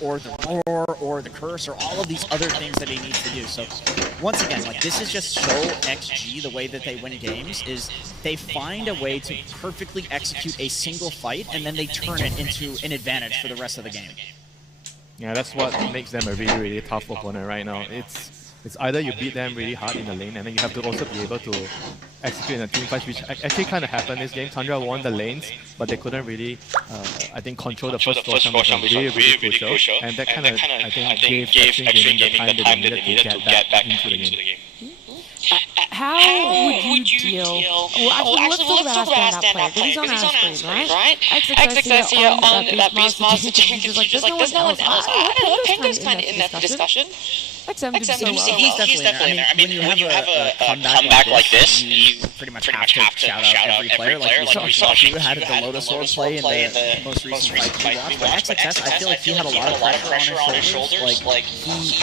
or the roar, or the curse, or all of these other things that he needs to do. So, once again, like, this is just so XG, the way that they win games, is they find a way to perfectly execute a single fight, and then they turn it into an advantage for the rest of the game. Yeah, that's what makes them a really, really tough opponent right now. It's either you beat them really hard in the lane, and then you have to also be able to execute in a team fight, which actually kind of happened this game. Tundra won the lanes, but they couldn't really, I think, control the first portion, which was really, really crucial. And that kind of, I think, gave Extreme Gaming the time that they needed to get back into the game. How would you deal? Well, actually, let's talk about our stand-up player, because he's on our screen, right? XXS here on that Beastmaster team, just like, there's no one else. I think there's kind of in that discussion. XM he's definitely in there. I mean, when you have a comeback like this, you pretty much have to shout out every player. Like we saw you had the Lotus Sword play in the most recent fight we watched. But XXS, I feel like he had a lot of pressure on his shoulders. Like, he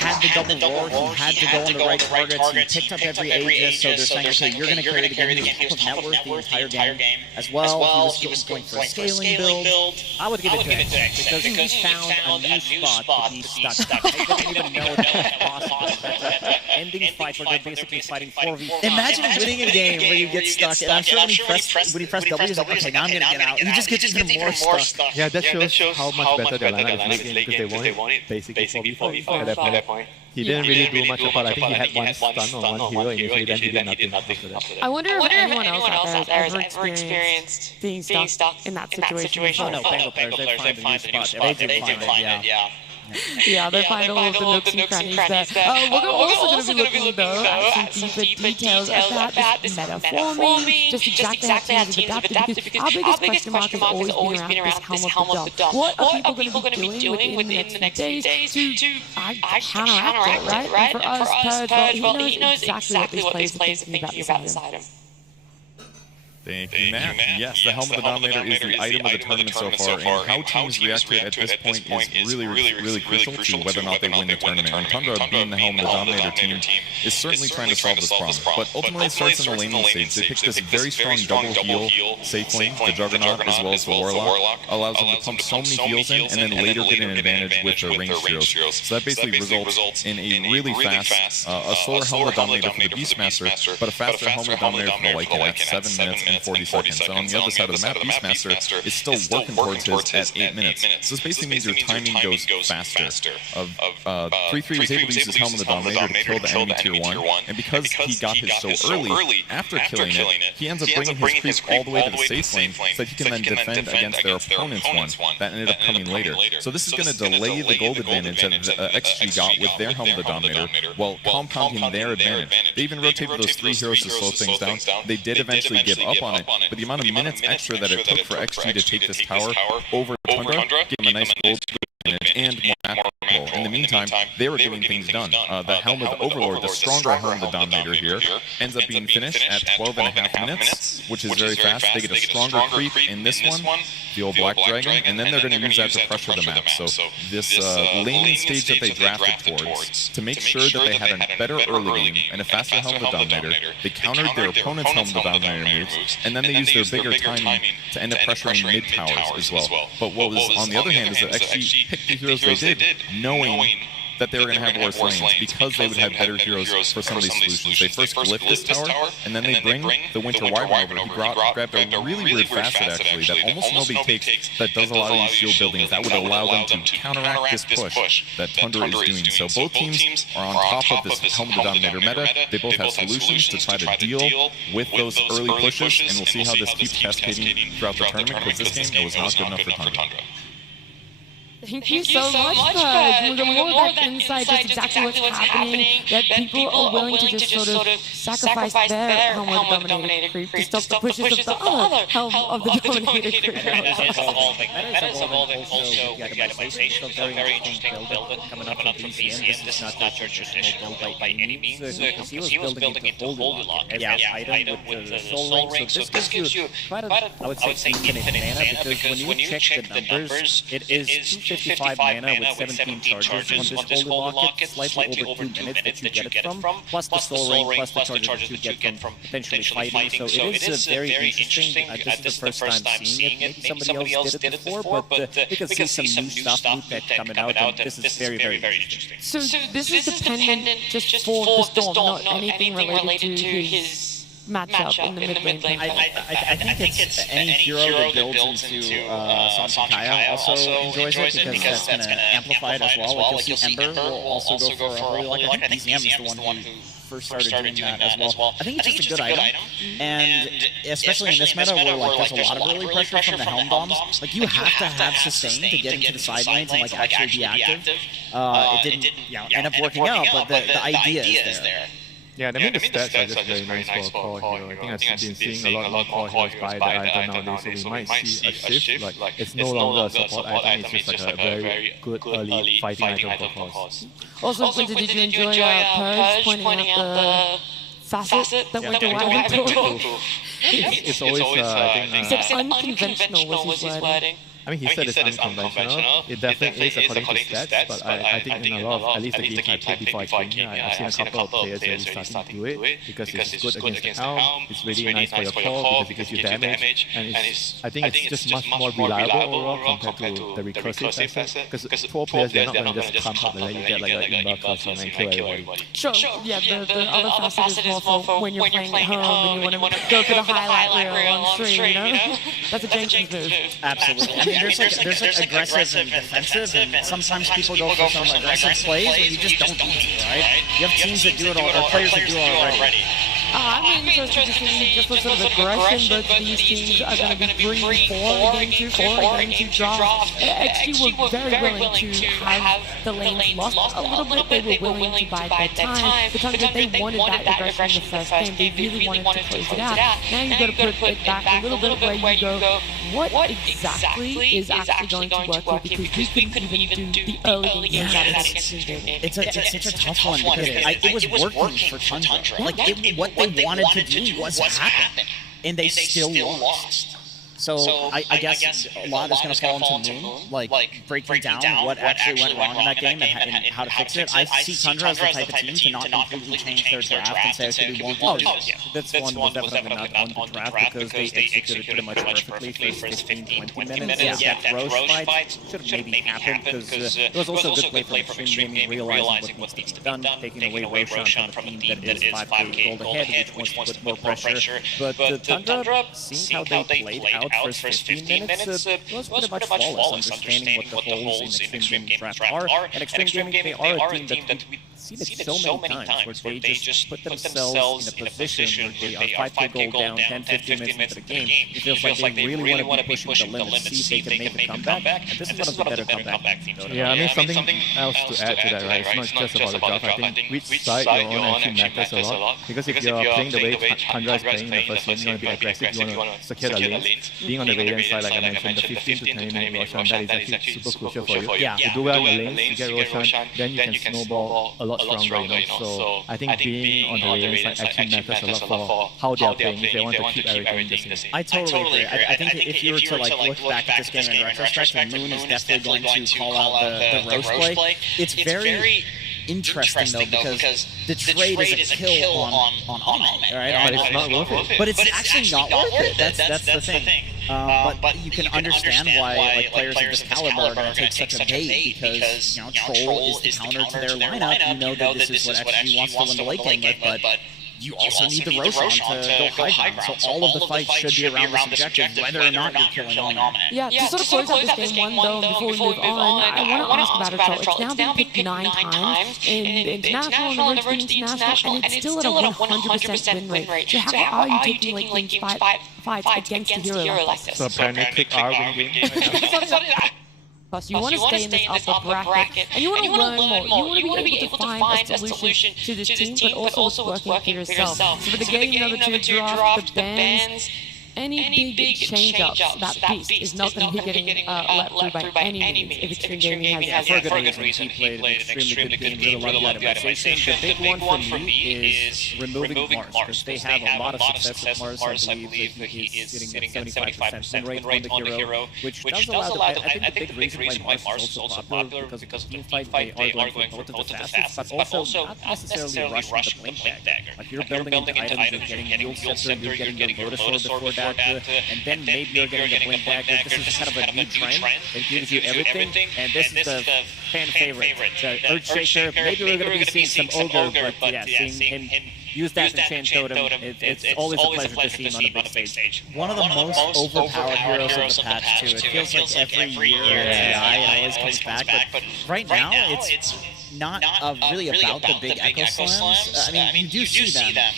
had the double roar, he had to go on the right targets, he picked up every Aegis, so they're saying, okay, you're going to carry the game of net worth the entire game as well. He was going for a scaling build. I would give it to him, because he found a new spot to be stuck. I didn't even know that ending fight where they're basically fighting 4v5. Imagine winning a game where you get stuck, and I'm sure when you press W, he's like, okay, now I'm gonna get out. He just gets even more stuck. Yeah, that shows how much better their lineup is making, because they won it basically 4v4 at that point. He didn't really do much about it. I think he had one stun on one hero initially, then he did nothing after that. I wonder if anyone else out there has ever experienced being stuck in that situation. Oh no, Bengal players, they find a new spot. They do find it, yeah. Yeah, they're finding all of the nooks and crannies there. We're also going to be looking, though, at some deeper details about this meta forming, just exactly how teams have adapted, because our biggest question mark has always been around this helm of the dog. What are people going to be doing within the next few days to counteract it, right? And for us, Purge, well, he knows exactly what these players are thinking about beside him. Thank you, Matt. Yes, the Helm of the Dominator is the item of the tournament so far, and how teams react to it at this point is really crucial to whether or not they win the tournament. And Tundra, being the Helm of the Dominator team, is certainly trying to solve this problem. But ultimately it starts in the laning stage. They pick this very strong double heal safe lane, the Juggernaut as well as the Warlock, allows them to pump so many heals in, and then later get an advantage with the ranged heroes. So that basically results in a really fast, a slower Helm of the Dominator for the Beastmaster, but a faster Helm of the Dominator for the White Cat at 7 minutes and 40 seconds. And on the other side of the map, Beastmaster is still working towards his at 8 minutes. So this basically means your timing goes faster. 3-3 is able to use his Helm of the Dominator to kill the enemy tier 1, and because he got his so early, after killing it, he ends up bringing his creep all the way to the safe lane so that he can then defend against their opponent's one. That ended up coming later. So this is going to delay the gold advantage that XG got with their Helm of the Dominator, while compounding their advantage. They even rotated those 3 heroes to slow things down. They did eventually give up on it, but the amount of minutes extra that it took for XG to take this tower over Tundra gave him a nice gold advantage and more macro. In the meantime, they were getting things done. The Helm of the Overlord, the stronger Helm of the Dominator here, ends up being finished at 12.5 minutes, which is very fast. They get a stronger creep in this one, the old Black Dragon, and then they're going to use that to pressure the map. So this laning stage that they drafted towards, to make sure that they had a better early game and a faster Helm of the Dominator, they countered their opponent's Helm of the Dominator moves, and then they used their bigger timing to end up pressuring mid-towers as well. But what was on the other hand is that XG picked the heroes they did, knowing that they were going to have worse lanes because they would have better heroes for some of these solutions. They first glyph this tower, and then they bring the Winter Wyvern over. He grabbed a really weird facet, actually, that almost nobody takes, that does a lot of these shield buildings. That would allow them to counteract this push that Tundra is doing. So both teams are on top of this Helm of the Dominator meta. They both have solutions to try to deal with those early pushes, and we'll see how this keeps cascading throughout the tournament, because this game, it was not good enough for Tundra. Thank you so much, Pudge. We're going more of that insight, just exactly what's happening, that people are willing to just sort of sacrifice their Helm of the Dominator creep to stop the pushes of the other Helm of the Dominator creep. That is evolving also with the itemization. It's a very interesting build coming up from BCM. This is not your traditional build by any means, because he was building into Holy Lock, every item with the soul ring. So this gives you quite a, I would say, infinite mana, because when you check the numbers, it is 255 mana with 17 charges on this Holy Lock. It's slightly over 2 minutes that you get it from, plus the soul ring, plus the charges that you get from potentially fighting. So it is very interesting. This is the first time seeing it. Maybe somebody else did it before, but we can see some new stuff, new tech coming out, and this is very interesting. So this is dependent just for the Storm, not anything related to his matchup in the mid lane. I think it's any hero that builds into Kaya also enjoys it because that's going to amplify it as well. Like you'll see Ember will also go for a Holy Lock. I think DZM is the one who first started doing that as well. I think it's just a good item, and especially in this meta where like there's a lot of early pressure from the Helm Bombs, like you have to have sustain to get into the side lanes and like actually be active. It didn't end up working out, but the idea is there. Yeah, I mean the stats are just very nice for a core hero. I think I've been seeing a lot more core heroes buy the item nowadays, so we might see a shift. Like it's no longer a support item, it's just like a very good early fighting item for cores. Also, Quinta, did you enjoy Purge pointing out the facet that went to It's always, I think... He said unconventional was his wording. I mean, he said it's unconventional. It definitely is according to stats, but I think in a lot of, at least the games I played before I came here, I've seen a couple of players really starting to do it because it's good against the Helm, it's really nice for your core because it gives you damage, and I think it's just much more reliable overall compared to the recursive facet, because 4 players, they're not going to just come up and let you get like your Imba cursor and kill everybody. Sure, yeah, the other facet is more for when you're playing at home and you want to go for the highlight reel on stream, you know? That's a Jenkins move. Absolutely. There's like aggressive and defensive, and sometimes people go for some aggressive plays when you just don't need to, right? You have teams that do it all, or players that do it already. I'm interested to see just what sort of aggression both these teams are going to be bringing forward against 4 against 2 drops. XG were very willing to have the lanes lost a little bit. They were willing to buy their time. The time that they wanted that aggression in the first game, they really wanted to close it out. Now you've got to put it back a little bit where you go, what exactly is actually going to work here? Because we couldn't even do the early game It's such a tough one because it was working for Tundra. Like what they wanted to do was happen, and they still lost. So I guess a lot is going to fall into Moon, like breaking down what actually went wrong in that game and how to fix it. I see Tundra as the type of team to not completely change their draft and say, okay, we won't do this. This one was definitely not on the draft because they executed pretty much perfectly for 15-20 minutes. Yeah, that Roche fight should have maybe happened because it was also a good play from Extreme Gaming, realizing what needs to be done, taking away Roshan from a team that is 5k gold ahead, which wants to put more pressure. But Tundra, seeing how they played out first 15 minutes was pretty much flawless, understanding what the holes in Extreme Game draft are. And Extreme Gaming, they are a team that we've seen it so many times where they just put themselves in a position where they are 5k gold down 10-15 minutes into the game. It feels like they really want to be pushing the limits, see if they can make a comeback. And this is one of the better comeback teams. Yeah, I mean something else to add to that, right? It's not just about the draft. I think which side you're on actually matters a lot. Because if you're playing the way Tundra is playing in the first game, you want to be aggressive, you want to secure the lanes. Being on the Radiant side, like I mentioned, the 15 to 20 minute Roshan, that is actually super crucial for you. Yeah. You do well in the lanes, you get Roshan, then you can snowball a lot stronger, you know. So I think being on the Radiant side actually matters a lot for how they are playing, if they want to keep everything the same. I totally agree. I think if you were to like look back at this game in retrospect, Moon is definitely going to call out the Roche play. It's very interesting though because the trade is a kill on Ame, right? But it's not worth it. But it's actually not worth it. That's the thing. But you can understand why like players of this caliber are going to take such a bait because Troll is the counter to their lineup. You know that this is what XG wants to win the late game with, but you also need the Roshan to go high ground. So all of the fights should be around this objective, whether or not you're killing Ame. Yeah, to sort of close out this game 1 though, before we move on, I want to ask about it. So it's now been picked 9 times in international and emerging international, and it's still at a 100% win rate. So how are you taking like lane fights against a hero like this? So apparently kick our win game. Plus, you want to stay in this upper bracket, and you want to learn more. You want to be able to find a solution to this team, but also it's working for yourself. So for the game, you know, to drop the bans, any big change-ups, that beast is not going to be getting let through by any means if Extreme Gaming has for a good reason. He played an extremely good game with a lot of itemization. The big one for me is removing Mars, because they have a lot of success with Mars. I believe that he is sitting at 75% win rate on the hero, which does allow, I think the big reason why Mars is also popular because of the team fight, they are going for both of the fastest, but also not necessarily rushing the blink dagger. Like you're building into items, you're getting Yield Scepter, you're getting your Lotus Sword before that, and then maybe you're getting the blink dagger. This is kind of a new trend. It gives you everything, and this is the fan favorite, the Earthshaker. Maybe we're going to be seeing some Ogre, but yeah, seeing him use that Enchant Totem, it's always a pleasure to see him on a big stage. One of the most overpowered heroes of the patch, too. It feels like every year it always comes back, but right now it's not really about the big Echo Slams. I mean, you do see them,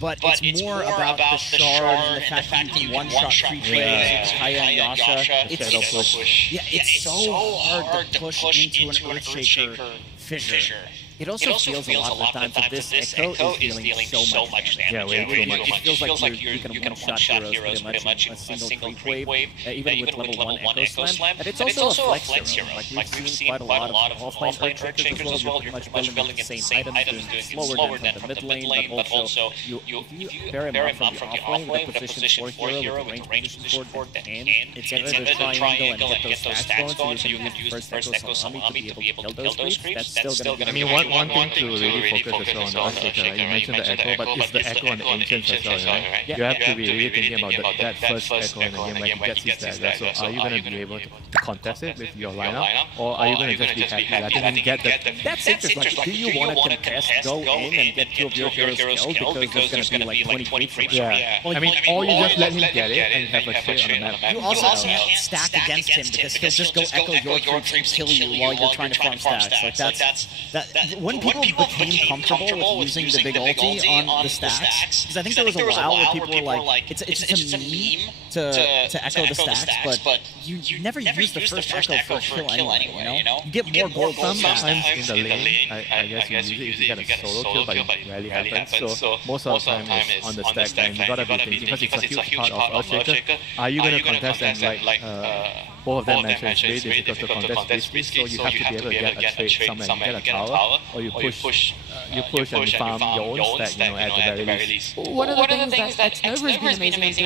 but it's more about the shard and the fact that you can one-shot pre-plays, Kaya and Yasha. It's so hard to push into an Earthshaker fissure. It also feels a lot of the time that this Echo is dealing so much damage. Yeah, way too much. It feels like you can one-shot heroes pretty much in a single creep wave, even with level 1 Echo Slam. And it's also a flex hero. Like we've seen quite a lot of offlane Earthshakers as well. You're pretty much building the same items, doing slower than the mid lane, but also if you pair him up from the offlane, the position for hero with the range position for the hand, it's either the triangle and get those stacks going, so you can use the first Echo Salami to be able to kill those creeps. That's still going to be one thing to really focus as well on the Earthshaker, right? You mentioned the Echo, but it's the Echo on the Ancients as well, right? You have to be really thinking about that first Echo in the game when he gets his dagger. So are you going to be able to contest it with your lineup, or are you going to just be happy letting him get the... That's interesting. Like, do you want to contest, go in and get 2 of your heroes killed because there's going to be like 20 creeps? Yeah. I mean, or you just let him get it and have a shit on the map. You also can't stack against him because he'll just go echo your creeps and kill you while you're trying to farm stacks. Like that's when people became comfortable with using the big ulti on the stacks, because I think there was a while where people were like, it's just a meme to echo the stacks, but you never use the first echo for a kill anyway, you know? You get more gold sometimes in the lane. I guess you use it if you get a solo kill, but it rarely happens. So most of the time it's on the stack, and you gotta be thinking, because it's a huge part of Earthshaker, are you gonna contest and like both of them mentioned it's very difficult to contest basically, so you have to be able to get a trade somewhere and get a tower, or you push and farm your own stack, at the very least. One of the things that Nova has been amazing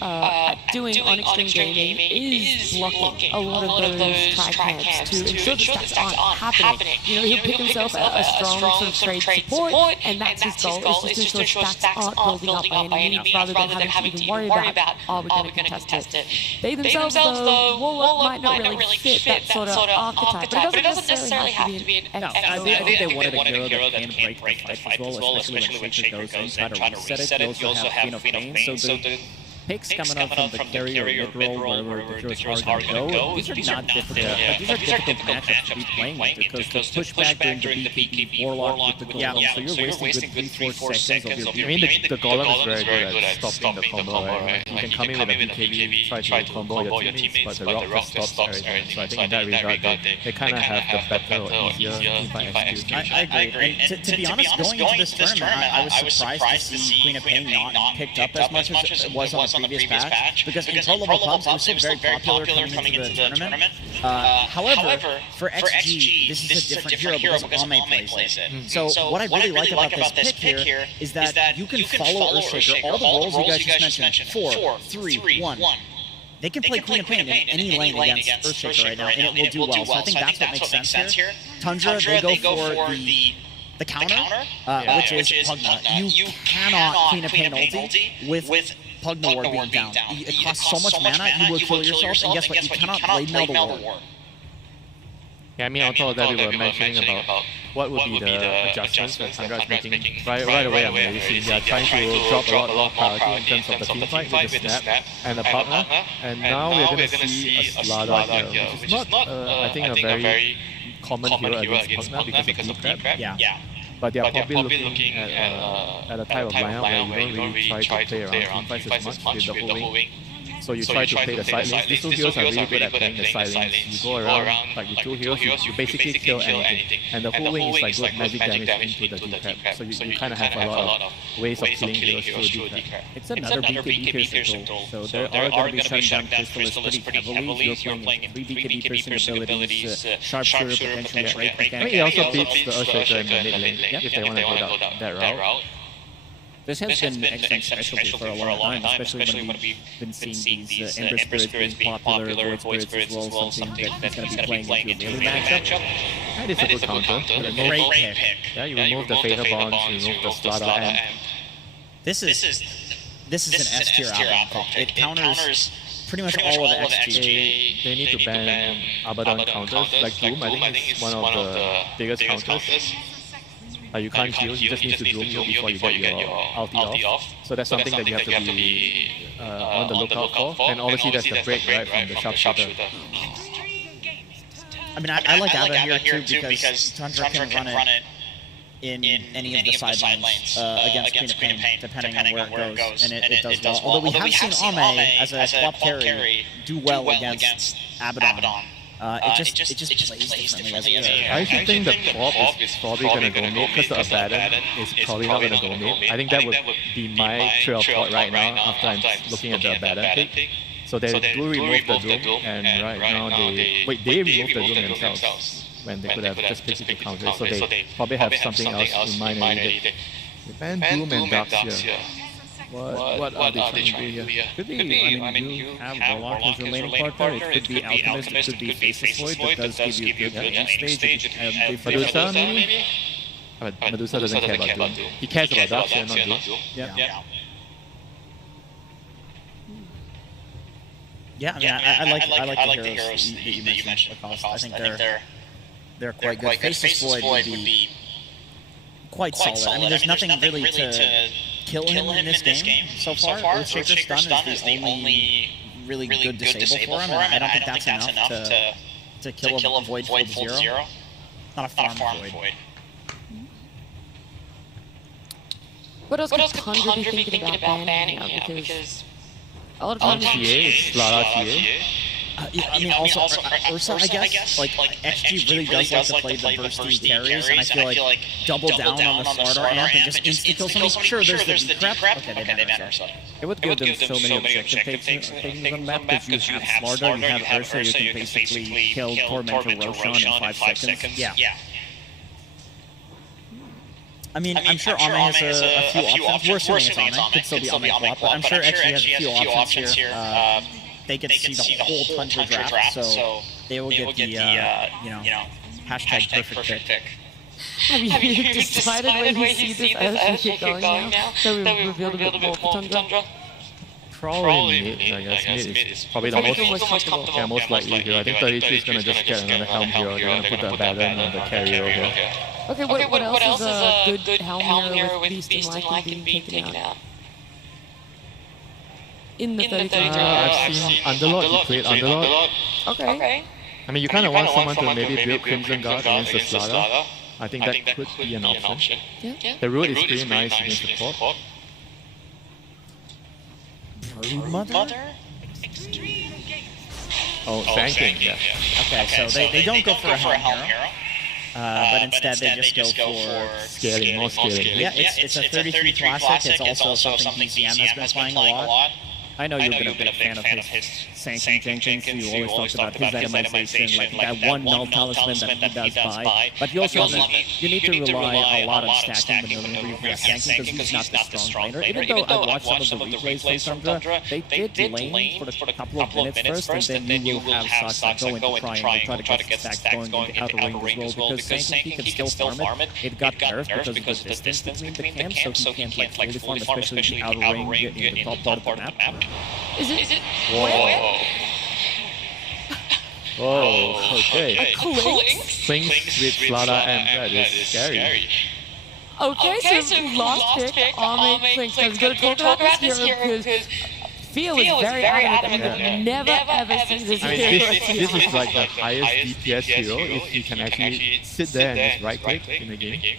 at doing on Extreme Gaming is blocking a lot of those tag camps to ensure the stacks aren't happening. He'll pick himself a strong sort of trade support, and that's his goal, is just to ensure stacks aren't building up by any means, rather than having to even worry about, are we going to contest it? They themselves, though, Warlock might not really fit that sort of archetype, but it doesn't necessarily have to be an Echo. I think they wanted a hero that can break the fight as well, especially when Shaker goes in, try to reset it. You also have Queen of Pain, so the picks coming up from the carry or mid-roll where the heroes are going to go. These are not difficult. These are difficult matchups to be playing with, because the pushback during the BKB Warlock with the Golem, so you're wasting good 3-4 seconds of your... I mean, the Golem is very good at stopping the combo, right? You can come in with a BKB, try to combo your teammates, but the Rock stops everything. So I think in that regard, they kind of have the better or easier teamfight execution. I agree. And to be honest, going into this tournament, I was surprised to see Queen of Pain not picked up as much as it was on the previous patch, because in pro level pubs it was still very popular coming into the tournament. However, for XG, this is a different hero because Ame plays it. So what I really like about this pick here is that you can follow Earthshaker, all the roles you guys just mentioned, 4, 3, 1. They can play Queen of Pain in any lane against Earthshaker right now, and it will do well. So I think that's what makes sense here. Tundra, they go for the counter, which is Pugna. You cannot Queen of Pain ulti with Pugna Ward being down. It costs so much mana, you will kill yourself, and guess what? You cannot Blade Mail the Ward. Yeah, I mean, on top of that, we were mentioning about what would be the adjustments that Tundra is making. Right away, they are trying to drop a lot more priority in terms of the teamfight with the snap and the partner. And now we're going to see a Slada here, which is not, I think, a very common hero against Pugna because of deep grab. Yeah. But they are probably looking at a type of lineup where you don't really try to play around teamfights as much with the whole wing. So you try to play the side lanes. These two heroes are really good at playing the side lanes. You go around like with two heroes, you basically kill anything. And the whole wing is like good magic damage into the D-Crab. So you kind of have a lot of ways of killing heroes through D-Crab. It's another BKB piercing tool, so there are going to be shutting down Crystallus pretty heavily. You're playing 3 BKB piercing abilities, Sharpshooter potentially at right. I mean, it also beats the Earthshaker in the mid lane if they want to go down that route. This has been an excellent specialty for a long time, especially when we've been seeing these Ember Spirits being popular, Void Spirits as well, something that's going to be playing into a melee matchup. That is a good counter. Great pick. Yeah, you remove the Fatal Bonds, you remove the Slaughter, and This is an S tier album. It counters pretty much all of the XG. they need to ban Abaddon counters, like Doom. I think it's one of the biggest counters. You can't heal, you just need to Doom you before you get your ulti off. So that's something that you have to be on the lookout for. And obviously there's the break, right, from the Sharpshooter. I mean, I like Abaddon here too because Tundra can run it in any of the side lanes against Queen of Pain, depending on where it goes, and it does well. Although we have seen Ame as a swap carry do well against Abaddon. It just plays differently as a hero. I actually think the Bob is probably going to go mid because the Abaddon is probably not going to go mid. I think that would be my trail of thought right now after I'm looking at the Abaddon pick. So they do remove the Doom, and right now they remove the Doom themselves when they could have just picked it to counter. So they probably have something else in mind. They ban Doom and Darks here. What are they trying to do here? Could be, I mean, you have Warlock as your laning partner, it could be Alchemist, it could be Faceless Void, that does give you good ending stage. Medusa maybe? But Medusa doesn't care about Doom. He cares about Darks here, not Doom. Yeah, I mean, I like the heroes that you mentioned. I think they're quite good. Faceless Void would be quite solid. I mean, there's nothing really to kill him in this game so far. Earthshaker Stun is the only really good disable for him, and I don't think that's enough to kill a Void full zero. Not a farm Void. What else could Tundra be thinking about banning now? Because a lot of times TA, Lara TA. I mean, also Ursa, I guess, like XG really does like to play the bursty carries, and I feel like double down on the Slardar amp and just insta-kill somebody. Sure, there's the D-Crap. Okay, they ban Ursa. It would give them so many objective takes on the map because you have Slardar, you have Ursa, you can basically kill Tormentor Roshan in 5 seconds. Yeah. I mean, I'm sure Ame has a few options. We're assuming it's Ame. Could still be Ame flop, but I'm sure XG has a few options here. They get to see the whole Tundra draft, so they will get the, hashtag perfect pick. have you decided when you see this as we keep going now? So we've revealed a bit more for Tundra? Probably mid, I guess. Mid is probably the most likely here. I think 32 is going to just get another helm here. They're going to put the Abaddon on the carrier here. Okay, what else is a good helm here with Beast and Lycan being taken out? In the 32. I've seen Underlord, he played Underlord. Okay. I mean, you kind of want someone to maybe build Crimson Guard against the Slaughter. I think that could be an option. Yeah. The root is pretty nice against the top. Mother? Oh, Sanking, yeah. Okay, so they don't go for a helm hero. But instead they just go for scaling, more scaling. Yeah, it's a 33 classic. It's also something DCM has been playing a lot. I know you've been a big fan of his Sanking Jenkins. You always talked about his itemization, like that one null talisman that he does buy. But you also you need to rely a lot on stacking maneuver with Sanking because he's not the strong laner. Even though I watched some of the replays from Tundra, they did lane for a couple of minutes first, and then you will have stocks that go into trying to try to get stacks going in the outer range as well, because Sanking he can still farm it. It got nerfed because of the distance between the camps, so he can't like fully farm, especially in the outer range in the top part of the map. Is it? Whoa. Whoa, okay. A clink? Clinks with Slaughter and that is scary. Okay, so lost pick, Ame Clinks. I was going to talk about this hero because Feel is very adamant that we never ever see this hero. This is like the highest DPS hero if he can actually sit there and just right click in the game.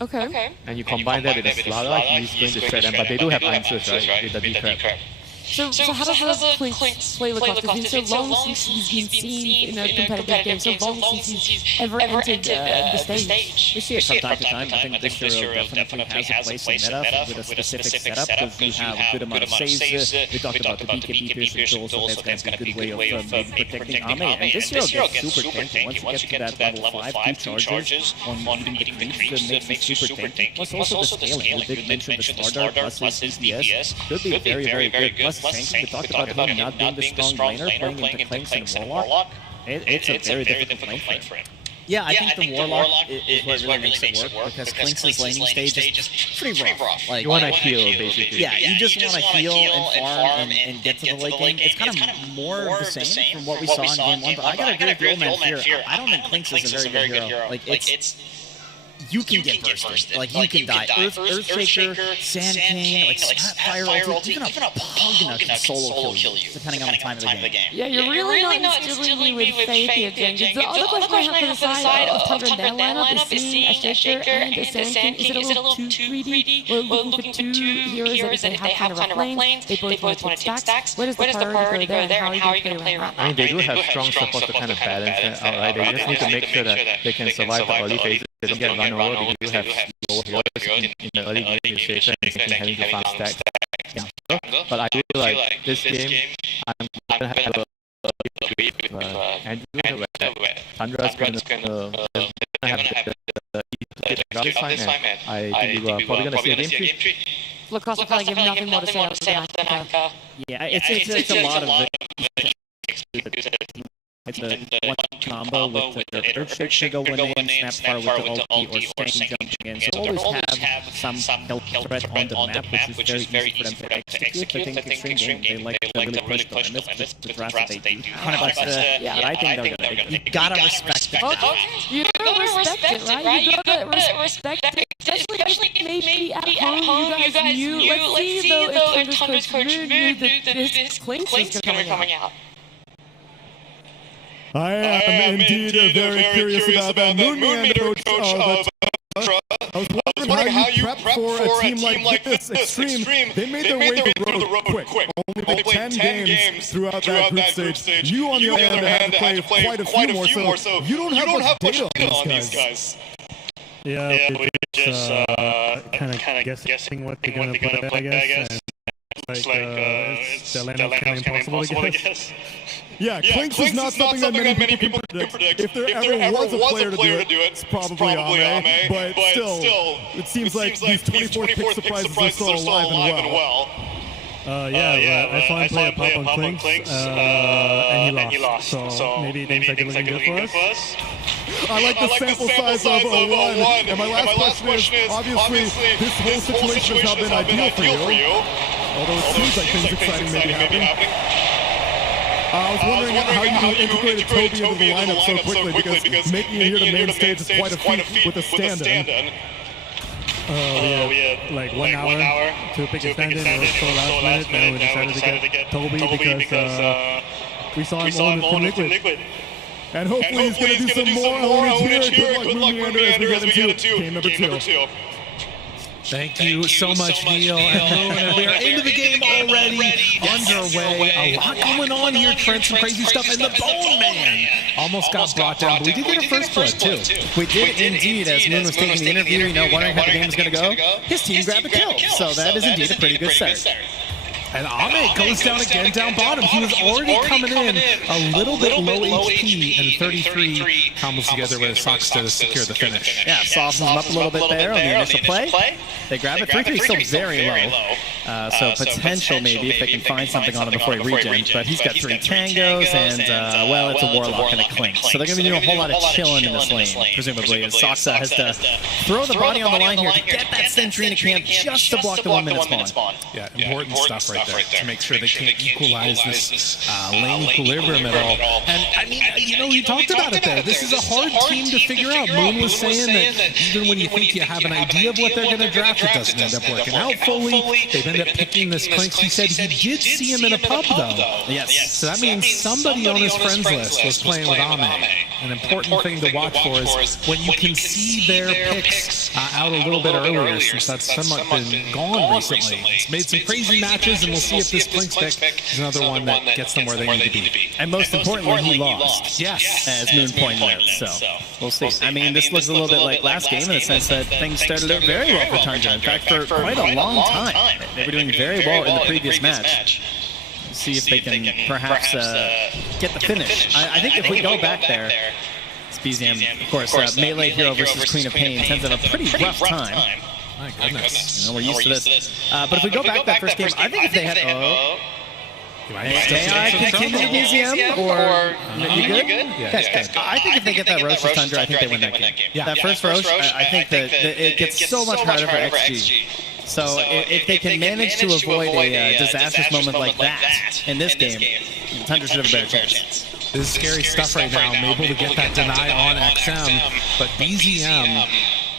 Okay. And you combine that with the Slaughter, he's going to shred them, but they do have answers, right, with the D-Crab. So how does the Clinks play lacrosse? It's been so long since he's been seen in a competitive game, so long since he's ever entered the stage. We see it from time to time. I think this Euro definitely has a place in meta with a specific setup because you have a good amount of saves. We talked about the BKB Pearson tool, so that's going to be a good way of maybe protecting Ame. And this Euro gets super tanky. Once you get to that level 5, 2 charges on eating the creeps makes it super tanky. Plus also the scaling. We did mention the Star Dart plus his DPS could be very, very good. Plus Tanks, we talked about him not being the strong laner, playing into Clinks and Warlock. It's a very difficult lane for him. Yeah, I think the Warlock is what really makes it work because Clinks' laning stage is pretty rough. Like, you want to heal, basically. Yeah, you just want to heal and farm and get to the late game. It's kind of more of the same from what we saw in Game 1, but I gotta agree with the old man here. I don't think Clinks is a very good hero. Like, it's... You can get bursted. Like, you can die. Earthshaker, Sand King, like, Fire Ulti, even a Pugna can solo kill you, depending on the time of the game. Yeah, you're really not instilling me with faith here, James. The other question I have for the side of Tundra and their lineup is seeing a Shaker and a Sand King. Is it a little too greedy? We're looking for 2 heroes that if they have kind of rough lanes, they both want to take stacks. Where does the priority go there, and how are you going to play around that? I mean, they do have strong support to kind of balance it out, right? They just need to make sure that they can survive the early phases. They don't get run over because you have low heroes in the early game with Shaker and having to farm stacks. Yeah. But I feel like this game, I'm going to have a Andrew where Tundra's going to have this time, and I think we are probably going to see a game 3. Lacrosse will probably give nothing more to say after that. Yeah, it's a lot of it's a one combo with the Earthshaker when they snap far with the ulti or Stanking jumping in. So always have some kill threat on the map, which is very easy for them to execute. But I think Extreme Game, they like to really push them. And this is the draft that they do. Yeah, I think they're gonna. You gotta respect it. You gotta respect it, right? You gotta respect it. Especially maybe at home, you guys knew. Let's see though if Tundra's coach knew that this Clinks is coming out. I am indeed very curious about that Moonman approach of Tundra. I was wondering how you prep for a team like this, Extreme. They made their way to the road quick. Only played 10 games throughout that group stage. You, on the other hand, had to play quite a few more, so you don't have much data on these guys. Yeah, we just kind of guessing what they're going to play, I guess. It's the lineup kind of impossible, I guess. Yeah, Clinks is not something that many people can predict. If there ever was a player to do it, it's probably Ame. But still, it seems like these 24 pick surprises are still alive and well. I finally played a pop on Clinks, and he lost. So maybe things are looking good for us. I like the sample size of 1. And my last question is, obviously, this whole situation has not been ideal for you. Although it seems like things exciting may be happening. I was wondering how you integrated Toby into the lineup so quickly because making it here to main stage is quite a feat with a stand-in. We had like 1 hour to pick a stand-in. It was so last minute that we decided to get Toby because we saw him on with Liquid. And hopefully he's going to do some more ownage here. Good luck, Moonmeander, as we get into game number 2. Thank you so much, Neil and Moon. And we are into the game already, underway. A lot going on here, Trent, some crazy stuff. And the Bone Man almost got brought down, but we did get our first blood, too. We did indeed, as Moon was taking the interview, wondering how the game was going to go. His team grabbed a kill, so that is indeed a pretty good start. And Ame goes down again, down bottom. He was already coming in a little bit low HP, and 33 combos together with his socks to secure the finish. Yeah, softens him up a little bit there on the initial play. They grab it. 3-3 still very low. So potential maybe if they can find something on him before he regens. But he's got 3 tangos, and well, it's a Warlock and a Clink. So they're going to be doing a whole lot of chilling in this lane, presumably. And Soxa has to throw the body on the line here to get that Sentry into camp just to block the 1-minute spawn. Yeah, important stuff right there to make sure they can't equalize this lane equilibrium at all. And I mean, you talked about it there. This is a hard team to figure out. Moon was saying that even when you think you have an idea of what they're going to draft, it doesn't end up working out fully. They've ended up picking this Clinks. He said he did see him in a pub, though. Yes. So that means somebody on his friends list was playing with Ame. An important thing to watch for is when you can see their picks out a little bit earlier, since that's somewhat been gone recently. It's made some crazy matches, and we'll see if this Blink Stick is another one that gets them where they need to be. And most importantly, he lost. Yes. As Moon pointed out, so we'll see. I mean, this looks a little bit like last game in the sense that things started out very well for Tundra. In fact, for quite a long time. They were doing very well in the previous match. See if they can perhaps get the finish. I think if we go back there, it's BZM, of course, melee hero versus Queen of Pain tends to have a pretty rough time. My goodness. You know, we're used to this. But if we go back that first game, I think if they had... May I continue to BZM, or you good? Yeah, I think if they get that Roche to Tundra, I think they win that game. That first Roche, I think that it gets so much harder for XG. So if they can manage to avoid a disastrous moment like that in this game, Tundra should have a better chance. This is scary stuff right now. I'm able to get that deny on XM, but BZM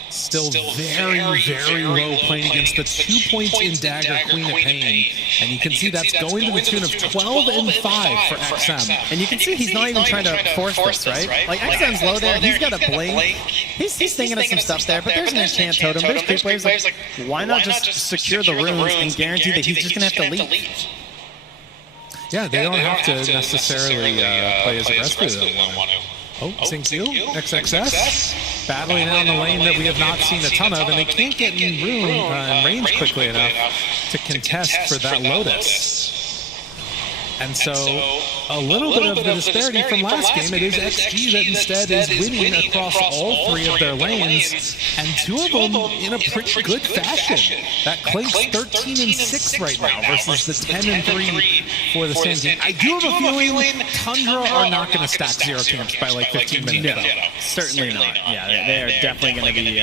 still very, very low playing against the 2 points in Dagger, Queen of Pain. And you can see that's going to the tune of 12 and 5 for XM. And you can see he's not even trying to force this, right? Like, XM's low there, he's got a blink. He's thinking of some stuff there, but there's an enchant totem, there's creep waves. Like, why not just secure the runes and guarantee that he's just going to have to leave? Yeah, they don't have to necessarily play as aggressively as they want to. Oh, Xingqiu, XXS, battling down the lane that we have not seen a ton of, and they can't get in range quickly enough to contest for that Lotus. And so, a little bit of the disparity from last game, it is XG that instead is winning across all three of their lanes, and two of them in a pretty good fashion. That Clink's 13 and 6 right now versus the 10 and 3 for the same team. I do have a feeling Tundra are not going to stack 0 camps by like 15 minutes. No, certainly not. Yeah, they are definitely going to be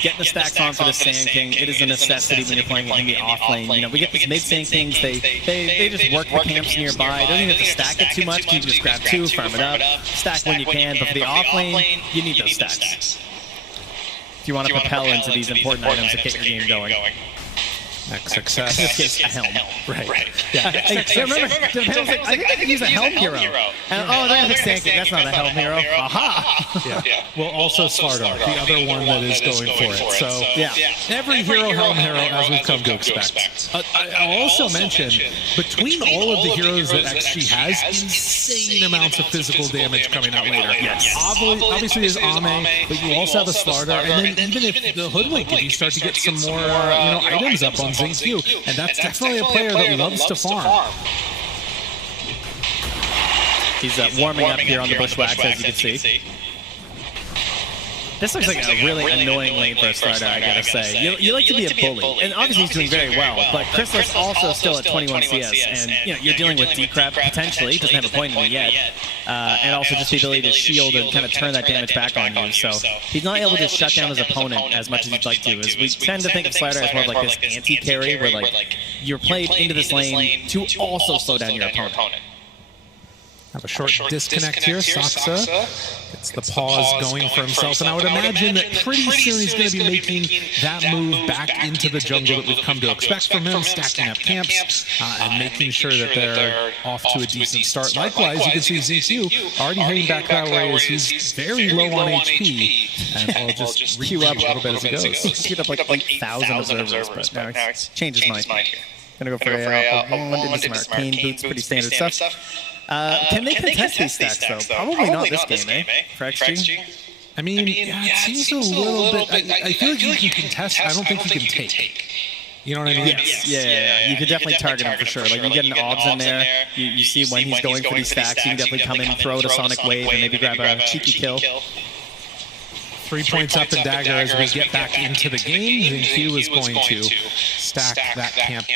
getting the stacks on for the Sand King. It is a necessity when you're playing in the off lane. You know, we get these mid Sand Kings. They just work the camps nearby. Don't even have to stack it too much. You can just grab 2, farm it up, stack when you can. But for the off lane, you need those stacks if you want to propel into these important items that get your game going. XXS. In this case, a helm. Right. Yeah. Remember, I think I could use a helm hero. And, oh, they're going to pick Sand King. That's not a helm hero. Aha! Yeah. Well, also Slardar, the other one that is going for it. So, every hero, helm hero, as we've come to expect. I'll also mention, between all of the heroes that XG has, insane amounts of physical damage coming out later. Yes. Obviously, there's Ame, but you also have a Slardar, and then even if the Hoodwink, if you start to get some more, items up on Xingqiu, and that's definitely a player that loves to farm. He's warming up here on the Bushwhacks, as you can see. This looks like a really annoying lane for a starter, I gotta say. You like to be a bully, and obviously he's doing very well, but Chrysalis also still at 21 CS, and you're dealing with D-Crab potentially, he doesn't have a point in it yet, and also just the ability to shield and kind of turn that damage back on you, so he's not able to shut down his opponent as much as he'd like to, as we tend to think of Slardar as more of like this anti-carry, where like you're played into this lane to also slow down your opponent. Have a short disconnect here. Saksa gets the pause going for himself, and I would imagine that pretty soon he's going to be making that move back into the jungle that we've come to expect from him, stacking up camps and making sure that they're off to a decent start. Likewise, you can see Xingqiu already heading back that way as he's very low on HP, and I'll just queue up a little bit as he goes. He's queued up like 1,000 observers, but now he's changed his mind. Gonna go for a arcane boots, pretty standard stuff. Can they contest these stacks, though? Probably not this game, eh? For XG? I mean, yeah, it seems a little bit... I feel like you can contest. I don't think you can take. You know what I mean? Yes. Yeah. You could definitely target him for sure. Like, you get an obs in there. You see when he's going for these stacks. You can definitely come in, throw a Sonic Wave, and maybe grab a cheeky kill. 3 points up in Dagger as we get back into the game. Xingqiu is going to stack that camp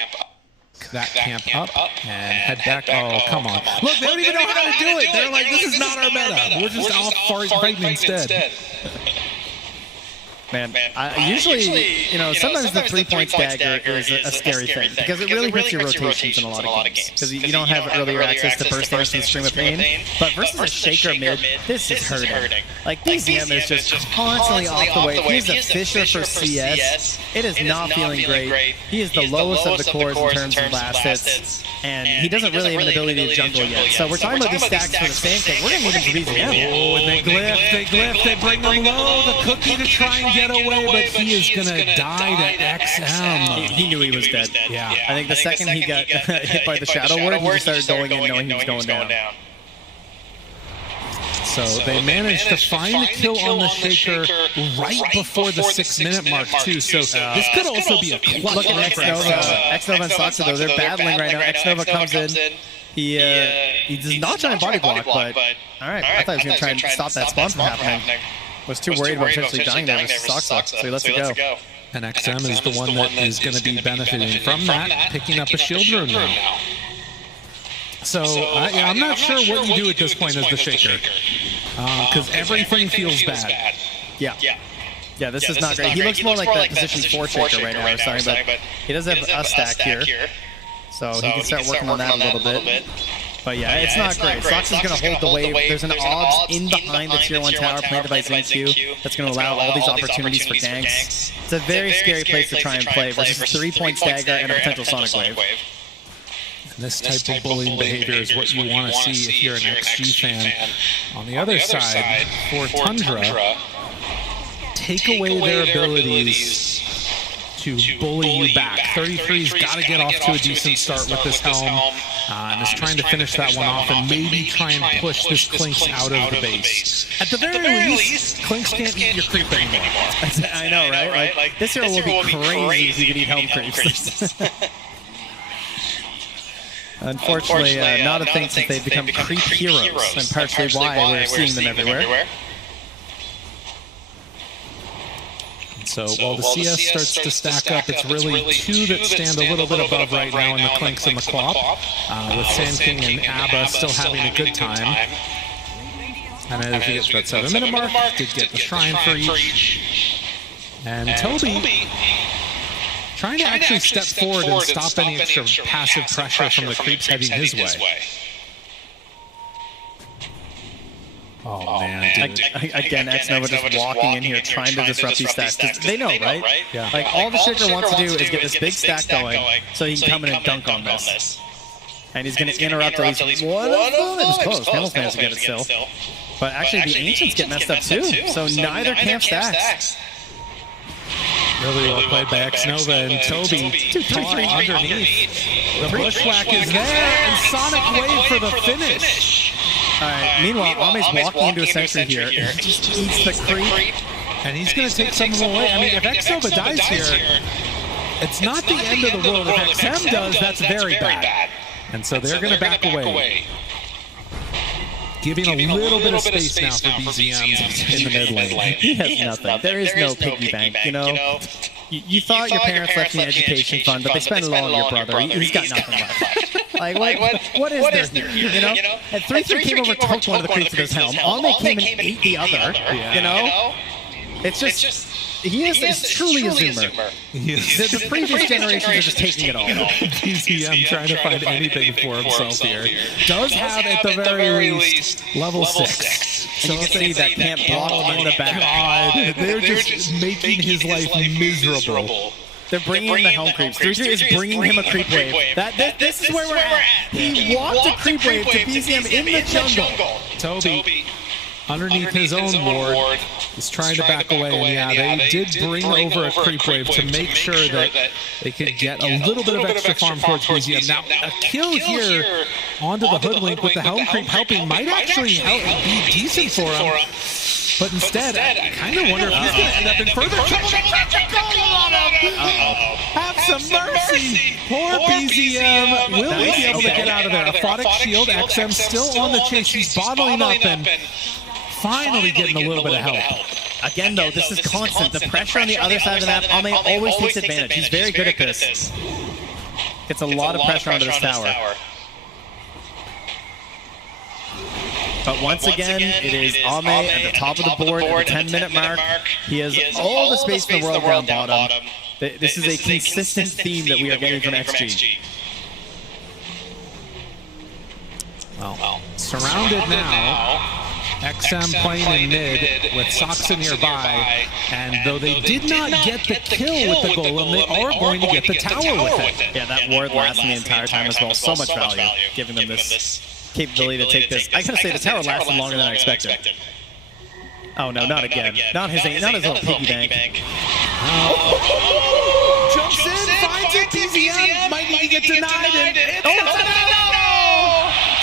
up and head back. Oh, come on. Look, they don't even know how to do it. They're like, this is not our meta. We're just off fighting instead. Man, usually, sometimes the 3 points Dagger is a scary thing because it really hurts your rotations in a lot of games because you don't have earlier access to burst dance and Stream of Pain. But versus a Shaker mid, this is hurting. Like, BZM is just constantly off the way. He's a Fisher for CS. It is not feeling great. He is the lowest of the cores in terms of last hits, and he doesn't really have an ability to jungle yet. So we're talking about these stacks for the same thing. We're going to need him for BZM. Oh, and they glyph, they bring them low. The cookie to try and get get away, but he is going to die to XM. He knew he was dead. Yeah. I think the second he got hit by the Shadow Word, he just started going in knowing he was going down. So they managed to find the kill on the Shaker right before the 6-minute mark, too. So this could also be a clutch. Look at X-Nova and Soxa, though. They're battling right now. X-Nova comes in. He does not try and body block, but all right. I thought he was going to try and stop that spawn from happening. Was too worried about potentially dying there with Soxa, so he lets it go. And XM is the one that is going to be benefiting from that, picking up a shield room now. So, yeah, I'm not sure what you do at this point as the Shaker, because everything feels bad. Yeah, this is not great. He looks more like that position 4 Shaker right now, sorry, but he does have a stack here, so he can start working on that a little bit. But yeah, it's not great. Sox is going to hold the wave. There's an Obs in behind the Tier 1 tower planted by ZenQ that's going to allow all these opportunities for ganks. It's a very scary place to try and play versus a 3-point stagger and a potential Sonic Wave. This type of bullying behavior is what you want to see if you're an XG fan. On the other side, for Tundra, take away their abilities to bully you back. 33's got to get off to a decent start with this helm, and is trying to finish that one off and maybe try and push this Clinks out of the base. At the very least, Clinks can't eat your creep anymore. I know, right? Like, this hero will be crazy if you could eat helm creeps. Unfortunately, not a thing since they've become creep heroes, and partially why we're seeing them everywhere. So while the CS starts to stack up, it's really 2 that stand a little bit above right now in the Clinks and the Quap, with Sand King and Abba still having a good time. And as we get to that 7-minute mark, did get the Shrine for each. And Toby trying to actually step forward and stop any extra passive pressure from the creeps heading his way. Oh man! Again, X-Nova just walking in here trying to disrupt these stacks. They know, right? Yeah. Like all the Shaker wants to do is get this big stack going so he can come in and dunk on this. And he's going to interrupt at least one of them. It was close. Hamilton managed to get it still. But actually, the Ancients get messed up too. So neither camp stacks. Really well played by X-Nova and Toby. 2-3 underneath. The bushwhack is there, and Sonic Wave for the finish. All right. Meanwhile, Ame's walking into a sentry here. He just eats the creep. And he's going to take some of them away. I mean, if X-Nova dies here, it's not the end of the world. If XM does, that's very bad. And so they're going to back away. Giving a little bit of space now for BZM in the mid lane. He has nothing. There is no piggy bank, you know? You thought your parents left you an education fund, but they spent it all on your brother. He's got nothing left. Like, what is there here, you know? And 3-3 came over, took one of the creeps with his helm. Ame came and ate the other, you know? It's just... He is truly a zoomer. The previous generations are just taking it all. BZM trying to find anything for himself here. Does have, at the very least, level 6. So you can see that can't block in the back. God, they're just making his life miserable. They're bringing in the helm creeps. 3-3 is bringing him a creep wave. This is where we're at. He walked a creep wave to BZM in the jungle. Toby, underneath his own ward, is trying to back away, and yeah, they did bring over a creep wave to make sure that they could get a little bit of extra farm towards BZM. Now, a kill here onto the hoodwink with the helm creep helping might actually be decent for him, but instead, I kind of wonder if he's going to end up in further trouble. Have some mercy! Poor BZM. Will he be able to get out of there? Aphotic shield, XM still on the chase. He's bottling up and finally getting a little bit of help. Again, though, this is constant. The pressure on the other side of the map, Ame always takes advantage. He's very good at this. Gets a lot of pressure onto this tower. But once again, it is Ame at the top of the board at the 10-minute mark. He has all the space in the world down bottom. This is a consistent theme that we are getting from XG. Well, surrounded now. XM playing in mid with Soxa nearby, and though they did not get the kill with the golem, they are going to get the tower with it. Yeah, that ward lasting the entire time as well. So much value, giving them this capability to take this. I gotta say, the tower lasted longer than I expected. Oh no, not again. Not his little piggy bank. Jumps in, finds it, BZM, might need to get denied, and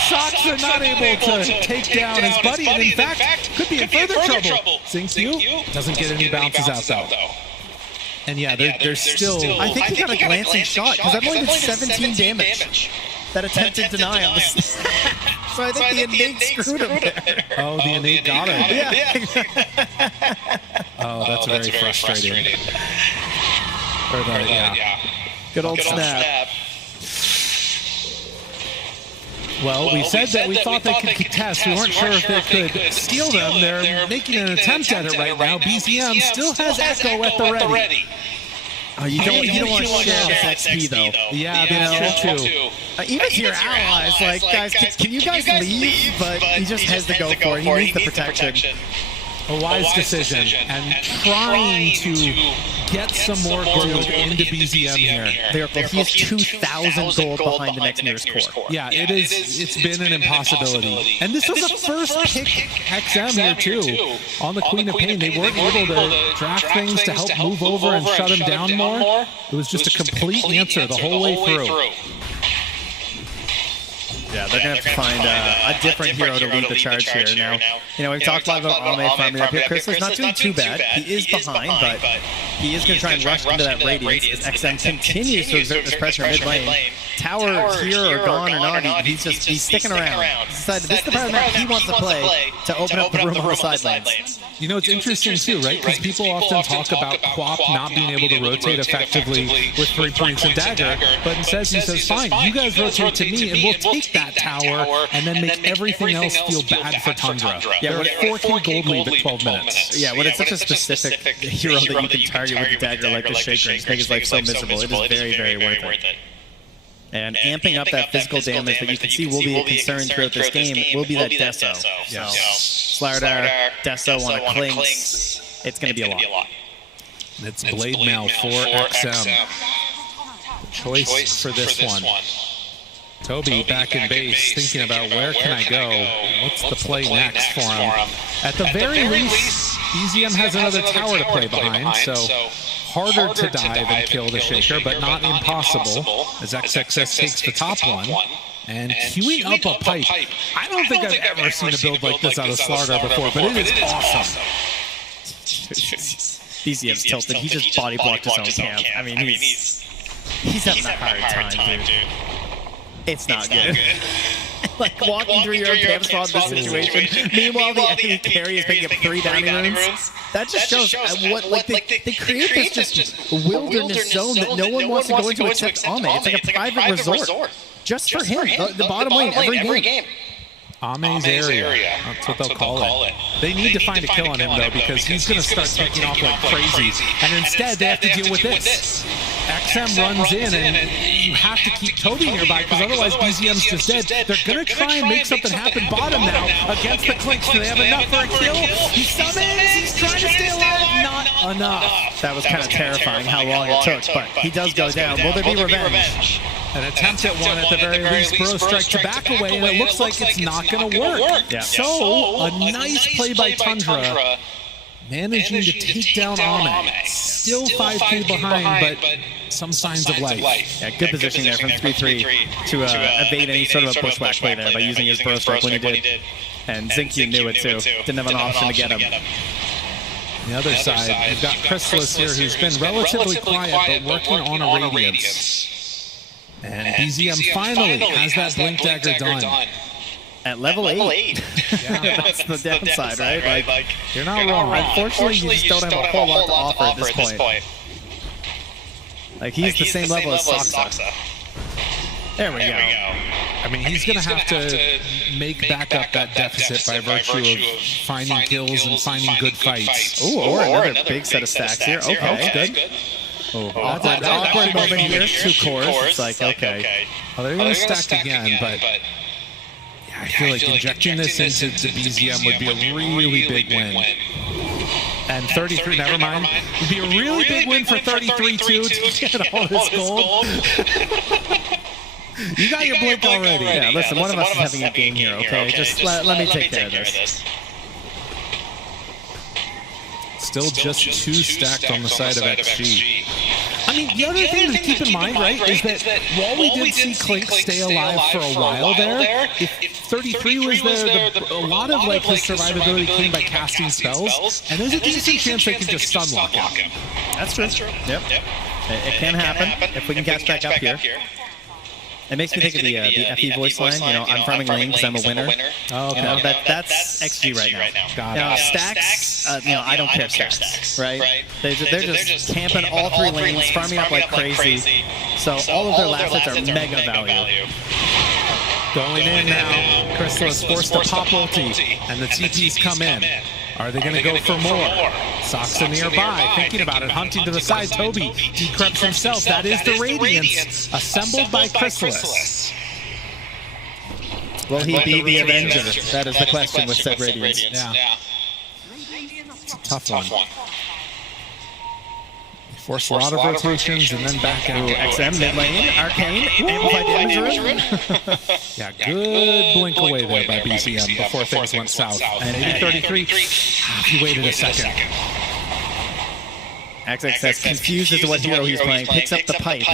Sox are not able to take down his buddy, and in fact, could be in further trouble. Xingqiu doesn't get any bounces out, though. And yeah, they're still... I think he got a glancing shot, because that only did 17 damage. That attempted deny on the... So I think the innate screwed him there. Oh, the innate got him. Yeah. Oh, that's very frustrating. Good old snap. Well, we said that we thought they could contest. We weren't sure if they could steal them. They're making an attempt at it right now. BZM still has Echo at the ready. Oh, you don't want to share this XP though. Yeah, that's true too. Even to your allies, like, guys, can you guys leave? But he just has to go for it. He needs the protection. A wise decision, and trying to get some more gold into BZM here. He's 2,000 gold behind the next nearest core. Yeah, it's been an impossibility. And this was the first pick XM here too. On the Queen of Pain, they weren't able to draft things to help move over and shut him down more. It was just a complete answer the whole way through. Yeah, they're going to have to find a different hero to lead the charge here now. You know, we've talked a lot about Ame farming up here. Chris is not doing too bad. He is behind, but he is going to try and rush into that radius as XM continues to exert this pressure mid lane. Tower here or gone or not, he's sticking around. He's decided this is the part of the map he wants to play to open up the room on the side lanes. You know, it's interesting too, right? Because people often talk about Quap not being able to rotate effectively with 3 points and dagger, but instead he says, fine, you guys rotate to me and we'll take that tower and then make everything else feel bad for Tundra. Yeah, they're at 4K gold lead at 12 minutes. Yeah, when it's such a specific hero that you can target with the dagger like the Shaker and make his life so miserable, it is very, very worth it. And amping up that physical damage that you can see will be a concern throughout this game will be that Deso. So, Slardar, Deso on a Clinks, it's going to be a lot. It's Blade Mail for XM. The choice for this one. Toby back in base, thinking about where can I go? What's the play next for him? At the very least, BZM has another tower to play behind, so harder to die than kill the Shaker, but not impossible, as XXS takes the top one. And queuing up a pipe. I don't think I've ever seen a build like this out of Slardar before, but it is awesome. BZM's tilted. He just body blocked his own camp. I mean, he's having a hard time, dude. It's not good. Like walking through your own camp spot in this situation. Meanwhile, the enemy carry is picking up 3 downing runes. That just shows what they create this just wilderness zone that no one wants to go into except Ame. It's like a private resort. Just for him. The bottom lane every game. Ame's area. That's what they'll call it. They need to find a kill on him, though, because he's going to start taking off like crazy. And instead, they have to deal with this. XM runs in, and you have to keep Toby nearby, because otherwise BZM's just dead. They're going to try and make something happen bottom now against the Clinks. Do they have enough for a kill? He summons. He's trying to stay alive. Not enough. That was kind of terrifying how long it took, but he does go down. Will there be revenge? An attempt at one at the very least. Bro strike to back away, and it looks like it's not going to work. Yeah. So, a nice play by Tundra, managing to take down Ame. Still 5K behind, but some signs of life. Yeah, good position there from 3-3 to evade any sort of a bushwhack play there by using his burst strike when he did. And Xingqiu knew it too. Didn't have an option to get him. On the other side, you've got Chrysalis here, who's been relatively quiet, but working on a radiance. And BZM finally has that Blink Dagger done. At level 8. Yeah. That's the downside, right? Like, you're not wrong. Unfortunately, you just don't have a whole lot to offer at this point. Like, he's the same level as Soxa. There we go. I mean, he's going to have to make back up that deficit by virtue of finding kills and finding good fights. Ooh, or another big set of stacks here. Okay, good. Oh, that's an awkward moment here. 2 cores. It's like, okay. Well, they're going to stack again, but yeah, I feel like injecting this into the BZM would be a really big win. And 33, never mind. Would be a really big win for 33 too to get all this gold. You got your blink already. Yeah, listen, one of us is having a game here, okay? Just let me take care of this. Still just 2 stacked on the side of XG. I mean, the other thing to keep in mind, right, is that while we did see Clink stay alive for a while there, if 33 was there, a lot of like his survivability came by casting spells, and there's a decent chance they can just stunlock him. That's true. Yep. It can happen if we can catch back up here. It makes me think of the FE voice line, you know, I'm farming lane because I'm a winner. Oh, okay. You know, that's XG right now. Got Now, it. stacks, you know, I don't care stacks, right? They're just camping all 3 lanes, farming up like crazy. So all of their last hits are mega value. Going in now, Chrysalis forced to pop ulti, and the TPs come in. Are they going to go for more? Soxa nearby, thinking about it, hunting to the side. Toby decrypts himself. That is the Radiance, assembled by Chrysalis. Will he be the Avenger? That is the question with said Radiance. Yeah. It's a tough one. Force a lot of rotations and then back out. XM mid lane, Arcane, amplified damage room. Yeah, good blink away there by BCM before things went south. And 33, he waited a second. XXS confused as to what hero he's playing, picks up the pipe.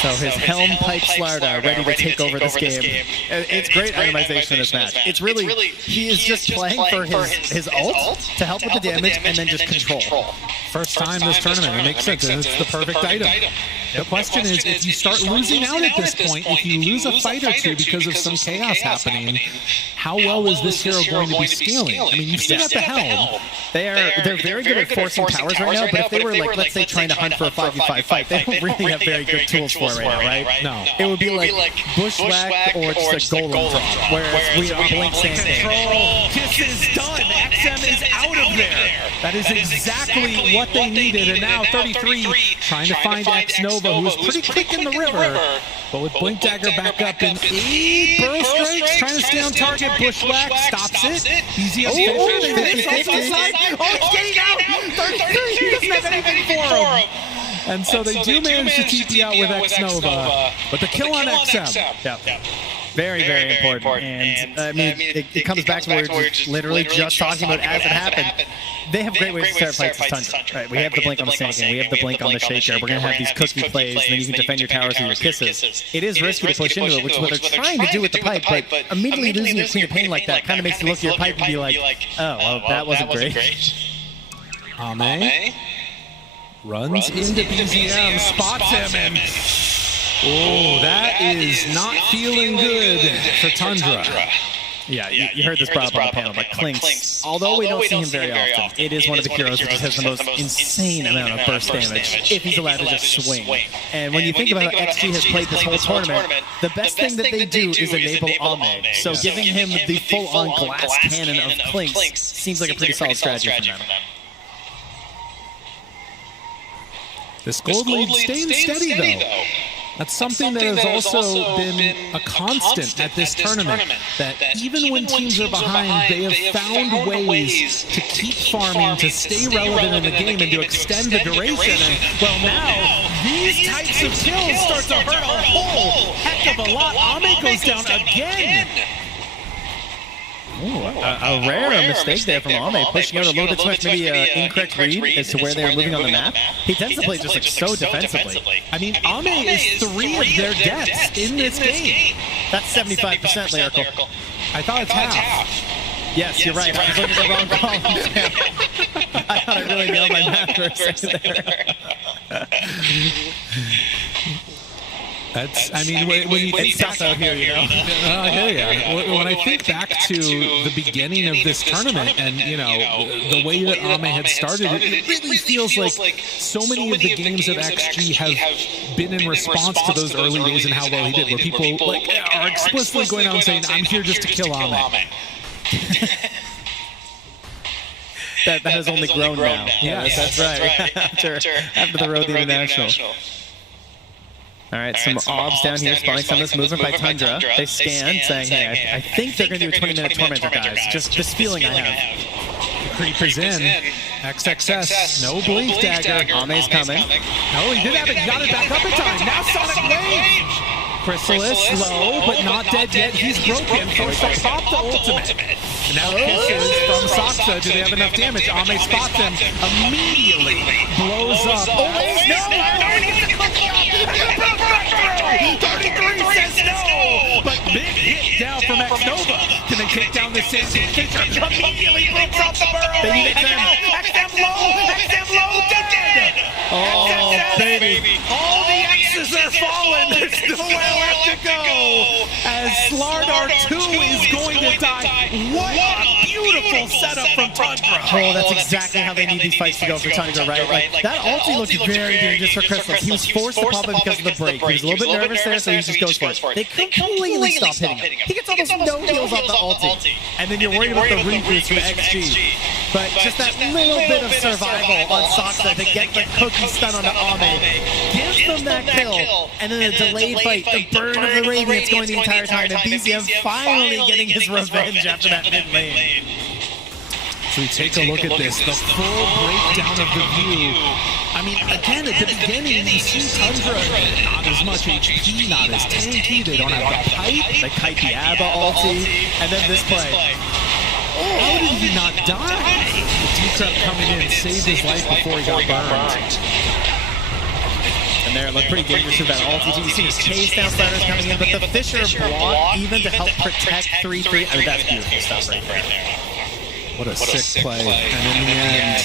So his Helm Pipe Slardar ready to take over this game. It's great itemization in this match. It's really, he is just playing for his ult to help with the damage and then just control. First time this tournament, it makes sense. It's the perfect item. The question is, if you start losing out at this point, if you lose a fight or two because of some chaos happening, how well is this hero going to be scaling? I mean, you've still got the Helm. They're very good at forcing towers right now, but if they were, like, let's say, trying to hunt for a 5v5 fight, they don't really have very good tools for it right now, right? No. It would be like Bushwhack or just a Golem drop, whereas we are Blink standing. Kiss is done. XM is out of there. That is exactly what they needed. And now 33 trying to find X Nova, who was pretty quick in the river. But with Blink Dagger back up in 8 burrow strikes, trying to stay on target. Bushwhack stops it. Easy up he's getting out. 33, he doesn't have anything for him. And so they do manage to TP out with X Nova, but the kill on XM. Yeah. Very, very important. And I mean, it comes back to what we were literally just talking about as it happened. They have great ways to start fights with Tundra. Right? We have the blink on the Sandkin, we have the blink on the Shaker. We're going to have these cookie plays, and then you can defend your towers with your kisses. It is risky to push into it, which is what they're trying to do with the pipe, but immediately losing your Queen of Pain like that kind of makes you look at your pipe and be like, oh, well, that wasn't great. Ame runs into BZM, spots him, and oh, that is not feeling good for Tundra. Yeah, you heard this brought up on the panel, but Clinks, although we don't see him very often, it is one of the heroes that just has the most insane amount of burst damage if he's allowed to just swing. And when you think about how XG has played this whole tournament, the best thing that they do is enable Ame. So giving him the full-on glass cannon of Clinks seems like a pretty solid strategy for them. This gold lead staying steady, though. That's something that has also been a constant at this tournament, that even when teams are behind, they have found ways to keep farming, to stay relevant in the game, and to extend the duration. And, well, now, these types of kills start to hurt a whole heck of a lot. Ame goes down again. Ooh, a rare mistake there from Ame, pushing out a little bit too much, maybe incorrect read as to where they were moving on the map. He tends to play just like so defensively. I mean, Ame is 3 of their deaths in this game. That's 75% lyrical. I thought it's half. Yes, you're right. I was looking at the wrong column. I thought I really nailed my math for a second there. That's, I mean, when you think back out here, you know, I hear you. When I think back to the beginning of this tournament and, you know, the way that Ame had started, it really feels like so many of the games of XG have been in response to those early days and how well he did, where people like are explicitly going out and saying, I'm here just to kill Ame. That has only grown now. Yes, that's right. after the Road International. All right, some obs down here spawning some of this movement by Tundra. They scan, saying, hey, I think they're going to do a 20-minute Tormentor, guys. Just this feeling I have. Creepers in. XXS. No blink dagger. Ame's coming. No, he did have it. He got it back up in time. Now Sonic Wave. Chrysalis low, but not dead yet. He's broken. Forced to pop the ultimate. Now kisses from Saksa. Do they have enough damage? Ame spots him. Immediately blows up. Oh, no! 33 says no! But big hit down from X-Nova. Can they take down this Sandstorm? Immediately breaks off the burrow. They need XM low, dead! Oh, baby. All the X's are falling. There's nowhere left to go. As Slardar 2 is going to die. What a beautiful setup from Tundra. Oh, that's exactly how they need these fights to go for Tundra, right? Like, that ulti looked very dangerous for Crystal. He was forced to pop it because of the break. He was a little bit nervous there, so he just goes for it. They completely stop hitting him. He gets almost no heals off the ulti. And then you're worried about the reboost from XG. But just that little bit of survival on Saksa to get the cookie stun onto Ame gives them that kill. And then a delayed fight, the burn of the Radiance going the entire time, and BZM finally getting his revenge after that mid lane. So we take a look at this, the full breakdown of the view. I mean, again, at the beginning, you see Tundra, not as much HP, not as tanky, they don't have the pipe. They kite the ABBA ulti, and then this play. How did he not die? The T-Trap coming in saved his life before he got burned. And there, it looked pretty dangerous with that ulti. You see his chase down sliders coming in, but the Fisher block even to help protect 3-3. I mean, that's beautiful stuff right there. What a sick play. And in the end,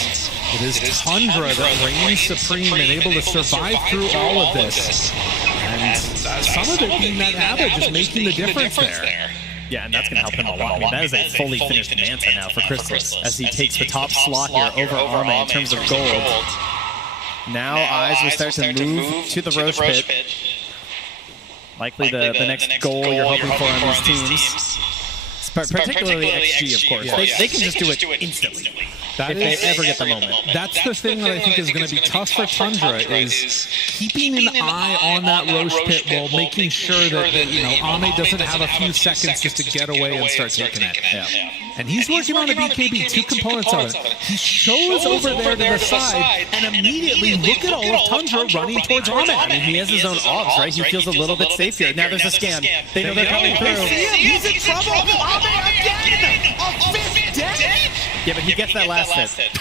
it is Tundra that reigns supreme and able to survive through all of this. And some of it being that ABBA just making the difference there. Yeah, and that's going to help him a lot. I mean, that is a fully finished Manta now for Chrysalis as he takes the top slot here over Ame in terms of gold. Now Eyes will start to move to the Roche Pit. Likely the next goal you're hoping for on these teams. Particularly XG, of course. Yeah. They can just do it instantly if they ever get the moment. That's the thing that I think is going to be tough for Tundra is keeping an eye on that Roche Pit while making sure that Ame doesn't have a few seconds just to get away and start taking it. Yeah. And he's working on a BKB, 2 components of it. He shows over there to the side, and immediately look at all of Tundra running towards Ame. I mean, he has his own obs, right? He feels a little bit safe here. Now there's a scan. They know they're coming through. He's in trouble! Ame again! A 5th dead! Yeah, but he gets that last hit.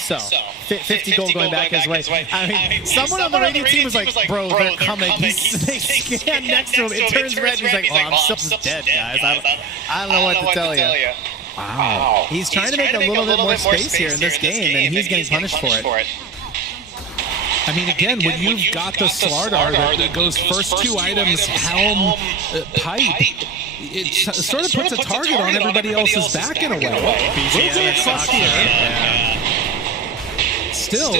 So, 50 gold going back his way. I mean, someone on the Radiant team was like, bro, they're coming. They scan next to him. It turns red. He's like, oh, I'm still just dead, guys. I don't know what to tell you. Wow. He's trying to make a little bit more space here in this game, and he's getting punished for it. I mean, again, when you've got the Slardar that goes first 2 items, Helm, Pipe, it sort of puts a target on everybody else's back in a way. Still,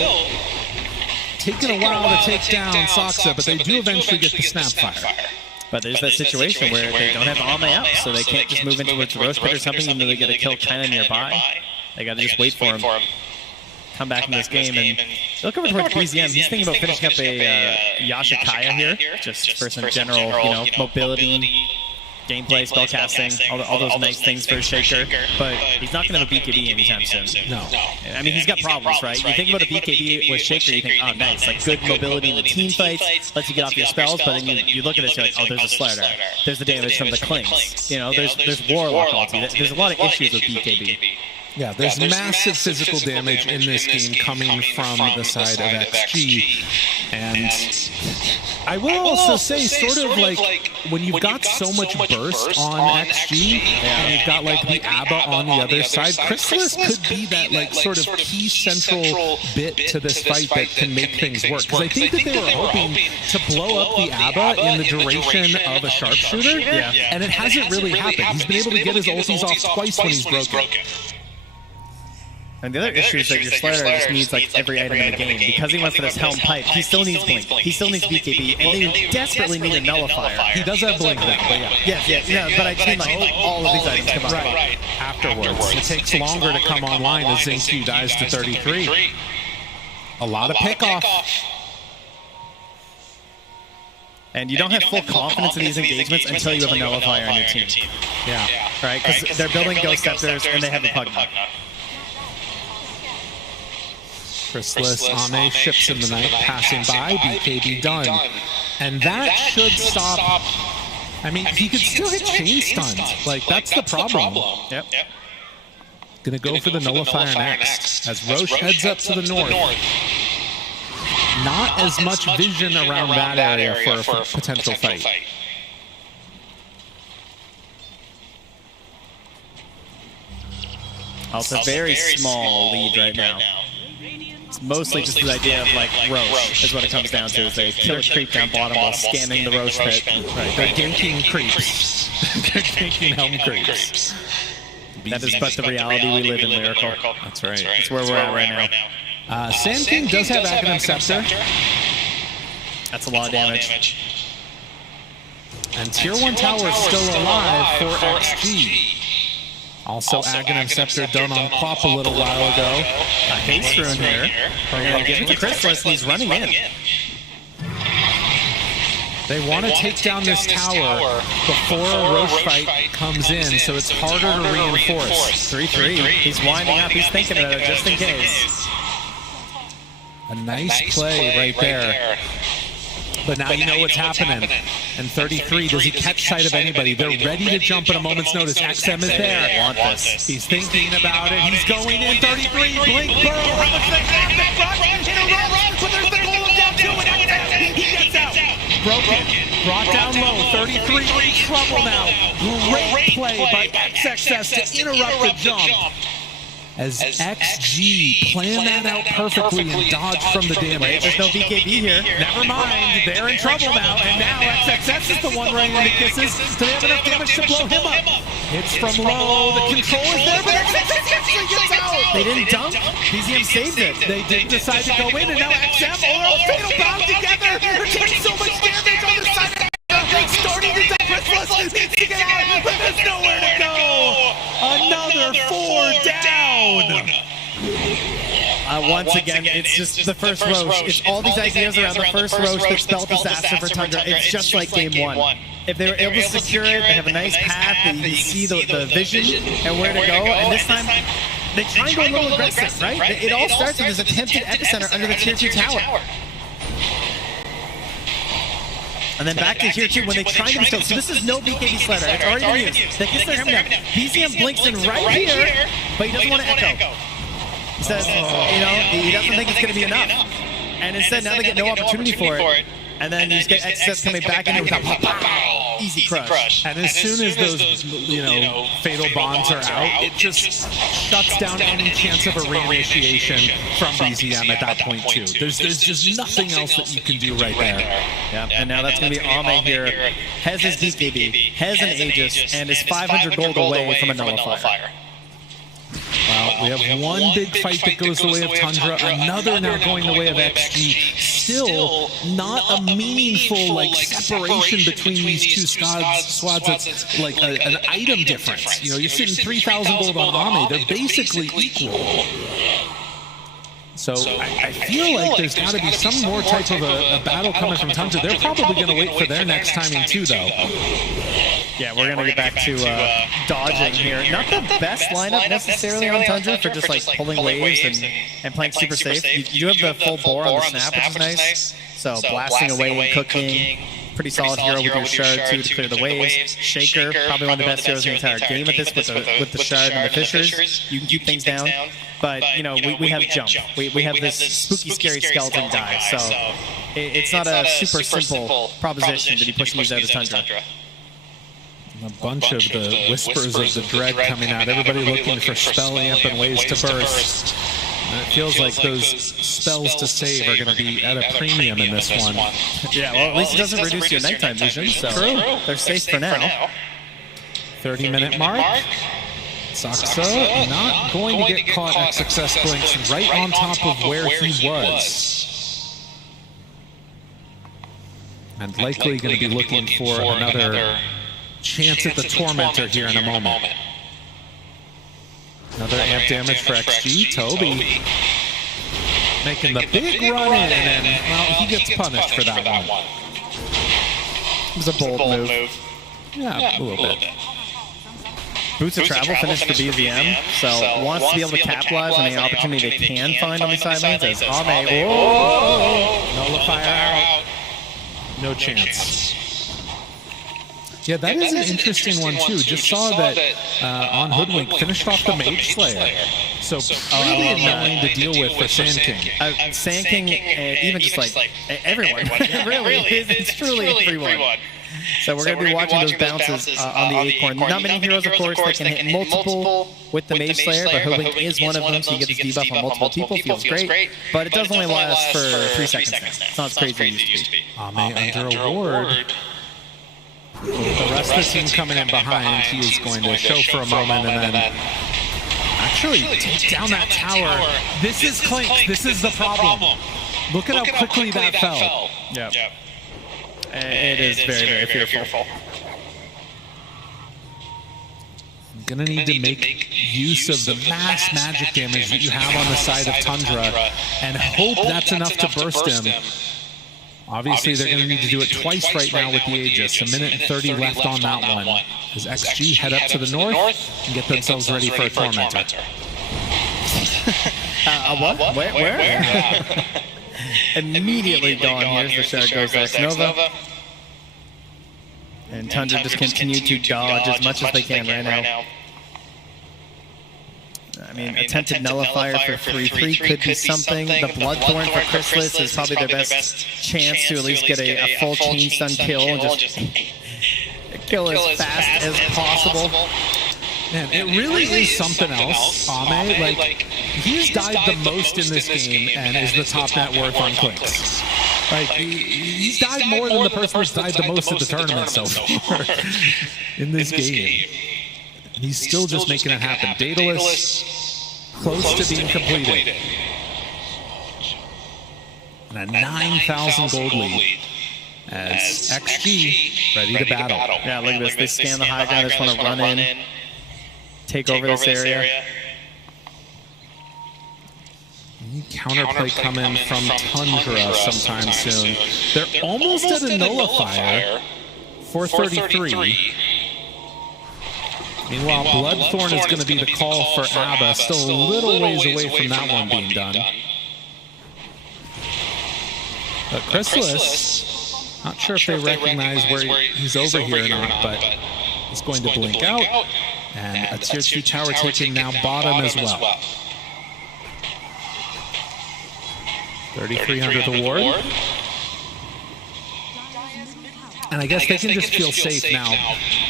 taking a while to take down Saksa, but they do eventually get the Snapfire. But there's that situation where they don't have Ame up, so they can't just move into the Roche Pit or something, even though they get a kill kind of nearby. They got to just wait for him. Come back in this game, and look over towards BZM. He's thinking about finishing up a Yashikaya here, just for some general, mobility, gameplay, spellcasting, all those nice things for a Shaker. But he's not going to have a BKB anytime soon. No. I mean, he's got problems, right? You think about a BKB with Shaker, you think, oh, nice, like good mobility in the team fights, lets you get off your spells. But then you look at this, you're like, oh, there's a Slardar. There's the damage from the Clinks. There's Warlock ulti. There's a lot of issues with BKB. Yeah, there's massive physical damage in this game coming from the side of XG. And I will also say, sort of like, when you've got so much burst on XG, and you've got like the ABBA on the other side, Chrysalis could be that like sort of key central bit to this fight that can make things work. Because I think that they were hoping to blow up the ABBA in the duration of a sharpshooter, and it hasn't really happened. He's been able to get his ultis off twice when he's broken. And the other issue is that your Slardar just needs like every item in the game. Because he went for this Helm Pipe, he still needs Blink, he still needs BKB, and they desperately need a Nullifier. He does have Blink now, but yeah, but I mean like all of these items come out. Afterwards. It takes longer to come online as Xingqiu dies to 33. A lot of pickoff. And you don't have full confidence in these engagements until you have a Nullifier on your team. Yeah. Right? Because they're building Ghost Scepters and they have a Pugna. Chrysalis, Ame ships in the night, passing by, BKB done. And that should stop. I mean, he could still hit chain stuns. Like, that's the problem. Yep. Gonna go for the nullifier next as Roche heads up to the north. Not as much vision around that area for a potential fight. Also, very small lead right now. It's mostly just the idea of like Roche is what it comes down to. Is they kill a creep down bottom while scanning the Roche pit. Right, they're ganking creeps. They're ganking helm creeps. That is but the reality we live in, Lyrical. That's right. That's where we're at right now. Sand King does have Aghanim Scepter. That's a lot of damage. And Tier 1 Tower is still alive for XG. Also, Aghanim Scepter done on Pop a little while ago. A haste rune here. We're going to give it to Chrysalis, and he's running in. They want to take down this tower before a Roche fight comes in, so it's harder to reinforce. 3-3. He's winding up. He's thinking about it just in case. A nice play right there. But now you know what's happening. And 33, does he catch sight of anybody? They're ready to jump at a moment's notice. XM is there. He's thinking about it. He's going in. 33, blink, burrow around the front, hit a run, but there's the goal down to it. He gets out. Broken. Brought down low. 33 in trouble now. Great play by XXS to interrupt the jump. As XG planned that out perfectly and dodged from the damage. There's no BKB here. Never mind, they're in trouble now, and now XXS is the one running into kisses. Do they have enough damage to blow him up? It's from low, the control is there, but XXS actually gets out! They didn't dunk, BZM saved it. They did decide to go in, and now XM, Fatal bound together! They're taking so much damage on the side of the starting to die. Chrysalis needs to get out, but there's nowhere to go! Another 4 down! Once again, it's just the first Roche. It's all these ideas around the first Roche that spelled disaster for Tundra. It's just like game 1. If they were able to secure it, they have a nice path, that you can see the vision and where to go, and this time, they try and go a little aggressive, right? It all starts with this attempted epicenter under the Tier 2 tower. And then back to Tier 2 when they try to get the so this is no BKB slider. It's already been used. They kiss their hammer down. BZM blinks in right here, but he doesn't want to echo. He says, he doesn't think it's going to be enough. And instead, now they get no opportunity for it. And then you just get XS coming back in here with a pop, easy crush. And as soon as those, fatal bonds are out, it just shuts down any chance of a reinitiation from BZM at that point too. There's just nothing else that you can do right there. Yeah, and now that's going to be Ame here. Has his BKB, has an Aegis, and is 500 gold away from a nullifier. Well, we have one big fight that goes the way of Tundra, another now going the way of XG. Still not a meaningful separation between these two squads that's like an item difference. You're sitting 3,000 gold on Ame. They're basically equal. So I feel like there's got to be some more type of a battle coming from Tundra. They're probably going to wait for their next timing too, though. Yeah, we're going to get back to dodging here. Not the best lineup necessarily on Tundra for just pulling waves and playing super safe. You do have the full bore on the snap, which is nice. So blasting away and cooking. Pretty solid hero with your shard too to clear the waves. Shaker, probably one of the best heroes in the entire game at this with the shard and the fishers. You can keep things down. But, we have jump. We have this spooky, scary skeleton guy. So it's not a super simple proposition to be pushing these out of Tundra. A bunch of the whispers of the dread coming out. Everybody looking for spell amp and ways to burst. And it feels like those spells to save are going to be at a premium in this one. Yeah, well, at least it doesn't reduce your nighttime vision, so they're safe for now. 30-minute mark. Saxa not going to get caught at success blinks right on top of where he was. And likely going to be looking for another chance at the Tormentor here in a moment. Another amp damage for XG. Toby making the big run in, and he gets punished for that one. It was a bold move. Yeah, a little bit. Boots of Travel finished for BZM, so wants to be able to capitalize on the opportunity they can find on the sidelines as Ame. Nullifier out. No chance. Yeah, that is an interesting one, too. Just saw that on Hoodwink finished off the Mage Slayer. So pretty annoying to deal with for Sand King. Sand King, even just like everyone. Really, it's truly everyone. So we're going to be watching those bounces on the Acorn. Not many heroes, of course, that can hit multiple with the Mage Slayer, but Hoodwink is one of them, so you get his debuff on multiple people. Feels great, but it does only last for 3 seconds now. It's not as crazy as it used to be. Ame under a ward. With the rest of the team coming in behind, he is going to show for a moment and then actually take down that tower. This is Clink. This is the problem. Look at how quickly that fell. Yeah. It is very, very fearful. I'm going to need to make use of the mass magic damage that you have on the side of Tundra and hope that's enough to burst him. Obviously, they're going to need to do it twice right now with the Aegis. A minute and 30 left on that one. As XG head up to the north and get themselves ready for a Tormentor. What? Where? Immediately gone. Here's the shot goes X Nova. And Tundra just continue to dodge as much as they can right now. I mean, attempted nullifier for 3-3 could be something. The Bloodthorn for Chrysalis is probably their best chance to at least get a full chain stun kill and just kill as fast as possible. Man, it really is something else. Ame, like, he's died the most in this game and is the top net worth on clicks. Like, he's died more than the person who's died the most at the tournament so far in this game. He's still just making it happen. Daedalus, close to being completed. And a 9,000 gold lead. As XG ready to battle. Yeah, look at this. They scan the high ground. They just want to run in, take over this area. Counterplay coming from Tundra sometime soon. They're almost at a nullifier. 433. Meanwhile, Bloodthorn is going to be the call for Abba. Still a little ways away from that one being done. But Chrysalis, not sure if they recognize where he's over here or not, but he's going to blink out. And a tier 2 tower taking now bottom as well. 3,300 the ward. And I guess they can just feel safe now,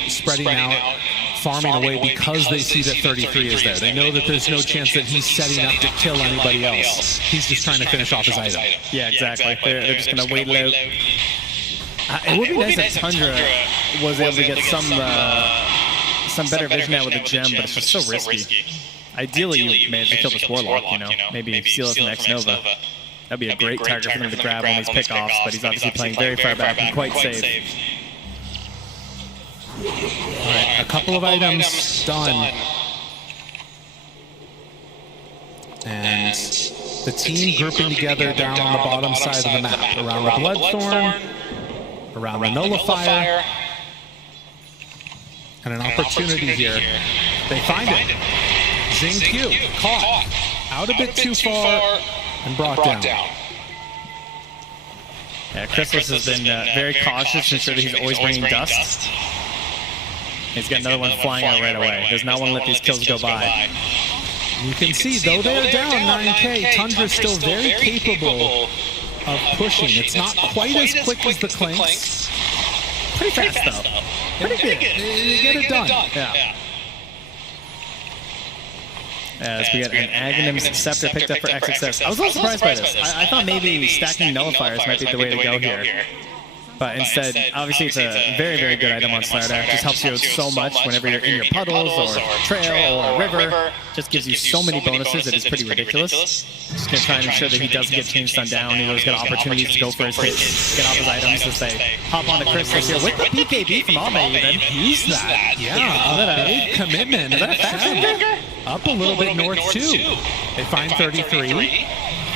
spreading out, farming away because they see that 33 is there. They know that there's no chance that he's setting up to kill anybody else. He's just trying to finish off his item. Yeah, exactly. They're just going to wait low. It would be nice if Tundra was able to get some better vision out with the gem, but it's just so risky. Ideally, you manage to kill this Warlock, you know, maybe seal it from X Nova. That'd be a great target for him to grab on these pickoffs, but he's obviously playing very far back and quite safe. All right, a couple of items done. And the team grouping together down on the bottom side of the map, around the Bloodthorn, around the Nullifier, and an opportunity here. They find it. Zing Q, caught, out a bit too far, and brought down. Yeah, Chrysalis has been very cautious to ensure that he's always bringing dust. He's got another one flying out right away. Does not want to let these kills go by. You can see, though they're down 9K, Tundra's still very capable of pushing. It's not quite as quick as the Clinks. Pretty fast, though. Pretty good. They get it done. Yeah. As we got an Aghanim's Scepter picked up for XXS. I was a little surprised by this. I thought maybe stacking nullifiers might be the way to go here. But instead, obviously it's a very, very good item on Slardar. It just helps you so much whenever you're in your puddles or trail or river. Just gives you so many bonuses, it is pretty ridiculous. Just going to try and ensure that he doesn't get chain stun down. He's always got opportunities to go for his hits, get off his items as they hop onto Chrysalis here with the BKB from Ame even. Use that. Yeah, big commitment. Is that a fast up a little bit north too. They find 33.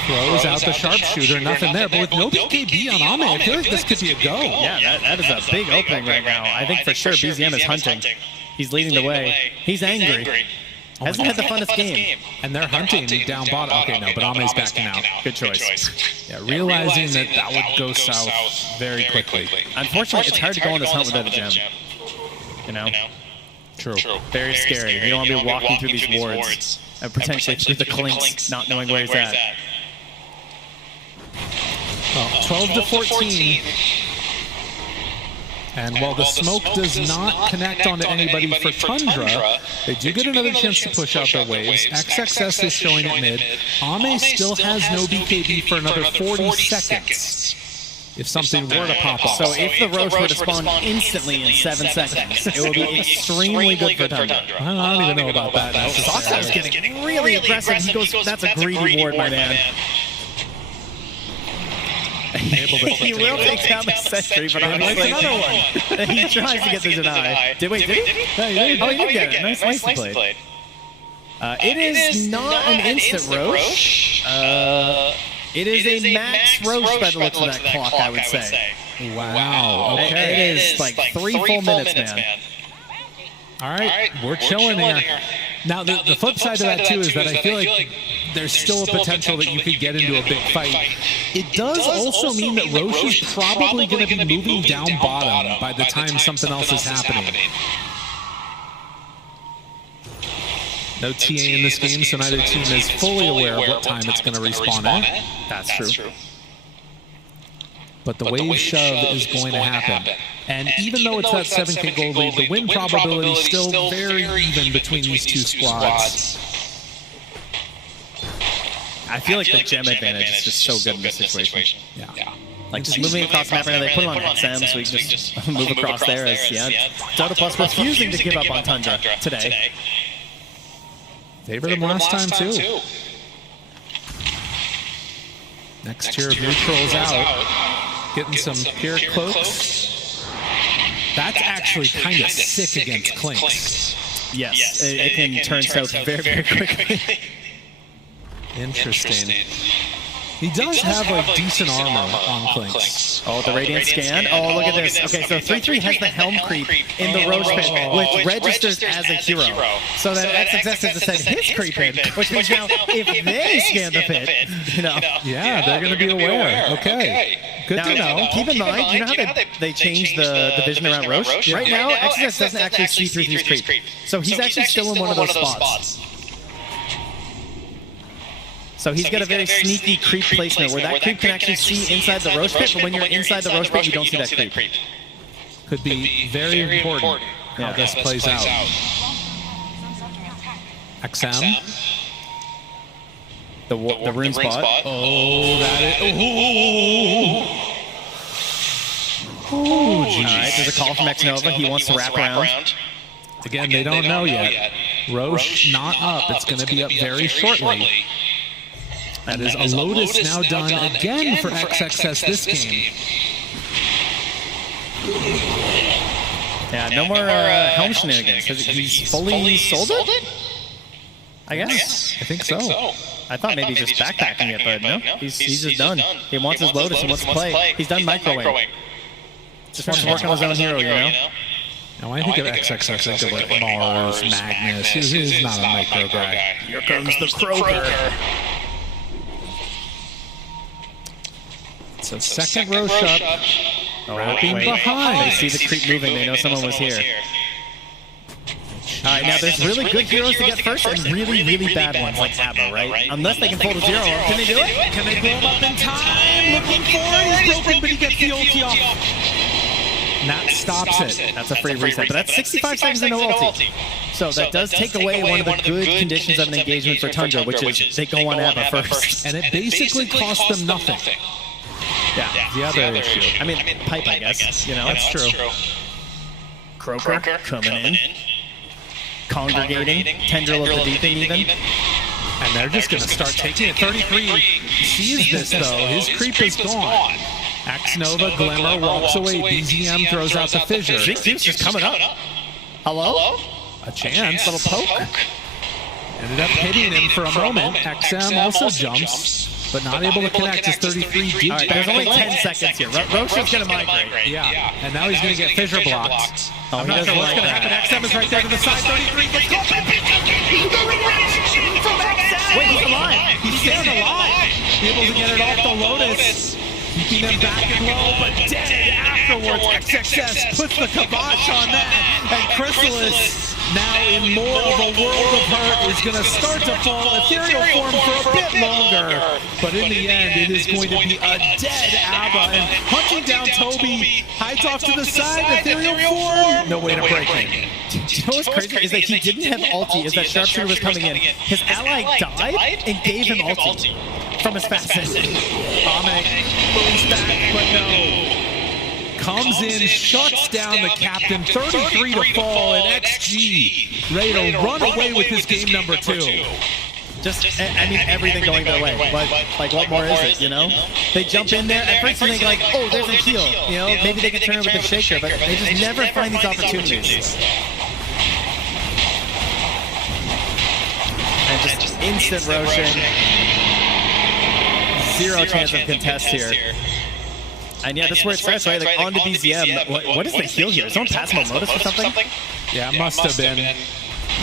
Throws out the sharpshooter, nothing there. But with no BKB on Ame, I feel like this could be a go. Yeah, that is a big opening right now. I think for sure BZM is hunting. He's leading the way. He's angry. Hasn't had the funnest game. And they're hunting down bottom. Okay, no, but Ame's backing out. Good choice. Yeah, realizing that would go south very quickly. Unfortunately, it's hard to go on this hunt without a gem. you know? True. Very scary. You don't want to be walking through these wards and potentially through the clinks, not knowing where he's at. Well, 12 to 14. And while the smoke does not connect onto anybody for Tundra, they do get another chance to push out their waves. XXS is showing it mid. Ame still has no BKB for another 40 seconds. If something were to pop off. So if the Roche were to spawn instantly in 7 seconds, it would be extremely good for Tundra. I don't even know about that. Foxhouse getting really aggressive. He goes, that's a greedy ward, my man. He will take down the sentry, but obviously another one. He tries to get the deny. Did he? Oh, he did get it. Nicely played. It is not an instant Roche. It is a max Roche by the looks of that clock, I would say. Wow. Okay. It is like 3 full minutes, man. All right, we're chilling here. Now, the flip side of that, too, is that I feel like there's still a potential that you could get into a big fight. It does also mean that Roche is probably going to be moving down bottom by the time something else is happening. No TA in this game, so neither team is fully aware of what time it's going to respawn at. That's true. But the wave shove is going to happen. And even though it's that 7K gold lead, the win probability is still very even between these two squads. I feel like the gem advantage is just so good in this situation. Yeah. Like just moving across the map, and they put it on XM, so we can just move across there as, Dota Plus refusing to give up on Tundra today. Favored them last time, too. Next tier of neutrals out. Getting some Pyrrhic cloaks. That's actually kind of sick against Clinks. Yes, it can turn south very, very quickly. Interesting. He does have like decent armor on Clinks. Oh, the Radiant scan. Oh, look at this. Okay, so 3-3 has the Helm creep in the Roche pit, which registers as a hero. So then XXS has to send his creep in, which means now if they scan the pit, Yeah, they're going to be aware. Okay. Good to know. Keep in mind, you know how they changed the vision around Roche? Right now, XXS doesn't actually see 3-3's creep. So he's actually still in one of those spots. So he's got a very sneaky creep placement where that creep can actually see inside the Roche pit, but when you're inside the Roche pit, you don't see that creep. Could be very important how this plays out. XM. The rune spot. Oh, that is... Oh, geez. All right, there's a call from Xnova. He wants to wrap around. Again, they don't know yet. Roche not up. It's going to be up very shortly. That is a Lotus now done again for XXS this game. Yeah, no more Helm shenanigans. He's fully sold it? I guess. I think so. I thought maybe just backpacking it, but no. He's just done. He wants his Lotus. He wants to play. He's done microwave. Just wants to work on his own hero, you know? Now, when I think of XXS, I think of like Mars, Magnus. He's not a micro guy. Here comes the Croaker. So second Roche up, wrapping behind. They see the creep moving. They know someone was here. All right, now there's really good heroes to get first and really, really bad ones like Abba, right? Unless they can fold a zero. Can they do it? Can they blow him up in time? Looking for it. He's broken, but he gets the ulti off. And that stops it. That's a free reset, but that's 65 seconds and no ulti. So that does take away one of the good conditions of an engagement for Tundra, which is they go on Abba first. And it basically costs them nothing. Yeah, the other issue. I mean, pipe, I guess. You know, that's true. Croaker coming in, congregating, Tendril of the Deeping even. And they're just going to start taking it. 33 sees this, though. His creep is gone. Xnova, Glimmer walks away. BZM throws out the fissure. Zeke's just coming up. Hello? A chance. Little poke. Ended up hitting him for a moment. XM also jumps, but not able to connect. His 33 deep. Right, there's only 10 seconds here. Roche is going to migrate. Yeah, and now he's going to get fissure blocked. I'm not sure what's going to happen. XM is right there to the side. 33 gets caught. Wait, he's alive. He's staying alive. Able to get it off the Lotus. Keeping keeping them back and low, but dead afterwards. XXS puts the kibosh on that, and Chrysalis, now in more of a world of hurt, is going to start to fall ethereal form for a bit longer. But in the end, it is going to be a dead ABBA, and hunting down Toby, hides off to the side, ethereal form, no way to break him. Do you know what's crazy is that he didn't have ulti as that sharpshooter was coming in. His ally died and gave him ulti from his fastest. Ame moves back, but no. Comes in, shuts down the captain, 33 to fall, and XG ready to run away with his game number 2. Just, I mean, everything going their way. Like, what more is it, you know? They jump in there, at first you think like, oh, there's a heal. You know, maybe they can turn it with a shaker, but they just never find these opportunities. And just instant Roshan. Zero chance of contest here. And yeah, that's where it starts, right? Like, on to BZM. What is the heal here? Is someone pass him a Lotus or something? Yeah, it must have been.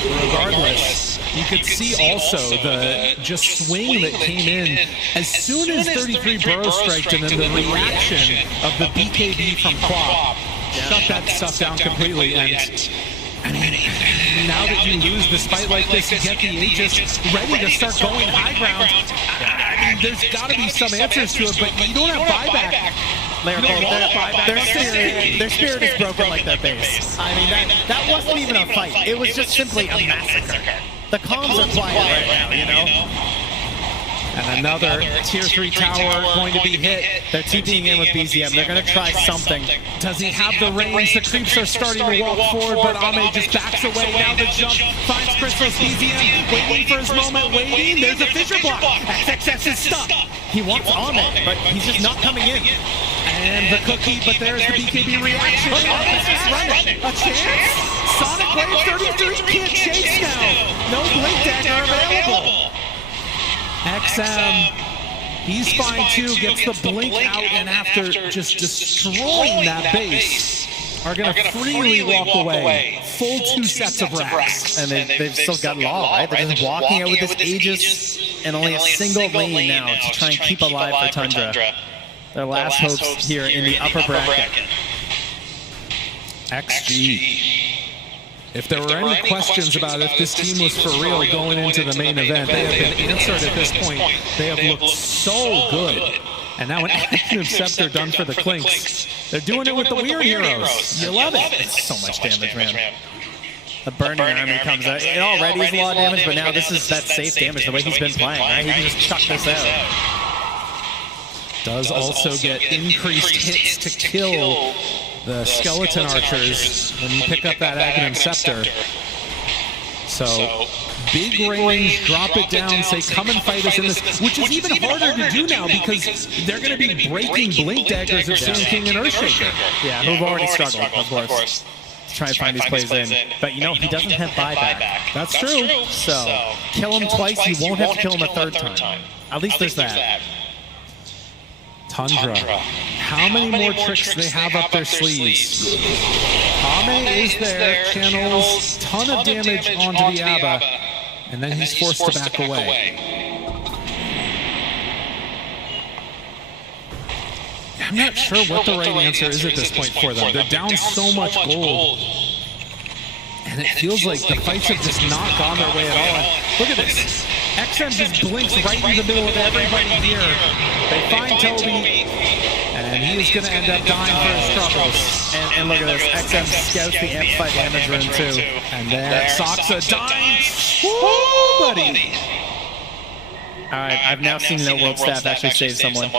Regardless, you could see also the just swing that came in as soon as 33 Burrow striked, and then the reaction of the BKB from Quap shut that stuff down completely. And I mean, now that you lose this fight like this, you get the Aegis ready to start going high ground. I mean, there's got to be some answers to it, but you don't have buyback. Their spirit is broken like their base. I mean, that wasn't even a fight. It was just simply a massacre. The comms are quiet right now, you know? And another tier 3 tower going to be hit. They're TPing in with BZM. They're going to try something. Does he have the range? The creeps are starting to walk forward, but Ame just backs away. Now the jump finds Crystal's BZM. Waiting for his moment, waiting. There's a fissure block. XXS is stuck. He wants Ame, but he's just not coming in. And the cookie, but there's the BKB reaction. Ame's just running. A chance? Sonic Wave 33 can't chase now. No Blink Dagger available. XM, he's fine too, gets the blink out, and after just destroying that base, are going to freely walk away. Full 2 sets of racks. And they've still got Law, right? They're just walking out with this Aegis and only a single lane now to try and keep alive for Tundra. Their last hopes here in the upper bracket. XG. If there were any questions about if this team was for real going into the main event, they have been answered at this point. They have looked so good. And now an active Scepter done for the Clinks. They're doing it with the Weird Heroes. You love it. It's so much damage, man. The Burning Army comes out. It already is a lot of damage, but now this is that safe damage, the way he's been playing, right? He can just chuck this out. Does also get increased hits to kill the skeleton archers when you pick up that Aghanim Scepter. So, big range, drop it down, say come and fight us in this, which is even harder to do now because they're going to be breaking Blink Daggers of Sand King and Earthshaker. Yeah, who've already struggled, of course, to try and find these plays in. But you know, he doesn't have buyback. That's true. So, kill him twice, you won't have to kill him a third time. At least there's that. Tundra. How many more tricks they have up their sleeves? Ame is there, channels ton of damage onto the ABBA, and then he's forced to back away. I'm not sure what the right answer is at this point for them. They're down so much gold. And it feels like the fights have just not gone their way at all. And look at this. XM just blinks right in the middle of everybody here. They find Toby, and he is going to end up dying for his troubles. And look at this. XM scouts the amplified damage room too. And there, Soxa dying. Woo, buddy. Alright, I've now seen no world staff actually save someone.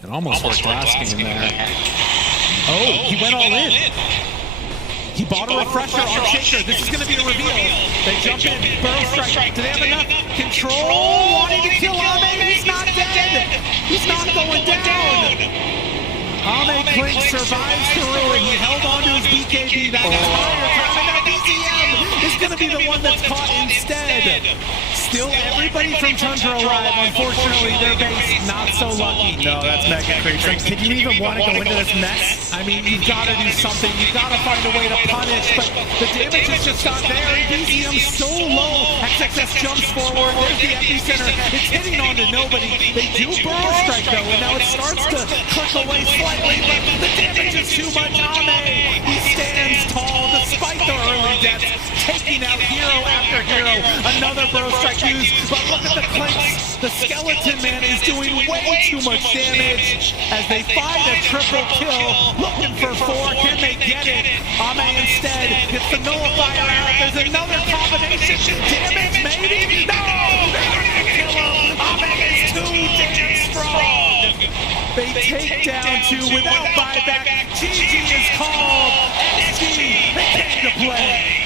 It almost worked last game there. Oh, he went all in. He bought a refresher on Shaker. This is going to be a reveal. They jump in. Burrow strike. Do they have enough control? Wanting to kill Ame. He's not dead. He's not going down. Ame Clink survives through it. He held on to his BKB that entire time. And now BZM is going going to be the one that's caught instead. Still everybody from Tundra alive. Unfortunately, their base not so lucky. No, that's mega creepy. Did you even want to go into this mess? I mean, you've got to do something. You've got to find a way to punish, but the damage is just not there. BZM so low. XXS jumps forward. There's the epicenter. It's hitting onto nobody. They do burrow strike though, and now it starts to click away slightly, but the damage is too much. Ame, he stands tall despite the early deaths, taking out hero after hero. Another burrow strike used, but look at the clinks. The skeleton man is doing way too much damage as they find a triple kill. Looking for 4, can they get it? Ame instead gets the nullifier out. There's another combination. Damage maybe? No! They're gonna kill him! Ame is too damn strong! They take down 2 without buyback. GG is called. XG, they came to play.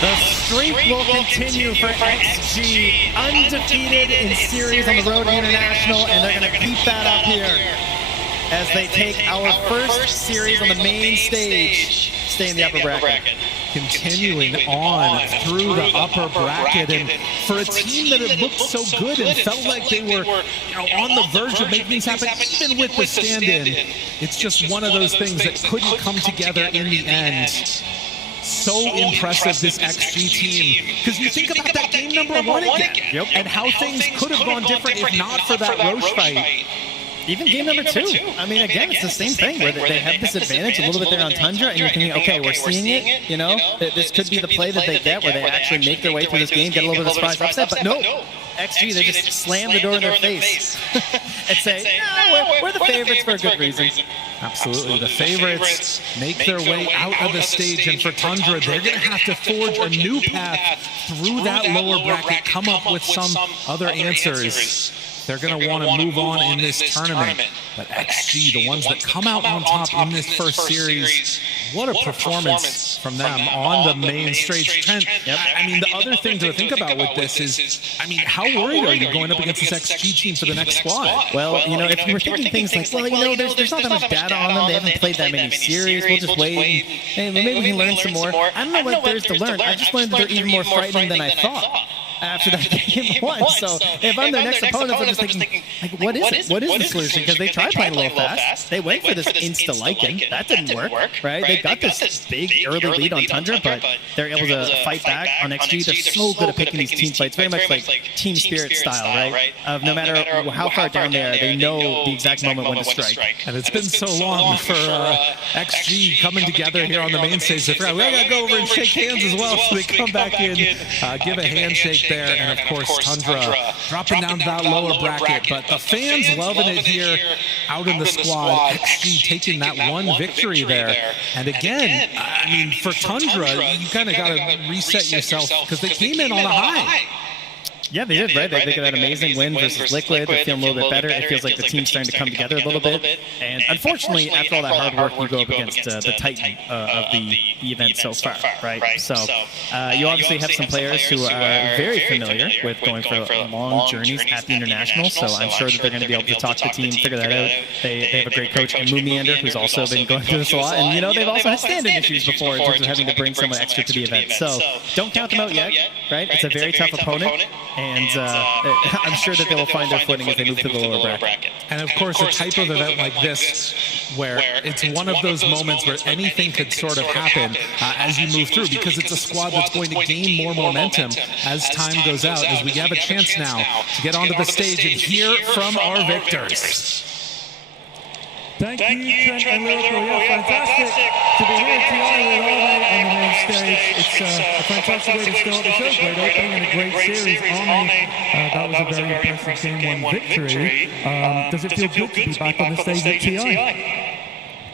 The streak will continue for XG, undefeated in series on the road to international, and they're going to keep that up here as they take our first series on the main stage, stay in the upper bracket. Continuing on through the upper bracket, and for a team that it looked so good and felt like they were on the verge of making things happen, even with the stand-in, it's just one of those things that couldn't come together in the end. So impressive, this XG team, because you think about that game number 1 again, and how things could have gone different if not for that Roche fight. Even game number 2. I mean, again, it's the same thing where they have this advantage a little bit there on Tundra, and you're thinking, okay, we're seeing it, you know, this could be the play that they get where they actually make their way through this game, get a little bit of surprise upset, but no. XG, they just slam the door in their face and say, no, we're the favorites for a good reason. Absolutely. The favorites make their way out of the stage, and for Tundra, they're going to have to forge a new path through that lower bracket, come up with some other answers. They're going to want to move on in this tournament. But XG, the ones that come out on top in this first series, what a performance from them on the main stage. Trent, I mean, the other thing to think about with this is, I mean, how worried are you going up against this XG team for the next squad? Well, you know, if you were thinking things like, well, you know, there's not that much data on them. They haven't played that many series. We'll just wait. Hey, maybe we can learn some more. I don't know what there's to learn. I just learned that they're even more frightening than I thought after that game 1. So if I'm their next opponent, I'm just thinking, like, what is it? What is the solution? Because they tried playing a little fast. They went for this insta-Lycan. That didn't work, right? They got this big early lead on Tundra, but they're able to fight back on XG. They're so good at picking these team fights, very much like team spirit style, right? Of no matter how far down they are, they know the exact moment when to strike. And it's been so long for XG coming together here on the main stage. We gotta go over and shake hands as well, so they come back in, give a handshake there, and of course Tundra dropping down to that lower bracket, but the fans loving it here out in the squad. XG taking that one victory there, and again, I mean, for Tundra, you kind of got to reset yourself because they came in on a high. Yeah, they did, right? They got that amazing win versus Liquid. They're feeling a little bit better. It feels like the team's starting to come together a little bit. And unfortunately, after all that hard work, you go up against the titan of the event so far, right? So you obviously have some players who are very familiar with going for long journeys at the International, so I'm sure that they're going to be able to talk to the team, figure that out. They have a great coach, Mumiander, who's also been going through this a lot. And, you know, they've also had stand-in issues before in terms of having to bring someone extra to the event. So don't count them out yet, right? It's a very tough opponent. And I'm sure that they will find their footing as they move to the lower bracket. And of course, a type of event like this, where it's one of those moments where anything could sort of happen as you move through, because it's a squad that's going to gain more momentum as time goes out, as we have a chance now to get onto the stage and hear from our victors. Thank you, Trent and Lyrical. Yeah, fantastic to be here tonight with Ame on the main stage. It's a fantastic way to start the show. Great opening and a great series. Ame, that was a very impressive game 1 victory. Does it feel good to be back on the stage at TI?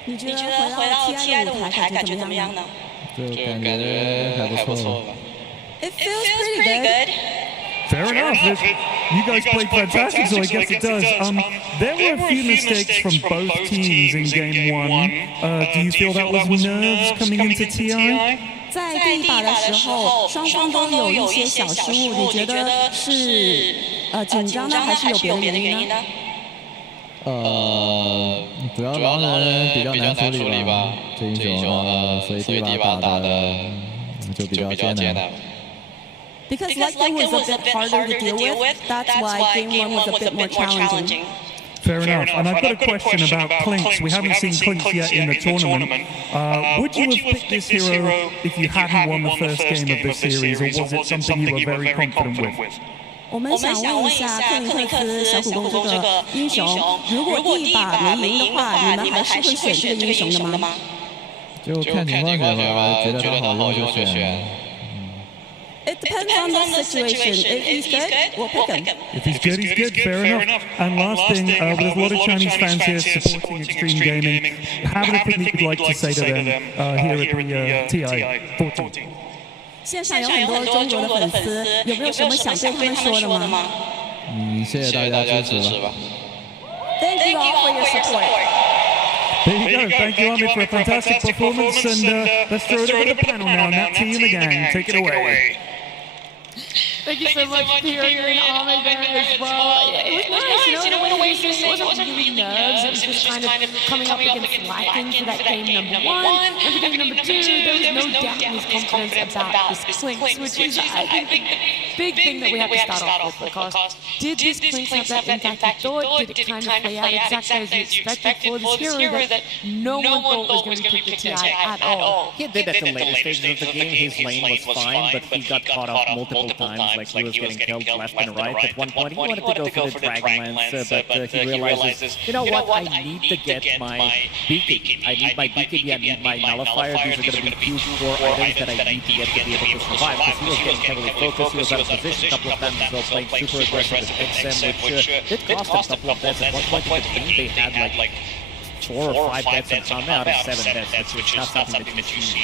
你觉得回到 TI 的舞台感觉怎么样呢？就感觉还不错。 It feels pretty good. Fair enough. You guys played fantastic, so I guess it does. There were a few mistakes from both teams in game 1. Do you feel that was nerves coming into TI? 在第一把的时候，双方都有一些小失误，你觉得是紧张呢，还是有别的原因呢？主要狼人比较难处理吧，这英雄所以第一把打的就比较艰难。 Because like game was a bit harder to deal with, that's why game 1 was a bit more challenging. Fair enough. And I've got a question about Clinks. We haven't seen Clinks yet in the tournament. Would you have picked this hero if you hadn't won the first game of this series, or was it something you were very confident with? 我们想问一下克林克斯小股东这个英雄，如果第一把没赢的话，你们还是会选这个英雄的吗？就看情况选吧，觉得他好用就选。 It depends on the situation. If he's good, we'll pick him. If he's good, he's good. Fair enough. And last thing, there's a lot of Chinese fans here supporting Extreme Gaming. Have anything that you'd like to say to them here at the TI 14? 线上有很多中国的粉丝，有没有什么想对他们说的吗？谢谢大家支持吧。Thank you all for your support. There you go. Thank you, Ami, for a fantastic performance. And let's throw it over to the panel now. Nat T and the gang, take it away. Thank you so much, Fury and Ame there as well. It was nice, you know, in a way, it wasn't really nerves. It was just kind of coming up against lacking for that game number 1. And for game number 2, there was no doubt in his confidence about this Clinks, which is, I think, the big thing that we have to start off with. Because did this Clinks have that impact you thought? Did it kind of play out exactly as you expected for this hero that no one thought was going to pick the TI at all? He did at the later stages of the game. His lane was fine, but he got caught off multiple times. Like he was getting killed left and right. At one point, he wanted to go for the Dragon Lance, but he realizes, you know what, I need to get my beacon. I need my beacon, I need my nullifier. These are going to be huge core items that I need to get to be able to survive. Because he was getting heavily focused, he was out of position a couple of times as well, playing super aggressive with XM, which did cost him a couple of deaths. At one point in the game, they had like 4 or 5 deaths on Combat out of 7 deaths, which is not something that you see.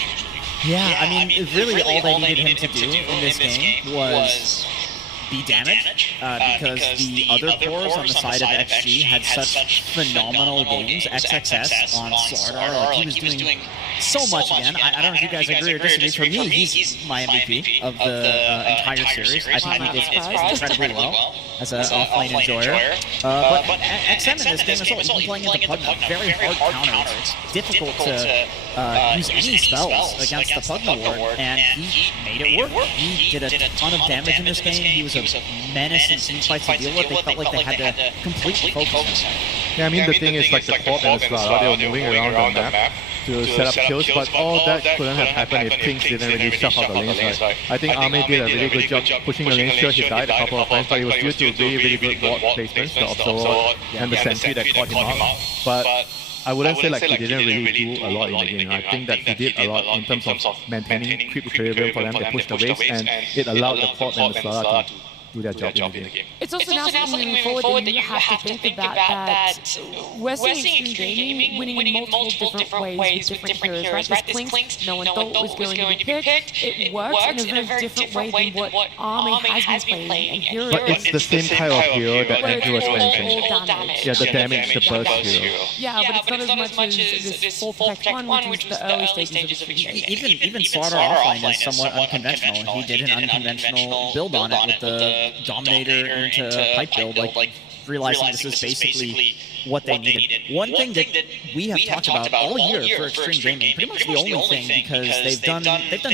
Yeah, I mean, really all they needed him to do in this game was be damaged, because the other cores on the side of XG had such phenomenal games. XXS on Slardar, like he was doing so much again. I don't know if you guys agree or disagree. For me, he's my MVP of the entire series. I think he did incredibly well as an offlane enjoyer. But XM in this game as well, he's playing into Pugna. Very hard counters. Difficult to use any spells against the Pugna ward, and he made it work. He did a ton of damage in this game. He was a menace in team fights to deal with. They felt like they had to completely focus. Yeah, I mean the thing is like the Quad and Slardar, they were moving around the map to set up kills, but all that couldn't have happened if Kings didn't really shut out the lanes. Right? I think Ame did a really good job pushing the lane. Sure, he died a couple of times, but it was due to really good ward placements, the Observer and the Sentry that caught him out. But I wouldn't say like he didn't really do a lot in the game. I think that he did a lot in terms of maintaining creep equilibrium for them. They pushed the waves, and it allowed the Quad and the Slardar to do their job in the game. It's also now something moving forward that you have to think about that we're seeing Extreme Gaming winning in multiple different ways with different heroes, right? This Clinks, no one thought was going to be picked. It works in a very different way than what Ame has been playing. And heroes, but it's the same kind of hero that Andrew was mentioning. Yeah, the damage, the burst hero. Yeah, but it's not as much as this full protect 1, which is the early stages of the game. Even Slardar offline is somewhat unconventional. He did an unconventional build on it with the Dominator into pipe build, like realizing this is basically what they needed. One thing that we have talked about all year for Extreme Gaming, pretty much the only thing, because they've done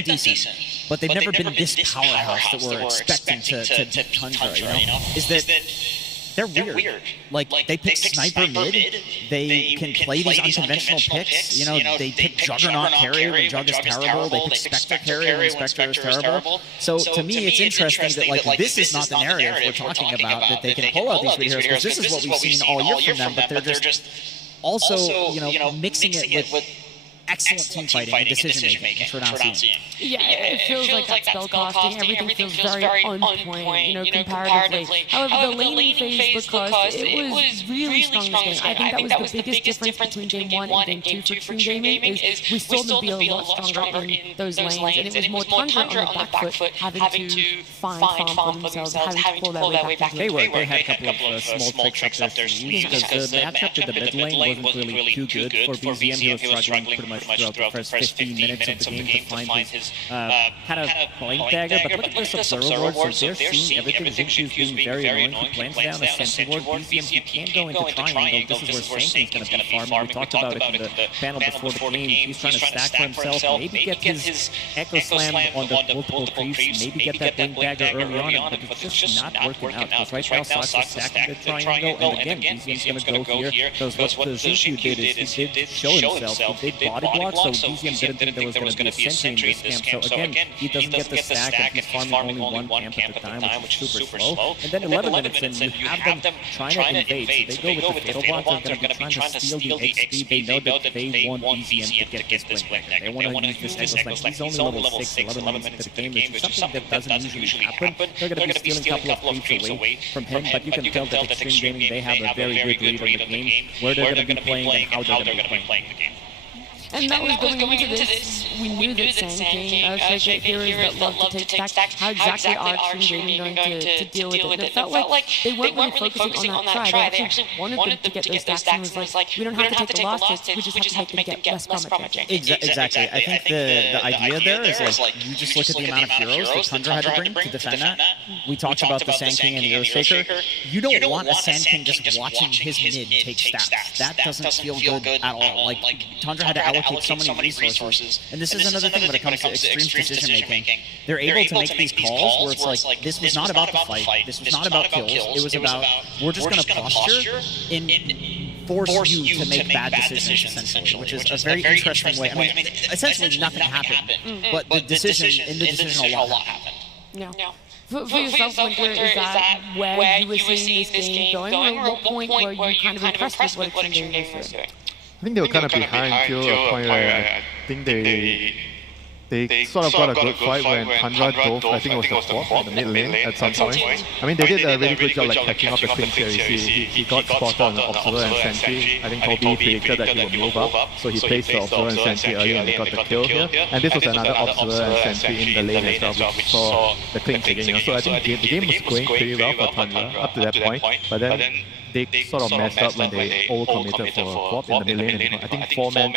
decent, but they've never been this powerhouse that we're expecting to Tundra, you know, is that they're weird. Like, they pick Sniper mid, they can play these unconventional picks, you know, they pick Juggernaut carry when Jug is terrible, they pick Spectre carry when Spectre is terrible. So to me, it's interesting that, like, this is not the narrative we're talking about, that they can pull out these good heroes, because this is what we've seen all year from them, but they're just also, you know, mixing it with excellent team fighting and decision making, which we're not seeing. Yeah, it feels like that spell casting, everything feels very on point, you know, comparatively. However, the laning phase, because it was really strong this game. I think that was the biggest difference between Game 1 and Game 2 for Extreme Gaming, is we saw them be a lot stronger in those lanes, and it was more Tundra on the back foot, having to find farm for themselves, having to pull their way back. They had a couple of small tricks up their sleeves, because the matchup in the mid lane wasn't really too good for BZM. He was struggling pretty much much throughout the first 15 minutes of the game to find his kind of blank dagger. But look at this Observer Ward, so they're seeing everything. Zinchu's being very annoying. He plants down a Sentry Ward. BZM, he can't go into Triangle. This is where Sanking's going to be farming. We talked about it in the panel before the game. He's trying to stack for himself, maybe get his Echo Slam on the multiple creeps, maybe get that Blink Dagger early on, but it's just not working out. Because right now, Sox is stacking the Triangle, and again, BZM's going to go here. Because what the Zinchu did is he did show himself. He did body block, so BZM didn't think there was going to be a Sentry in this camp. So again, he doesn't get the stack, and he's farming only one camp at a time, which is super slow. And then 11 minutes in, you have them trying to invade. So they go with the Fatal Bond. They're going to be trying to steal the XP. They know that they want BZM to get this Blink Dagger. They want to use this Echo Slam. He's only level 6, 11 minutes into the game, which is something that doesn't usually happen. They're going to be stealing a couple of creeps away from him, but you can tell that Extreme Gaming, they have a very good read of the game, where they're going to be playing and how they're going to be playing the game. And that was going into this. We knew that Sand King, Shaker Heroes that love to take stacks, how exactly are Extreme Gaming going to deal with it? And it felt like they weren't really focusing on that try. They actually wanted them to get those stacks, and it was like, we don't have to take the lost hits, we just have to make them get less combat damage. Exactly. I think the idea there is like, you just look at the amount of heroes that Tundra had to bring to defend that. We talked about the Sand King and the Earthshaker. You don't want a Sand King just watching his mid take stacks. That doesn't feel good at all. Like, Tundra had to allocate so many resources, and this is another thing when it comes to Extreme's decision making. They're able to make these calls where it's like, this was not about the fight, this was not about kills, it was about, we're just going to posture and force you to make bad decisions, essentially, which is a very interesting way. I mean, essentially nothing happened, but in the decision a lot happened. Yeah. For yourself, Winter, is that where you were seeing this game going, or at what point were you kind of impressed with what Extreme Gaming was doing? I think they were kind of behind till a point where I think they sort of got a good fight when Tundra dove, I think it was the fourth in the mid lane at some point. I mean, they did a really good job like catching up the Queen series. He got spotted on the Observer and Sentry. I think Toby predicted that he would move up, so he placed the Observer and Sentry early and they got the kill here. And this was another Observer and Sentry in the lane as well, which saw the clinch again. So I think the game was going pretty well for Tundra up to that point, but then they sort of messed up when they overcommitted for Quap in the mid lane. And I think four-man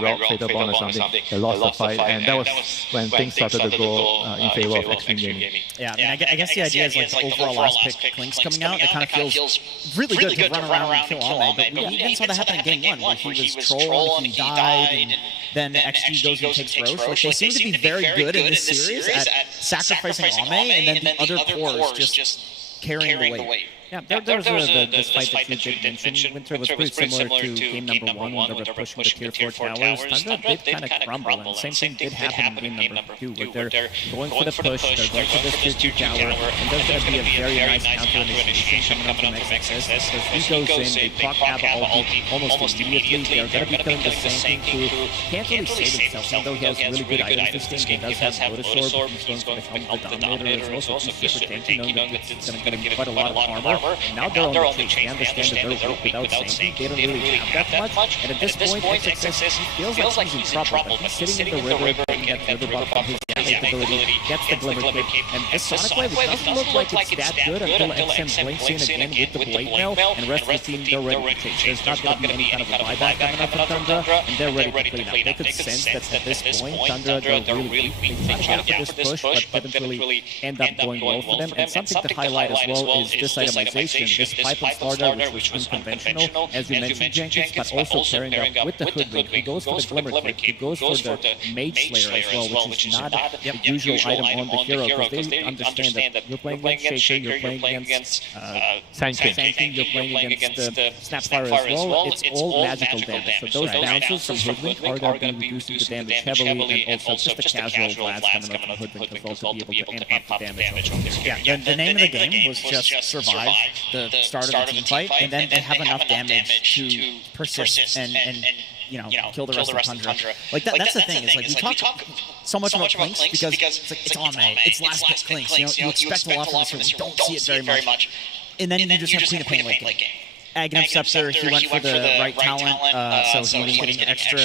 route Fatal Bond or something, they lost the fight, and that was when things started to go in favor of Extreme Gaming. Yeah, I mean, I guess the idea is like the overall last pick Klink's coming out, it kind of feels really good to run around and kill Ame, but we even saw that happen in game 1, where he was troll and he died, and then XG goes and takes Roche. Like, they seem to be very good in this series at sacrificing Ame, and then the other cores just carrying the weight. Yeah, there was this fight that you did mention. Winter was pretty similar to game number 1 when they were pushing the tier 4 towers. Tundra did kind of crumble, and the same thing did happen in game number 2, where they're going for the push, they're going for this tier 2 tower, and there's going to be a very nice counter initiation coming up from XXS. Because he goes in, they proc Abba ulti almost immediately, they're going to be killing the same thing who can't really save himself, even though he has really good items this game. He does have Lotus Orb, he's going for the Helm of the Dominator as well, so he's super tanky, knowing that it's going to give him quite a lot of armor. Now they're on the chase. They understand that they're weak without Sankey. They don't really have that much. And at this point, XXS feels like he's in trouble. But he's sitting in the river, getting that river buff from his damage ability, gets the Glimmer Cape. And this Sonic Wave, it doesn't look like it's that good until XM blinks in again with the Blade Mail, and the rest of the team, they're ready to chase. There's not going to be any kind of a buyback coming up from Tundra, and they're ready to clean up. They could sense that at this point, Tundra, they're really weak. They tried to go for this push, but didn't really end up going well for them. And something to highlight as well is this itemization. This Pipeline Starter, which was unconventional, as you mentioned, Jenkins, but also pairing up with the Hoodwink. He goes for the Glimmer Cape, he goes for the Mage Slayer as well, which is not the usual item on the hero, because they understand that you're playing against Shaker, you're playing against Sand King, you're playing against the Snapfire as well. It's all magical damage. So those bounces from Hoodwink are going to be reducing the damage heavily, and also just the casual blast coming up from Hoodwink is also be able to amp up the damage. Yeah, the name of the game was just survive the start of the team fight, and then they have enough damage to persist and kill the rest of Tundra. Like that's the thing, is like we talk so much about Klinks because it's like, it's Ame, it's last pick Klinks, you expect a lot from this, we don't see it very much. And then you just have Queen of Pain late game. Aghanim Scepter, he went for the right talent, so he was getting extra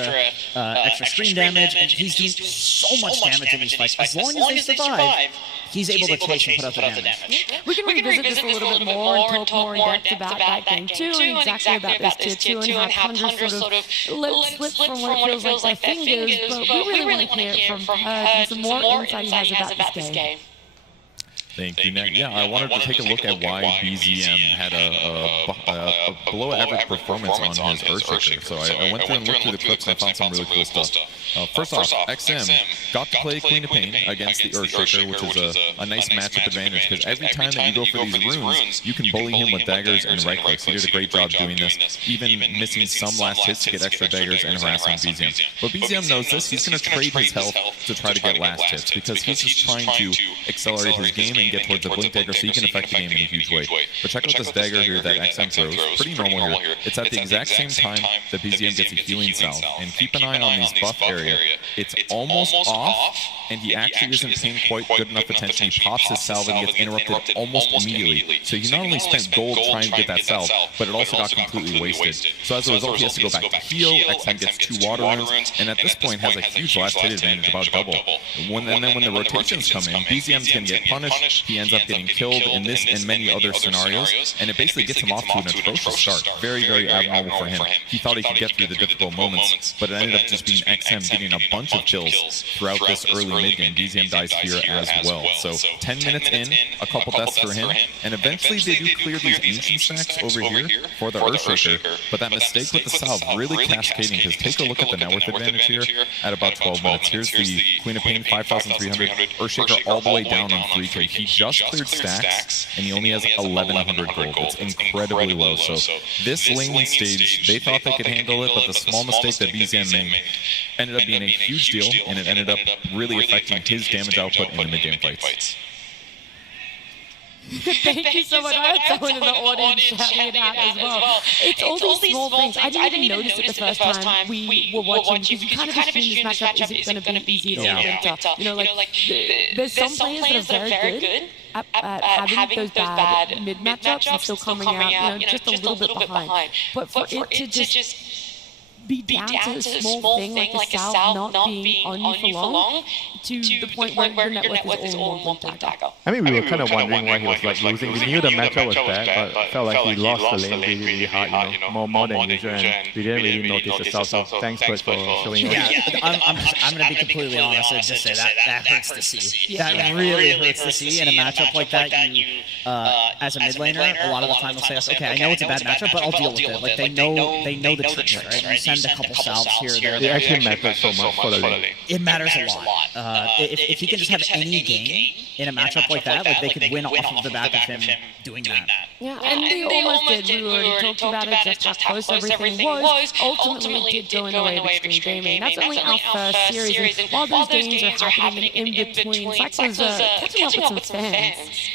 screen damage, and he's doing so much damage in these fights. As long as they survive, he's able to chase and put up the damage. We can revisit this a little bit more and talk more in depth about that game 2 and exactly about this tier 2 and how Tundra sort of let it slip from what it feels like their fingers, but we really want to hear it from her and some more insight he has about this game. Thank you, Nick. Yeah, I wanted to take a look at why BZM had a below-average performance on his Earthshaker. So I went through and looked through the clips and I found some really cool stuff. First off, XM got to play Queen of Pain against the Earthshaker, which is a nice matchup advantage, because every time that you go for these runes, you can bully him with daggers and right clicks. He did a great job doing this, even missing some last hits to get extra daggers and harassing BZM. But BZM knows this. He's going to trade his health to try to get last hits, because he's just trying to accelerate his game and get towards the blink dagger so he can affect the game in a huge way. But check out this dagger here that XM throws. Pretty normal here. It's at the exact same time that BZM gets a healing salve. And keep an eye on these buff area. It's almost off, and he actually isn't paying quite good enough attention. He pops his salve and gets interrupted almost immediately. So he not only spent gold trying to get that salve, but it also got completely wasted. So as a result, he has to go back to heal. XM gets 2 water runes, and at this point has a huge last hit advantage, about double. And then when the rotations come in, BZM's going to get punished. He ends up getting killed in this and many other scenarios, and it basically gets him off to an atrocious start. Very, very abnormal for him. He thought he could get through the difficult moments, but it ended up just being XM getting a bunch of kills throughout this early mid-game. BZM dies here as well. So 10 minutes in, a couple deaths for him, and eventually they do clear these ancient stacks over here for the Earthshaker, but that mistake with the salve really cascading, because take a look at the net worth advantage here at about 12 minutes. Here's the Queen of Pain, 5,300, Earthshaker all the way down on 3K. He just cleared stacks, and he only has 1,100 gold. It's incredibly low. So this laning stage, they thought they could handle it, but the small mistake that BZM made ended up being a huge deal, and it ended up really affecting his damage output in the mid-game fights. Thank you so much. I had someone in the audience shouting it out as well. It's all these small things. I didn't even notice it the first time we were watching, because you kind of assume this matchup isn't going to be easy to winter. You know, like, there's some players that are very good at having those bad mid-matchups and still coming out, just a little bit behind. But for it to just be down to a small thing like a salve not being on you for long, to the point where your network is all one blink dagger. I mean, we were kind of wondering why he was like losing. We knew the matchup was bad, but felt like he lost the lane really, really hard, more than usual, and we didn't really notice the salve. So thanks, Chris, for showing us. Yeah, I'm going to be completely honest and just say that hurts to see. That really hurts to see in a matchup like that. You, as a mid laner, a lot of the time they'll say, okay, I know it's a bad matchup, but I'll deal with it. Like, they know the tricks, right? You send a couple salves here. It actually matters so much for the lane. It matters a lot. If he can just have any game in a matchup like that, like they could win off of the back of him doing that. Yeah, and they almost did. We already talked about it, just how close everything was. Ultimately, it did go in the way of Extreme Gaming. That's only our first series, and while those games are happening in between, Flex was catching up with some fans.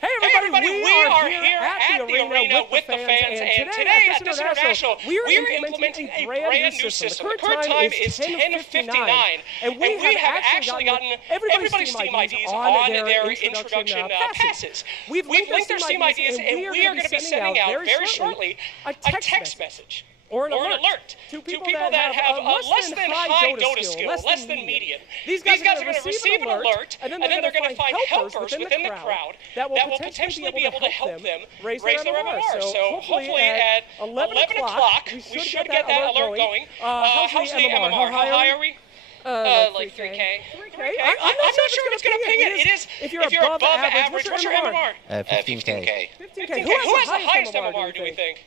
Hey everybody, we are here at the arena with the fans, and today at this International, we are implementing a brand new system. The current time is 10:59, and we have actually gotten everybody's Steam IDs on their introduction passes. We've linked their Steam IDs, and we are going to be sending out very shortly a text message or an alert to people that have less than high Dota skill, less than medium. These guys are going to receive an alert, and then they're going to find helpers within the crowd that will potentially be able to help them raise their MMR. So hopefully at 11 o'clock, we should get that alert going. How's the MMR? How high are we? Like 3K. I'm not sure if it's going to ping it. It is, if you're above average, what's your MMR? 15K. Who has the highest MMR, do we think?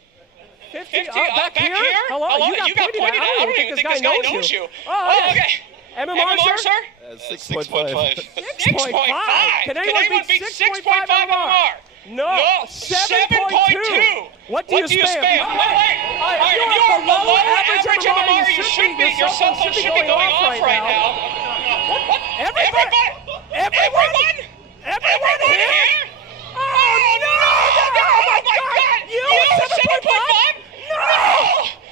50? Back here? Hello? You got pointed out. I don't even think this guy knows you. Oh, okay. MMR, sir? 6.5. 6.5. Can anyone beat 6.5 MMR? No. 7.2. What do you spam? If you are below average MMR, you should be. Your cell phone should be going off right now. What? Everyone here? Oh, no! Oh, my God! You 7.5? No!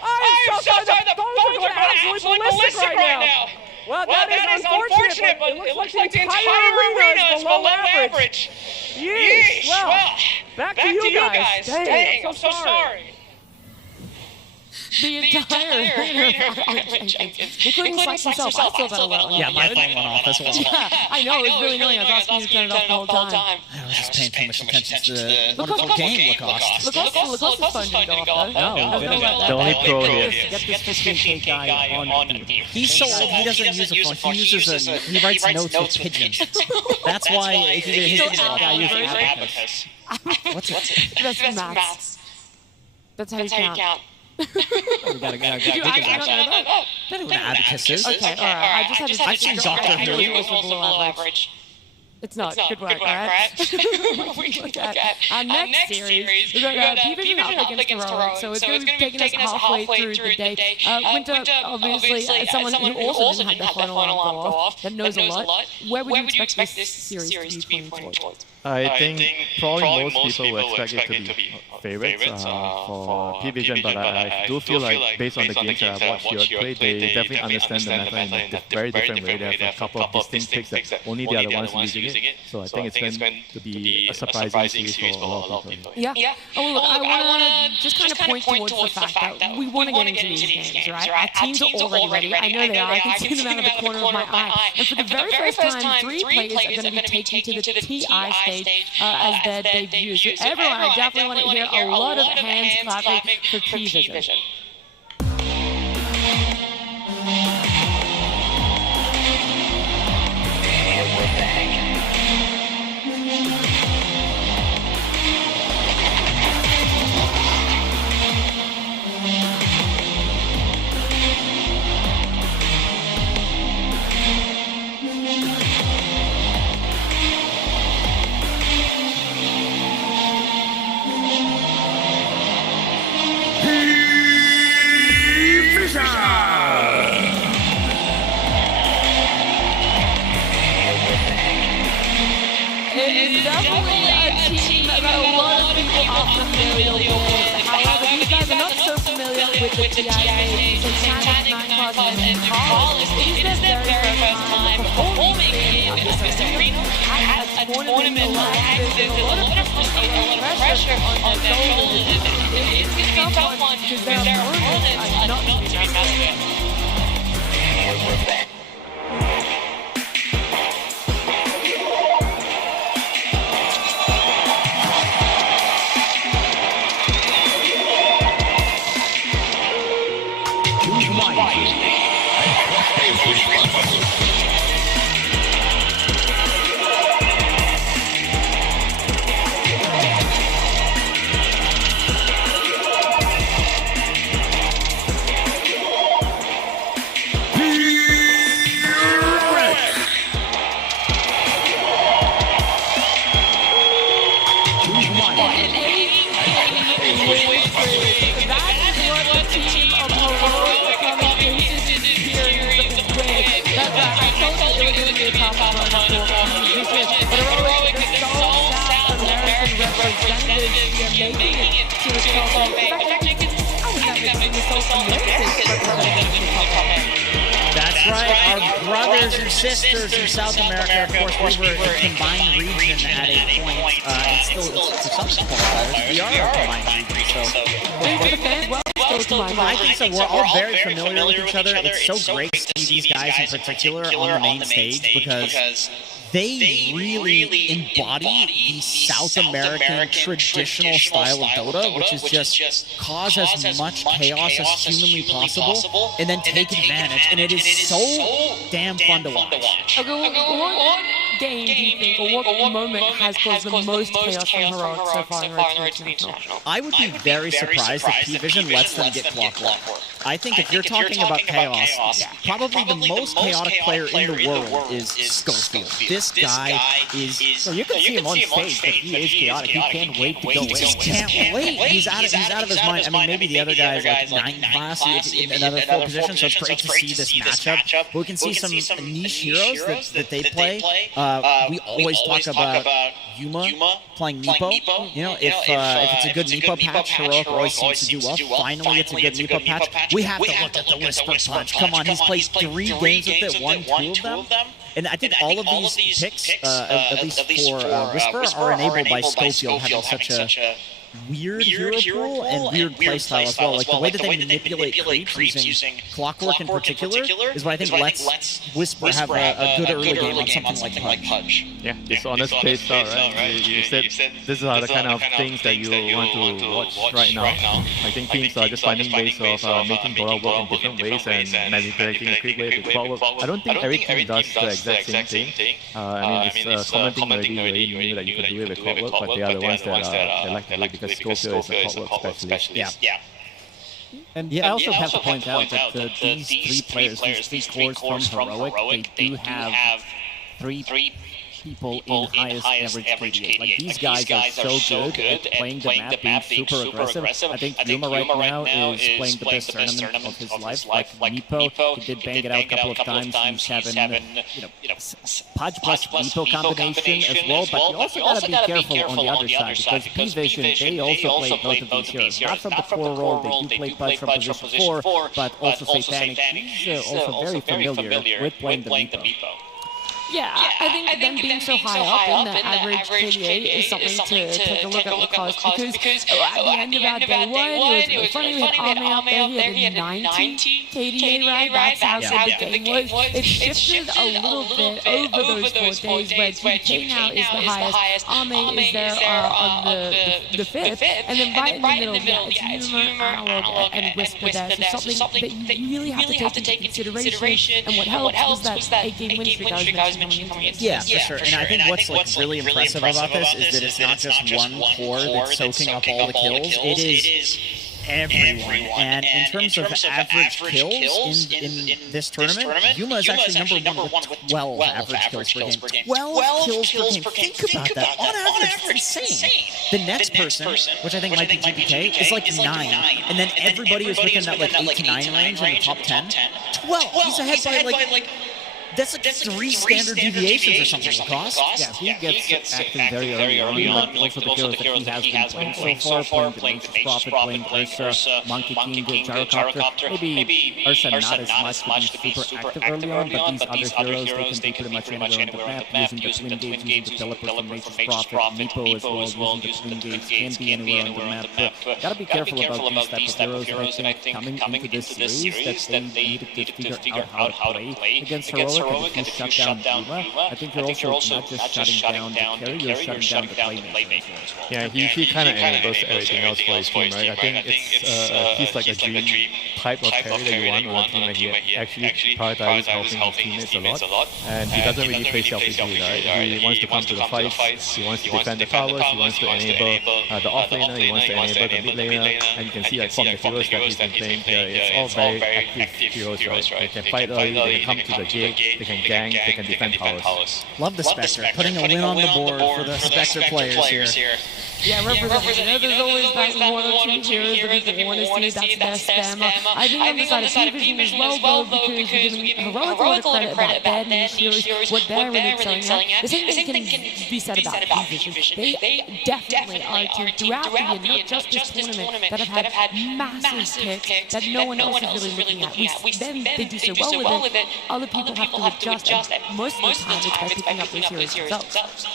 I am so sorry. The phones are going absolutely ballistic right now. Well, that is unfortunate, but it looks like the entire arena is below average. Yeesh. Well, Back to you guys. Dang, I'm so sorry. The entire arena, including Flex himself. I feel that a lot. Yeah, my phone went off as well. Yeah, I know, it was really annoying. I was asking you to turn it off the whole time. I was just paying too much attention to the wonderful game Lacoste. Lacosse's fun to go off, though. No, The only pro here. Get this 15K guy on the team. He's so old, he doesn't use a phone. He writes notes with pigeons. That's why he's a guy using abacus. What's it? That's maths. That's how you count. We gotta Did you actually not know that? I don't know what an abacus is. Okay, alright. I just had to I've seen Doctor Who. It was below average. It's not. Good work, alright? We can look at our next series. We've got P-Vision up against Heroic, so it's going to be taking us halfway through the day. Winter, obviously, someone who also didn't have their final arm go off, that knows a lot. Where would you expect this series to be pointing towards? I think probably most people will expect it to be favorites for P-Vision, but I do feel like based on the games that I've watched Europe play, they definitely understand the meta in a very different way. They have a couple of distinct picks that only they are the ones using it. So I think it's going to be a surprising series for a lot of people. Yeah. Oh, look, I want to just kind of point towards the fact that we want to get into these games, right? Our teams are already ready. I know they are. I can see them out of the corner of my eye. And for the very first time, 3 players are going to be taking to the TI stage as their debut. So everyone, I definitely want to hear a lot of hands clapping for P-Vision. It's definitely a team that a lot of people are familiar with. However, these guys are not so familiar with the TI stage. So Chanic, Nightclaws, and Carlos, it is their very first time performing in this arena at a tournament like this. There's a lot of pressure on their shoulders. It's going to be a tough one because their opponents are not to be messed with. That's right, our brothers and sisters in South America. Of course, we were a combined region at a point. It's still to some qualifiers. We are a combined region, so I think so. We're all very familiar with each other. It's so great to see these guys in particular on the main stage because they really embody the South American traditional style of Dota, which is just cause as much chaos as humanly possible and then take advantage. And it is so damn fun to watch. Okay, what game do you think, or what moment has caused the most chaos from Heroic so far in Road to International? I would be very surprised if P-Vision lets them get clockwork. I think if you're talking about chaos, probably the most chaotic player in the world is Schofield. This guy is... So you can see him on stage, but he is chaotic. He can't wait to go in. He just can't wait. He's out of his mind. I mean, maybe the other guy is like 9 class in another full position, so it's great to see this matchup. But we can see some niche heroes that they play. We always talk about Yuma playing Nepo. You know, if it's a good Nepo patch, Heroic always seems to do well. Finally, it's a good Nepo patch. We have to look at the Whisper Punch. Come on, he's played 3 games with it, won 2 of them. And I think all of these picks, at least for Whisper, are enabled by Schofield having such a weird hero pool and weird playstyle as well. Like the way that they manipulate creeps using Clockwork in particular is what I think lets Whisper have a good early game on something like Pudge. Yeah, it's honest playstyle, right? You said this are the kind of things that you want to watch right now. I think teams are just finding ways of making Dota work in different ways and manipulating the creep wave with Clockwork. I don't think every team does the exact same thing. I mean, it's commenting already knew that you could do it with Clockwork, but they are the ones that they like to do it because Schofield is a Clockwork specialist. Yeah. And I also have to point out that these three players, these three cores from Heroic, they do have three people in highest average KDA. Like, these guys are so good at playing the map, being super aggressive. I think Yuma right now is playing the best tournament of his life. Like Meepo, he did bang it out a couple of times. He's having, Pudge plus Meepo combination as well, but you also gotta be careful on the other side, because P-Vision, they also play both of these heroes. Not from the core role, they do play Pudge from position 4, but also Satanic. He's also very familiar with playing the Meepo. Yeah, I think them being so high up in that average KDA is something to take a look at what caused, because at the end of that day one, it was funny, we had Ame out there, he had a 90 KDA, right? That's how good the game was. It shifted a little bit over those 4 days, where TK now is the highest, Ame is there on the 5th, and then right in the middle, it's Yuma, Alog, and Whisper there. So something that you really have to take into consideration, and what helps was that 8-game win streak I was mentioning. Yeah, for sure. And I think what's like really impressive about this is that it's not just one core that's soaking up all the kills. It is everyone. And in terms of average kills in this tournament, Yuma is actually number one with 12 average kills per game. 12 kills per game. Think about that. On average, it's insane. The next person, which I think might be GPK, is like 9. And then everybody is within that like 8 to 9 range in the top 10. 12! He's ahead by like... That's like 3 standard deviations or something across. Yeah, he gets active very early on. Like also the heroes that he has been playing so far, playing the Prophet, playing Ursa, Monkey King, Gyrocopter. Maybe Ursa not as much to be super active early on, but these other heroes, they can be pretty much anywhere on the map, using the twin gates, using the teleport from Nature's Prophet, Meepo as well, using the twin gates, can be anywhere on the map. Gotta be careful about these type of heroes, and I think coming into this series, that they needed to figure out how to play against Heroic. And if you shut down Yuma, I think you're also not just shutting down the carry, you're shutting down the playmaker as well. Yeah, he kind of enables everything else for his team, right? I think it's he's like a dream type of carry that you want on a team where he actually prioritizes helping his teammates a lot, and he doesn't really play selfishly, right? He wants to come to the fights, he wants to defend the towers, he wants to enable the off-laner, he wants to enable the mid-laner, and you can see like from the heroes that he's been playing here, it's all very active heroes, right? They can fight early, they can come to the gate, they can gang, they can defend towers. Love the Spectre, putting a win on the board for the Spectre players here. Yeah, representing. There's always that one or two heroes that people want to see, that's their spammer. I think on the side of P-Vision as well, though, because you're giving Heroic a lot of credit about bad news heroes, what they're really excelling at. The same thing can be said about P-Vision. They definitely are throughout the year, not just this tournament, that have had massive picks that no one else is really looking at. Then they do so well with it, other people have to adjust, and most of the time it's by picking up those heroes themselves.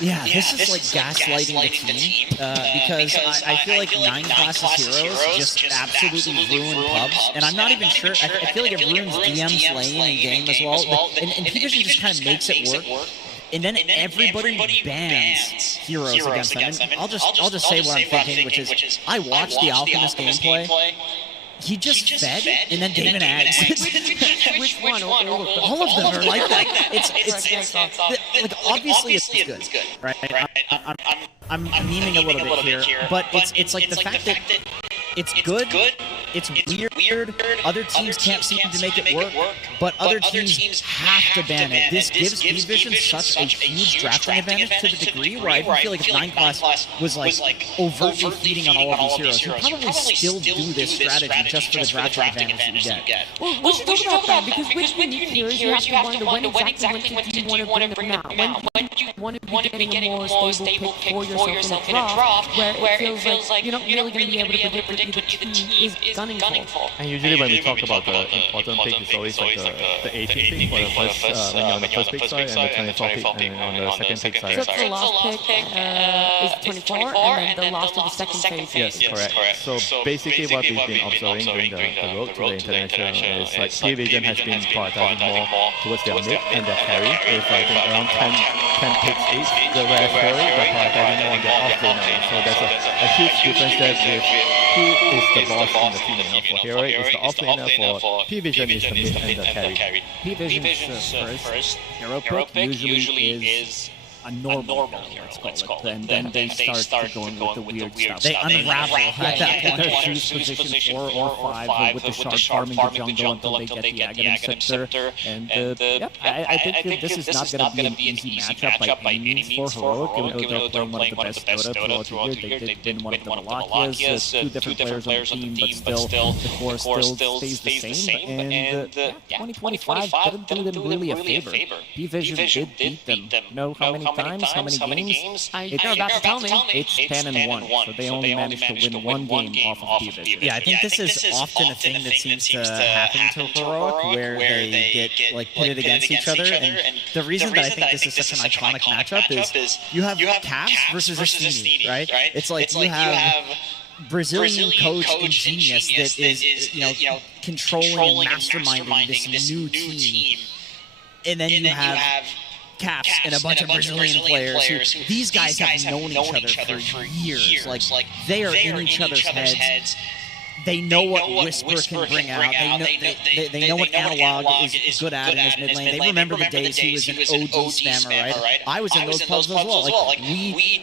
Yeah, this is like gaslighting the team, because I feel like 9 classes heroes just absolutely ruin pubs, and I'm not even sure, I feel like it ruins DM's lane and game as well, and P-Vision just kind of makes it work, and then everybody bans heroes against them, and I'll just say what I'm thinking, which is, I watched the Alchemist gameplay. He just fed, and then Damon adds. Which one? All of them are like that. It's like obviously it's good, right? I'm memeing a little bit here, but it's like the fact that it's good, it's weird, other teams can't seem to make it work, but other teams have to ban it. This gives P-Vision such a huge drafting advantage to the degree where I feel like if 9 class was like overtly feeding on all of these heroes, he'd probably still do this strategy just for the drafting advantage that you get. Well, let's talk about that, because with unique heroes, you have to wonder when exactly when do you want to bring them out? want to be getting a more stable pick for yourself in a draft where it feels like you're not really going to be able to predict what either team is gunning for. And usually when we talk about the important pick, it's always like the 18th pick for the first, when you're on the first pick side, and the 24th pick on the second pick side. So the last pick is 24, and then the last of the second phase. Yes, correct. So basically what we've been observing during the road to the international is like P-Vision has been prioritizing more towards their mid and their carry. With I think around 10 picks each. The whereas carry, they're prioritizing more on their off lane. So there's a huge difference there with who is the boss in the team. You know, for Heroic, it's the off laner. For P-Vision, is the mid and the carry. P-Vision's first hero pick usually is a normal hero, let's call it. And then they start going with the weird stuff. They unravel at that point. They choose position 4 or 5 with the Shard farming the jungle until they get the Aghanim Scepter. And I think this is not going to be an easy matchup by any means for Heroic, given they're playing one of the best Dota throughout the year. They've been one of the Malachias, 2 different players on the team, but still the core still stays the same. And 2025 didn't do them really a favor. P-Vision did beat them. Know how many times, how many games? You're about to tell me. It's 10-1, so they only managed to win one game off of P-Vision. Yeah, I think this is often a thing that seems to happen to Heroic, where they get like pitted against each other. And the reason that I think this is such an iconic matchup is you have Caps versus Astini, right? It's like you have Brazilian coach and genius that is, controlling and masterminding this new team. And then you have Caps and a bunch of Brazilian players who these guys have known each other for years. Like they are in each other's heads. They know what Whisper can bring out. They know what Analog is good at in his mid lane. They remember the days he was an OG spammer, right? I was in those pubs as well. Like we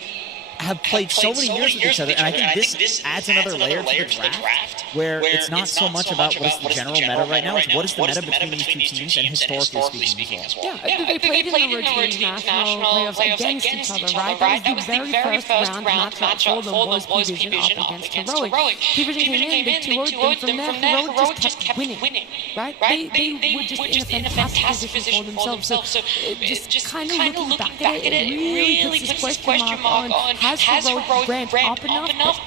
have played so many years with each other, and I think this adds another layer to the draft, where it's not so much about what is the general meta right now, it's what is the meta between these two teams, and historically speaking as well. Yeah, they played in the routine national playoffs against each other, right? That was the very first round matchup for them was P-Vision up against Heroic. P-Vision came in, they 2-0'd them. From there, Heroic just kept winning, right? They were just in a fantastic position for themselves, so just kind of looking back at it, it really puts this question mark on has Heroic ramped up enough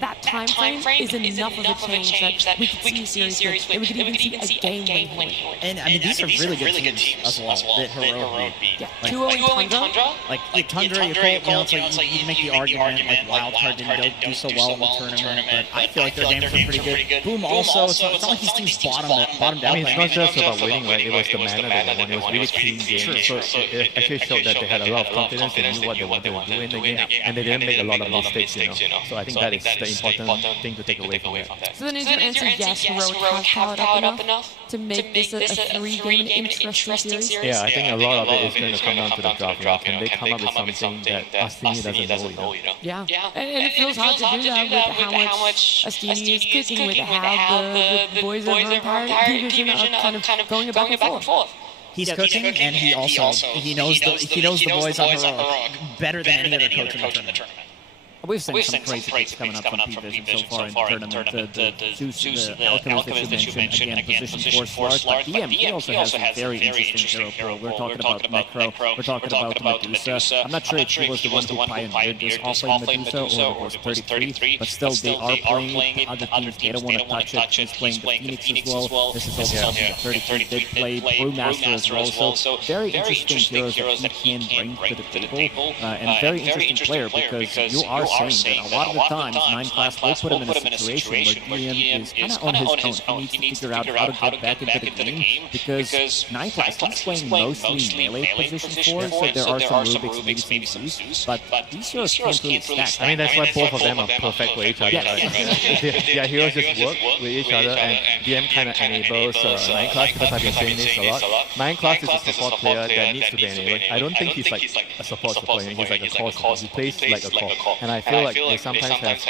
that time frame is enough of a change that we could see seriously, and we could even see a game win. And I mean, these are really good teams as well that Heroic beat. Yeah, 2-0 Tundra. Like Tundra, it's like you make the argument like Wildcard didn't do so well in the tournament, but I feel like their games were pretty good. Boom also, it's not like these teams bottomed out. I mean, it's not just about winning, right? It was the manner that they won. It was really clean game. So it actually showed that they had a lot of confidence. They knew what they wanted to do in the game, and they didn't make a lot of mistakes, So I think that is the important thing to take away from that. So then is your answer yes, Heroic have powered up enough to make this a 3-game interesting series? Yeah, I think a lot of it is going to come down to the draft. Can they come up with something that Astini doesn't know? Yeah, and it feels hard to do that with how much Astini is cooking, with how the boys of Empire P-Vision are kind of going back and forth. He's coaching, and he knows the boys on Heroic better than any other coach in the tournament. We've seen some crazy things coming up from P-Vision so far in the tournament. The Zeus, the Alchemist that you mentioned, again, position 4 Slark. But DM, also has a very interesting hero. We're talking about Necro, we're talking about Medusa. I'm not sure if he was the one who pioneered this off-lane Medusa or it was 33, but still they are playing it. Other teams, they don't want to touch it. He's playing the Phoenix as well. This is also something that 33 did play. Brewmaster as well. So very interesting heroes that he can bring to the table. And very interesting player because you are saying that a lot of the times 9 Class will put him in a situation where DM is kind of on his own. He needs to figure out how to get back into the game because 9 Class, he's playing mostly melee position 4, so there are some Rubik's, maybe some Zeus, but these heroes can't really stack. I mean, that's why both of them are perfect for each other. Yeah, heroes just work with each other, and DM kind of enables 9 Class, because I've been saying this a lot. 9 Class is a support player that needs to be enabled. I don't think he's like a support player, he's like a core support. He plays like a core, and I feel like they sometimes have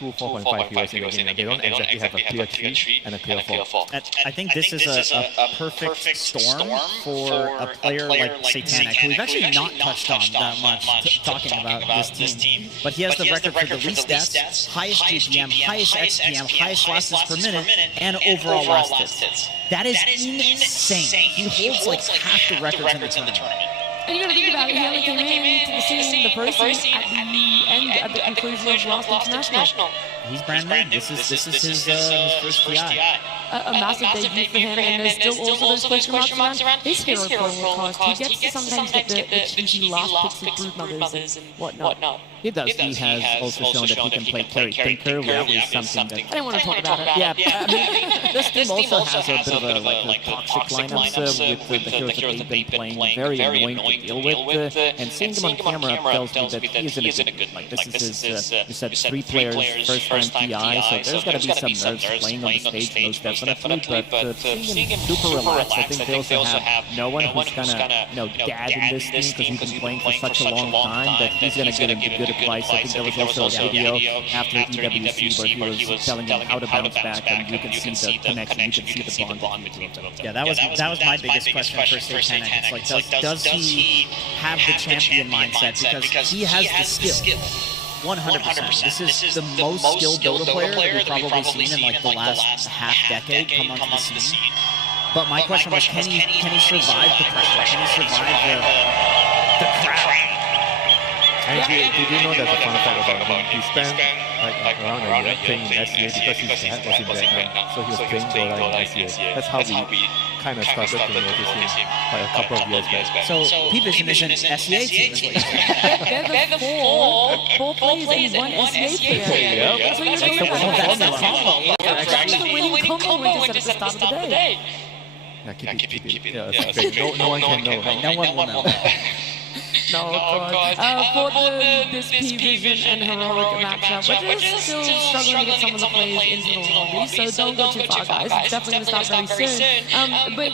2 4.5 heroes in the game, and they don't exactly have a clear 3 and a clear 4. I think this is a perfect storm for a player like Satanic, who we've actually not touched on that much talking about this team. But he has the record for the least deaths, highest GPM, highest XPM, highest last hits per minute, and overall last hits. That is insane. He holds like half the records in the tournament. And you gotta think about it, he only came into the scene, the first scene, at the end, at the conclusion of Lost International. He's brand new. This is his first TI. A massive debut for him, and there's still also those question marks around his hero roller cost. He gets to sometimes get the cheesy last picks of brood mothers and whatnot. He does. He has also shown that he can play carry thinker, which is something that... I don't want to talk about it. Yeah, I mean, this team also has a bit of a toxic lineups with the heroes that they've been playing, very annoying to deal with, and seeing them on camera tells me that he isn't a good... Like, this is his, you said 3 players, first time TI, so there's got to be some nerves playing on the stage, most definitely, but seeing him super relaxed, I think they also have no one who's gonna, dad in this team, because he's been playing for such a long time, that he's gonna get him good advice. I think there was also a video after EWC where he was telling him how to bounce back, and you can see the connection, you can see the bond between them. Yeah, that was my biggest question for Satanic. It's like, does he have the champion mindset? Because he has the skill. 100%. This is the most skilled Dota player that we've probably seen in like the last half decade come onto the scene. But my question was, can he survive the pressure? Can he survive the crowd? And did you know there's a fun fact about him? He spent like around a year playing in SEA because his dad was in Vietnam. So he was playing Dota in SEA. That's how we kind of started to notice him like a couple of years back. So P-Vision is an SEA team, is what you're saying. They're the four players in one SEA player. That's what you're talking about. That's the winning combo we just said at the start of the day. Yeah, keep it. Yeah, no one can know. No one will know. No, of course. For this P-Vision and Heroic matchup, which is still struggling to get some of the players into the lobby, so don't go too far, guys. It's definitely going to start very soon. But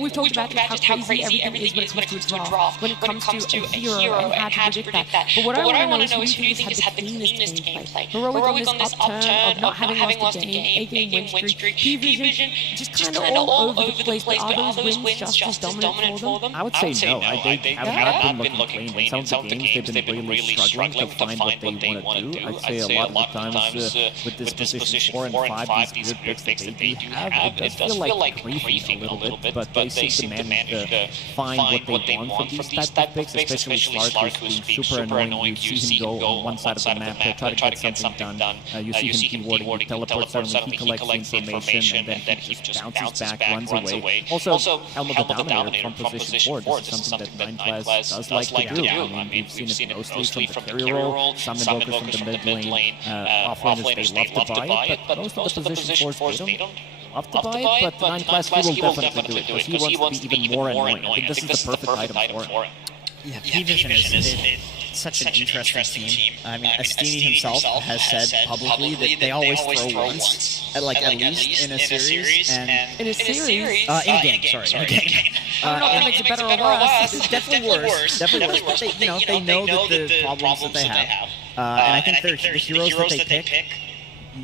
we've talked about how crazy everything is when it comes to a draft, when it comes to a hero, and how to predict that. But what I want to know is who you think has had the cleanest gameplay. Heroic on this upturn of not having lost a game, 8-game win streak. P-Vision just kind of all over the place, but are those wins just as dominant for them? I would say no. They have not been looking clean. In some of the games, they've been really struggling to find what they want to do. I'd say a lot of the times with this position 4 and 5, these weird picks that they do have, it does feel like griefing a little bit, but they seem to manage to find what they want from these type of picks, especially Slark, who's being super annoying. You see him go on one side of the map to try to get something done. You see him keywording, he teleports suddenly, he collects information, and then he just bounces back, runs away. Also, Helm of the Dominator from position 4, this is something that 9 Class does like to do. I mean, we've seen it mostly from the carry roll, some invokers from the mid lane, offlaners they love to buy it, but most of the position 4s they don't love to buy it, but the 9 Class he will definitely do it, because he wants to be even more annoying. I think this is the perfect item for him. Yeah, P-Vision is such an interesting team. I mean, Astini himself has said publicly that they always throw once, at least in a series. And in a series? In a game, sorry. In a game. I don't know if that makes it better or worse. It's definitely worse. But they know that the problems that they have. And I think the heroes that they pick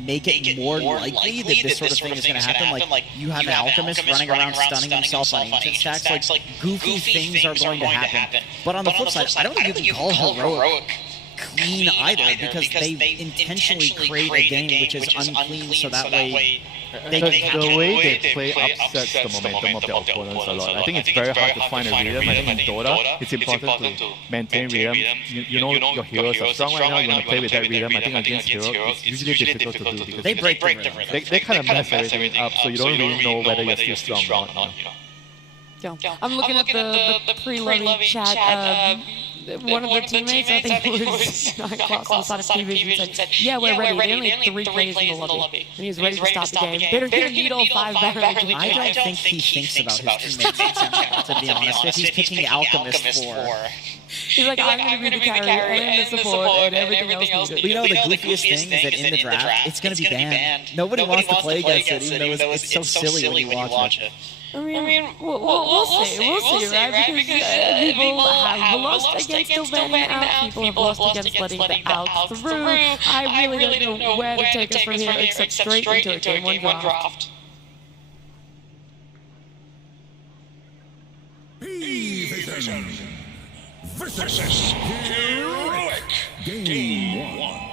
make it more likely that this sort of thing is going to happen. Like, you have an Alchemist running around stunning himself on ancient stacks. Like, goofy things are going to happen. But on the flip side, I don't think you can call Heroic clean either, because they intentionally create a game which is unclean, so that way the way they play upsets the momentum of their opponents a lot. I think it's very hard to find a rhythm. I think in Dota, it's important to maintain rhythm. You know your heroes are strong right now, you want to play with that rhythm. I think against heroes, it's usually difficult to do, because they break the rhythm. They kind of mess everything up, so you don't really know whether you're still strong or not. I'm looking at the pre-lobby chat. One of the teammates, I think it was 9 Class on the side of P-Vision, said, yeah, we're ready. They only have 3 players in the lobby. And he was ready to stop the game. They don't need all 5 barrels. I don't think he thinks about his teammates, to be honest. If he's picking Alchemist for... He's like, I'm going to be the carry and the support and everything else needed. You know, the goofiest thing is that in the draft, it's going to be banned. Nobody wants to play against it, even though it's so silly when you watch it. I mean, we'll see, right? Because people have lost against still banning out, people have lost against letting the out through. I really don't know where to take us from here except straight into a game 1 draft. P-Vision versus Heroic. Game 1.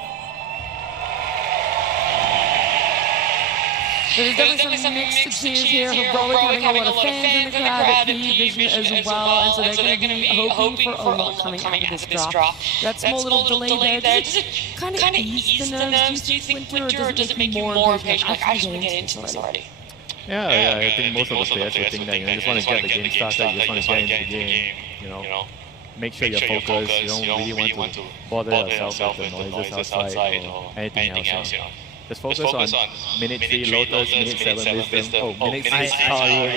There's definitely some mixed cheers here. Heroic having a lot of fans in the crowd. Vision as well, and so they're going to be hoping for a lot coming out of this drop. That small little delay there, does it kind of ease the nerves, do you think, Winter, or does it make you more impatient? Like, I should get into this already. Yeah, I think most of the players would think that you just want to get the game started, you just want to get into the game, make sure you're focused, you don't really want to bother yourself with the noises outside or anything else. Just focus on minute 3 Lotus, minute 7 Wisdom, minute 6 Power.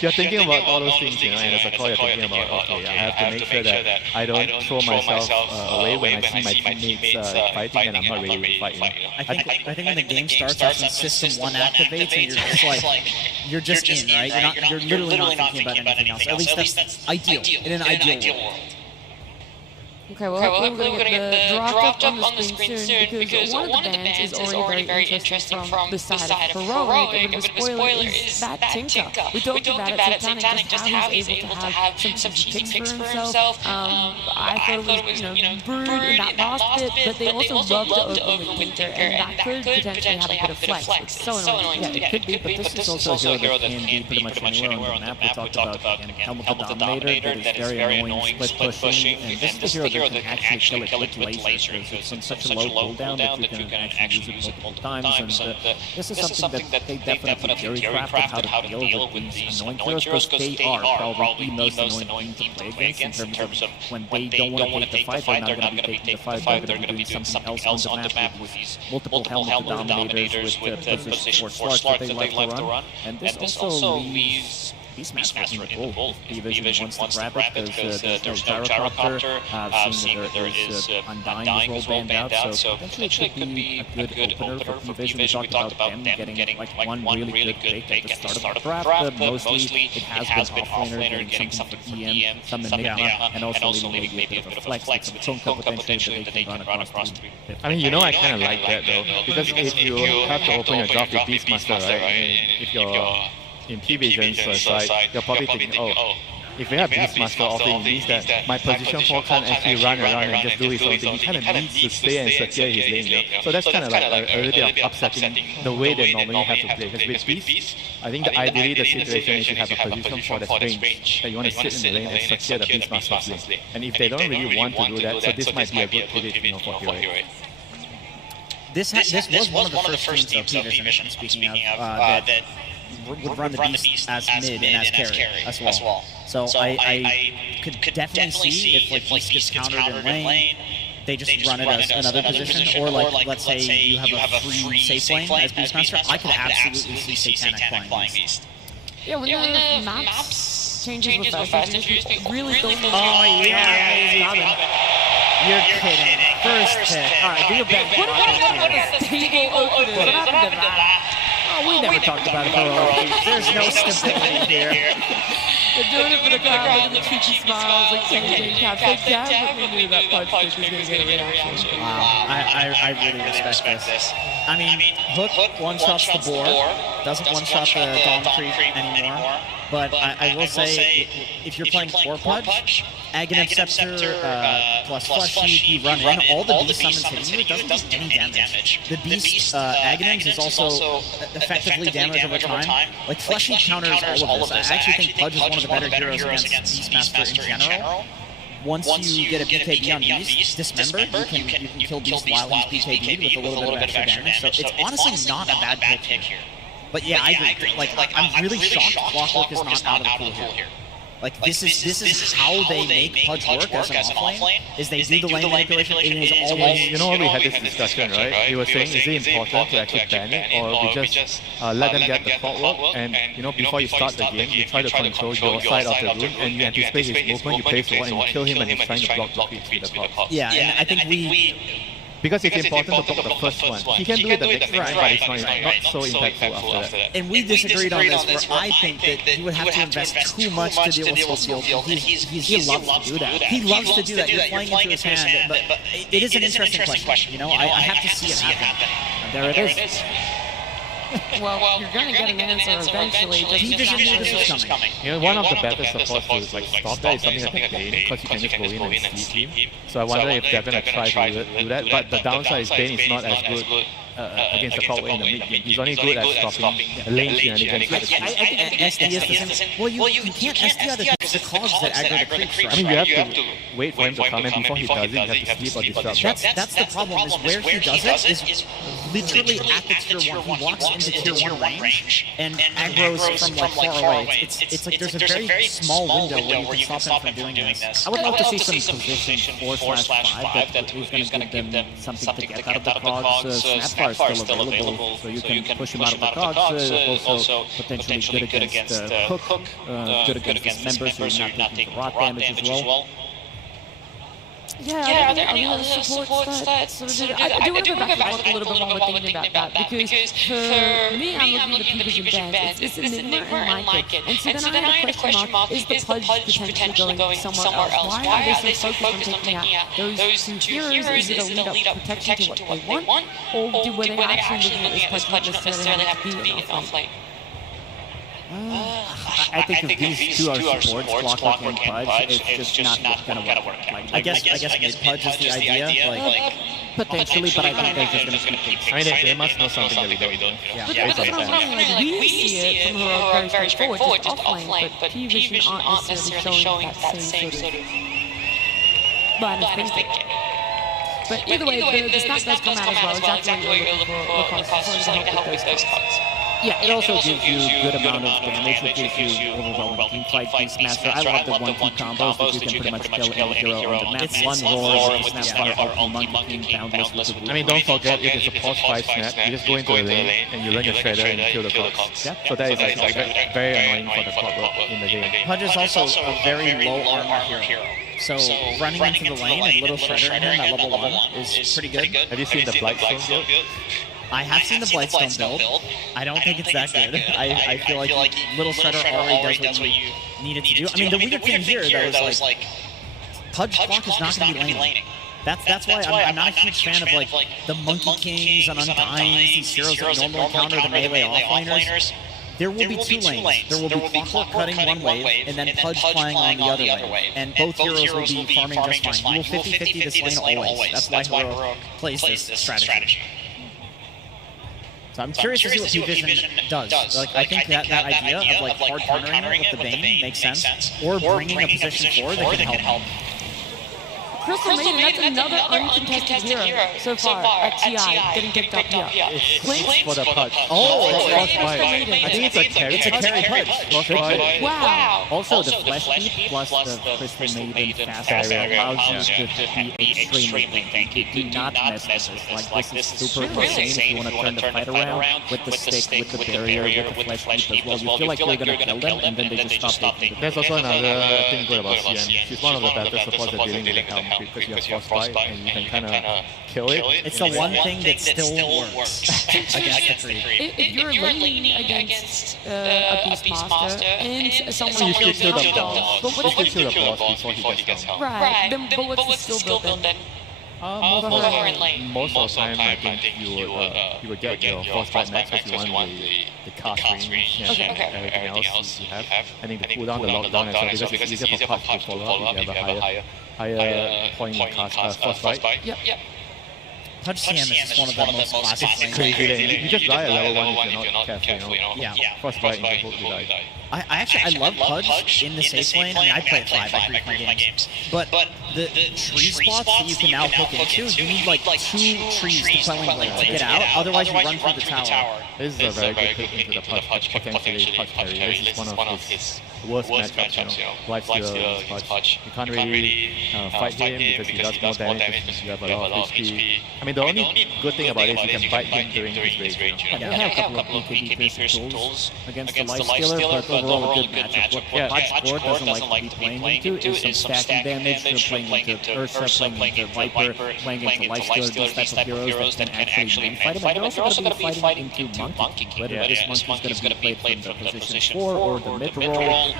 You're thinking about all those things, and as a call you're thinking about, okay, I have to make sure that I don't throw myself away when I see my teammates fighting and I'm not ready to fight. I think when the game starts, that's when System 1 activates and you're just in, right? You're literally not thinking about anything else. At least that's ideal, in an ideal world. Okay, well, we're going to get the dropped up on the screen soon because one of the bands is already very interesting from the side of Heroic. But the spoiler is that Tinka. We talked about it Satanic, just how he's able to have some cheap picks for himself. I thought it was, Brood in that last bit, but they also love to open with Tinker, and that could potentially have a bit of flex. It's so annoying. Yeah, it could be, but this is also a hero that can be pretty much anywhere on the map. We talked about Helm of the Dominator, that is very annoying, split pushing, and this is a hero that can actually kill it with lasers. It's on such a low cooldown that you can actually use it multiple times, and this is something that they definitely theory-crafted how to deal with these annoying heroes, because they are probably the most annoying thing to play against in terms of when they don't want to take the fight, they're not going to be taking the fight, they're going to be doing something else on the map with these multiple Helm of the Dominators with the position for Slarks that they like to run, and this also leaves Beastmaster in the goal. Division wants to grab it because there's no gyrocopter. Seeing that there is Undying is roll banned out, so potentially it could be a good opener for Division. We talked about them getting like one really good pick at the start of the draft. Mostly it has been offlaner getting something for EM, some Enigma, and also maybe a bit of a flex, like some Chonka potentially that they can run across the I mean, I kind of like that though, because if you have to open your draft with Beastmaster, right? I mean, if you're in P-Vision's side, you're probably thinking, if we have Beastmaster offering, it means that my position 4 can't actually run around and just do his own thing. He kind of needs to stay and secure his lane, So that's kind of like a little bit of upsetting the way they normally have to play. Because with Beast, I think that ideally the situation is you have a position 4 that's range, that you want to sit in the lane and secure the Beastmaster's lane. And if they don't really want to do that, so this might be a good pivot, for Heroic. This was one of the first teams of P-Vision, speaking of, that would run the Beast as mid and as carry as well. So I could definitely see if Beast gets countered in lane, they just run it as another position, or let's say you have a free safe lane as Beastmaster. I could absolutely see Satanic playing Beast. Yeah, when the maps changes with fast, really don't. Oh yeah, you're kidding. First pick. All right, do your best. What about the stable opener? What happened to that? Oh, we never talked about it. There's no stability here. They're doing it for the crowd, the cheeky smiles, like changing caps. They definitely knew that punch was going to get a reaction. Wow, I really respect this. I mean, Hook one-shots the board, doesn't one-shot the Dom Creep anymore. But I will say, if you're playing Core Punch, Aghanim Scepter plus Fleshy, you run in, all the Beast summons hitting you, it doesn't do any damage. The Beast Aghanims is also effectively damage over time. Like, Fleshy counters all of this. I actually think Pudge is one of the better heroes against Beastmaster in general. Once you get a BKB on Beast, Dismember, you can kill Beast while he's BKB'd with a little bit of extra damage. So it's honestly not a bad pick here. But yeah, I agree. Like I'm really shocked Clockwork is not out of the pool here. Like this is how they make Pudge work as an offlane. Is they do the lane manipulation. It is always. You know, we had this discussion, right? You were saying, is it important to actually ban it, or we just let them get the Clockwork, and before you start the game, you try to control your side of the room, and you anticipate his movement, you place the one, and you kill him, and he's trying to block the creep through the top. Yeah, and I think we. Because it's important to block the first one. He can do it the next time, but it's not so impactful after that. And we disagreed on this, where I think that you would have to invest too much to deal with full field. He loves to do that. He loves to do that. You're playing into his hand, but it is an interesting question. I have to see it happen. And there it is. Well, you're going to get an answer eventually. P-Vision knew this was coming. One of the better supports to stop that is something like the Bane, because you can just go in and sleep him. So I wonder if they're going to try to do that. But the downside is Bane is not as good against the top lane in the mid game. He's only good at stopping lane shenanigans. I think SD is the same. Well, you can't SD other because the cogs that aggro the creeps, right? I mean, you have to wait for him to come, and before he does it, you have to sleep or disrupt. That's the problem, is where he does it is literally at the tier 1. He walks into tier 1 range and aggros from like far away. It's like there's a very small window where you can stop him from doing this. I would love to see some position 4/5 that is going to give them something to get out of the cogs. Snapfire is still available, so you can push him out of the cogs. Also potentially good against Hook, good against members who are not taking rot damage as well. Yeah, are there any other support stats? I do want to go back and forth a little bit while we're thinking about that, because for me, I'm looking at the P-Vision bands. It's Enigma and Mindkick. And so then I had a question mark, is the Pudge potentially going somewhere else? Why are they so focused on taking out those two heroes? Is it a lead-up protection to what they want? Or were they actually looking at this Pudge not necessarily have to be an off-lane? I think if these two are supports, Clockwork and Pudge, it's just not going to work. I guess mid-Pudge is the idea. Like, potentially, but I think they're just going to keep things. I mean, they must know something that we don't. Yeah. But that's what I'm saying. Like, we see it from her very straightforward, just offlane, but P-Vision aren't necessarily showing that same sort of line of thinking. But either way, the snap does come out as well. Exactly what you're looking for. Something to help with those cuts. Yeah, it also gives you a good amount of damage. It gives you overwhelming team fight, Beast Master. I love the 1-2 combos that you can pretty much kill any hero on the map. One roar with the Snapfire or Monkey King boundless with the I mean, don't forget, if it's a post-5 snap, you just go into the lane and you run your Shredder and kill the cogs. Yeah, so that is like very annoying for the Clockwork in the game. Pudge is also a very low armor hero. So running into the lane and little Shredder in him at level 1 is pretty good. Have you seen the Blightstone build? I have seen the Blightstone build. I don't think it's that good. I feel like little Shredder already does what you need it to do. I mean, the weird thing here, though, is like Pudge Clock is not going to be laning. That's why I'm not a huge fan of like the Monkey Kings and Undyings, these heroes that normally counter the melee offlaners. There will be two lanes. There will be Clockwork cutting one wave, and then Pudge flying on the other wave. And both heroes will be farming just fine. You will 50-50 this lane always. That's why Heroic plays this strategy. So I'm curious to see what P-Vision does. Like, I think that idea of like hard countering it with the Bane makes sense, or bringing a position forward that can help. Crystal Maiden, that's another uncontested hero so far at TI, getting picked up here. It's for the Pudge. Oh, it's I think it's a carry. It's a carry Pudge. Wow. Also, the Flesh Leap plus the Crystal Maiden fast area allows you to be extremely tanky. Do not mess with this. Like, this is super insane if you want to turn the fight around with the stick, with the barrier, with the Flesh Leap as well. You feel like you're going to kill them, and then they just stop taking. There's also another thing good about CM. She's one of the better supports at dealing with the helm, because you have frostbite and you can kind of kill it. It's the one thing that still works against the creep. If you're leaning against a Beast Master and someone You should kill the kills boss. but You should kill the boss before he gets down. right, then but what's the skill build then? Most of the time, I think you would get your frostbite max if you want the cast range and everything else you have. I think the cooldown, the lockdown as well, because it's easier for Pudge to follow up if you have a higher point in cast frostbite. Yep. Pudge CM is just one of the most classic lanes. Crazy lane. You just die at level 1 if you're not careful, you know. Yeah. Frostbite and you totally die. I love Pudge in the safe lane. I mean, I play at 5, I creep my games. But the tree spots that you can now hook into, you need like 2 trees to quelling lane to get out, otherwise you run through the tower. This is a very good pick into the Pudge, potentially Pudge carry. This is one of his worst matchups, you know. Lifesteal against Pudge. You can't really fight him because he does more damage because you have a lot of HP. I mean, the only good thing about it is you can bite him during his rage, you know. Yeah, they have a couple of EKB piercing tools against the Lifestealer, but overall a good matchup. What Pudge Board doesn't like to be playing into is some stacking damage. They're playing into Ursa, playing into Viper, playing into Lifestealer, these types of heroes that can actually win fight him. And they're also going to be fighting into Monkey King, whether this Monkey is going to be played from the position 4 or the mid roll.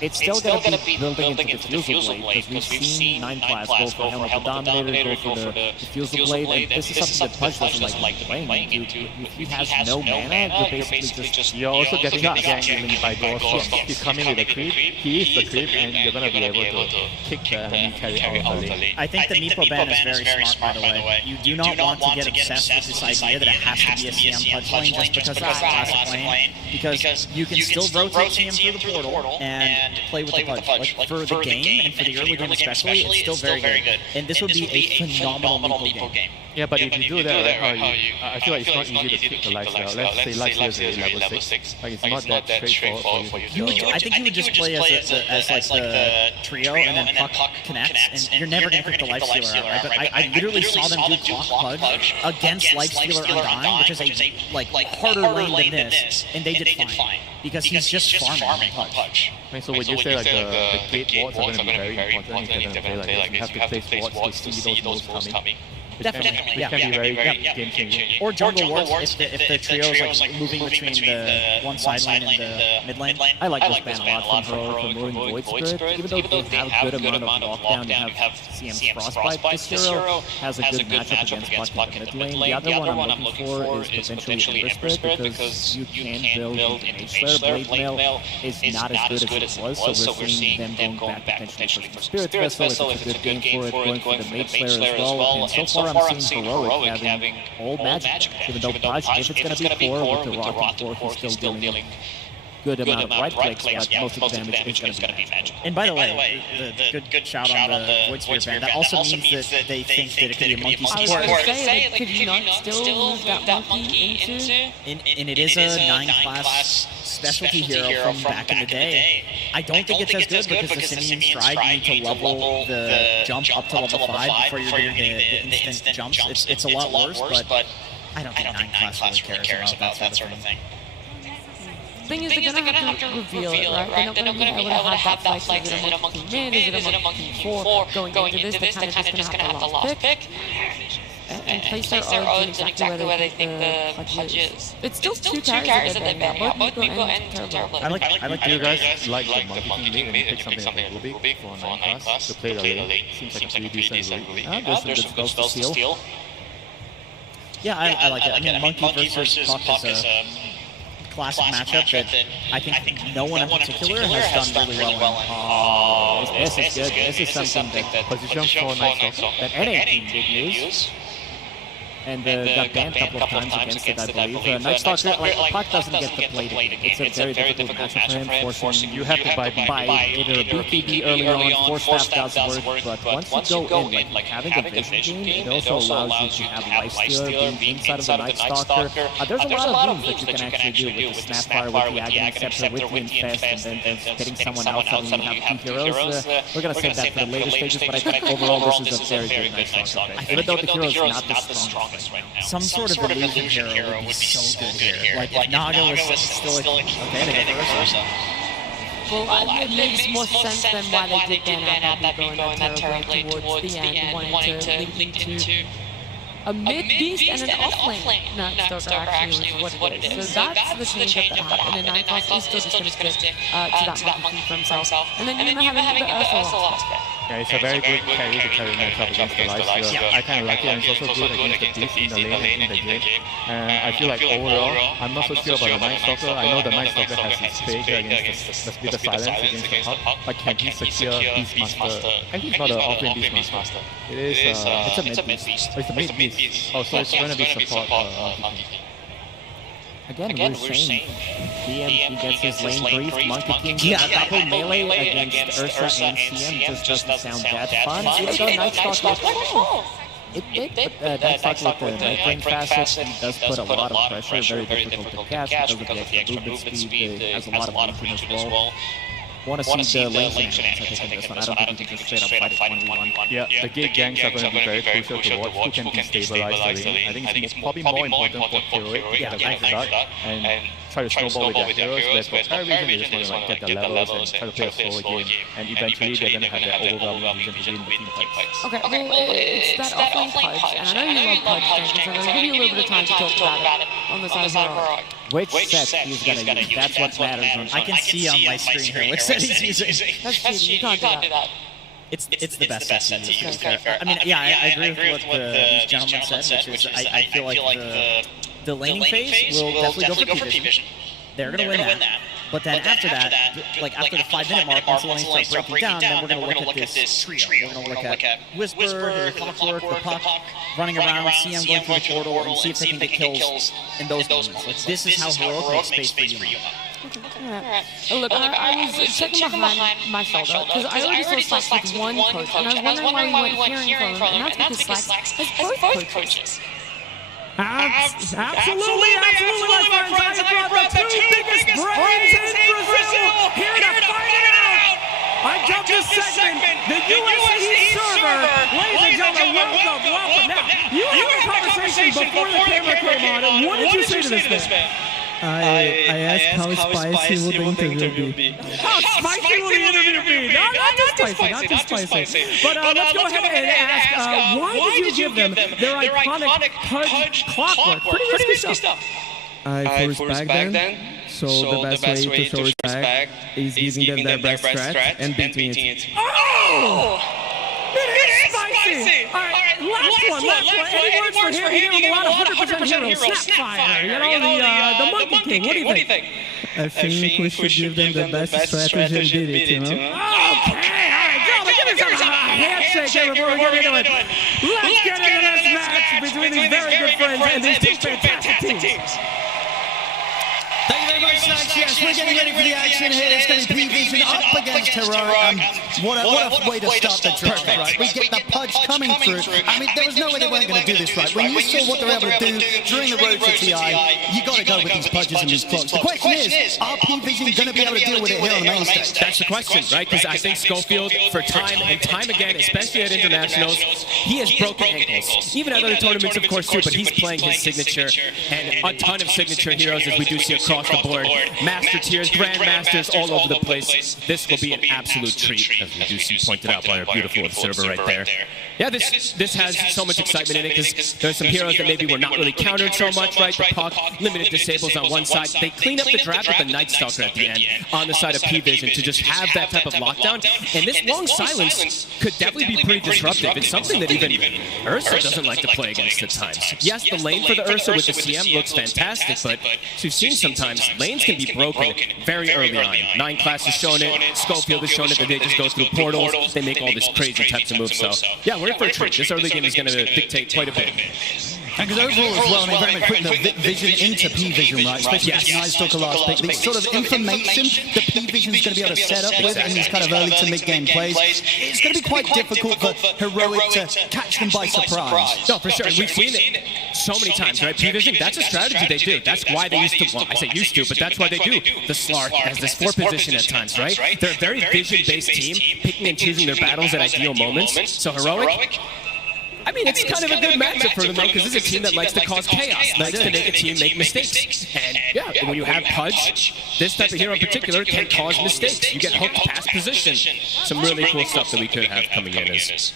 it's still going to be building into the Diffusal Blade, because we've seen 9 class go for Helmet of the Dominator, go for the Diffusal Blade, and this is something that Pudge doesn't like playing. If he has no mana, you're basically just... You're also getting that gangling by Ghost. He's coming with a creep, he is the creep, and you're going to be able to kick the enemy carry out of the lane. I think the Meepo ban is very smart, by the way. You do not want to get obsessed with this idea that it has to be a CM Pudge lane just because it's a classic lane, because you can still rotate CM through the portal and play with the Pudge. Like, for the game, and for the early game especially, it's still very good. And this would be a phenomenal Meepo game. Yeah, but if you do that, I feel like it's not easy to kick the lifesteal. Let's say lifesteal is level 6. Like, it's not that straightforward for you to I think you would just play as like the trio, and then Puck connects, and you're never going to pick the lifestealer out, right? But I literally saw them do Clock Pudge against lifestealer Undying, which is a harder lane than this, and they did fine. Because he's just farming Pudge. So would you say like the gate wards are going to be very important if they're going to play like this? You have to place wards to see those moves coming. Definitely, which can be very game-changing. Or jungle wards if the trio is like moving between the one side lane and the mid lane. I like this ban a lot from Heroic, removing Void Spirit. Even though they have a good amount of lockdown, you have CM's Frostbite. This hero has a good matchup against Puck in the mid lane. The other one I'm looking for is potentially Ember Spirit, because you can build an H-Slayer. Blade Mail is not as good as it was, so we're seeing them going back potentially for Spirit Vessel if it's a good game for it, going for the Mage Slayer as well. And so far I'm seeing Heroic having all magic, even though Pudge, if it's going to be 4 with the Rocket 4, he's still dealing good amount of right clicks, but most of the damage is going to be magic. And by the way, the good shout on the Void Spirit ban, that also means that they think that it could be a monkey support. I was going to say, could you not still move that monkey into? And it is a 9-class specialty hero from back in the day. I don't think it's as good because the Simeon Stride, you need to level the jump up to level 5 before you're doing the instant jumps. It's a lot worse, but I don't think 9-class really cares about that sort of thing. The thing is, they're gonna have to reveal it, right? They're not gonna be able to have that flex. Is it a monkey mid? Is it a monkey 4? Going into this, they're kind of just gonna have the last pick. And place their odds in exactly where they think the Pudge is. It's still 2 carries that they're banning out, both Meepo and Terrible. I like do you guys like the monkey king lead and pick something like Rubik for 9 class to play the lane? Seems like a pretty decent lead. There's some good spells to steal. Yeah, I like it. I mean, Monkey versus Puck is a classic matchup that I think no one in particular has done really well in. This is good. This is something that Position for Night Stalker. that any team did use. And got banned a couple of times against it, I believe. Night Stalker, Puck doesn't get the play again. It's a very difficult matchup for him, forcing you have to buy either a BKB early on, Force Staff doesn't work, but once you go in, like having a vision game, it also allows you to have Lifestealer being inside of the Night Stalker. There's a lot of moves that you can actually do with the Snapfire, with the Agony Scepter, with the Infest, and then getting someone else out and you have 2 heroes. We're going to save that for the later stages, but I think overall this is a very good Night Stalker. Even though the hero is not the strongest right now. Some sort of illusion hero would be so good here. Like if Naga was still like, okay, they go first. Well, it makes more sense than why they did ban out that going that terribly towards the end, wanting to link into a mid-beast and an off-lane Night Stalker actually was what it is. So that's the change that happened, and 9 class is still just going to stick to that monkey for himself. And then you're having the Ursa last pick. Yeah, it's a very good carry to carry matchup against the Lifestealer. Yeah, I kind of like it, and it's also good against the Beast in the lane and in the game. And I feel like overall, I'm not so sure about the Night Stalker. I know the Night Stalker has his fake against the Speed of Silence against the Puck, but can he secure Beastmaster? And he's not an off-lane Beastmaster. It is, it's a mid-beast. It's a mid-beast. Oh, so it's going to be support Monkey King. Again, we're saying DM, he gets his lane brief, Monkey King, double melee against Ursa and CM just doesn't sound that fun. Even though Night Stalker Night Stalker with the Night Lane facet does put a lot of pressure, very difficult to cast because of the extra movement speed, has a lot of range as well. Want to see the lane shenanigans, I think, in this one. I don't think you can just straight up fight it 1v1. Yeah, the gate ganks are going to be very crucial to watch who can destabilize the lane. I think it's probably more important for Heroic to get a good start, and try to snowball with their heroes, whereas for Paravision, they just want to like get the levels and try to play a slower game, and eventually they're going to have that overwhelming reason to win the team fights. Okay, well, it's that offlane Pudge, and I know you love Pudge, Jenkins, so I'm going to give you a little bit of time to talk about it on the side of Heroic. Which set he's going to use, that's what matters. I can see on my screen here which set he's using. That's cheating, you can't do that. It's the best set to use, to be fair. I mean, yeah, I agree with what these gentlemen said, which is I feel like the laning phase will definitely go for P-Vision. They're going to win that. But then after that, like after the 5-minute mark, once the lanes start breaking down, then we're going to look at this trio. We're going to look at Whisper, the Clockwork, the Puck, running around, CM going through the portal, and see if they can get kills in those moments. Like, this is how Heroic makes space for you. Alright. Look, I was checking behind my shoulder because I already saw Slacks with one coach, and I was wondering why we weren't hearing from him, and that's because Slacks has both coaches. Absolutely, my friends. I brought the two biggest brains in Brazil here to fight it out. I jumped this segment. The USC server, ladies and gentlemen, welcome. Now, you had a conversation before the camera came on, and what did you say to this man? I asked how spicy will the interview be. How spicy will the interview be? Not too spicy. But let's go ahead and ask, why did you give them their iconic Pudge Clockwork? Pretty risky stuff. I forced back then, so the best way to show respect is giving them their best strat and beating it. Oh! It is spicy! Alright, last one. Any words for him? He gave him a lot of 100% hero. Snapfire, the Monkey King. What do you think? I think we should give them the best strategy and did it, you know? Okay, alright, gentlemen, give us a handshake here before we get into it. Let's get into this match between these very good friends and these two fantastic teams. Thank you very much, Snacks. Yes, we're getting ready for the action here. It's going to be P-Vision up against Heroic. What a way to start the draft, right? We get the Pudge coming through. I mean, there was no way they weren't going to do this, right? When you saw what they were able to do during the road to TI, you got to go with these Pudges and these clocks. The question is, are P-Vision going to be able to deal with it here on the main stage? That's the question, right? Because I think Schofield, for time and time again, especially at internationals, he has broken ankles. Even at other tournaments, of course, too, but he's playing his signature and a ton of signature heroes, as we do see across the board. Master tiers, Grandmasters all over the place. This will be an absolute treat, as we do see pointed out by our beautiful observer right there. Yeah, this has so much excitement in it because there's some heroes that maybe were not really countered so much, right? The Puck, limited disables on one side. They clean up the draft with the Night Stalker at the end on the side of P-Vision to just have that type of lockdown. And this long silence could definitely be pretty disruptive. It's something that even Ursa doesn't like to play against at times. Yes, the lane for the Ursa with the CM looks fantastic, but as we've seen sometimes, lanes can be broken very early on. 9 Class has shown it, Schofield has shown it, that they just go through portals, they make all these crazy types of moves. So yeah, we're in for a treat. This early game is going to dictate quite a bit. And because overall as well, I mean, very much putting the Vision into P-Vision, right? Especially with Night Stalker last pick. The sort of information that P-Vision is going to be able to set up with in these kind of early to mid-game plays, it's going to be quite difficult for Heroic to catch them by surprise. No, for sure. And we've seen it so many times, right? P-Vision, that's a strategy they do. That's why they used to, well, I say used to, but that's why they do the Slark as this 4 position at times, right? They're a very vision-based team, picking and choosing their battles at ideal moments. So Heroic, I mean, it's kind of a good matchup for them, though, because this is a team that likes to cause chaos, likes to make a team make mistakes. And, yeah, when you have Pudge, this type of hero in particular can cause mistakes. You get hooked past position. Some really cool stuff that we could have coming in.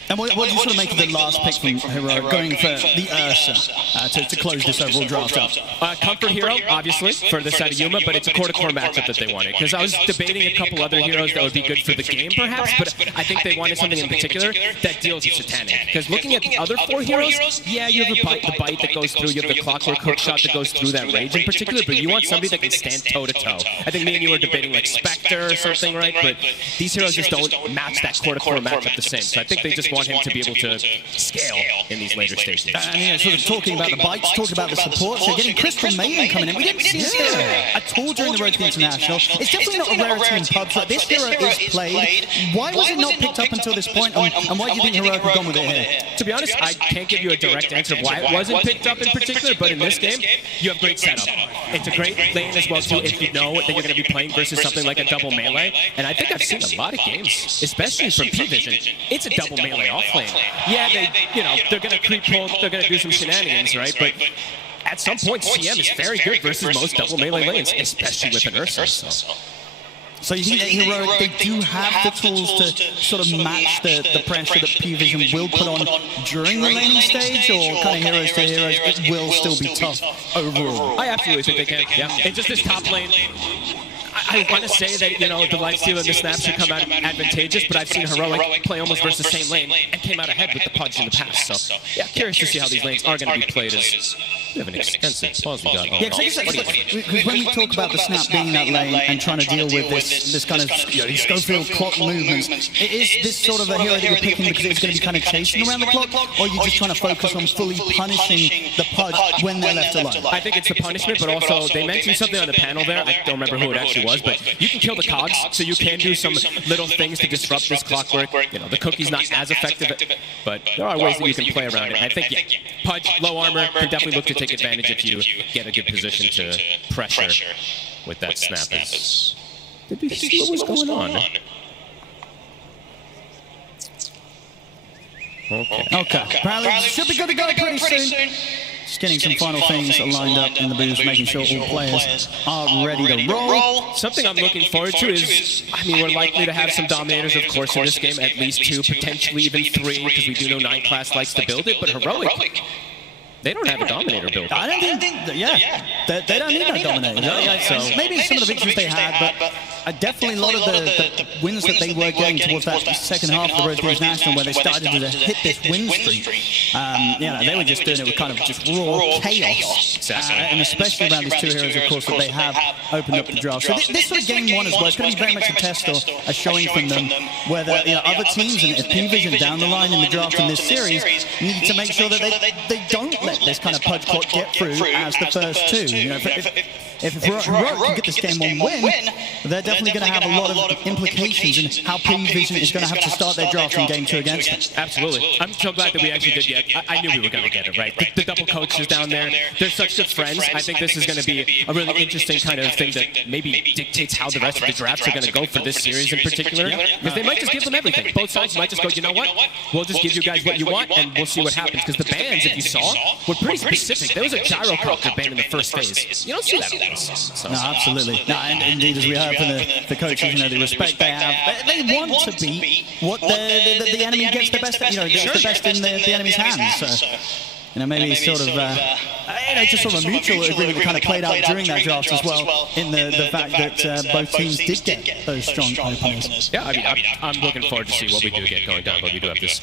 And what do you sort of make of the last pick from Heroic, going for the Ursa to close this overall draft up? Comfort hero, obviously, for the side of Yuma, but it's a core-to-core matchup that they wanted. Because I was debating a couple other heroes that would be good for the game, perhaps, but I think they wanted something in particular that deals with Satanic. Because looking at the other 4 heroes, yeah, you have the bite that goes through, you have the Clockwork hook shot that goes through that rage in particular, but you want somebody that can stand toe-to-toe. I think me and you were debating like Spectre or something, right? But these heroes just don't match that core-to-core matchup the same, so I think they just want him to be able to scale in these later stages. And yeah, sort of talking about the bites, talking about the support, so getting Chris from Maiden coming in. We didn't see this at all during the road to the International. It's definitely not a rarity in pubs, but this hero is played. Why was it not picked up until this point, and why do you think Heroic have gone with it here? To be honest, I can't give you a direct answer of why it wasn't picked up in particular, but in this game, you have great setup. It's a great lane as well, too, if you know that you're going to be playing versus something like a double melee. And I think I've seen a lot of games, especially from P-Vision, it's a double melee off lane. Yeah, they're going to creep pull, they're going to do some shenanigans, right? But at some point, CM is very good versus most double melee lanes, especially with an Ursa. So you think that Heroic, they do have the tools to sort of match the pressure that P-Vision will put on during the laning stage, or kind of heroes to heroes, it will still be tough overall? I absolutely think they can, yeah. It's just this top lane. I want to say that, you know, the lifesteal and the snap should come out advantageous, but I've seen Heroic play almost versus the same lane and came out ahead with the Pudge in the past. So, yeah, curious to see how these lanes are going to be played as we have an extensive pause we got. Yeah, because when we talk about the snap being in that lane and trying to deal with this kind of Schofield clock movements, is this sort of a hero that you're picking because it's going to be kind of chasing around the clock, or are you just trying to focus on fully punishing the Pudge when they're left alone? I think it's the punishment, but also they mentioned something on the panel there. I don't remember who it actually was, but you can kill the cogs, so you can do some little things to disrupt this clockwork. You know, the cookie's not as effective, but there are ways that you can play around it. I think, yeah, Pudge, low armor, can definitely look to take advantage if you get a good position to pressure with that snap. Did we see what was going on? Okay. Apparently should be good to go pretty soon. Just getting some final things lined up in the booth, making sure all players are ready to roll. Something I'm looking forward to is, I mean, we're likely to have some dominators, of course, in this game, at least 2, potentially even 3, because we do know 9 class likes to build it, but Heroic, they don't have a Dominator build. I don't think, they don't need that Dominator. No, so maybe some of the victories they had, but definitely a lot of the wins that they were getting towards that second half of the Road to International, where they started to hit this win streak. You know, they were just doing it with kind of just raw chaos. And especially around these 2 heroes, of course, that they have opened up the draft. So this sort of game 1 as well, it's going to be very much a test or a showing from them, whether other teams, and if P-Vision down the line in the draft in this series, need to make sure that they don't let this kind of Pudge clock get through as the first 2. You know, if Heroic can get this game 1 win, they're definitely going to have a lot of implications in how P-Vision is going to have to start their draft in game 2 against them. Absolutely. I'm so glad that we actually did get it. I knew we were going to get it, right? The double coaches down there, they're such good friends. I think this is going to be a really interesting kind of thing that maybe dictates how the rest of the drafts are going to go for this series in particular. Because they might just give them everything. Both sides might just go, you know what? We'll just give you guys what you want, and we'll see what happens. Because the bans, if you saw, were pretty specific. There was a gyrocopter ban in the first phase. You don't see that a lot. So. No, absolutely. No, and indeed, as we heard from the coaches, you know, the respect they have, they want to be what the enemy gets the best, you know, gets the best in the enemy's hands. So, you know, maybe sort of, just sort of a mutual agreement that kind of played out during that draft as well, in the fact that both teams did get those strong openers. Yeah, I mean, I'm looking forward to see what we do get going down, but we do have this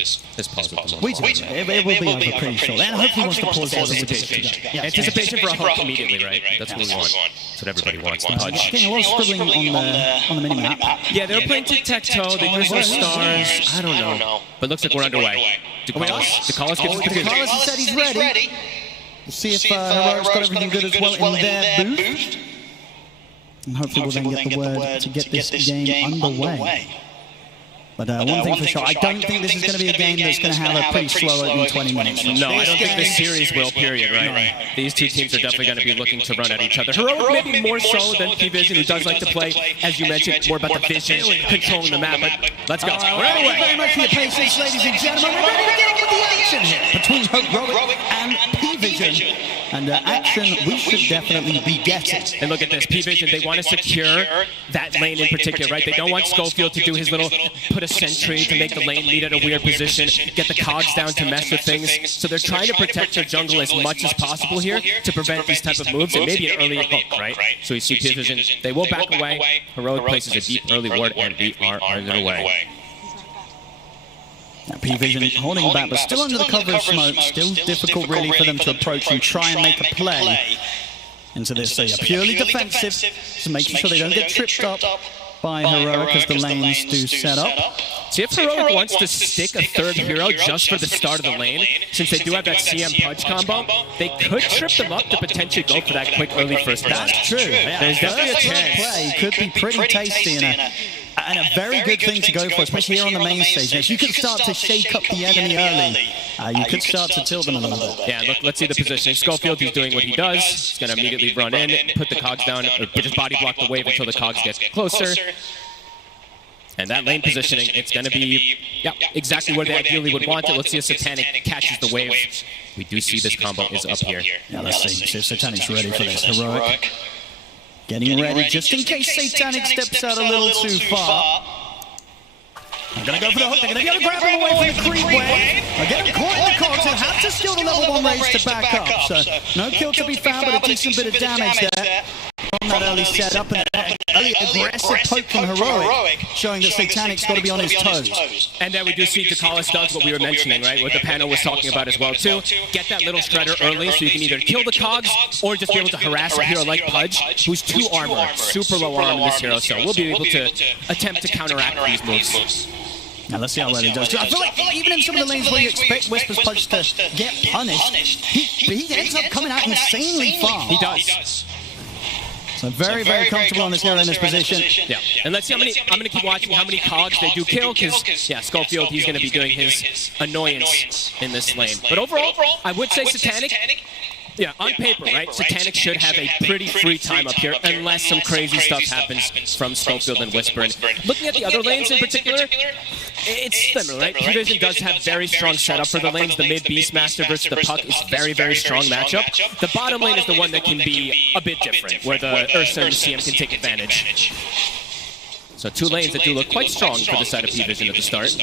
pause at the moment. We do. It will be over pretty short. And hopefully once the pause is anticipation. Anticipation for a hook immediately, right? That's what we want. That's what everybody wants. The Pudge. Getting a lot of scribbling on the mini-map. Yeah, they were playing tic-tac-toe. They drew some stars. I don't know. But looks like we're underway. DeCallis gives us the good. DeCallis said he's ready. We'll see if Heroic's got everything good as well in their booth. And hopefully we'll then get the word to get this game underway. But one thing for sure, I don't think this is going to be a game that's going to have a pretty slow opening 20 minutes. No, I don't think this series will, period, right? These 2 teams are definitely going to be looking to run at each other. Heroic maybe more so than P-Vision, who does like to play, as you mentioned, more about the vision, controlling the map. But let's go. We're underway. Thank you very much for your patience, ladies and gentlemen. We're ready to get on with the action here between Heroic and P-Vision. And action we should definitely be getting. And look at this, P-Vision, they want to secure that lane in particular, right? They don't want Schofield to do his little put a sentry to make the lane meet at a weird position, get the cogs down to mess with things. So they're trying to protect their jungle as much as possible here to prevent these type of moves and maybe an early hook, right? So we see P-Vision, they will back away. Heroic places a deep early ward, and we are underway. P-Vision holding back, but still under the cover of smoke. Still difficult, really, for them to approach and try and make a play into this. So yeah, purely defensive, so making sure they don't get tripped up by Heroic as the lanes do set up. See, if Heroic wants to stick a 3rd hero just for the start of the lane, since they do have that CM Pudge combo, they could trip them up to potentially go for that quick early first pass. That's true. There's definitely a chance. Play could be pretty tasty and a very good thing to go for, especially here on the main stage. If you can start to shake up the enemy early, you could start to tilt them a little bit. Yeah, look, let's see the positioning. Schofield, he's doing what he does. He's going to immediately run in, put the cogs down, or just body block the wave until the cogs get closer. And that lane positioning, it's going to be exactly where they ideally would want it. Let's see if Satanic catches the wave. We do see this combo is up here. Yeah, let's see if Satanic's ready for this. Heroic. Getting ready just in case Satanic steps out a little too far. I'm going to go for the hook. They're going to be able to grab him away from the creep wave. They're getting caught in the cogs. They have to steal the level 1 raise to back up. So no kill to be found, but a decent bit of damage there. From that early setup and an early aggressive poke from Heroic, showing that Satanic's got to be on his toes. And then we do see Takalis does what we were mentioning, right? What the panel was talking about as well, too. Get that little shredder early so you can either kill the cogs or just be able to harass a hero like Pudge, who's 2 armor, super low armor in this hero. So we'll be able to attempt to counteract these moves. Now let's see how well he does. I feel like even in some of the lanes where you expect Whisper's Pudge to get punished, he ends up coming out insanely far. He does. So very, very comfortable on this hero in this position. Yeah, and let's see how many, I'm going to keep watching how many cogs they do kill, because, yeah, Schofield, he's going to be doing his annoyance in this lane. But overall, I would say Satanic, yeah, on paper, right, Satanic should have a pretty free time up here, unless some crazy stuff happens from Schofield and Whisper. And looking at the other lanes in particular, it's similar, right? P-Vision does have very strong setup for the lanes. The mid Beastmaster versus the Puck is very, very strong matchup. The bottom lane is the one that can be a bit different, where the Ursa and the CM can take advantage. So 2 lanes that do look quite strong for the side of P-Vision at the start.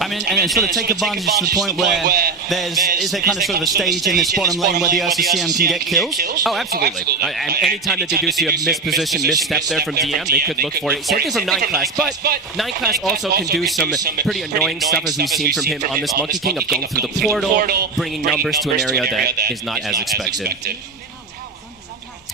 I mean, and sort of take advantage to the point where is there kind of sort of a stage in this bottom lane where the URCCM can get kills? Oh, absolutely. And anytime that they do see a misposition, misstep there from DM, they could look for it. Same thing from 9 Class, but 9 Class also can do some pretty annoying stuff, as we've seen from him on this Monkey King, of going through the portal, bringing numbers to an area that is not as expected.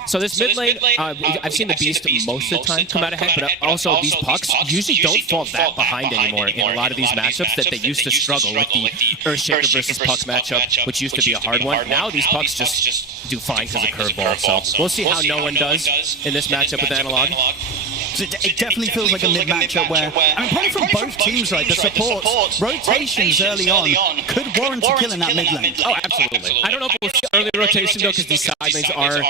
So this mid lane, I've seen the Beast most of the time come out ahead, but also these Pucks usually don't fall that behind anymore in a lot of these matchups that they used to struggle with. The Earthshaker versus Puck matchup, which used to be a hard one. Now these Pucks just do fine because of curveball. So we'll see how no one does in this matchup with Analog. So it definitely feels like a mid matchup where, I mean, probably from both teams, right? The supports, rotations early on could warrant a kill in that mid lane. Oh, absolutely. I don't know if we'll see early rotation though, because these side lanes are,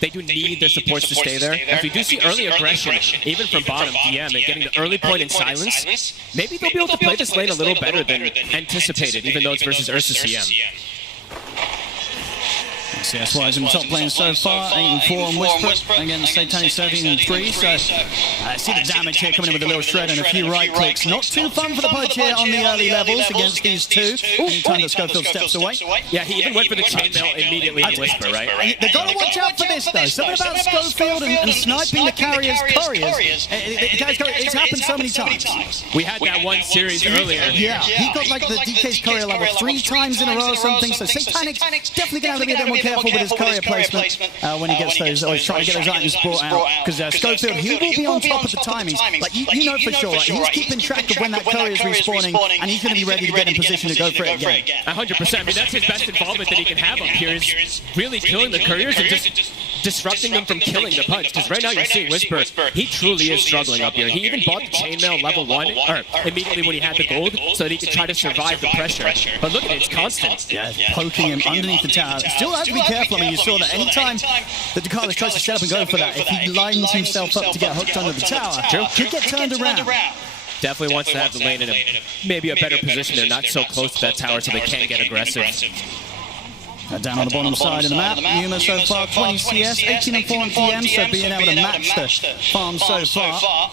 they do need their supports to stay there. If we do see early aggression, even from bottom DM, and getting the early point in silence, maybe they'll be able to play this lane a little better than anticipated, even though it's versus Ursa CM. CS-wise in the top lane so far, 8-4 on Whisper, against Satanic 13-3, so I see the damage here coming in with a little shred and a few right clicks. Not too fun for the Pudge here on the early levels against these two. Anytime that Schofield steps away. Yeah, he even went for the chainmail immediately in Whisper, right? They've got to watch out for this though. Something about Schofield and sniping the carrier's couriers. It's happened so many times. We had that one series earlier. Yeah, he got like the DK's courier level 3 times in a row or something, so Satanic's definitely going to have to be a bit more careful with his courier placement when he gets those, or he's trying to get those items brought out. Because Schofield, he will be on top of the timings. Like, you know for sure, he's keeping track of when that courier is respawning, and he's going to be ready to get in position to go for it again. 100%. I mean, that's his best involvement that he can have up here, is really killing the couriers and just disrupting them from killing the Pudge. Because right now you're seeing Whisper, he truly is struggling up here. He even bought the chainmail level 1, or immediately when he had the gold, so that he could try to survive the pressure. But look at it, it's constant. Yeah, poking him underneath the tower. Still has to be careful. I mean, you saw that anytime that Dakalis tries to set up and go for that, if he lines himself up to get hooked under the tower, he'll get turned around. Definitely wants to have the lane in maybe a better position. They're not so close to that tower, so they can get aggressive. Down on the bottom side of the map, Yuma so far 20 CS, 18-4 on TM, so being able to match the farm so far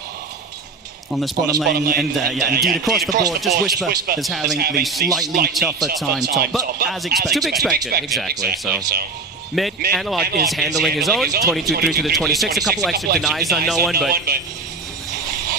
on this bottom lane, and yeah, indeed across the board, just Whisper is having the slightly tougher time top, but as expected. To be expected, exactly. So mid, Analog is handling his own, 22-3 to the 26, a couple extra denies on no one, but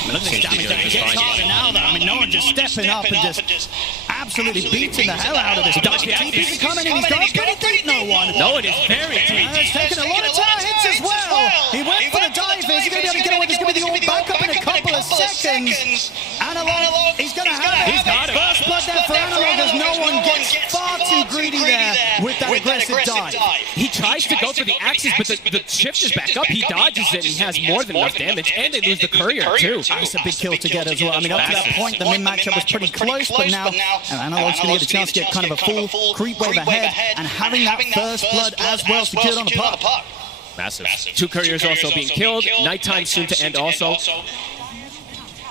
look at this damage that gets harder now though. I mean, no one just stepping up and just absolutely beating the hell out of this. TP's coming in, he's going pretty deep, no one. No, it is very deep. It's taking a lot of tower hits as well. He went for the dive. Is he going to be able to get away? There's going to be the all back up in a couple of seconds. Analog, he's going to have it. He's got it. First blood there for Analog as no one gets far too greedy there with that aggressive dive. He tries to go for the axes, but the shift is back up. He dodges it, and he has more than enough damage, and they lose the courier too. That's a big kill to get as well. I mean, up to that point, the mid matchup was pretty close, but now Analog's going to get a chance to get kind of a full creep wave ahead, and having that first blood as well secured on the puck. Massive. 2 couriers also being killed. Nighttime soon to end also.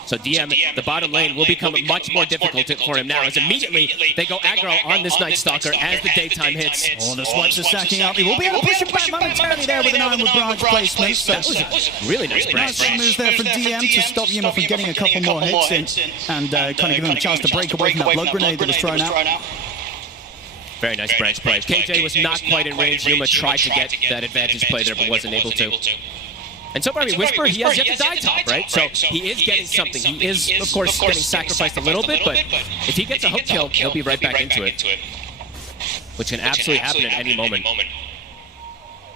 So DM, the bottom lane, will become much more difficult for him now, as immediately they go aggro on this Night Stalker as the daytime hits. Oh, the swipes are stacking up. He will be able to push it back momentarily there with an Ironwood branch placement. So That was a really nice branch. nice moves there from DM to stop Yuma from getting a couple more hits in and kind of give him a chance to break away from that blood grenade that was thrown out. Very nice branch play. KJ was not quite in range. Yuma tried to get that advantage play there, but wasn't able to. And so far, I mean, Whisper, he has yet to die top, right? So he is getting something. He is, of course, getting sacrificed a little bit, but if he gets a hook kill, he'll be right back into it, which can absolutely happen at any moment.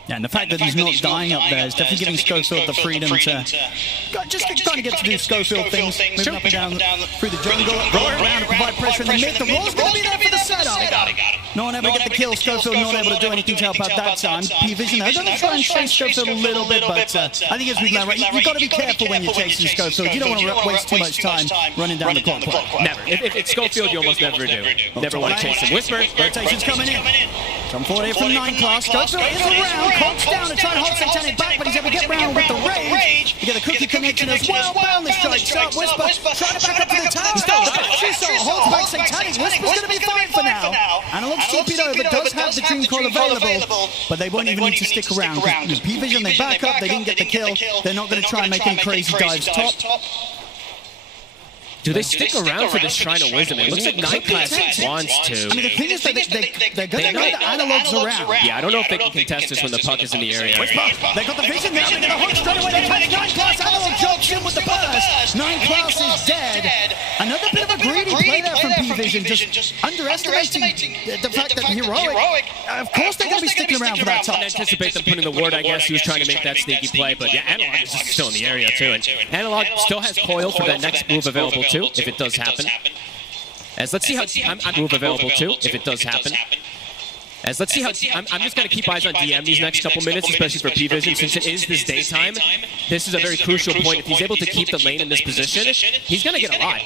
Yeah, and the fact that he's not dying up there is definitely giving Schofield the freedom to just trying to get to do Schofield things, moving up and down through the jungle, roll around and provide pressure in the mid. The roll's going to be there for the setup. No one ever get the kill. Schofield not able to do anything to help out that time. P-Vision, they're going to try and chase Schofield a little bit, but I think as we've learned, you've got to be careful when you're chasing Schofield. You don't want to waste too much time running down the clock. Never. If it's Schofield, you almost never do. Never want to chase him. Whisper. Rotation's coming in. Jump forward here from 9 class. Schofield is around. Cogs down to try and hold Satanic back, but he's able to get round with the rage. You get a cookie connection as well. Boundless strikes up. Whisper trying to back up to the tower. Holds back Satanic. Whisper's going to be fine for now. Analog's TP'd over, does have the Dream Call available, but they won't even need to stick around. P-Vision, they back up, they didn't get the kill. They're not going to try and make any crazy dives top. Do they stick around for this Shrine of Wisdom? It looks like 9 class wants to. I mean, the thing is that they're going to know the Analog's around. Yeah, I don't know if they can contest this when the puck is in the area. They got the vision now, they're going to hook straight away. They catch 9 class, Analog jumps in with the burst. 9 class is dead. Another bit of a greedy play there from P-Vision, just underestimating the fact that Heroic, of course they're going to be sticking around for that top. I didn't anticipate them putting the ward, I guess. He was trying to make that sneaky play, but yeah, Analog is just still in the area too. And Analog still has Coil for that next move available too, if it does happen. As let's see how I'm move available too, if it does happen. As let's see how I'm just going to keep eyes on DM these next couple minutes, especially for P-Vision, since it is this daytime. This is a very crucial point. If he's able to keep the lane in this position, he's going to get a lot.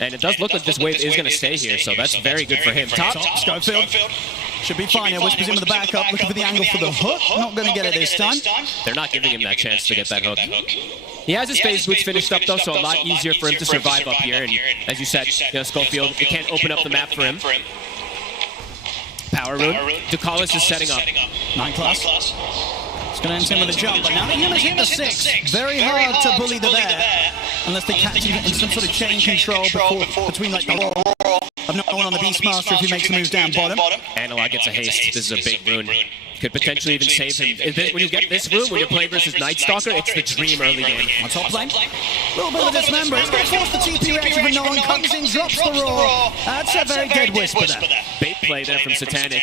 And it does look like this wave is going to stay here, so that's very good for him. Top, Schofield should be fine here. Whispers in with the backup, looking for the angle for the hook. Not going to get it this time. They're not giving him that chance to get that hook. He has his phase boots finished up though, so a lot easier for him to survive up here. And as you said, Schofield, it can't open up the map for him. Power Rune. Ducalis is setting up. 9 class. It's going to end him with a jump, but now the Yuma's hit the 6. Very hard to bully the bear, unless they catch him in some sort of chain control between like the roll of no one on the Beastmaster if he makes a move down bottom. Analog gets a haste. This is a big rune. Could potentially even save him. When you get this rune, when you're playing versus Night Stalker, it's the dream early game. On top lane, a little bit of a dismember. It's going to force the TP reaction, but no one comes in, drops the roar. That's a very good Whisper there. Bait play there from Satanic.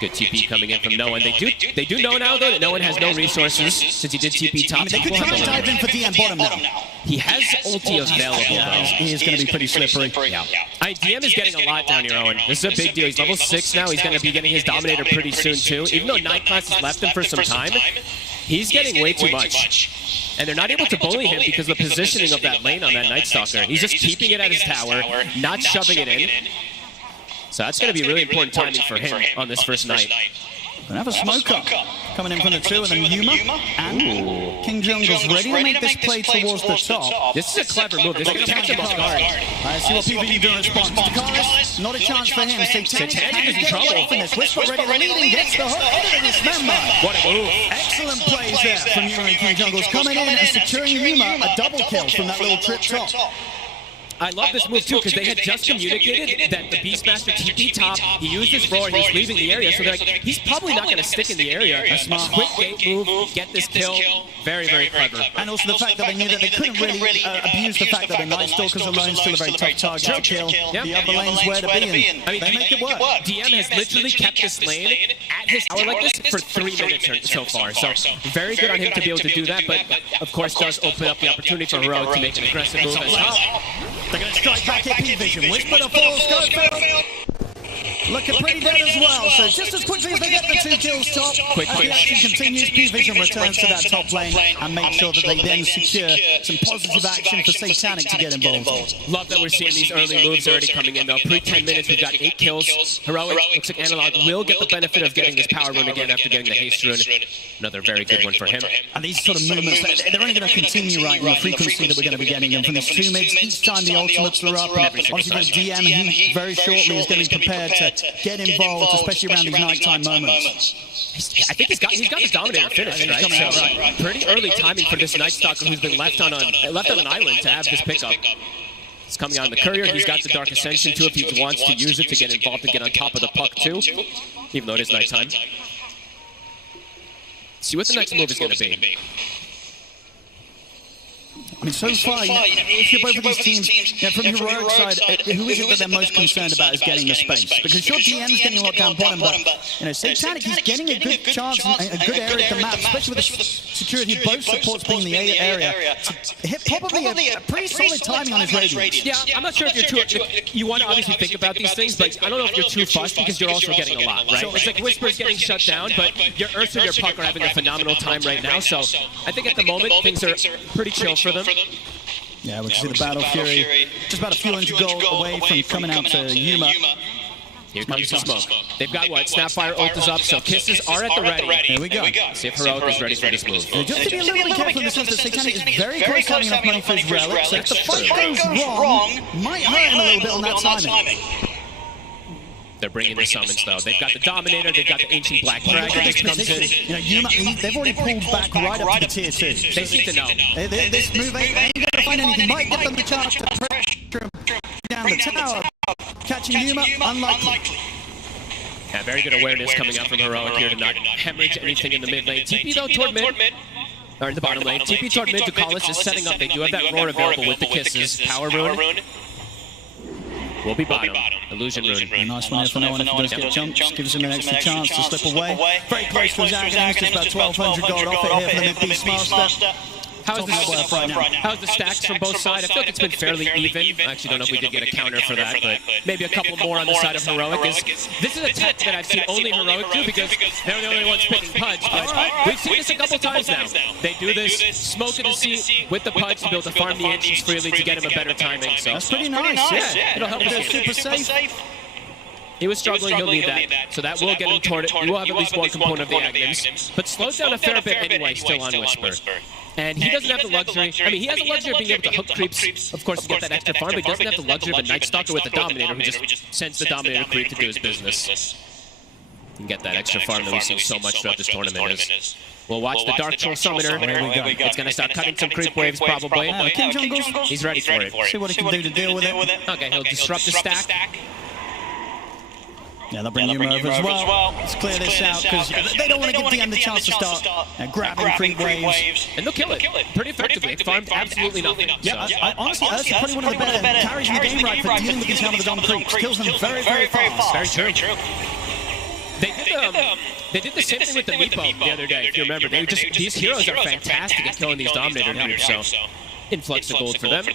Good TP coming in from No One. They do know now, though, that No One has no resources since he did TP top. They could try and dive in for DM bottom now. He has ulti available, though. He is going to be pretty slippery. Yeah. DM is getting a lot down here, Owen. This is a big deal. He's level 6 now. He's going to be getting his Dominator pretty soon, too. Even though 9 class has left him for some time, he's getting way too much. And they're not able to bully him because of the positioning of that lane on that Night Stalker. He's just keeping it at his tower, not shoving it in. So that's going to be really important timing for him on this first night. Gonna have a smoke up coming in from the 2, and then Yuma and King Jungle's ready to make this play towards the top. This is a clever move. This is going to catch him off guard. I see what PvE do in response. Ducalis, not a chance for him. Satanic is in trouble. Whisper ready to lead and gets the hook into the dismember. What a move. Excellent plays there from Yuma and King Jungle's coming in and securing Yuma a double kill from that little trip top. I love this move too because they had just communicated that the Beastmaster TP top, he used his roar and he was leaving the area, so they're like, he's probably not going to stick in the area. A smart quick gate move, get this kill. Very, very clever. And also the fact that they knew that they couldn't really abuse the fact that the Night Stalkers alone still a very tough target to kill. The other lane's where to be in. They make it work. DM has literally kept this lane at his tower like this for 3 minutes so far. So very good on him to be able to do that, but of course does open up the opportunity for Heroic to make an aggressive move as well. They're going to strike back at P-Vision. Whisper to full Schofield. looking pretty dead as well. So just as quickly as they get the 2 kills top, quick the action continues, P-Vision returns to that top lane and make sure that they then secure some positive action for Satanic to get involved. Love that we're seeing these early moves already coming in though. Pre-10 minutes, we've got 8 kills. Heroic, looks like Analog will get the benefit of getting this power rune again after getting the haste rune. Another very good one for him. And these sort of movements, they're only going to continue right in the frequency that we're going to be getting them from these 2 mids. Each time the ultimates are up, and obviously for DM, he very shortly is going to be prepared to get involved, especially around these nighttime moments. I think he's got the Dominator finished, right? So pretty early timing for this Night Stalker who's been left on an island to have this pickup. He's coming out in the Courier. He's got the Dark Ascension too if he wants to use it to get involved and get on top of the puck too, even though it is nighttime. See what the next move is going to be. I mean, so far, if you're both of these teams, from the Heroic side, who is it that they're most concerned about is getting the space? Because your DM's getting locked down bottom, but, Satanic, he's getting a good chance, a good area to map, especially with the security of both supports being in the area. Hit probably a pretty solid timing on his radius. Yeah, I'm not sure if you're too, you want to obviously think about these things, but I don't know if you're too fussed because you're also getting a lot, right? It's like Whisper's getting shut down, but your Ursa and your Puck are having a phenomenal time right now, so I think at the moment things are pretty chill for them. Yeah, we can see the Battle Fury just about a few inches away from coming out to Yuma. Here comes the smoke. They've got what? Snapfire ult is up, so kisses are at the ready. Here we go. See if Heroic is ready for this move. Just to be a little bit careful in the sense that Satanic is very close to having enough money for his relic, so if the fight goes wrong, might hurt him a little bit on that timing. They're bringing the summons though. They've got the Dominator, they've got the Ancient Black Dragon that comes in. Yuma, they've already pulled back right up to the tier 2. They seem to know. This move ain't going to find anything. Might give them the chance to pressure him down the tower. Catching Yuma, unlikely. Yeah, very good awareness coming out from Heroic here to not hemorrhage anything in the mid lane. TP though toward mid. Or in the bottom lane. TP toward mid, Ducalis is setting up. They do have that roar available with the kisses. Power rune. Will be bottom. Illusion rune. Nice one here for no one if he does get jumped. Gives him an extra chance to slip away. Very close to his Aghanim. Just about 1,200 gold off it here for the mid-beast master. How's the stacks from both sides? I feel like it's been fairly even. I actually don't know if we did get a counter for that, but maybe a couple more on the side of Heroic. This is a tech that I've seen only Heroic do because they're the only ones picking Pudge, but we've seen this a couple times now. They do this, smoke in the seat with the Pudge to be able to farm the Ancients freely to get him a better timing. So that's pretty nice. Yeah, it'll help him super safe. He was struggling, he'll need that. So that will get him toward it. You will have at least one component of the Aghanims, but slows down a fair bit anyway, still on Whisper. And he doesn't have the luxury, I mean, he has the luxury of being able to hook creeps, of course, to get that extra farm, but he doesn't have the luxury of a Night Stalker with a Dominator who just sends the Dominator creep to do his business. And get that extra farm that we've seen so much throughout this tournament. We'll watch the Dark Troll Summoner. It's going to start cutting some creep waves, probably. King Jungles, he's ready for it. See what he can do to deal with it. Okay, he'll disrupt the stack. Yeah, they'll bring Yuma over as well. Let's clear this out because they don't want to give DM the chance to start grabbing creep waves. And they'll kill it pretty effectively. It farmed absolutely nothing. Yeah, honestly, that's probably one of the better carries in the game right for dealing with these Helm of the Dawn creeps. Kills them very, very fast. Very true. They did the same thing with the Meepo the other day, if you remember. These heroes are fantastic at killing these Dominator creeps, so influx of gold for them.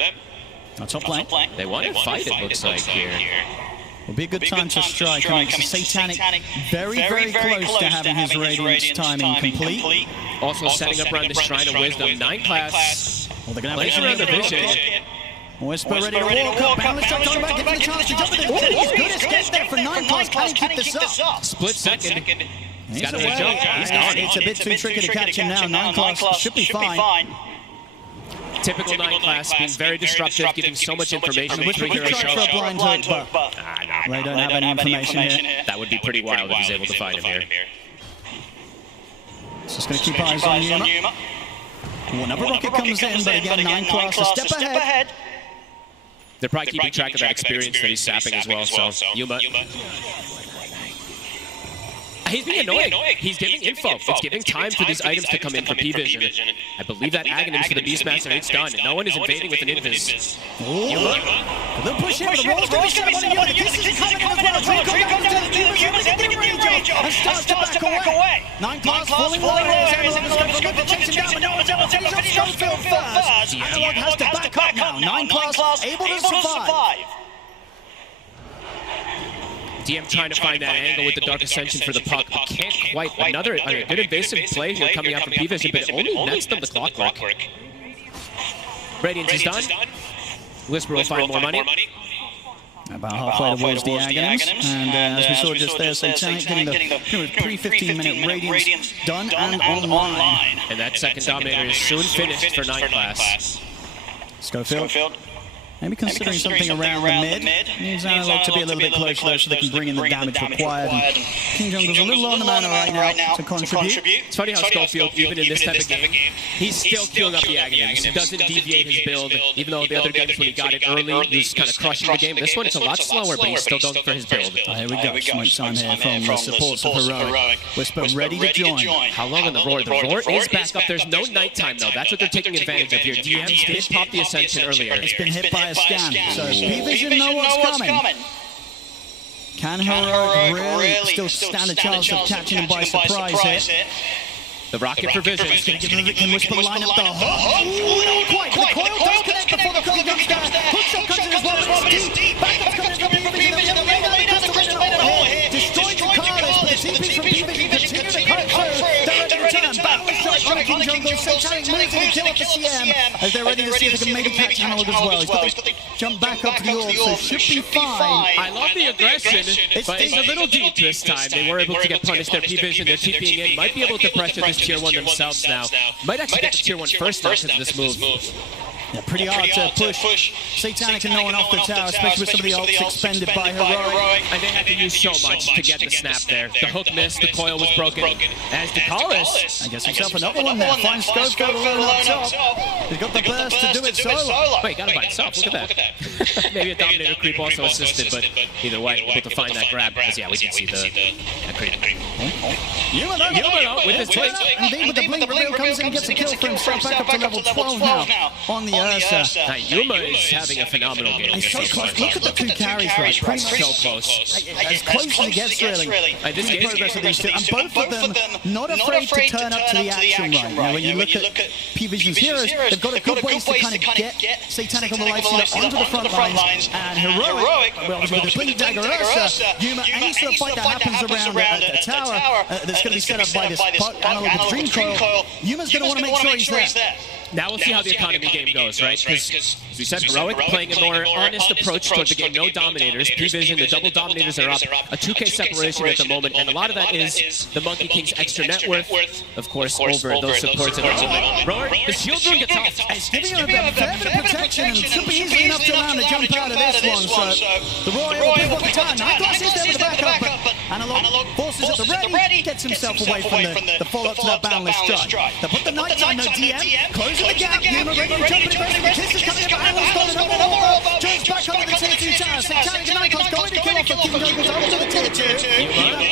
Top lane. They want to fight, it looks like, here. Will be a good time to strike. I mean, Satanic very, very close to having his Radiance timing complete. Also setting up around this Shrine of Wisdom. 9 class. Well, they're going to have around the vision. Whisper ready to walk up. Balance shot coming back, giving the chance to jump with it. He's good escape there for 9 class. Can he keep this up? Split second. He's got to jump. He's gone. It's a bit too tricky to catch him now. 9 class should be fine. Typical 9 class, being very disruptive, giving so much information. We tried for a blind hook, but they don't have any information here. That would be pretty wild if he's able to find him here. Just going to keep eyes on Yuma. Another rocket comes in, but again, 9 class a step ahead. They're probably keeping track of that experience that he's sapping as well, so Yuma. He's being annoying. He's giving info. It's giving time for these items to come in for P-Vision. I believe that Aghanim for the Beastmaster, it's done. No one is invading with an invis. Yuma. They'll push him, but the roll's going to be set on Yuma. This is coming in as well. Dream comes down to Yuma, get the range up, and starts to back away. 9 class falling low. Analog's going to look to chase him down, but no one's able to finish up Schofield first. Analog has to back up now. 9 class able to survive. DM trying to find that angle with the Dark Ascension for the puck, but can't quite. Another good invasive play here coming out from P-Vision, but it only nets them the clockwork. Radiance is done. Whisper will find more money. About halfway towards the Aghanims, and as we saw just there, Satanic getting the pre-15-minute Radiance done and online. And that second Dominator is soon finished for 9 class. Schofield. Maybe considering something around the mid. Needs Analog to be a little bit closer so they can bring in the damage required. And King Jungle's a little on the mana right now to contribute. It's funny how Schofield, even in this type of game, he's still queuing up the Aghanims. Doesn't deviate his build, even though the other games when he got it early, he was kind of crushing the game. This one, it's a lot slower, but he's still going for his build. Here we go. Smoke sign here from the supports of Heroic. Whisper ready to join. How long on the Roar? The Roar is back up. There's no nighttime, though. That's what they're taking advantage of here. DMs did pop the Ascension earlier. It's been hit by a scan, so P-Vision know what's coming. Can Heroic really still stand a chance of catching him by surprise here? The rocket for Vision. Can Whisper line up the hook? Not quite. The coil does connect before the coil comes down. Hook shot comes in as well, but it's deep. Backup's coming from P-Vision. The lay down the crystal here. Destroyed the Carlos, but the TPs from P-Vision continue to come through. They're ready to return. Battle strike on King Jungle. Satanic moves in and kill off the CM. As they're ready to see if they can maybe catch Analog as well. He's got to jump back up to the orb, so should be fine. I love the aggression, but it's a little deep this time. They were able to get punished. Their P-Vision, they're TPing in, might be able to pressure this Tier 1 themselves now. Might actually get to Tier 1 first now because of this move. Yeah, pretty hard to push Satanic and no one off the tower, especially with some of the ults expended by Heroic. And they had to use so much to get the snap there. The hook missed, the coil was broken. As DeCollis, I guess himself another one there. Finds Schofield alone up top. He's got the burst to do it solo. Wait, got him by himself. Look at that. Maybe a Dominator creep also assisted, but either way, able to find that grab. Because yeah, we did see the creep. Yumano with his blink. Indeed, with the blink reveal comes in and gets a kill for himself. Back up to level 12 now on the Ursa. Now, Yuma is having a phenomenal game. He's so close. Look at the two carries, right? So close. As close as it gets, really. This game progress of these two. And both of them not afraid to turn up to the action right now. When you look at P-Vision's heroes, they've got a good ways to kind of get Satanic on the life stealer onto the front lines. And Heroic, well, with the Blink Dagger Ursa, Yuma, any sort of fight that happens around the tower that's going to be set up by this Analog with Dream Coil, Yuma's going to want to make sure he's there. Now we'll see how the economy game goes, right? Because, as we said, Heroic playing a more honest approach toward the game. No Dominators. P-Vision, the double Dominators are up. A 2K separation at the moment, and a lot of that is the Monkey King's extra net worth, of course, over those supports at the moment. Roar, the shield room gets off. It's giving him a fair bit of protection, and should be easy enough to allow him to jump out of this one. So the Roar will pick up the time. Nightglass is there with the backup, but Analog forces at the ready, gets himself away from the follow-up to that boundless strike. They put the nighttime, no DM, closing the gap. Yuma ready to jump in aggressively. Kiss is coming in behind. Analog's got another more. Turns back onto the Tier 2 tower. Satanic and Icons going to kill off the King Jungle's over to the Tier 2.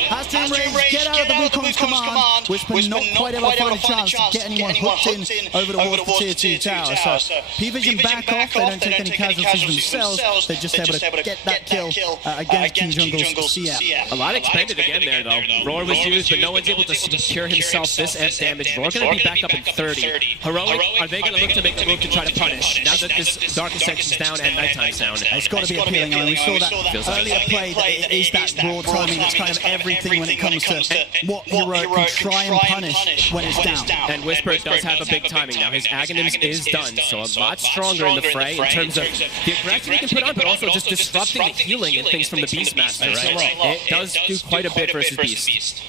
Has to enrage, get out of the Wukong's command. Whisper not quite able to find a chance to get anyone hooked in over towards the Tier 2 tower. So P-Vision back off. They don't take any casualties themselves. They're just able to get that kill against King Jungle's CM. A lot expended again there, though. Roar was used, but no one's able to secure himself this F damage. Roar going to be back up in 30. Heroic, are they going to look to make the move to try to punish now that this Dark Ascension's down and Nighttime's down? It's got to be appealing. I mean, we saw that earlier play. That is that raw timing. That's kind of everything when it comes to what Heroic can try and punish when it's down. And Whisper does have a big timing now. His Aghanims is done, so a lot stronger in the fray in terms of the aggression he can put on, but also just disrupting the healing and things from the Beastmaster, right? It does do quite a bit versus Beast.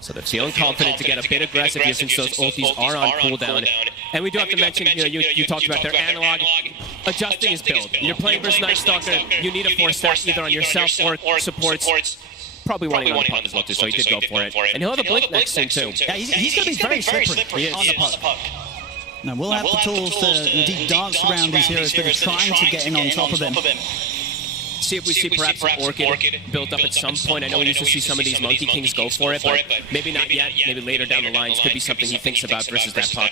So they're feeling confident to get a bit aggressive here since those ultis are on cooldown. And we do have to mention, you talked about their Analog adjusting his build. You're playing versus Night Stalker, you need a 4-step either on yourself or supports. Probably running on the puck as well too, so he did go for it. And he'll have a blink next thing too. Yeah, he's going to be very slippery on the puck. Now we'll have the tools to indeed dance around these heroes that are trying to get in on top of him. See if we see perhaps an Orchid built up at some point. I know we used to see some of these Monkey Kings go for it, but maybe not yet. Maybe later down the lines could be something he thinks about versus that puck.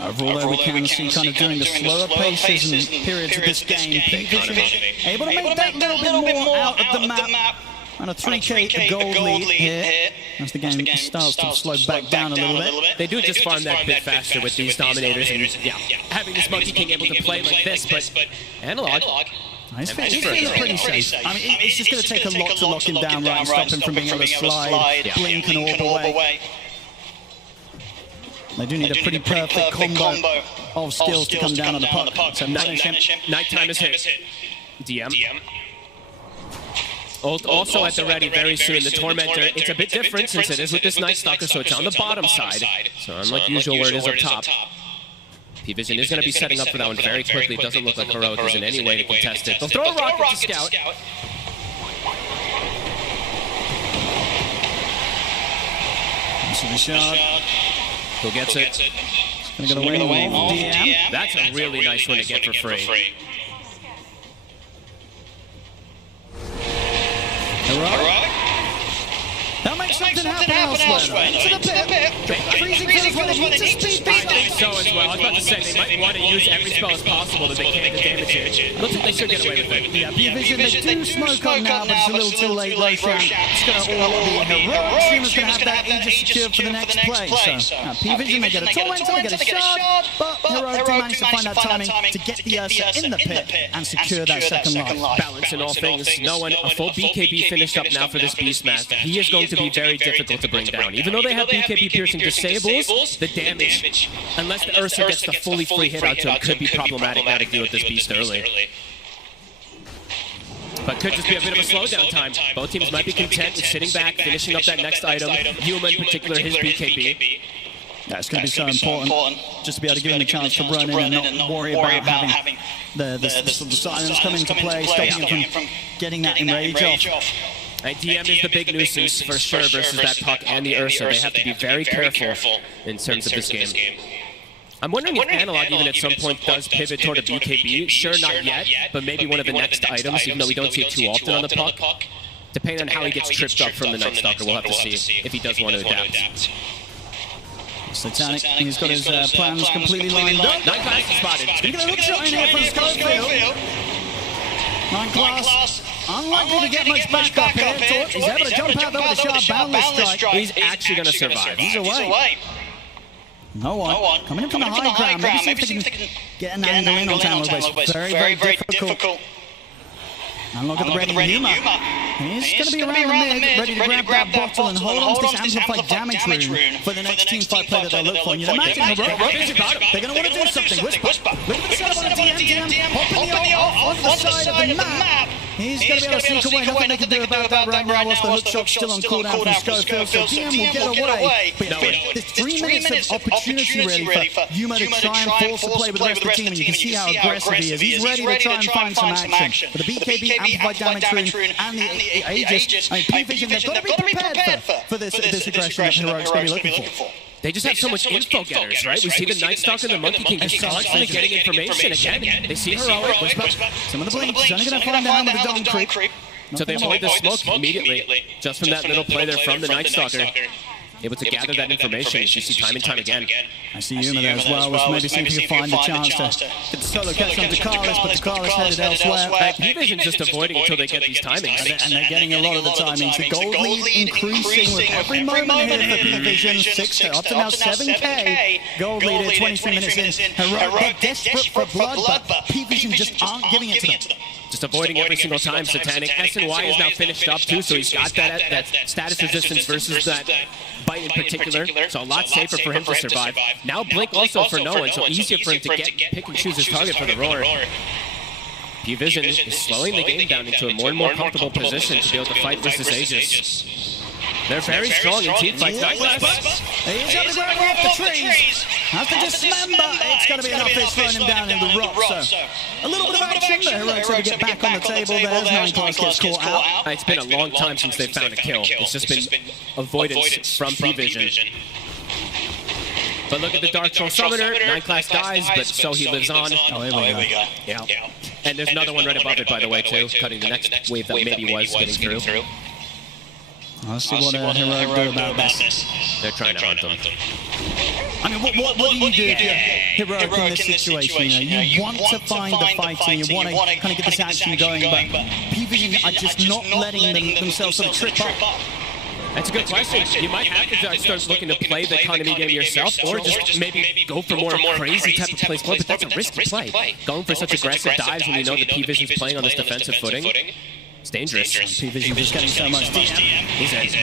Overall, we can see kind of during the slower paces and periods of this game, P-Vision able to make that little bit more out of the map. And a 3K gold lead here as the game starts to slow back down a little bit. They do just farm that bit faster with these Dominators and having this Monkey King able to play like this, but Analog He's feeling pretty safe. I mean, it's just going to take a lot to lock him down, right, and stop him from being able to slide, blink, and orb away. They do need a pretty perfect combo of skills to come down on the puck. So Nighttime is hit. DM. Also at the ready very soon, the Tormentor. It's a bit different since it is with this Night Stalker, so it's on the bottom side. So unlike usual where it is up top. P-Vision is going to be setting up for that one very quickly. It doesn't look like Heroic is in any way to contest it. They'll throw a rocket to Scout. So the shot. Who gets it? Gonna get away with DM. That's a really nice one to get for free. Heroic. That makes something happen elsewhere. Into the pit. Freezing feels when they need to speed I think so as well. I was about to say they might want to use every spell as possible that they can to damage it. Looks like they should get away with it. Yeah, P-Vision, they do smoke on now, but it's a little too late, Roshan. It's going to all be Heroic. Streamer's going to have that Aegis secured for the next play. So, P-Vision, they get a Tormentor, they get a shard, but Heroic managed to find that timing to get the Ursa in the pit and secure that second life. Balance in all things. Knowing a full BKB finished up now for this Beastmaster. He is going to be very difficult to bring down. Even though they have BKB piercing disables, the damage, unless the Ursa gets the fully free hit out to him, could be problematic now to deal with this beast early. But could just be a bit of a slowdown time. Both teams might be content with sitting back, finishing up that next item. Yuma in particular, his BKB. Yeah, it's going to be so important just to be able to give him a chance to run in and not worry about having the silence come into play, stopping him from getting that enrage off. DM is the big nuisance for sure versus that puck and the Ursa. They have to be very careful in terms of this game. I'm wondering if Analog even at some point does pivot toward a BKB. Sure, not yet, but maybe one of the next items, even though we don't see it too often on the puck. Depending on how he gets tripped up from the Night Stalker, we'll have to see if he does want to adapt. Satanic, he's got his plans completely lined up. 9class is spotted. He's going to look shot in here from Schofield. 9class. Unlikely to get much back up here. He's able to jump out over the sharp boundless strike. He's actually going to survive. He's away. No one. Coming in from the high ground. Maybe see if they can get an angle in on Tanner's base. Very difficult. And look at the ready Yuma. He's going to be around the mid, ready to grab that bottle and hold on to this amplified damage rune for the next team fight play that they look for. And you'd imagine Heroic, they're going to want to do something. Whisper. Look at the setup on the DM. Hopping onto the side of the map. He's going to be able to sneak away. Nothing they can do about that right now whilst the hook shot's still on cooldown from Schofield. So DM will get away. But there's 3 minutes of opportunity really for Yuma to try and force the play with the rest of the team. And you can see how aggressive he is. He's ready to try and find some action. But the BKB amplified damage rune and the Aegis. I mean, P-Vision, they've got to be prepared for this aggression that Heroic's going to be looking for. They just have so much info getters, right? We see the Night Stalker and the Monkey King just constantly getting information again. They see Heroic. Some of the blinks, he's only going to find down with the Dawn Creep. So they avoid the smoke immediately, just from that little play there from the Night Stalker. Able to gather that information, as you see time and time again. I see Yuma there as well, maybe see if he can find a chance to get the solo catch on Dakalis, but Dakalis headed elsewhere. P-Vision's just avoiding until they get these timings. And they're getting a lot of the timings. The gold lead increasing with every moment here for P-Vision. 6 to up to now 7K. Gold lead at 23 minutes in. Heroic, they're desperate for blood, but P-Vision just aren't giving it to them. Just avoiding every single time. Satanic S and Y is now finished up too, so he's got that status resistance versus that bite in particular, so a lot safer for him to survive. Now Blink also for no one, so easier for him to pick and choose his target for the roar. P-Vision is slowing the game down into a more and more comfortable position to be able to fight versus Aegis. They're very strong in team fights. He's able to grab off the trees. Has to dismember. It's going to be enough. He's throwing him down in the rocks. So a little bit of action there. Heroic's able to get back on the table. There's 9class gets caught out. It's been a long time since they've found a kill. It's just been avoidance from P-Vision. But look at the Dark Troll Summoner. 9class dies, but so he lives on. Oh, here we go. Yeah. And there's another one right above it, by the way, too, cutting the next wave that maybe was getting through. Let's see what Heroic do about this. They're trying to hunt them. I mean, what do you do Heroic in this situation? You want to find the fighting, you want to kind of get this action going, but P-Vision are just not letting themselves sort of trip up. That's a good question. You might have to start looking to play the economy game yourself, or just maybe go for more crazy type of plays. But that's a risky play. Going for such aggressive dives when you know the P-Vision's playing on this defensive footing. It's dangerous. P-Vision just getting so much DM.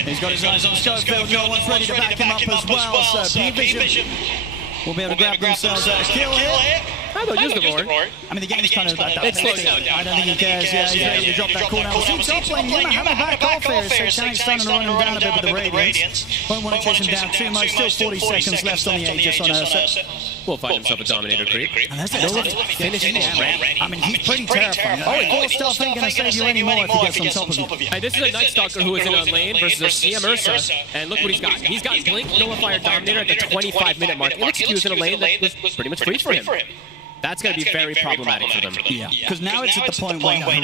He's got his eyes on Schofield. No one's ready to back him up as well. So P-Vision will be able to grab themselves a kill here. How about use the roar? I mean, the game's kind of like that. It's slowing down. I don't think he cares. Yeah, he's ready to drop that corner. He's top lane. Yuma having a back off here. So Satanic starting to run him down a bit with the Radiance. Won't want to chase him down too much. Still 40 seconds left on the Aegis on Ursa. Will find himself a Dominator creep. And that's it. Finish him. I mean, he's pretty terrifying. Oh, stuff ain't going to save you anymore if he gets on top of you. Hey, this is a Night Stalker who is in on lane versus a CM Ursa. And look what he's got. He's got Blink, Nullifier, Dominator at the 25-minute mark. It looks like he was in a lane that was pretty much free for him. That's going to be very problematic for them. Yeah, because now it's at the point where they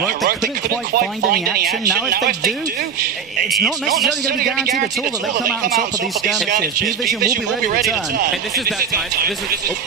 couldn't quite find any action. Now if they do, it's not necessarily going to be guaranteed at all that they come out on top of these skirmishes. P-Vision will be ready to return. And this is that time.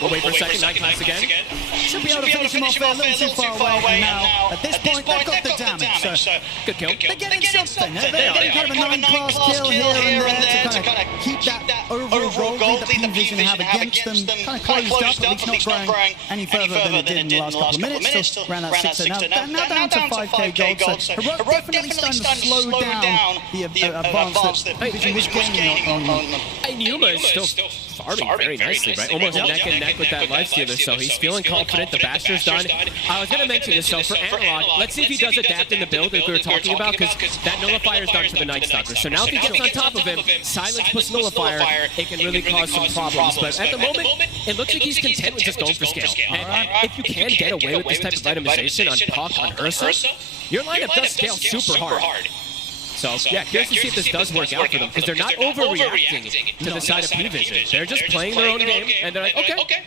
We'll wait for a second. Night Class again. Should be able to finish him off there a little too far away now. At this point, they've got the damage. So good kill. They're getting something. They're getting kind of a 9-class kill here and there to kind of keep that overall goal that P-Vision have against them kind of closed up, at least not growing any further than it did in the last couple of minutes. So around that 6 now down to 5k gold. So Heroic definitely starting to slow down the advance that P-Vision was gaining on them. And Yuma is still farming very nicely, right? Almost neck and neck with that lifestealer, so he's feeling confident. The Basher's done. I was going to mention this, so for Analog, let's see if he does adapt in the build that we were talking about, because that Nullifier's done for the Night Stalker. So now if he gets on top of him, Silence plus Nullifier, it can really cause some problems. But at the moment, it looks like he's content with just going for scale. And if you can get away with this type of itemization on Puck, on Ursa, your lineup does scale super hard. So, yeah, curious to see if this does work out for them, because they're not overreacting to the side of P-Vision. They're just playing their own game, and they're like, okay,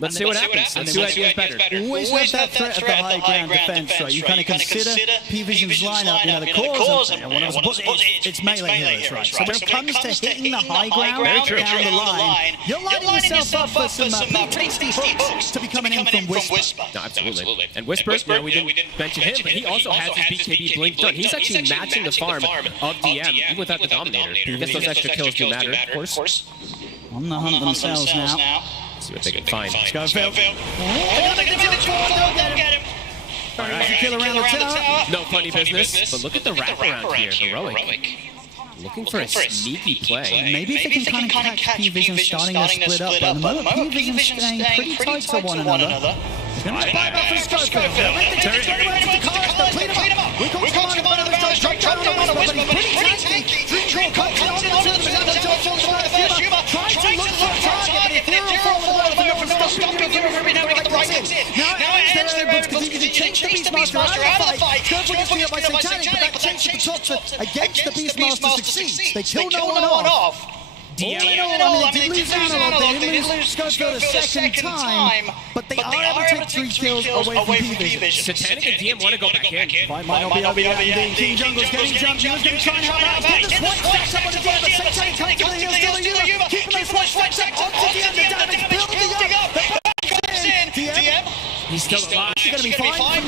let's see what happens. Let's see what idea is better. Always have that threat of the high ground defense, right? You kind of consider P-Vision's lineup, you know, the cores, and one of it's melee heroes, right? So when it comes to hitting the high ground down the line, you're lining yourself up for some tasty hooks to be coming in from Whisper. No, absolutely. And Whisper, we didn't mention him, but he also has his BKB Blink done. He's actually matching the farm of DM, even without the Dominator. I guess those extra kills do matter, of course. On the hunt themselves now. See what they can find. Schofield. Don't get him. Alright, kill around the tower. No funny business, but look at the wraparound here. Heroic. Looking for a sneaky play. Maybe if they can kind of catch P-Vision starting to split up, but at the moment P-Vision's staying pretty tight to one another. He's going to spy back for Schofield. They'll make the change straight away to the cars, they'll clean him up. We can't come on and start straight down on Whisper, but he's pretty tanky. Dream comes on the first Yuma, trying to look for a target, but if they're fall forward, they're stopping him every now and again the right hits in. Now Edge, they're able to continue to change the Beastmaster out of the fight. Schofield gets beat up by Satanic, but that change to the top against the Beastmaster succeeds. They kill no one off. All in all, I mean, they did lose Analog, they didn't lose Schofield a second time, but they are able to take 3 kills away from P-Vision. Satanic and DM want to go back in. Might not be able to get King Jungle's getting jumped. Yuma's going to try and help out. Get the swipe stacks up on the DM, but Satanic comes to the heels, still a Yuma. Keeping those swipe stacks up onto DM, the damage building up. The back comes in. DM. He's still alive. He's going to be fine.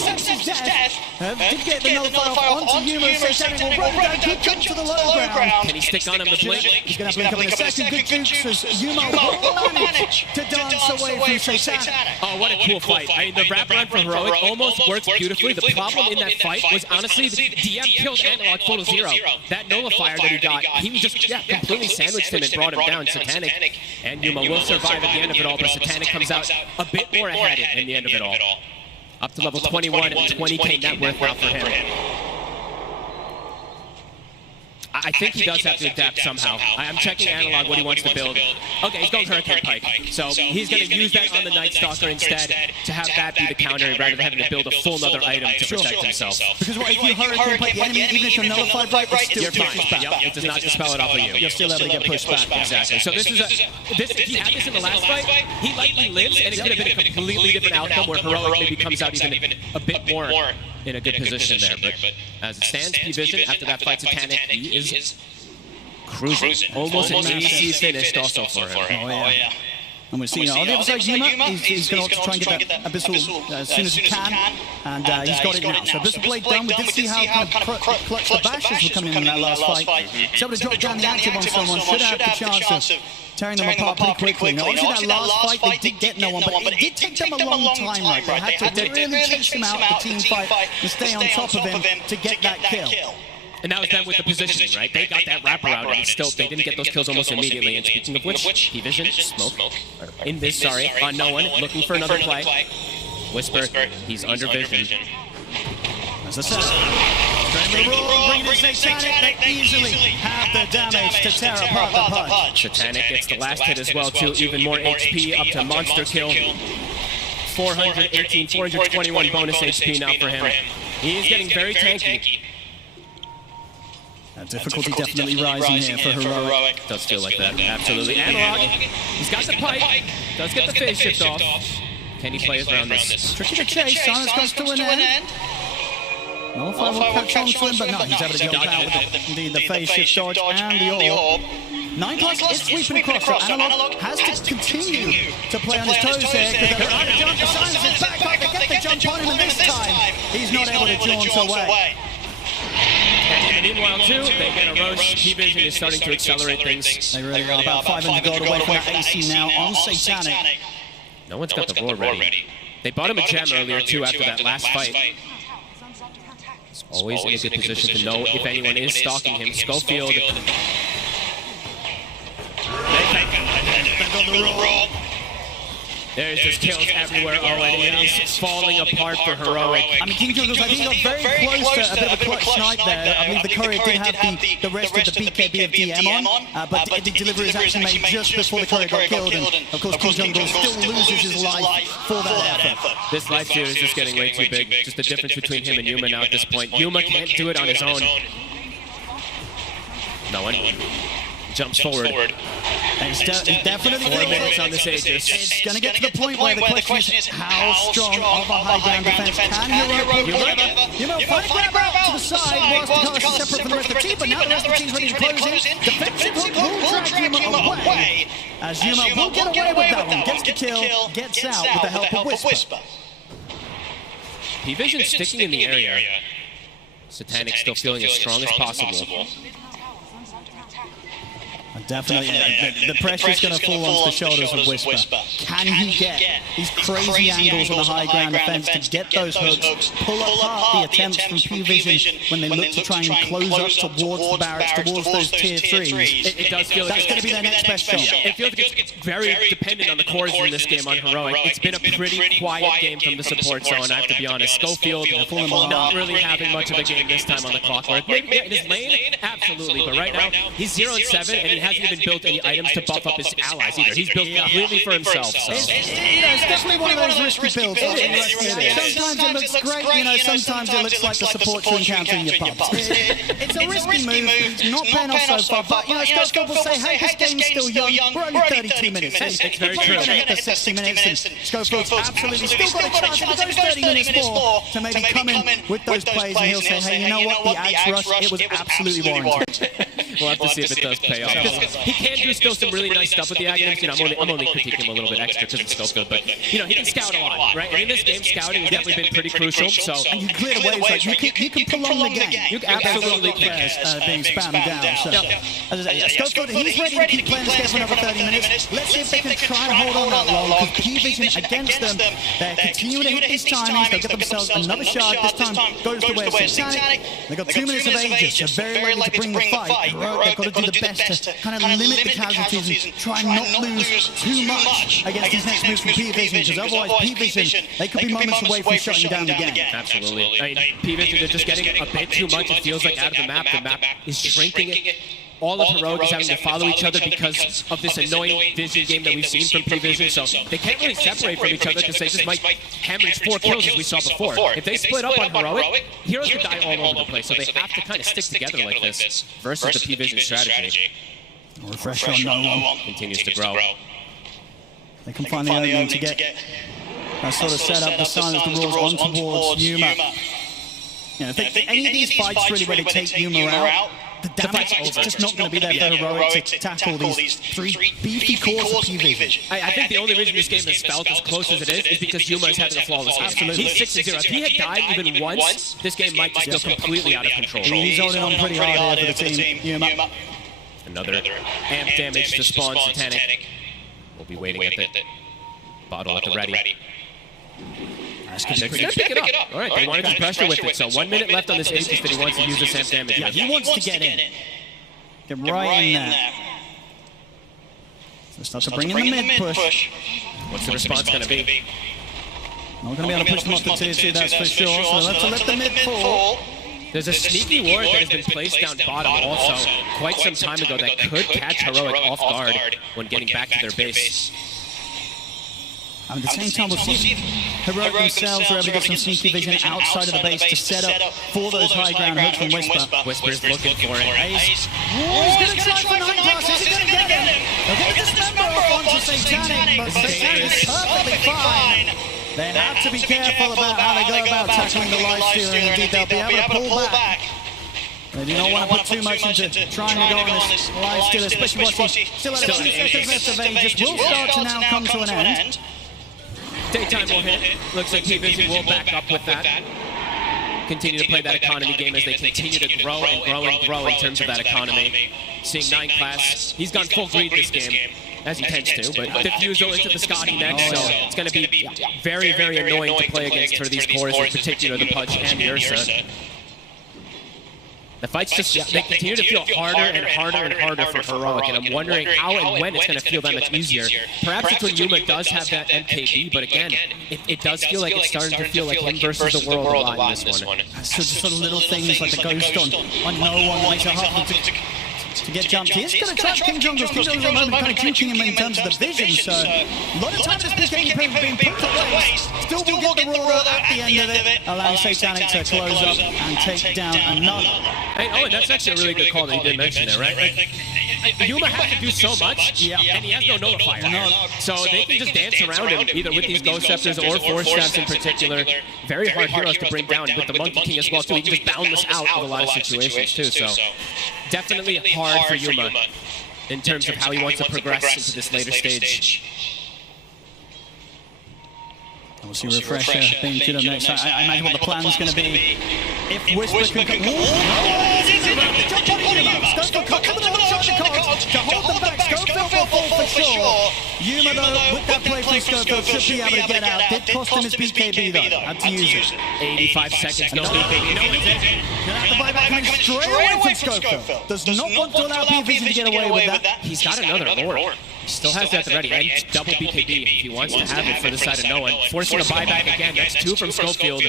Hex's death. Did get the nullifier onto Yuma, so Satanic will run down. Good jump to the low ground. Can he stick on him to blink? He's going to have to blink up in a second. Good jukes as Yuma will manage to dance away from Satanic. Oh, what a cool fight. I mean, the wraparound for Heroic almost works beautifully. The problem in that fight was honestly the DM killed Analog full to 0. That nullifier that he got, he just completely sandwiched him and brought him down. Satanic and Yuma will survive at the end of it all, but Satanic comes out a bit more ahead in the end of it all. Up to level 21 and 20k net worth now for him. I think he does have to adapt somehow. I'm checking Analog what he wants to build. Okay, he's going Hurricane Pike. So he's going to use that on the Night Stalker instead to have that be the counter rather than having to build a full other item to protect himself. Because if you Hurricane Pike the enemy, even if you're nullified right, you're fine. Yep, it does not dispel it off of you. You're still able to get pushed back. Exactly. So this is if he had this in the last fight, he likely lives, and it could have been a completely different outcome where Heroic maybe comes out even a bit more in a good position there. But as it stands, P-Vision, after that fight Satanic, he is cruising. Almost an easy finish also for him. Oh, yeah. And we're seeing on the other side, Yuma, he's going to try and get that Abyssal as soon as he can, and he's got it now. So Abyssal Blade done. We did see how kind of clutch the bashes were coming in that last fight. So able to drop down the active on someone, should have the chance of tearing them apart pretty quickly. Now, obviously, that last fight, they did get no one, but it did take them a long time, right? They had to really chase him out of the team fight and stay on top of him to get that kill. And that was them with the positioning, right? They got that wraparound, and still, they didn't get those kills almost immediately. And speaking of which, P-Vision, Smoke, on no one, looking for another play. Whisper, he's under vision. As I said, bringing in Satanic, they easily have the damage to tear apart the punch. Satanic gets the last hit as well, too. Even more HP up to monster kill. 418, 421 bonus HP now for him. He is getting very tanky. Difficulty definitely rising here for Heroic. Does feel like that, absolutely. Analog, he's got the pike, does get the phase shift off. Can he play around this? Tricky to chase, Silence comes to an end. Nullify will catch on to him, but no, he's able to get out with the phase shift dodge and the orb. 9+ is sweeping across, so Analog has to continue to play on his toes here, because they're trying to jump. Silence is back up, they get the jump on him, and this time, he's not able to jaunt away. And meanwhile, too, they get a rush. P-Vision is starting to accelerate things. They really are about 500 gold away from that AC now on Satanic. No one's got the roar ready. They bought him a gem earlier, too, after that last fight. He's always in a good position to know if anyone is stalking him. Schofield. They got the roar. There's just kills everywhere already, and he's falling apart for Heroic. I mean, King Jungles, I think he got very close to a bit of a clutch snipe there. I believe the Courier did have the rest of the BKB of DM on, but the delivery is actually made just before the Courier got killed, and of course King Jungles still loses his life for that effort. This life steal is just getting way too big. Just the difference between him and Yuma now at this point. Yuma can't do it on his own. No one jumps forward. It's definitely 4 minutes on this Aegis. It's going to get to the point where the question is how strong of a high ground defense can Heroic pull together? Yuma find a grab out to the side whilst the cast is separate from the rest of the team, but now the rest of the team's ready to close in. Defensive hook will drag Yuma away, as Yuma will get away with that one. Gets the kill, gets out with the help of Whisper. P-Vision sticking in the area. Satanic still feeling as strong as possible. Definitely, the pressure's going to fall onto the shoulders of Whisper. Can he get these crazy angles on the high ground defense to get those hooks, pull apart the attempts from P-Vision when they look to try and close up towards the barracks, towards those tier 3s? It does feel like that's going to be their next best shot. It feels like it's very dependent on the cores in this game on Heroic. It's been a pretty quiet game from the support zone, I have to be honest. Schofield not really having much of a game this time on the clock. Maybe in his lane, absolutely, but right now, he's 0-7, and he hasn't even built any items to buff up his allies either. He's built completely for himself. So. It's definitely one of those risky builds. Sometimes it looks great, sometimes it looks like the support you encounter in your pubs. It's a risky move. It's not paying off so far, but Schofield will say, hey, this game's still young. We're only 32 minutes. It's very true. We're going to hit the 60 minutes, and Schofield's absolutely still got a chance if he goes 30 minutes more to maybe come in with those plays, and he'll say, hey, you know what, the Axe Rush, it was absolutely warranted. We'll have to see if it does pay off. He can do still some really nice stuff with the Agnums. I'm only critiquing him a little bit extra because it's Schofield, but he can scout a lot, right? And in this game, scouting has definitely been pretty crucial. So and you clear the waves, like you can prolong the game. You absolutely can. Being spammed down. So, as I say, Schofield, he's ready to keep playing this game for another 30 minutes. Let's see if they can try and hold on that long, because P-Vision against them, they're continuing to hit these timings. They'll get themselves another shot. This time goes the way of Satanic. They've got 2 minutes of Aegis. They're very likely to bring the fight. They've got to do the best to kind of limit the casualties and try and not lose too much against these next moves from P-Vision, because otherwise P-Vision, they could be moments away from shutting down the game. Absolutely. I mean, P-Vision, they're just getting a bit too much. It feels like out of the map is shrinking it. All of Heroic is having to follow each other because of this annoying vision game that we've seen from P-Vision, so they can't really separate from each other because they just might hemorrhage 4 kills as we saw before. If they split up on Heroic, heroes could die all over the place, so they have to kind of stick together like this versus the P-Vision strategy. Refresh on no one. Continues to grow. They can find the opening to get that sort of set up the silence the rules on towards Yuma. If any of these fights really where they take Yuma out, the damage is just not going to be there for Heroic to tackle these three beefy cores of P-Vision. I think the only reason this game has felt as close as it is because Yuma is having a flawless game. Absolutely. He's 6-0. If he had died even once, this game might just go completely out of control. He's holding on pretty hard here for the team. Yuma. Another amp damage to spawn Satanic. We'll be waiting at the bottle at the ready. They're going to pick it up. All right, they wanted to pressure with it. So 1 minute left on this Aegis that he wants to use this amp damage. Yeah, he wants to get in. Get right in there. So start to bring in the mid push. What's the response going to be? Not going to be able to push them off the tier 2, that's for sure. So let's let the mid fall. There's a sneaky ward that has been placed down bottom also quite some time ago that could catch Heroic off guard when getting back to their base. At the same time, we'll see Heroic themselves are able to get some sneaky vision outside of the base to set up for those high ground hooks from Whisper. Whisper's looking for it. He's going to try for 9 plus. Is he going to get him? Okay, this member off onto Satanic, but Satanic is perfectly fine. They have to be careful about how they go about tackling the lifesteal, and indeed they'll be able to pull back. They do not want to put too much into trying to go on this lifesteal, especially watching still at 2 seconds left of Aegis. Will start to now come to an end. Daytime will hit. Looks like P-Vision will back up with that. Continue to play that economy game as they continue to grow and grow and grow in terms of that economy. Seeing 9 class, he's gone full greed this game, as he tends to, but Diffusal into the Scotty next, so it's going to be very, very annoying to play against for these cores, in particular the Pudge and the Ursa. The fights just, they continue to feel harder and harder and harder for Heroic, and I'm wondering how and when it's going to feel that much easier. Perhaps it's when Yuma does have that MKB, but again, it does feel like it's starting to feel like him versus the world a lot in this one. So just sort of little things like the ghost on no one makes it hard to get jumped. He's going to trap King Jungles. King Jungles at the moment kind of juking him in terms of the vision, so a lot of time this game being put to waste. Still will get the roar at the end of it, allowing Satanic to close up and take down another. Hey, Owen, that's actually a really good call that you did mention there, right? Like, Yuma has to do so much, and he has no nullifier. So they can just dance around him, either with these Ghost Scepters or Force Stabs in particular. Very hard heroes to bring down with the Monkey King as well, too. He can just boundless out of a lot of situations, too. So definitely hard for Yuma in terms of how he wants to progress into this later stage. We'll see Refresher being queued up next. I imagine what the plan's going to be. If Whisper can come... Scofield coming on the shot to hold them back. Scofield will fall for sure. Yuma, though, with that play from Scofield, should be able to get out. Did cost him his BKB, though. Had to use it. 85 seconds, no BKB. No, it's in. The buyback coming straight away from Scofield. Does not want to allow P-Vision to get away with that. He's got another lore. Still has that ready, and double BKB if he wants to have it for the side of no one. Forcing a buyback again, that's 2 from Schofield.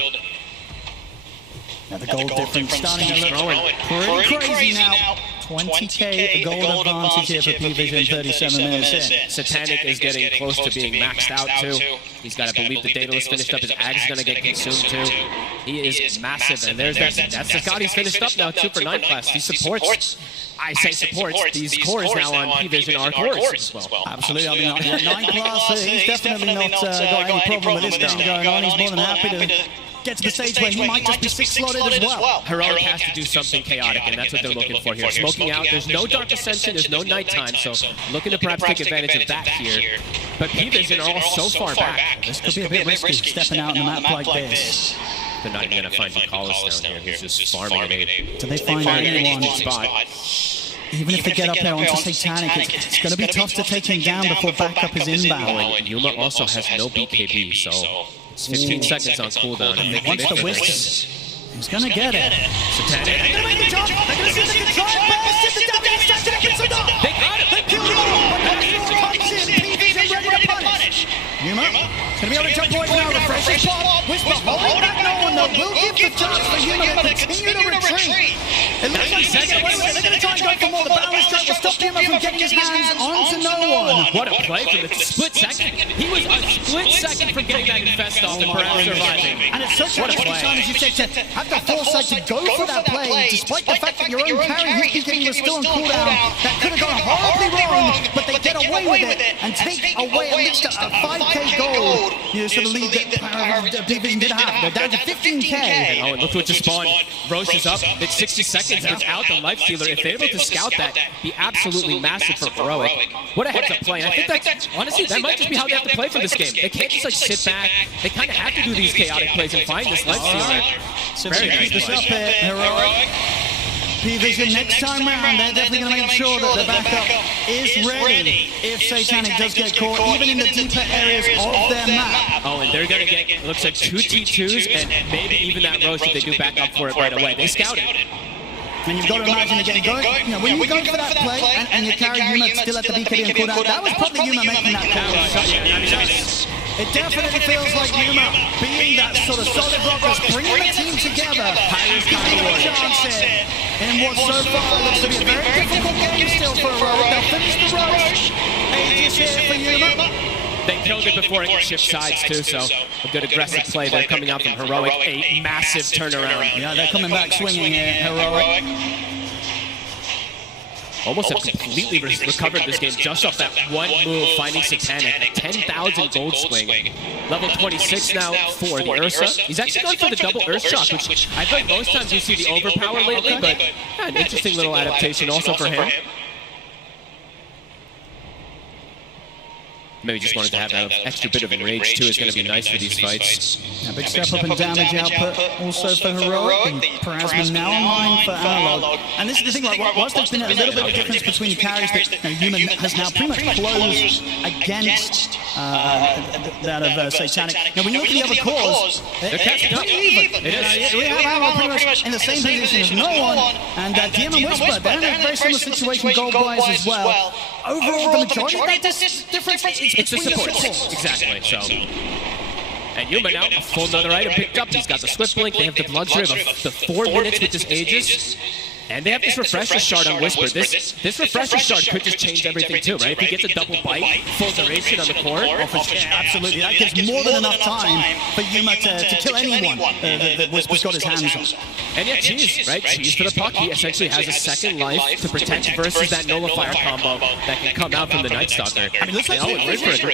Now the gold difference starting to look pretty crazy now. 20k gold advantage here for P-Vision, 37 minutes in. Satanic is getting close to being maxed out too. He's got to believe the Daedalus finished up. His Ag is going to get consumed too. He is massive, and there's that. That's the Scotty's finished up now too for 9 class. He supports. I say supports. These cores now on P-Vision are cores as well. Absolutely. I mean, 9 class, he's definitely not got any problem with this thing going on. He's more than happy to get to the stage where he might just be 6-slotted as well. Heroic has to do something chaotic, and that's what they're looking for here. Smoking out, there's no Dark Ascension, there's no nighttime, so looking to perhaps take advantage of that here. But P-Vision are all so far back. This could be a bit risky, stepping out on a map like this. They're not even going to find Bucalis down here. He's just farming an aid. Do they find anyone? Spot. Even if they get up there onto Satanic, it's going to be tough to take him down before backup is inbound. And Yuma also has no BKB, so it's 15 seconds on cooldown. And once the whisk, he's going to get it. Satanic. They're going to make the jump. They're going to see if they can try and burst it. The damage starts to get some up. They got it. They killed him all. But National comes in. P-Vision ready to punish. Yuma going to be able to jump away now. Refreshing spot. Whisper holding back no one, though. Will give the chance for Yuma to continue to retreat. It looks like he's getting away with it. They're going to try and go for more. The balance track will stop Yuma from getting his hands onto no one. What a play from the split second. He was a split second from getting that infest off and perhaps surviving. And it's such a tricky time, as you said, to have the foresight to go for that play, despite the fact that your own carry, his BKB was still on cooldown. That could have gone horribly wrong, but they get away with it and take away at least a 5k gold. You sort of lead that P-Vision did have. They're down to 50 15K. And oh, and look what just spawned. Roche is up. It's 60 seconds without the life stealer. If they're able to scout that, be absolutely massive for Heroic. What a heads-up play. And I think that's, honestly, that might just be how they have to play for this game. They can't just like sit back. They kind of have to do these chaotic plays and find this life stealer. So very nice this up here, Heroic. P-Vision next time round, they're definitely going to make sure that the backup is ready if Satanic does get caught, even in the deeper areas of their map. Oh, and they're going to get, it looks like 2 T2s and maybe even that Roche if they do back up for it right away. They scouted. And you've got to imagine again, when you go for that play and you carry Yuma still at the BKB and cooldown, that was probably Yuma making that call. It definitely feels like Yuma being that sort of solid rock that's bringing the team together. Giving them a chance here in what so far looks to be a very difficult game still for Heroic. They'll finish the Roche. Aegis here for Yuma. They killed it before it could shift sides too, so a good aggressive play there coming out from Heroic. A massive turnaround. Yeah, they're coming back swinging here, Heroic. Almost have completely recovered this game just off that one move, finding Satanic. 10,000 gold swing. Level 26 now for the Ursa. He's actually going for the double Earth Shock, which I think most times you see the overpower lately, but yeah, an interesting little adaptation also for him. Maybe just wanted to have that extra bit of enrage too is going to be nice for these fights. A big step up in damage output also for Heroic, and Plasma now online for Analog. And this is the thing, like, whilst there's been a little bit of difference between the carries that Yuma has now pretty much closed against that of Satanic. Now when you look at the other cores, they're catching up. Even. We have Analog pretty much in the same position as no one, and DM and Whisper, they're in a very similar situation gold-wise as well. Overall, the majority of that difference, it's the support. Exactly, so. And Yuma now, a full another item picked up. He's got the Swift Blink, they have the luxury of the 4 minutes with this Aegis. And they have this Refresher Shard on Whisper. This Refresher Shard could just change everything too, right? If he gets a double bite, full duration on the core. Absolutely, that gives more than enough time for Yuma to kill anyone that Whisper's got his hands on. And yeah, Cheese, right? Cheese for the puck. He essentially has a second life to protect versus that Nullifier combo that can come out from the Night Stalker. I mean,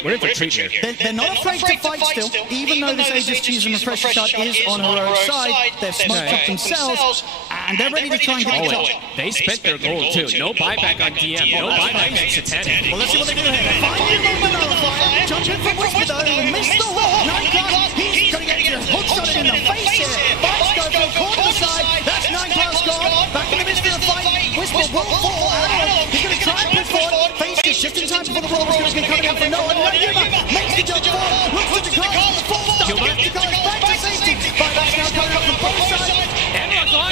we're in for a treat here. They're not afraid to fight still, even though this Aegis Cheese and Refresher Shard is on Heroic's side. They've smoked up themselves, and they're ready to try and get they spent their gold too. No buyback on DM. No buyback on Satanic. Well, let's see what they do here. Find Yuma Nullifier. Jump in from Whisper though. Missed the hook. Nine+. He's going to get your hook shot in the face here. Fight Schofield caught to the side. That's 9+ gone. Back in the midst of the fight. Whisper will fall. He's going to try and push forward. Face is shifting time before the roll is going to be coming out from no one. Yuma makes the jump forward. Looks to Jakarta. The full stop. Jakarta's back to safety. Buyback's now coming up from both sides.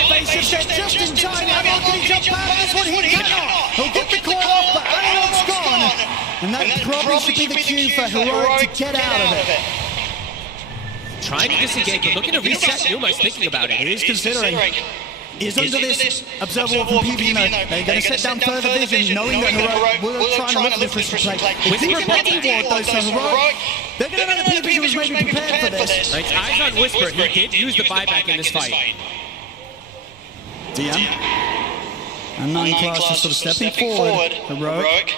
Face is set just in time. Analog can he jump out of this one? He cannot. He'll get the coil off, but Analog's gone. And that probably should be the cue for Heroic to get out of it. Trying to disengage, but looking to reset. Yuma's thinking about it. He is considering. Is under this observer from PV mode. They're going to set down further vision, knowing that Heroic will try and look for this play. With the body ward, though, so Heroic, they're going to know that PV was maybe prepared for this. Like, eyes on Whisper, he did use the buyback in this fight. DM. And 9+ just sort of stepping forward. Heroic.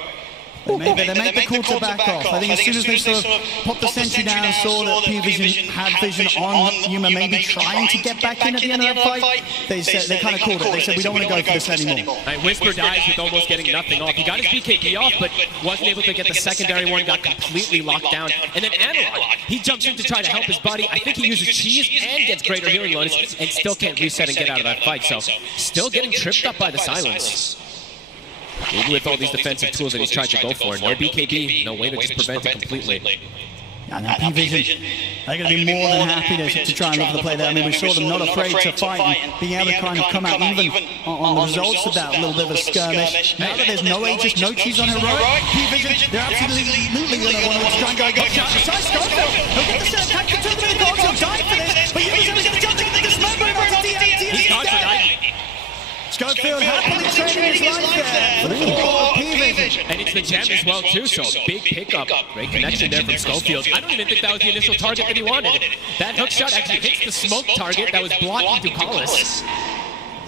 They made the call to back off. I think as soon as they sort of popped the sentry down and saw that P-Vision had vision on Yuma maybe trying to get back in at the end of that fight, they kind of called it. They said, we don't want to go for this anymore. Right, Whisper dies with almost getting nothing off. He got his BKB off, but wasn't able to get the secondary one, got completely locked down. And then Analog, he jumps in to try to help his buddy. I think he uses Cheese and gets greater healing bonus and still can't reset and get out of that fight. So still getting tripped up by the silence. Even with all these defensive tools that he's tried to go for. No BKB, no way to just prevent it completely. Yeah, now P-Vision, they're going to be more than happy to try and look for the play there. I mean, we saw them not afraid to fight and being able to kind of come out even on the results of that little bit of a skirmish. Now that there's no Aegis, no Cheese on Heroic, P-Vision, they're absolutely going to want to try and go shot. Besides Schofield, he'll get the set attack for 2 minutes, he'll die for this, but Yuma's going to jump into this moment over to DMT. He's dead. Schofield happily trading his life there for the P-Vision. And it's the gem as well too, so big pickup. Great connection there from Schofield. I don't even think that was the initial target that he wanted. That hook shot actually hits the smoke target that was blocking Ducalis.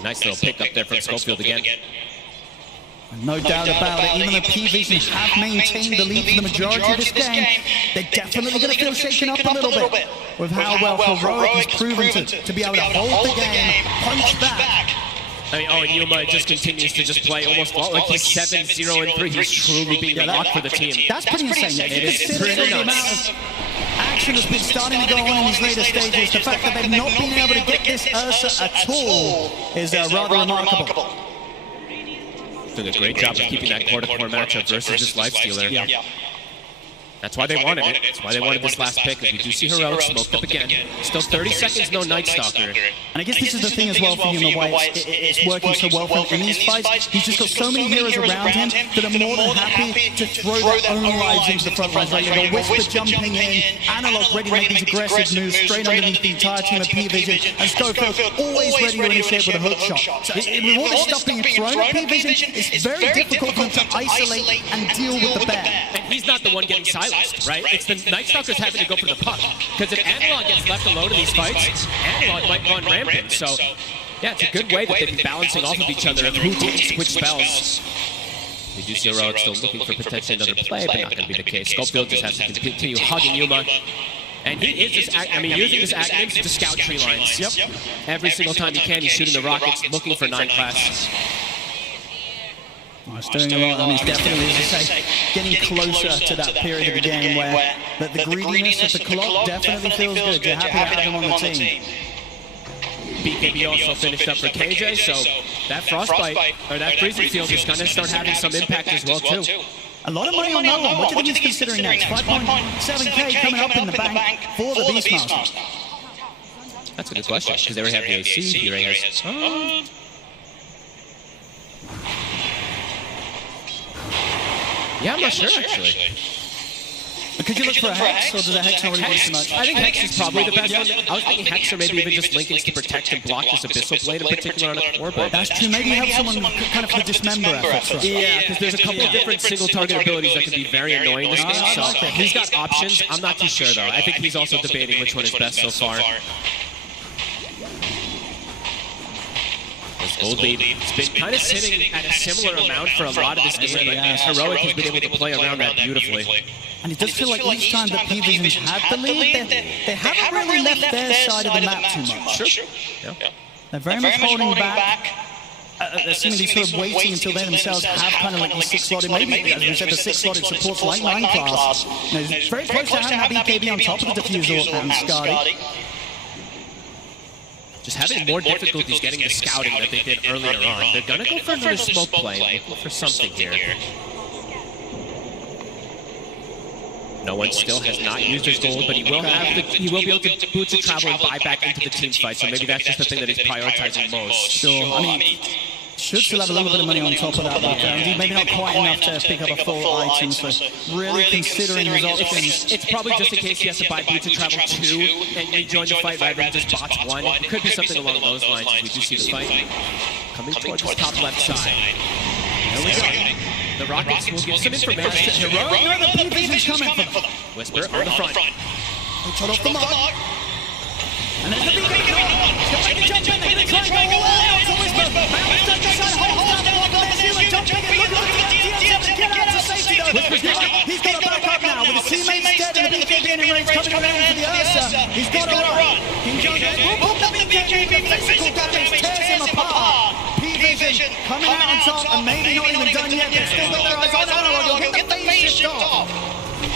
Nice little pickup there from Schofield again. No doubt about it. Even though P-Vision have maintained the lead for the majority of this game, they're definitely going to feel shaken up a little bit with how well Heroic has proven to be able to hold the game, punch back. I mean, and Yuma just continues to just play almost like he's 7-0-3. He's truly being unlocked for the team. That's pretty insane. It is pretty nuts. Action has been starting to go on in these later stages. The fact that they've not been able to get this Ursa at all is rather remarkable. Doing a great job of keeping that core-to-core matchup versus this Lifestealer. Yeah. That's why they wanted it. That's why they wanted this last pick, because we do see Heroic smoked up again. Still 30 seconds, no Night Stalker. And I guess this is the thing as well for Yuma, why it's working so well for him in these fights. He's just got so many heroes around him that are more than happy to throw their own lives into the front lines. Like you've got Whisper jumping in, Analog ready to make these aggressive moves straight underneath the entire team of P-Vision, and Schofield always ready to initiate with a hook shot. So with all this stuff being thrown at P-Vision, it's very difficult for him to isolate and deal with the bear. And he's not the one getting silenced. Right? It's the Night Stalkers having to go for the puck. Because if Analog gets left alone in these fights, Analog might run rampant. So, yeah, it's a good way that they've been balancing off of each other of who takes which spells. We do see Heroic still looking for potentially another play, but not going to be the case. Schofield just has to continue hugging Yuma. And he is just, using this acronym to scout tree lines. Yep. Every single time he can, he's shooting the rockets, looking for 9 class. He's doing a lot. I mean, he's definitely, as I say, getting closer to that period of the game where the greediness of the clock definitely feels good. You're happy to have him on the team. BKB also finished up for KJ, so that Frostbite, or that Freezing Field is going to start having some impact as well, too. A lot of money on no one. What do you think he's considering next? 5.7K coming up in the bank for the Beastmaster. That's a good question, because they already have the AC, he already has... Yeah, I'm not sure, actually. Could you look for a Hex, or does a Hex not really do too much? I think Hex is probably the best one. I was thinking Hex, or maybe even just Lincolns to protect and block this Abyssal Blade in particular on a core, but... That's true. Maybe you have someone kind of for dismember efforts, right? Yeah, because there's a couple of different single-target abilities that can be very annoying this game, so he's got options. I'm not too sure, though. I think he's also debating which one is best so far. Gold lead. It's been kind of sitting at a similar amount for a lot of this game, but Heroic has been able to play around that beautifully. And it does feel like each time that P-Vision's had the lead, they haven't really left their side of the map too much. Sure. Yeah. They're very much holding back. They're seemingly sort of waiting until they themselves have kind of like the 6-slotted, maybe, as we said, the 6-slotted supports like 9 class. It's very close to having that BKB on top of the Diffusal and Skadi. Just having more difficulties getting the scouting that they did earlier on. They're going to go for another smoke play, look for something here. No one still has not used his gold, but he will be able to boots and travel and buy back into the team fight, so maybe that's just the thing that he's prioritizing most. Sure, I mean, should still have a little bit of money on top of that, but maybe not quite enough to pick up a full item, so really considering his options. It's probably just in case he has to buy boots and travel 2 and rejoin the fight rather than just bots 1. It could be something along those lines as we do see the fight coming towards the top left side. There we go. The Rockets will give some information. Heroic, the P-Vision's coming for them. Whisper on the front. Shot off the mark. And there's the BKB. He's going to jump in. They're going to try and go all out to Whisper. Mountain's going to try and hold down the block. There's Human jumping in. Look at the DMs to get out to safety though. He's got to back up now with his teammates dead and the BKB in range coming around for the Ursa. He's got to run. King Jones will the BKB. The physical damage tears him apart. P-Vision coming out on top and maybe not even done yet. They're still with their eyes on Analog. He'll get the phase shift off.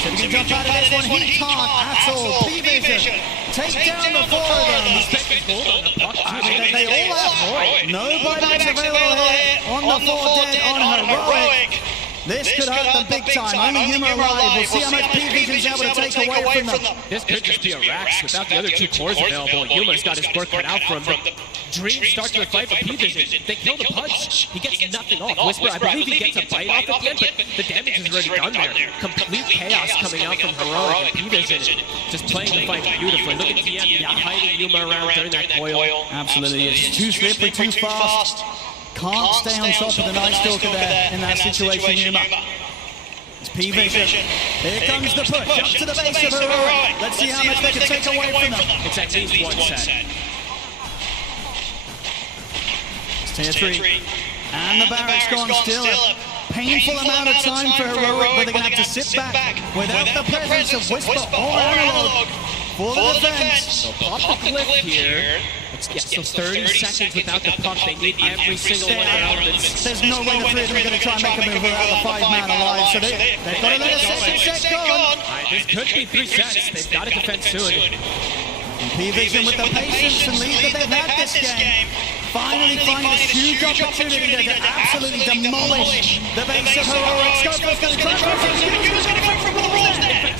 So he can jump out of this one. He can't at all. P-Vision take down the 4 of them. They all have. Nobody's available here on the 4 dead on Heroic. This could hurt them big time. Only Yuma alive. We'll see how much P-Vision's able to take away from them. This could just be a Rax without the other 2 cores available. Yuma's got his work cut out from him. Dream starts the fight for P-Vision. They kill the punch. He gets nothing off. Whisper, I believe he gets a bite off at the end, but the damage is already done there. Complete chaos coming out from Heroic and P-Vision. Just playing the fight beautifully. Look at DM hiding Yuma around during that coil. Absolutely. It's too slippery, too fast. Can't stay on top of the Night Stalker there in that situation, Yuma. It's P-Vision. Here comes the push up to the base of Heroic. Let's see how much they can take away from them. It's at least 1 set. It's tier 3. And the barracks gone still. painful amount of time for Heroic where they're going to have to sit back without the presence of Whisper or Analog for the defense. So pop the glyph here. So 30 seconds without the puck. They need every single one of their elements. There's no way the three of them are going to try and make a move without the 5-man alive. So they've got to let a second set go on. This could be 3 sets. They've got to defend soon. P-Vision with the patience and lead that they've had this game. Finally find this huge opportunity to absolutely demolish the base of Heroic. Scopel's going to try and go for the rules there.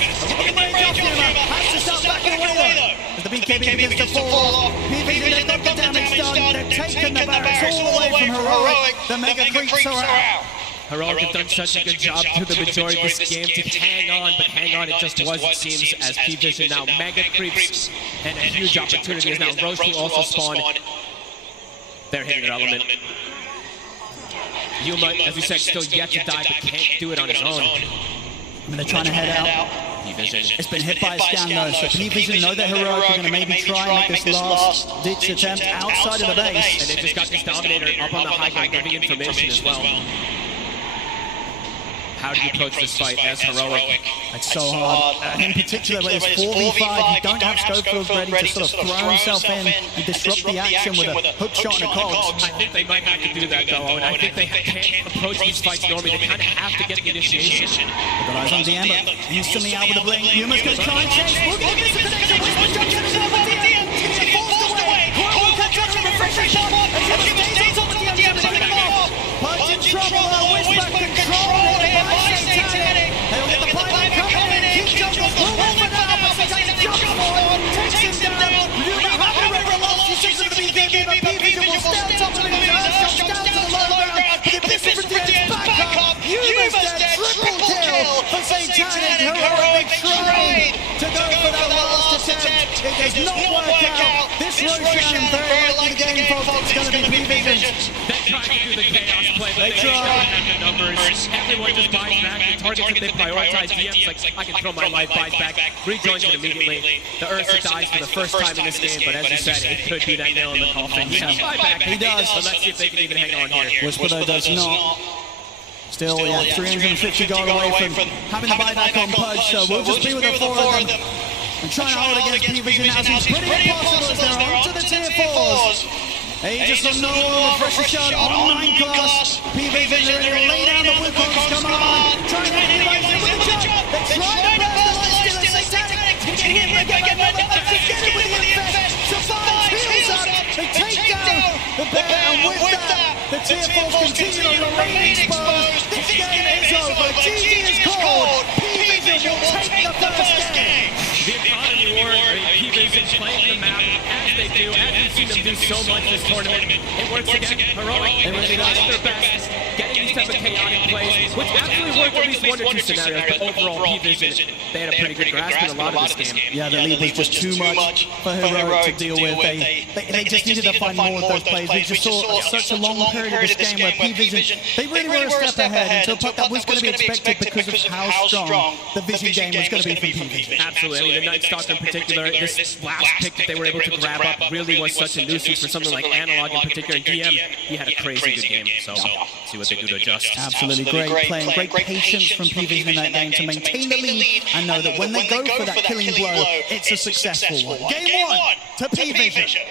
Has to start backing away though. As the BKB begins to fall off, P-Vision have got the damage done. They've taken the barracks all away from Heroic. The mega creeps are out. Heroic have done such a good job through the majority of this game to hang on, but hang on it just was, it seems, as P-Vision now mega creeps, and a huge opportunity is now Roche will also spawn. They're hitting their element. Yuma, as we said, still yet to die, but can't do it on his own. I mean, they're trying to head out. It's been hit by a scan though, so P-Vision know that Heroic are going to maybe try and make this last-ditch attempt outside of the base. And they just got this Dominator up on the high ground, giving information as well. How do you approach this fight as Heroic? It's so hard. In particular, when it's 4v5, you don't have Schofield ready to sort of throw himself in and disrupt the action with a hook shot and a cogs. I think they might have to do that though, and I think they can't approach these fights normally. They kind of have to get the initiation. They've got eyes on DM, but instantly out with a blink. Yuma's going to try and chase. We're going to get the connection. Whisper jumps in over DM. He's going to get forced away. Coil catch up with a fresh shot. And Yuma stays on the DM. Punch in trouble. Whisper control. They'll get the pilot coming in. Keep jumping. We'll open up. Jumps forward. Takes him down. Yuma having a regular loss. He's just going to be thinking, but P-Vision will stay on top of him. Jumps down to the low ground. But this is for Dan's back up. Yuma's dead. Triple kill for Satanic. Heroic tried to go for that last attempt. It does not work out. This Roshan very likely the game, folks. It's going to be P-Vision. They tried to do the chaos play, but they tried the numbers. Everyone just buys back. The targets that they prioritize, DM's like, I can throw my life, buys back, rejoins it immediately. The Ursa dies for the first time in this game, but as you said, it could be that nail in the coffin. He has buyback. He does. So let's see if they can even hang on here. Whisper though does not. Still, yeah, 350 gold away from having the buyback on Pudge, so we'll just be with the 4 of them. And trying to hold against P-Vision now seems pretty impossible as they're onto the tier 4s. Aegis of Noah, fresh shot on 9 class. P-Vision ready to lay down the weapons, come on. Trying to analyze it with the jump. They're trying to burst the light still as Satanic. Get hit with the infest. Survives, heals up. They take down the bear, and with that, the tier 4s continue to remain exposed. This game is over. GG is called. P-Vision will take the first game. The economy war, P-Vision playing the map as they do, as we've seen them do so much this tournament. It works again. Heroic, they really lost their best. Getting these type of chaotic plays, which actually worked at least 1 or 2 scenarios, but overall P-Vision, they had a pretty good grasp in a lot of this game. Yeah, the lead was just too much for Heroic to deal with. They just needed to find more of those plays. We just saw such a long period of this game where P-Vision, they really were a step ahead into a puck that was going to be expected because of how strong the Vision game was going to be from P-Vision. Absolutely. The Night Stalker in particular, this last pick that they were able to grab up really was such a nuisance for something like Analog in particular. DM, he had a crazy good game, so see what they do to adjust. Absolutely great playing, great patience from P-Vision in that game to maintain the lead and know that when they go for that killing blow, it's a successful one. Game 1 to P-Vision.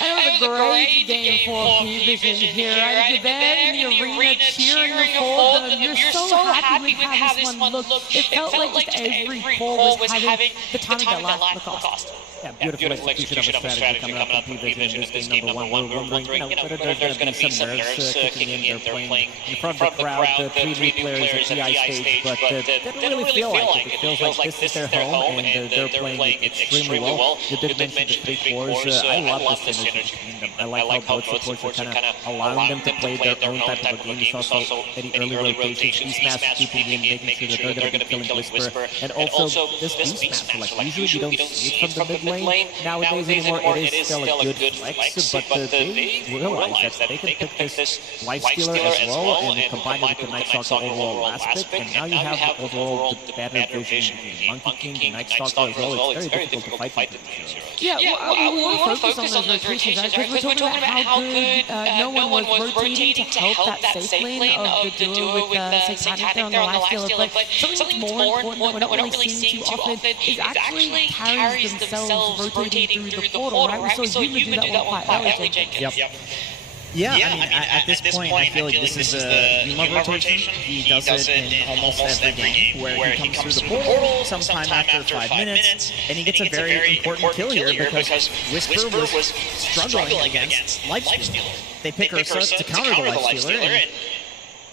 And it was a great game for P-Vision here. You're there in the arena cheering for them. You're so happy with how this one looked. It felt like just every pull was having the time that lasts the cost. Yeah, beautiful execution of a strategy coming up from P-Vision in this game number 1. We're wondering, whether there's going to be some nerves kicking in. They're playing in front of the crowd, the 3 new players at TI stage, but they don't really feel like it. It feels like this is their home, and they're playing extremely well. You did mention the 3 cores. I love this synergy between them. I like how both supports are kind of allowing them to play their own type of a game. You saw also any early rotations, Beastmaster keeping in, making sure that they're going to be killing Whisper. And also, this Beastmaster, like, usually you don't see it from the mid lane. Nowadays anymore, it is still a good flex, but they realize that they can pick this Lifestealer as well and combine it with the Night Stalker overall last pick, and now you have the overall better vision between Monkey King and Night Stalker as well. It's very difficult to fight with. Yeah, well, we want to focus on those rotations, right? Because we're talking about how good no one was rotating to help that safe lane of the duo with Satanic there on the lifestealer. But something that's more important that we're not really seeing too often is actually carries themselves rotating through the portal, right? We saw Yuma do that one quite early, Jacob. Yep. Yeah, I mean, at this point, I feel like this is a Yuma rotation. He does it in almost every game, where he comes through the portal sometime after 5 minutes, and he gets a very important kill here because Whisper was struggling against Lifestealer. They pick Ursa to counter the Lifestealer, and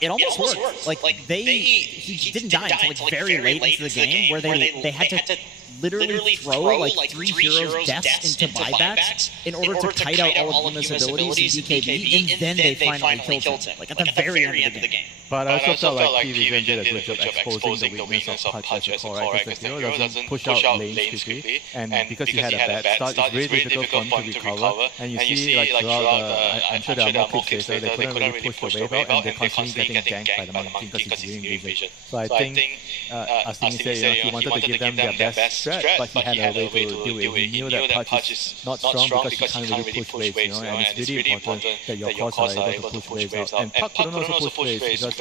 it almost worked. Like, he didn't die until like very late into the game, where they had to literally throw like 3 heroes' deaths into buybacks in order to kite out all of Yuma's abilities in DKB, and then they finally killed him, like at the very end of the game. But I also felt like PVZ did a good job exposing the weakness of Touch as a core, right? Because the hero doesn't push out lanes quickly, and because he had a bad start, it's really difficult for him to recover. And you see, like, throughout the, I'm sure there are more clips later, they couldn't really push the wave out, and they're constantly getting ganked by the Monkey because he's doing vision. So I think, as Timmy said, he wanted to give them their best strat, but he had a way to do it. He knew that Touch is not strong because he can't really push waves, and it's really important that your cores are able to push waves out. And Puck couldn't also push waves because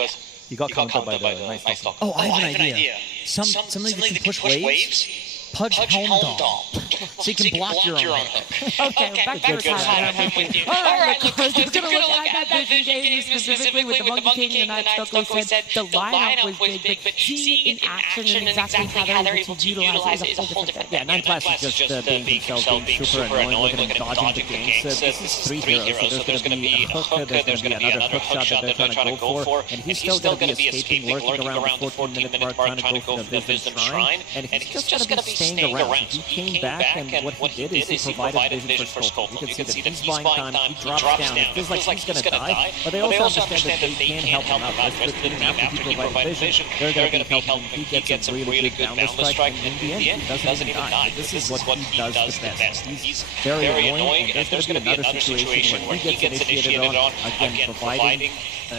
he got countered by the Night Stalker. Oh, I have an idea. Somebody that can push waves? Pudge Helm Dom. So you can block your own hook. Okay, back to time. I'm with you. Alright, we're going to look at that vision game specifically with the Monkey King and the Night Stalker. We said the lineup was big, but seeing it in action and exactly how they're able to utilize it is a whole different thing. Yeah, 9 Class is just being himself, being super annoying, looking at dodging the game. So this is 3 heroes, so there's going to be a hook, there's going to be another hook shot that they're trying to go for, and he's still going to be escaping, lurking around the 14-minute mark, trying to go for the Vision Shrine, and he's just going to be staying around. He came back, and what he did is he provided vision for Skull. You can see that he's buying time, he drops down, it feels like he's going to die, but they also understand that they can help him out. After he provides vision, they're going to be helping him. He gets a really good downward strike, and in the end, he doesn't even die. This is what he does the best. He's very annoying, and there's going to be another situation where he gets initiated on, again, providing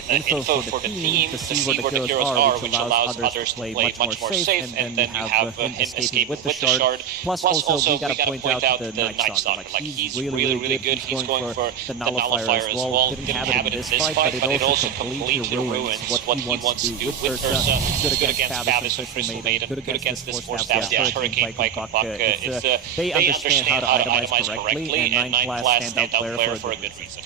info for the team to see where the heroes are, which allows others to play much more safe, and then you have him escaping with the shard. Plus, also, we got to point out the Night Stalker. Like, he's really good. He's going for the Nullifier as well. Didn't have it in this fight, but it also completely ruins what he wants to do with Ursa. Good against Fabus and Crystal Maiden. Good against this 4-staff, Hurricane Pike Buck. They understand how to itemize correctly, and 9 Class stand out player for a good reason.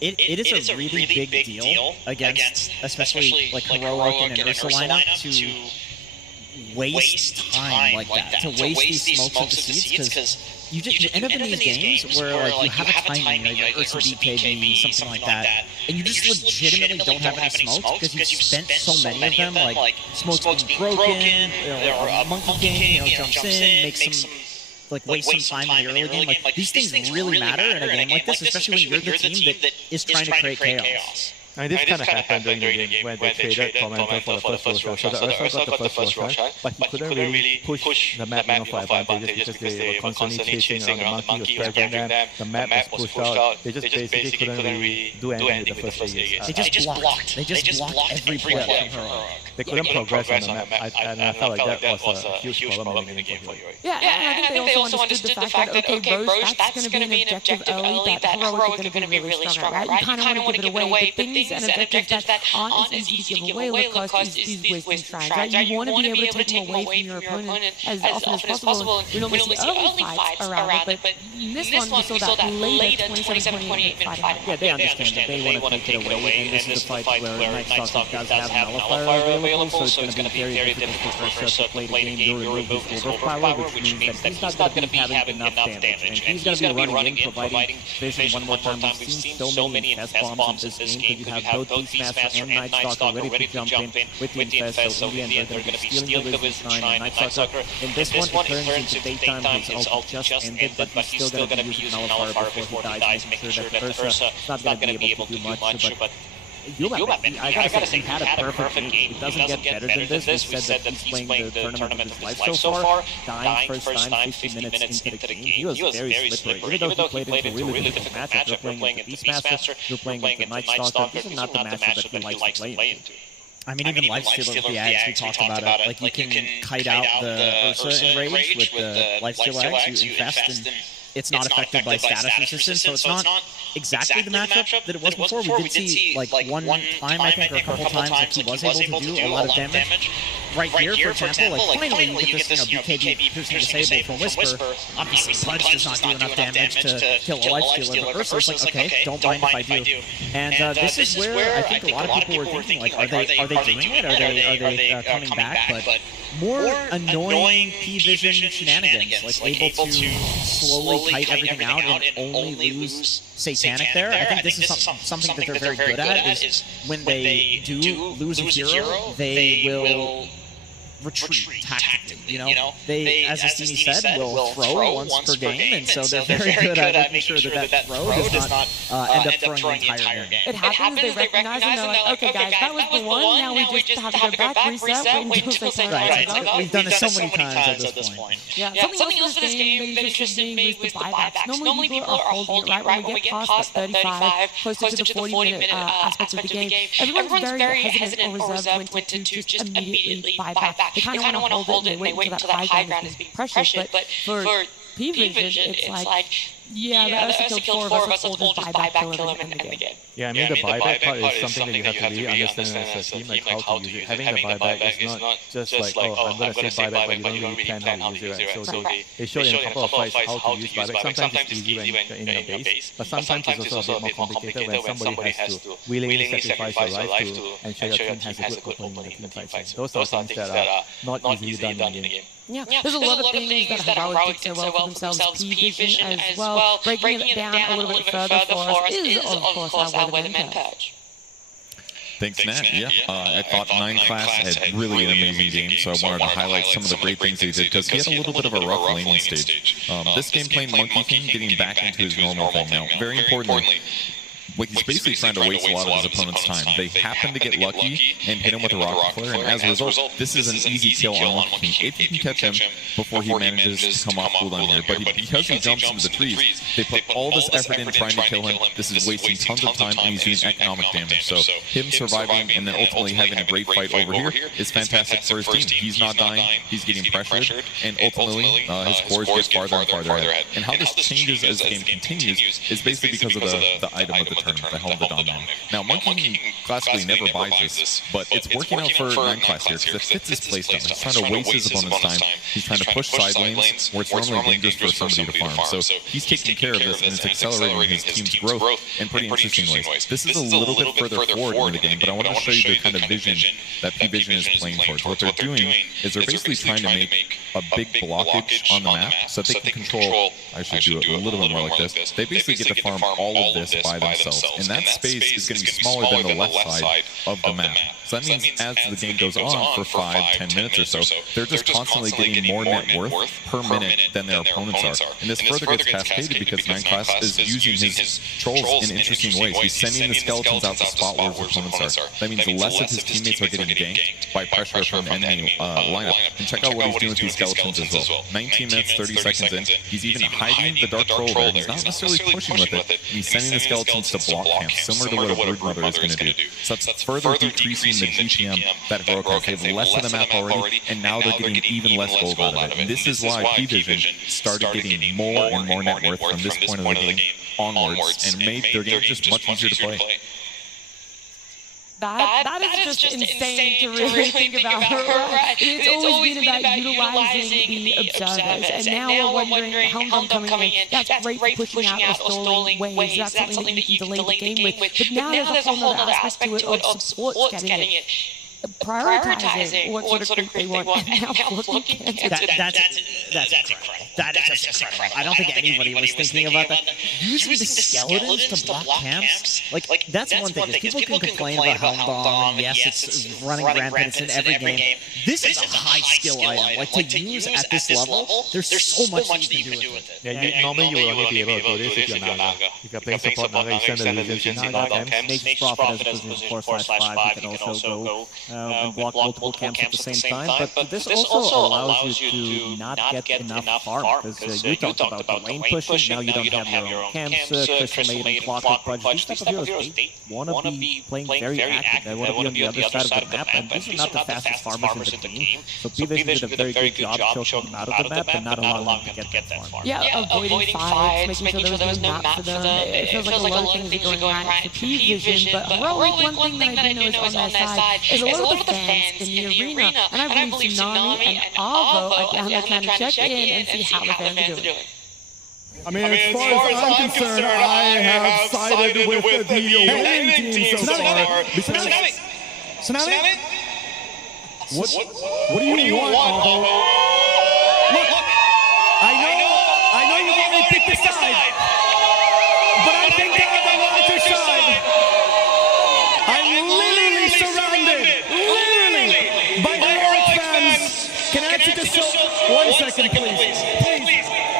It is a really big deal against, especially like Heroic and Ursa lineup, to waste time like that, to waste these smokes of the seeds, because you end up in these games where like you have a timing, like Ursa BKB, something like that, and you just legitimately don't have any smokes because you've spent so many of them, like smokes being broken, or Monkey King jumps in, makes some like waste some time in the early game. Like, these things really matter in a game like this, especially when you're the team that is trying to create chaos. I mean, this kind of happened during the game when they traded Tormentor for the first Roshan. So the Ursa got the first Roshan, but he couldn't really push the map for advantages because they were constantly chasing around the monkey, was pressuring them, the map was pushed out, they just basically couldn't really do anything with the first Aegis. They just blocked. They just blocked every player from Heroic. They couldn't progress on the map, and I felt like that was a huge problem in the game for Heroic. Yeah, and I think they also understood the fact that, okay, Roche, that's going to be an objective early, that Heroic is going to be really strong, right? You kind of want to give it away, but things and objectives that aren't as easy to give away will cost these wasting shrines, right? You want to be able to take them away from your opponent as often as possible. We don't see early fights around it, but in this one we saw that later 27-28 minute fight. Yeah, they understand that they want to take it away, and this is the fight where Night Stalker does have Nullifier available, so it's going to be very difficult for Ursa to play the game. You'll remove his overpower, which means that he's not going to be having enough damage, and he's going to be running in, providing vision one more time. We've seen so many infest bombs in this game because you have both Beastmaster and Night Stalker ready to jump in with the infest, so in the end they're going to be stealing the Vision Shrine. Night Stalker, in this one, it turns into daytime, his ult just ended, but he's still going to be using Nullifier before he dies, making sure that Ursa is not going to be able to do much, but Yuma, I gotta say, he had a perfect game. It doesn't get better than this. We said that he's playing the tournament of his life so far, dying first time 50 minutes into the game. He was very slippery. Even though he played into a really difficult matchup, you're playing into Beastmaster, you're playing into Night Stalker, this is not the matchup that he likes to play into. I mean, even Lifestealer with the Axe, we talked about it. Like, you can kite out the Ursa Enrage with the Lifestealer Axe, you infest, and it's not affected by status resistance, so it's not exactly the matchup that it was before. We did see like one time, I think, or a couple times, like he was able to do a lot of damage. Right here, for example, like finally you get this, BKB piercing disable from Whisper. Obviously, Punch does not do enough damage to kill a lifestealer, but Ursa's like, okay, don't mind if I do. And this is where I think a lot of people were thinking, like, are they doing it? Are they coming back? But more annoying P-Vision shenanigans, like able to slowly kite everything out and only lose Satanic there. I think this is something that they're very good at, is when they do lose a hero, they will retreat tactically, They, as Estini said, will throw once per game, and so they're very good at making sure that throw does not end up throwing the entire game. It happens, they recognize and they're like, okay guys, that was the one, now we just have to go back, reset, wait until Satanic. We've done it so many times at this point. Yeah, something else for this game that interested me was the buybacks. Normally people are holding it right when we get past the 35, closer to the 40-minute aspect of the game. Everyone's very hesitant or reserved when to just immediately buy back. They kind of want to hold it and they wait until that high ground is being pressured, but for P-Vision, it's like, yeah, the Ursa killed 4 of us, let's hold just buyback, kill him, and end the game. Yeah, I mean, the buyback part is something that you have to really understand as a team, like how to use it. Having the buyback is not just like, oh, I'm going to say buyback, but you don't really plan how to use it, right? So they show you in a couple of fights how to use buyback. Sometimes it's easy when you're in your base, but sometimes it's also a bit more complicated when somebody has to willingly sacrifice your life to ensure your team has a good opponent in the team fight. Those are things that are not easily done in the game. Yeah, there's a lot of things that Heroic did so well for themselves. P-Vision as well, breaking it down a little bit further for us is, of course, our Weatherman Purge. Thanks, Nat. Yeah, I thought 9 Class had really an amazing game, so I wanted to highlight some of the great things he did, because he had a little bit of a rough laning stage. This game playing Monkey King, getting back into his normal thing. Now, very importantly, he's basically trying to waste a lot of his opponent's time. They happen to get lucky and hit him with a rocket flare, and as a result, this is an easy kill on Monkey King. If you can catch him before he manages to come off cooldown here, but because he jumps into the trees, they put all this effort in trying to kill him. This is wasting tons of time, and he's doing economic damage. So him surviving and then ultimately having a great fight over here is fantastic for his team. He's not dying, he's getting pressured, and ultimately his cores get farther and farther ahead. And how this changes as the game continues is basically because of the item of the turn, the Helm of the Dominator. Now, Monkey King classically never buys this, but it's working out for 9 Class here, because it fits his playstyle. He's trying to waste his opponent's time. He's trying to push side lanes where it's normally dangerous for somebody to farm. So he's taking care of this, and it's accelerating his team's growth in pretty interesting ways. This is a little bit further forward in the game, but I want to show you the kind of vision that P-Vision is playing towards. What they're doing is they're basically trying to make a big blockage on the map so that they can control. I should do it a little bit more like this. They basically get to farm all of this by themselves, and that space is going to be smaller than the left side of the map. So that means as the game goes on for 5-10 minutes or so, they're just constantly getting more net worth per minute than their opponents are. And this further gets cascaded because 9 Class is using his trolls in interesting ways. He's sending the skeletons out to spot where his opponents are. That means less of his teammates are getting ganked by pressure from enemy lineup. And check out what he's doing with these skeletons as well. 19 minutes, 30 seconds in, he's even hiding the Dark Troll there. He's not necessarily pushing with it, and he's sending the skeletons to block camps, similar to what a Broodmother is going to do. So that's further decreasing the GPM that Heroic has. They have less of the map already, and now they're getting even less gold out of it. And this is why P-Vision started getting more and more net worth from this point of the game onwards, and made their game just much easier to play. That is just insane to really think about. It's always been about utilizing the observers, and now we're wondering how coming in. That's great for pushing out or stalling waves. That's something that you can delay the game with. But now there's a whole other aspect to it of support getting it. Prioritizing what sort of creep they want, and now looking at that's incredible. That is just incredible. I don't think anybody was thinking about that. Using the skeletons to block camps, like that's one thing. People can complain about Helm Bomb, and yes, it's running rampant in every game. This is a high skill item. Like to use at this level, there's so much you can do with it. Yeah, normally you will only be able to do this if you're Naga. If you're playing support Naga, you send the legions to Naga camps. Makes profit as a position 4/5. You can also go and block multiple camps at the same time, but this also allows you to not get get enough farm, because you talked about the lane pushing, now you don't have your own camps, Crystal Maiden, Clockwork Punch, these type of heroes, they want to be playing very active, they want to be on the other side of the map, and these are not the fastest farmers in the game, so P-Vision did a very good job choking them out of the map and not allowing them to get that farm. Yeah, avoiding fights, making sure there was no map for them. It feels like a lot of things are going right for P-Vision, but Heroic, one thing that I do know is on their side is a lot of the fans in the arena, and I believe Tsunami and Avo are down there trying to check in and see how the fans are doing. I mean, as far as I'm concerned, I have sided with the away team so far. Tsunami? What do you want, Avo? Look, I know you've already picked a side, but I think they're on the larger side. I'm literally surrounded, by Heroic fans. Can I actually just show 1 second, please?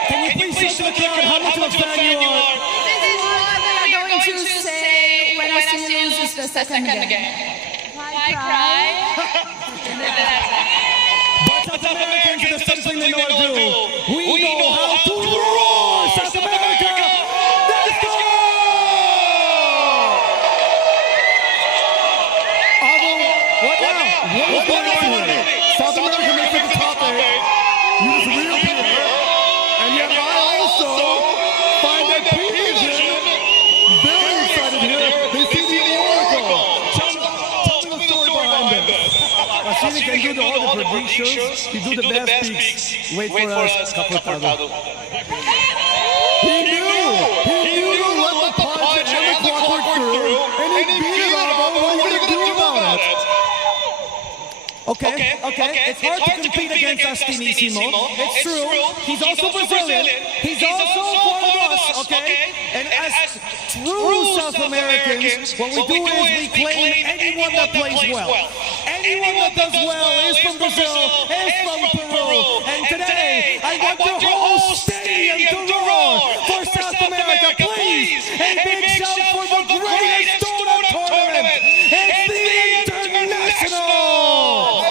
Can you please show to the crowd how much of a fan you are? This is what they are going to say when I see lose the second game. Why cry? But South Americans are the same thing they know how to do. We know how to roar, South America! Let's go! Avo, what now? What is going on here? South America makes it the top 8. Use real power. And yet I also find that P-Vision very excited here. They see the Oracle. Tell me the story behind this. Asini can do all the predictions. He do the best picks. Wait for us, Capotado. He knew to let the punch and the clockwork through, and he beat it Avo. What are you going to do about it? Okay. It's hard to compete against Astinissimo. It's true. He's also Brazilian. He's also part of us, okay? And as true South Americans, what we do is we claim anyone that plays well. Anyone that does well is from Brazil, is from Peru. And today, I want the whole stadium to roar for South America, please. A big shout for the greatest Dota tournament. It's the International.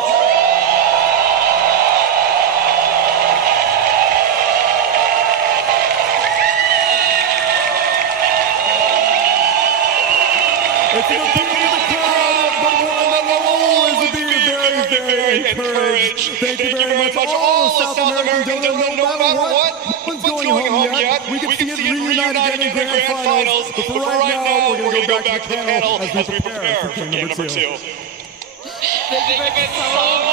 It's an opinion of the crowd, but one that will always be very encouraged. Thank you very much. All South Americans don't know no matter what. One's going home yet. We can see it reunited again in grand finals. But for right now, we're going to go back to the panel as we prepare for game number 2. Thank you so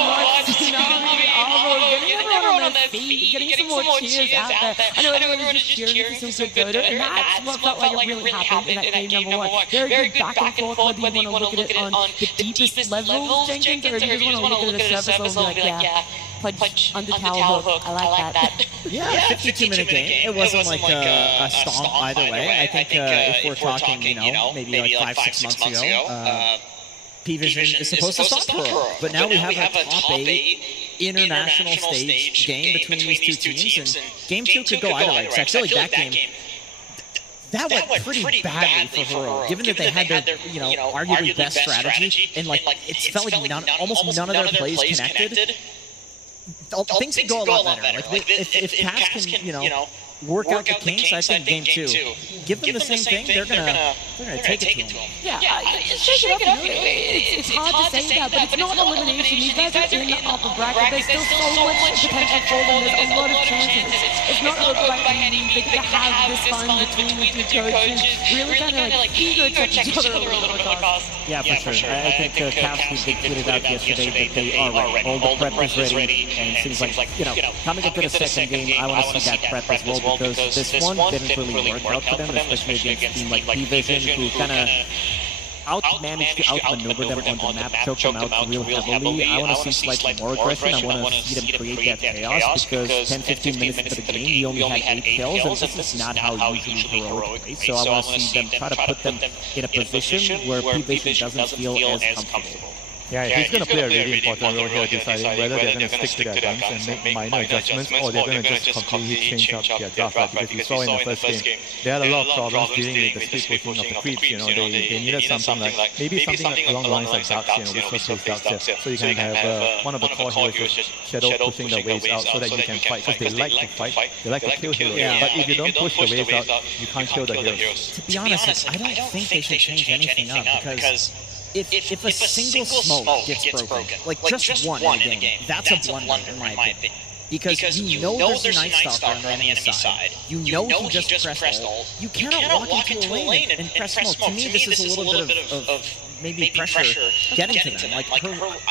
much, Tsunami, Avo, getting everyone on their feet, getting some more cheers out there. I know everyone was just cheering for some good Dota, and that's what felt like it really happened in that game number 1. Very good back and forth, whether you want to look at it on the deepest levels, Jenkins, or you just want to look at the surface level and be like, yeah, punch under tower hook. I like that. Yeah, 52-minute game. It wasn't like a stomp either way. I think if we're talking, maybe like 5-6 months ago, P-Vision is supposed to stop Pearl, but now we have a top 8 international stage game between these two teams, and game 2 could go either way. Because I feel like that game, that went pretty badly for Heroic, given that they had their, arguably best strategy, and it felt like almost none of their plays connected. Things could go a lot better. If Cass can, work out the kinks, I think game 2. Give them the same thing, they're gonna take it to them. Yeah, shake it up. It's hard to say that, but it's not elimination. These guys are in the upper bracket. There's still so much potential for them. There's a lot of chances. It's not over by any means. They get to have this fun between the two coaches. Really kind of ego check each other a little bit across. Yeah, for sure. I think Caps did tweet it out yesterday that they are ready. All the prep is ready, and it seems like, coming into the second game, I want to see that prep as well, because this one didn't really work out for them, especially against a team like P-Vision, who kind of managed to outmaneuver them on the map, choke them out real heavily. I want to see slightly more aggression. I want to see them create that chaos, because 10-15 minutes into the game, we only had 8 kills, and this is not how usually Heroic plays. So I want to see them try to put them in a position where P-Vision doesn't feel as comfortable. Yeah, he's going to play a really important role here, deciding whether they're going to stick to their guns and make minor adjustments, or they're going to just completely change up their draft. Right? Because we saw in the first game, they had a lot of problems dealing with the split pushing of the creeps. You know, they needed something like maybe something along the lines like Darks, you know, with first place Darks here. So you can have one of the core heroes just shadow pushing the waves out so that you can fight. Because they like to fight, they like to kill heroes. But if you don't push the waves out, you can't kill the heroes. To be honest, I don't think they should change anything up because if a single smoke gets broken, like just one in a game, that's a blunder in my opinion. Because you know there's a Night Stalker on the enemy side. You know he just pressed ult. You cannot walk into a lane and press smoke. To me, this is a little bit of maybe pressure getting to them. Like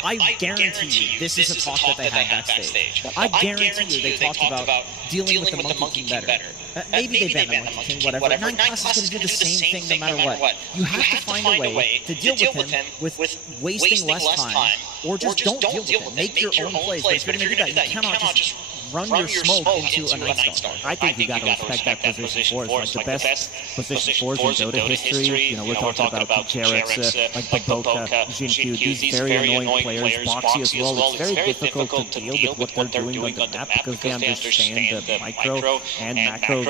I guarantee you, this is a talk that they had backstage. I guarantee you they talked about dealing with the Monkey King better. Maybe they banned the Monkey King, whatever. 9 Class is going to do the same thing no matter what. You have to find a way to deal with him with wasting less time, or just don't deal with him. Make your own plays. But if you're going to do that, you cannot just run your smoke into a Night Stalker. I think you got to respect that position force. Like the best position force in Dota history. You know, we're talking about Jarrett's, like Dota, Jinkyu, these very annoying players, Boxy as well. It's very difficult to deal with what they're doing on the map because they understand the micro and macro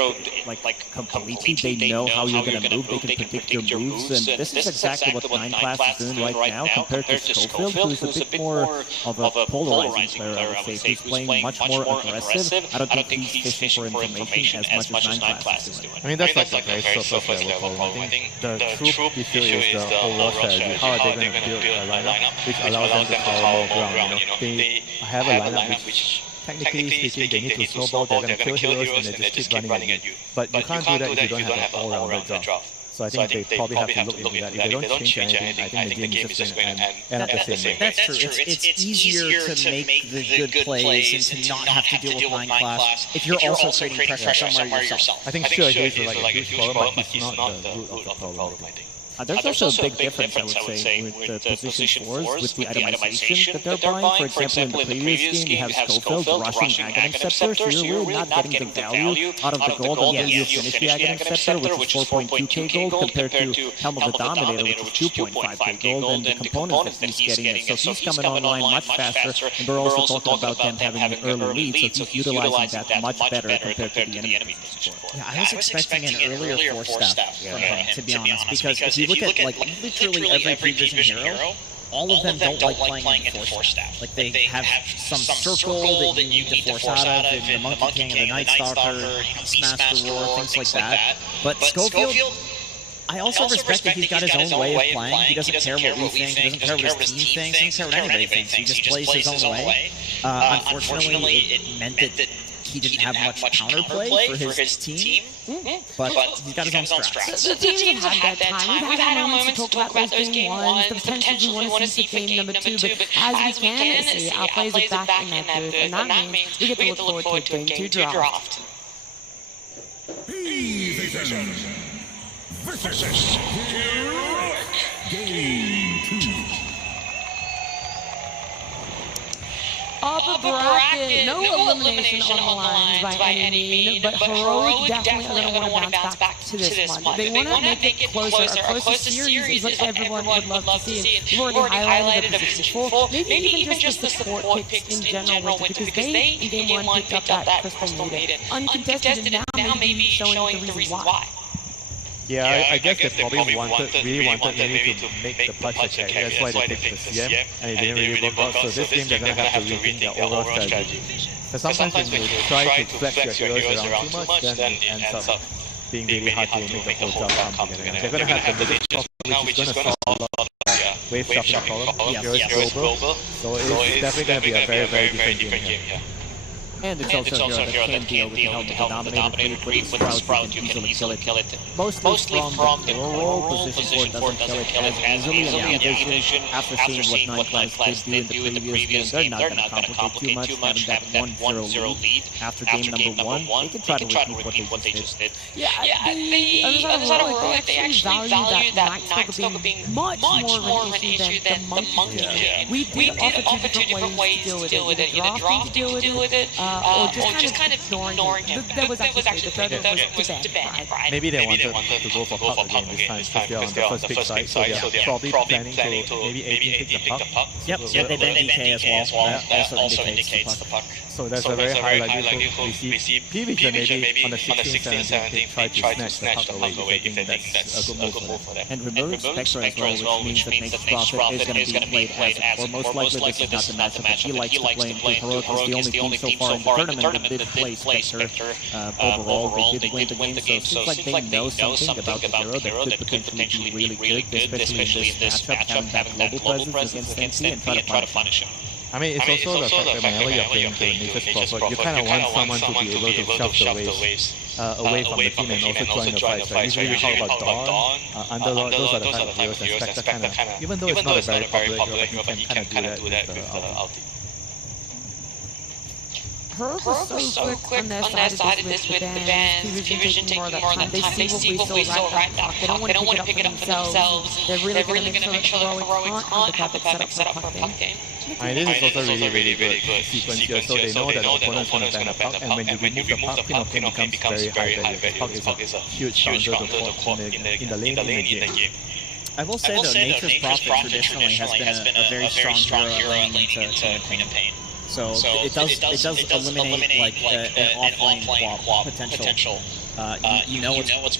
like completely. They know how you're going to move. They can predict your moves, and this is exactly what 9 Class is doing right now compared to Schofield, who's a bit more of a polarizing player, I would say. He's playing much more aggressive. I don't think he's fishing for information as much as 9 Class is doing. I mean, that's like the very surface level problem. I think the true issue is the overall strategy. How are they going to build a lineup which allows them to cover more ground? You know, they have a lineup which, technically speaking, they need to snowball. They're going to kill heroes and they just keep running at you. But you can't do that if you don't have an all-rounder draft. So I think they probably have to look into that. If they don't change anything, I think the game is just going to end up the same way. That's true. It's easier to make the good plays and to not have to deal with 9 Class if you're also creating pressure somewhere yourself. I think sure he's like a huge problem, but he's not the root of the problem, I think. There's also a big difference, I would say, with the position 4s, with the itemization that they're buying. For example, in the previous game, you have Schofield rushing Aghanim Scepter, so you're really not getting the value out of the gold until you finish the Aghanim Scepter, which is 4.2k gold, compared to Helm of the Dominator, which is 2.5k gold, and the components that he's getting. So he's coming online much faster, and we're also talking about them having an early lead, so he's utilizing that much better compared to the enemy position 4. Yeah, I was expecting an earlier force step from him, to be honest, because if you look at like literally every pre-vision hero, all of them don't like playing into force staff. Like they have some circle that you need to force out of, the Monkey King, the Night Stalker, Beastmaster Roar, things like that. But Schofield, I also respect that he's got his own way of playing. He doesn't care what we think, he doesn't care what his team thinks, he doesn't care what anybody thinks. He just plays his own way. Unfortunately, it meant that he didn't have much counterplay for his team, but he's got his own strats. The teams have had that time. We've had our moments to talk about those game 1s, the potential we want to see for game number 2, but as we can see, our players are back in that booth, and that means we get to look forward to a game 2 draft. P-Vision versus Heroic Game 2. Upper bracket, no elimination on the lines by any means, but Heroic definitely are going to want to bounce back to this one. They want to make it closer. A closer series is what everyone would love to see. We've already highlighted the position 4, maybe even just the support picks in general, because they, in game 1, picked up that Crystal Maiden. Uncontested, and now maybe showing the reason why. Yeah, I guess they probably really wanted maybe to make the push attack. That's why they picked the CM, and it didn't really work out. So this game they're going to have to rethink their overall strategy. Because sometimes when you try to flex your heroes around too much, then it ends up being really hard to make the whole job come together. They're going to have the Village Shuffle, which is going to solve a lot of wave shuffling problem. Heroes global. So it's definitely going to be a very, very different game here. And it's also a hero that can deal with the Helm of the Dominator creep with the Sprout, you can easily kill it. Mostly from the role position 4 doesn't kill it as easily, and Vision, after seeing what 9 Class did do in the previous game, they're not going to complicate too much, having that 1-0 lead after game number 1. They can try to repeat what they just did. Yeah, the other side of Heroic, they actually value that Night Stalker being much more of an issue than the Monkey King. We did offer two different ways to deal with it. Either drafting to deal with it, or just kind of ignoring him. That was actually the third one was to ban, right? Maybe they wanted to go for puck again this time because they're on the first pick side, so they're probably planning to maybe 18 pick the puck. Yep, they banned DK as well. That also indicates the puck. So there's a very high likelihood we see PVJ maybe on the 16th, 17th pick try to snatch the puck away if they think that's a good move for them. And remove Spectre as well, which means that Nate's Prophet is going to be played as, or most likely this is not the matchup, but he likes to play in Heroic is the only team so far in the tournament that did play Spectre overall. They did win the game, so it seems like they know something about the hero that could potentially be really good, especially in this matchup, having that global presence against NC and try to punish him. I mean, it's also the fact that whenever you're playing to Nature's Prophet, you kind of want someone to be able to shove the waves away from the team and also join the fights, right? Usually we talk about Dawn, Underlord, those are the kind of heroes that Spectre kind of, even though it's not a very popular hero, but you can kind of do that with the ulti. Heroic was so quick on their side of this with the bans. PVJ taking more of that time. They see what we saw right now. They don't want to pick it up for themselves. They're really going to make sure that Heroic can't have the perfect setup for a puck game. I mean, this is also really good sequence here, so they know that the opponent's going to ban a puck, and when you remove the puck, Pin becomes very high value. Puck is a huge counter to Quap in the lane in the game. I will say though, Nature's Prophet traditionally has been a very strong hero leaning into Queen of Pain. So it does eliminate like an offlane Quap potential. You know it's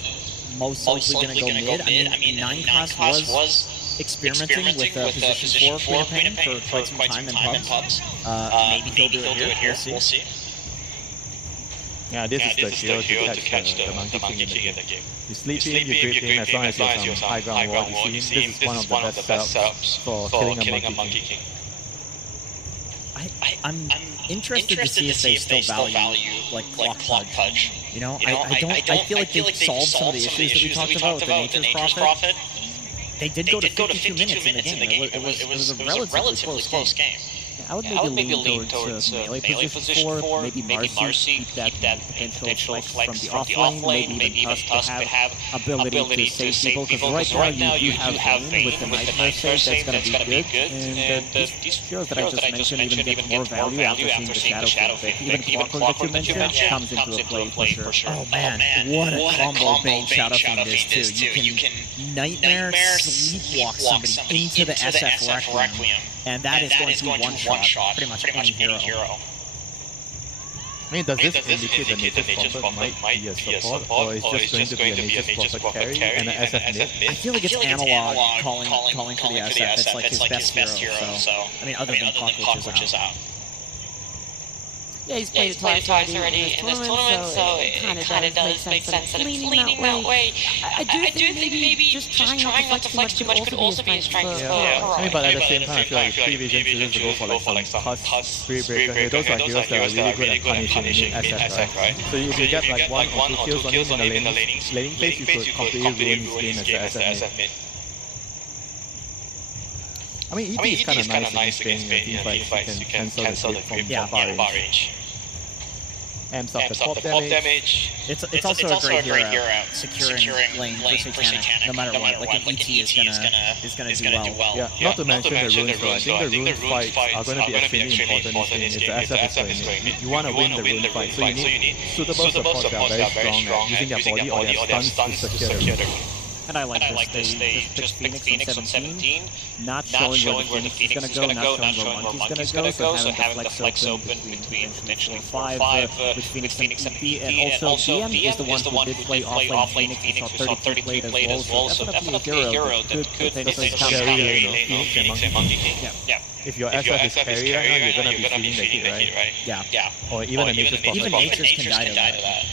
most likely going to go mid. I mean, 9 class was experimenting with position 4 Queen of Pain for quite some time in pubs. Maybe he'll do it here. We'll see. Yeah, this is the hero to catch the Monkey King in the game. You sleep him, you grip him, as long as you're on high ground wall, you see him. This is one of the best setups for killing a Monkey King. I'm interested to see if they still value like clock pudge. You know, I feel like they've solved some of the issues that we talked about with the Nature's Prophet. They did go to 52 minutes in the game. It was a relatively close game. I would maybe lean towards melee position 4, maybe Marcy, keep that potential flex from the offlane, maybe even Tusk to have ability to save people, because right now you have Vayne with the Nightmare save, that's going to be good, and these heroes that I just mentioned even get more value after seeing the Shadow Fake. Even Clockwork that you mentioned comes into play for sure. Oh man, what a combo Bane Shadow Fiend is too. You can Nightmare sleepwalk somebody into the SF Requiem. And that is going to be one shot, pretty much any hero. I mean, does this indicate that Nature's Prophet might be a support, or is just going to be a Nature's Prophet carry and an SF mid? I feel like it's analog calling for the SF. It's like his best hero. So, I mean, other than Clockwork is out. Yeah, he's played it twice already in this tournament, so it kind of does make sense that it's leaning that way. I do think maybe just trying not to flex too much could also be a strength for Heroic. I mean, but at the same time, I feel like PVJ chooses to go for like some Tusk, Spirit Breaker. Those are heroes that are really good at punishing SF, right? So if you get like 1 or 2 kills on him in the laning phase, you could completely ruin his game as the SF mid. I mean, EP is kind of nice against Vayne in teamfights. You can cancel the creep from far range. Amps up the pop damage. It's also a great hero out securing lane for Satanic, no matter what. Like an ET is gonna do well. Yeah, not to mention the runes though. I think the rune fights are going to be extremely important in this game if the SF is going. You want to win the rune fight, so you need suitable supports that are very strong at using their body or their stuns to secure the rune. And I like this. They just picked Phoenix on 17, not showing where the Phoenix is going to go, not showing where Monkey's going to go, so having the flex open between potentially 5 with Phoenix and EP, and also DM is the one who did play offlane Phoenix, who saw 30 played as well, so definitely a hero that could potentially carry Phoenix and Monkey King. Yeah. If your SF is carry right now, you're going to be feeling the hit, right? Yeah. Or even a Nature's Prophet. Even Nature's can die to that.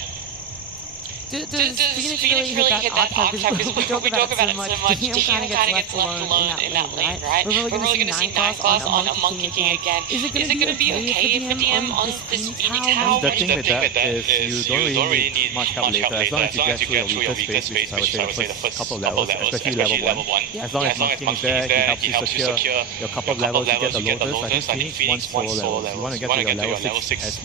Does Phoenix really hit that octave? Because we talk about it so much. DM kind of gets left alone in that lane, right? We're really going to see 9 class on a Monkey King again. Is it going to be okay for DM on this Phoenix? The thing with that is you don't really need much help later. As long as you get through your weakest phase, which I would say the first couple levels, especially level 1. As long as Monkey King is there, he helps you secure your couple of levels, you get the Lotus. I think Phoenix wants 4 levels. You want to get to your level 6 as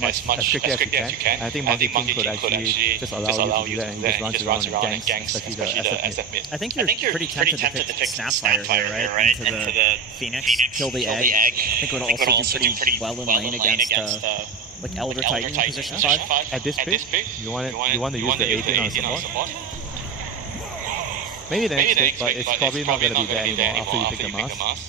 quickly as you can. I think Monkey King could actually just allow you to do that and just runs around and ganks, especially the SF mid. I think you're pretty tempted to pick Snapfire here, right? Into the Phoenix, kill the egg. I think it would also do pretty well in lane against Like Elder Titan position 5? At this pick, you want to use the 18 on support? Maybe the next pick, but it's probably not going to be there anymore after you pick the mask.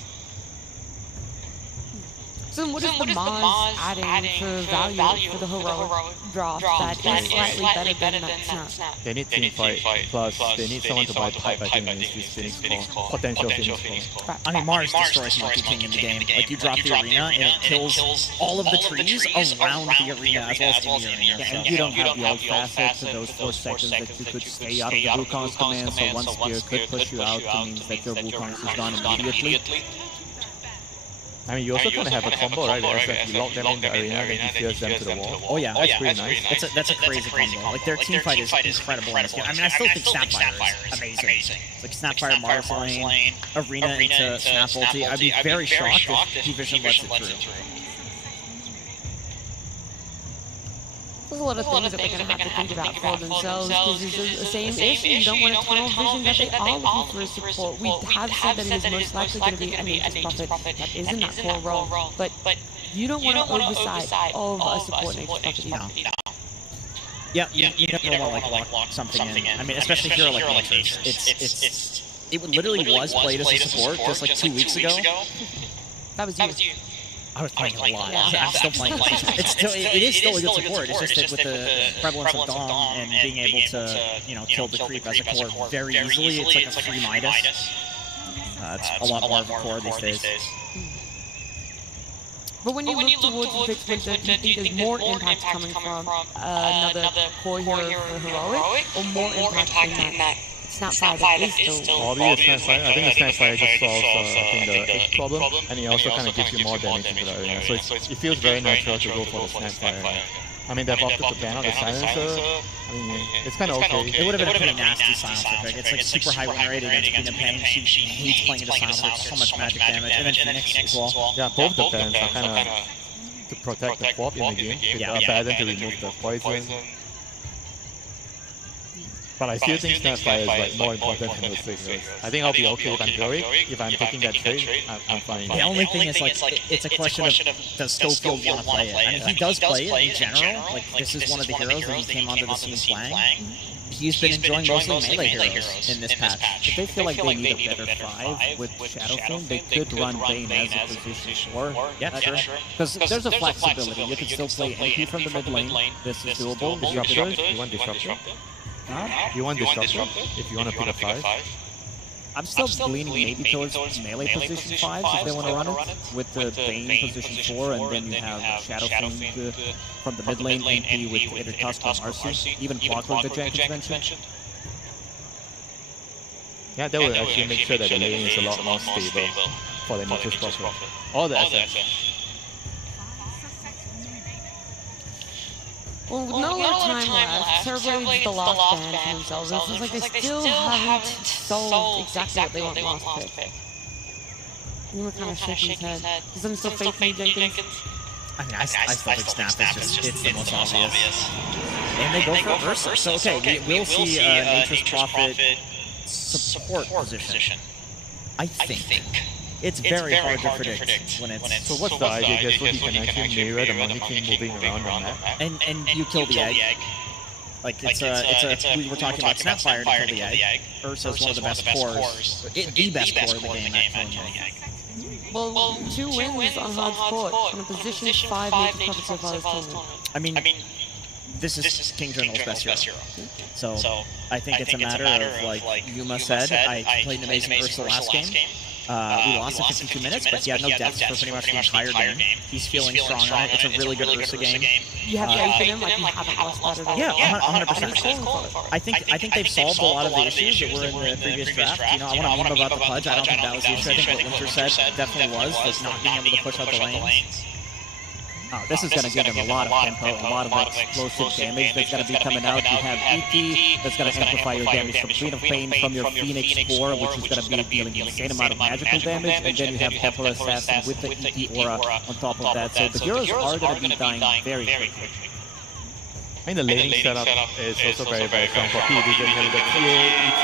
So what is the Maz adding for value for the heroic draft that is slightly better than that snap? They need team fight, plus they need someone to buy pipe, I think, against this Phoenix core. Potential Phoenix core. I mean, Mars destroys Monkey King in the game. Like, you drop the arena, and it kills all of the trees around the arena, as well as in the arena. Yeah, and you don't have the old facet to those 4 seconds that you could stay out of the Wukong's command, so one spear could push you out, which means that your Wukong is gone immediately. I mean, you also kind of have a combo, right? Where like you lock them in the arena, then you fierce them to the wall. Oh yeah, that's pretty nice. That's a crazy combo. Like, their team fight is incredible in this game. I mean, I still think Snapfire is amazing. Like, Snapfire, Mars lane, arena into Snap ulti. I'd be very shocked if T-Vision lets it through. There's a lot of things that they're going to have to think about for themselves, because it's the same issue. You don't want a tunnel vision that they are looking for a support. We have said that it is most likely going to be a Nature's Prophet that is in that core role, but you don't want to oversight of a support Nature's Prophet either. Yeah, you never want to like lock something in. I mean, especially hero like Nature's. It literally was played as a support just like 2 weeks ago. That was you. I was playing a lot. Yeah. I'm still playing it. It is still a good support. It's just that with the prevalence of Dom and being able to, kill the creep as a core very easily, it's like a free Midas. It's a lot more of a core these days. But when you look towards the picks winter, do you think there's more impact coming from another core hero for heroic, or more impact in that Snapfire that is still... Probably the Snapfire. I think the Snapfire just solves the egg problem, and it also kind of gives you more damage into the arena. So it feels very natural to go for the Snapfire. I mean, they've opted to ban out the silencer. I mean, it's kind of okay. It would have been a pretty nasty silencer pick. It's like super high win rate against Peanut Pen. She hates playing into silencer. It's so much magic damage. And then Phoenix as well. Yeah, both the bans are kind of to protect the Quap in the game. With Abaddon to remove the poison. But I still think Snapfire is like more important than those signals. I think I'll be okay if I'm heroic. If I'm taking that trade, I'm fine. The only thing is, like, it's a question of does Schofield want to play it? I mean, he does play it in general. Like, this is one of the heroes that he came onto the scene playing. He's been enjoying mostly melee heroes in this patch. If they feel like they need a better 5 with Shadow Flame, they could run Bane as a position 4. Yeah, sure. Because there's a flexibility. You can still play MP from the mid lane. This is doable. Disruptor? You want Disruptor? You want Disruptor if you want to pick a 5? I'm still leaning maybe towards melee position 5s if they want to run it, with the Bane position 4, and then you have Shadow Flame from the mid lane MP with either Tusk or Marcy, even Clockwork that Jenkins mentioned. Yeah, that would actually make sure that the lane is a lot more stable for the Nature's Prophet. All the assets. Well, with no more time left, Cerebrate's the last band for themselves. It feels like they still haven't solved exactly what they want last pick. And we're kind of shaking his head. Is I'm still faithing Jenkins? I mean, I still think Snap is just, it's the most obvious. And they go for Ursa. So, okay, we'll see Nature's Prophet support position. I think. It's very hard to predict when it's... So what's the idea? Just so he can actually mirror the Monkey King moving around on that? And you kill the egg. Like, we were talking about Snapfire to kill the egg. Ursa's one of the best cores. The best core of the game at killing the egg. Well, 2 wins on hard court on a position 5 Nature's Prophet so far this tournament. I mean, this is King Journal's best hero. So, I think it's a matter of, like Yuma said, I played an amazing Ursa last game. We lost in 52 minutes, but he had no deaths for pretty much the entire game. He's feeling strong on it. It's a really good Ursa game. You have faith in him, like you haven't lost that at all. Yeah, 100%. I think they've solved a lot of the issues that were in the previous draft. I want to meme about the pudge. I don't think that was the issue. I think what Winter said definitely was, like, not being able to push out the lanes. Oh, this is going to give them a lot of tempo, a lot of explosive damage that's going to be coming out. You have EP that's going to amplify your damage from Queen of Pain from your Phoenix core, which is going to be dealing an insane amount of magical damage. And then you have Temple Assassin with the EP aura on top of that. So the heroes are going to be dying very quickly. I think the laning setup is also very strong for P because you have the TA, EP,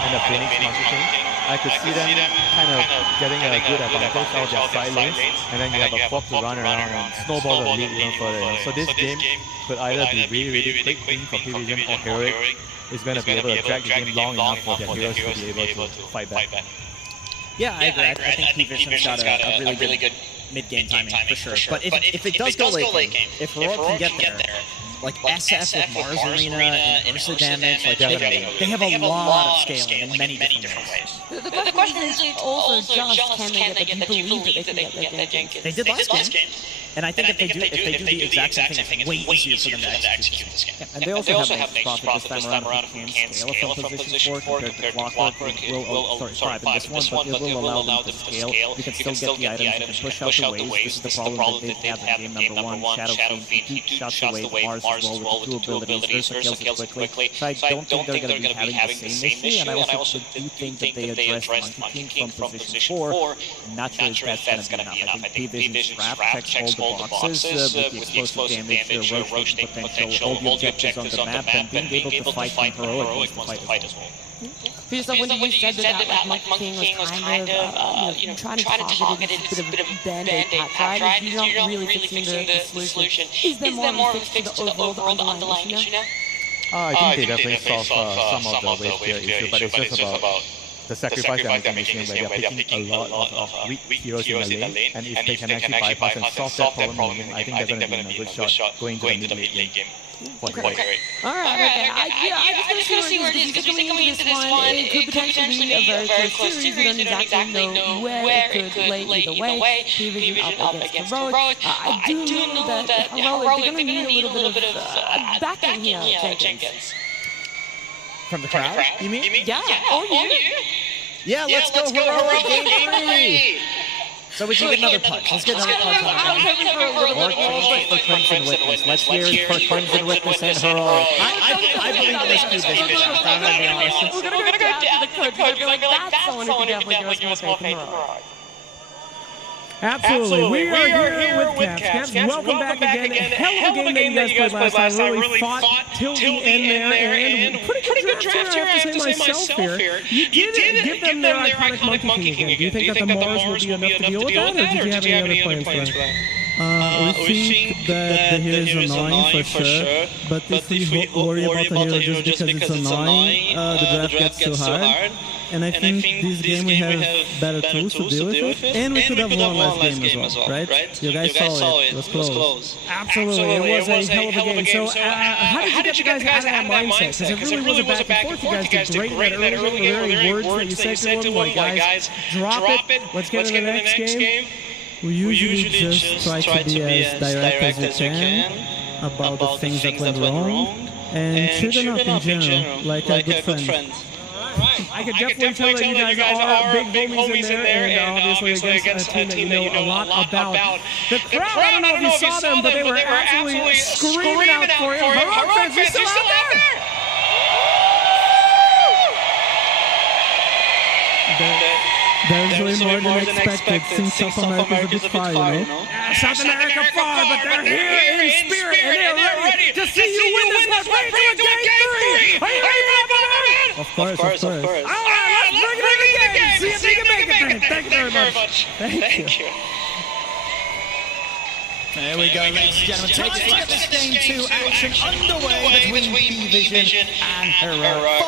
and the Phoenix Monkey King. I could see them kind of getting a good advantage out of their side lanes, and then you have a pop to run around and snowball the lead even further. So this game could either be really quick win for P-Vision or Heroic is going to be able to drag the game long enough for their heroes to be able to fight back. Yeah, I agree. I think P-Vision's got a really good mid-game timing for sure. But if it does go late game, if Heroic can get there, like SF with Mars Arena and Ursa damage, like they have a lot of scaling in many different ways. The question is also just can they get the belief that they can get their Jenkins? They did last game. And I think if they do the exact same thing, it's way easier for them to execute this game. And they also have Nate's Prophet this time around who can scale from position 4 compared to Clockwork. Sorry, 5 in this one, but it will allow them to scale. You can still get the items, you can push out the waves. This is the problem that they have in game number 1. Shadow Fiend shots the wave, Mars roll with the 2 abilities, Ursa kills it quickly. So I don't think they're going to be having the same issue, and I also do think that they addressed Monkey King from position 4. Not sure if that's going to be enough. I think P-Vision's trap checks all the boxes with the explosive damage, rotation potential, all the objectives on the map, and being able to fight when Heroic wants to fight as well. Because when you said that Monkey King was kind of trying to target it, it's a bit of a band-aid patch, right? You're not really fixing the solution. Is there more of a fix to the overall underlying issue now? I think they definitely solve some of the wave clear issue, but it's just about the sacrifice they're making where they're picking a lot of weak heroes in the lane, and if they can actually bypass and solve that problem, I think they're going to be in a good shot going to the mid-late game. Alright, I just want to see where it is, because coming into this one, it could potentially be a very close series. You don't exactly know where it could lay either way. P-Vision up against Heroic. I do know that Heroic, they're going to need a little bit of backing here, Jenkins. From the crowd, you mean? Yeah. Oh, yeah. Yeah, let's go Heroic game 3. So we can get another punch. Let's get another punch on that. More change for Crimson Witness. Let's hear it for Crimson Witness and Heroic. I believe in this P-Vision. I'm going to be honest. We're going to go down to the coach. We're going to like, that's someone who can definitely give us more faith in Heroic. Absolutely. We are here with Caps. Welcome back again. Hell of a game that you guys played last time. Really fought till the end there. And pretty good draft here, I have to say myself here. You did give them their iconic Monkey King again. Do you think that the Mars will be enough to deal with that, or did you have any other plans for that? We think that the hero is annoying for sure, but if we worry about the hero just because it's annoying, the draft gets too hard. And I think this game we have better tools to deal with it, and we could have won last game as well, right? You guys saw it. It was close. Absolutely, it was a hell of a game. So how did you guys out of that mindset? Because it really was a back and forth. You guys did great in that early words that you said to them, like, guys, drop it, let's get to the next game. We usually just try to be as direct as we can about the things that went wrong, and cheer them up in general, like a good friend. I could definitely tell that you guys are big homies in there, and obviously against a team that you know a lot about. The crowd, I don't know if you saw them, but they were absolutely screaming out for you. Heroic fans, you're still out there! There's really more than expected since South America is a bit far, you know? South America far, but they're here in spirit, and they're ready to see you win this one. Bring it to game 3! Are you ready for that? Of course. All right, let's bring it in the game. See if you can make it. Thank you very much. Thank you. There we go, ladies and gentlemen. Time to get this game 2 action underway between P-Vision and Heroic.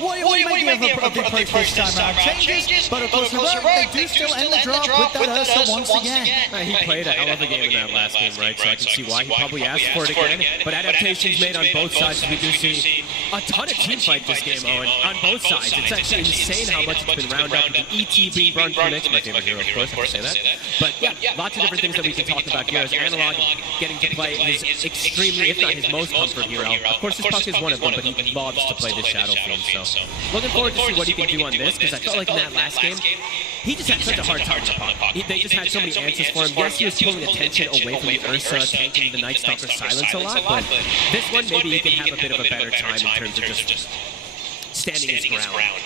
What do you make of the approach this time around? Changes, but of course Heroic, they do still end the draft with that Ursa once again. He played a hell of a game in that last game, right? So I can see why he probably asked for it again. But adaptations made on both sides, we do see a ton of team fight this game, Owen, on both sides. It's actually insane how much it's been round up. The ET being Run Phoenix, my favorite hero, of course, I have to say that. But yeah, lots of different things that we can talk about here. As Analog getting to play his extremely, if not his most comfort hero. Of course, his puck is one of them, but he loves to play this Shadow Fiend. So looking forward to see what he can do on this, because I felt like in that last game, he just had such a hard time with the puck. They just had so many answers for him. Yes, he was pulling attention away from the Ursa, tanking the Night Stalker silence a lot, but this one, maybe he can have a bit of a better time in terms of just standing his ground.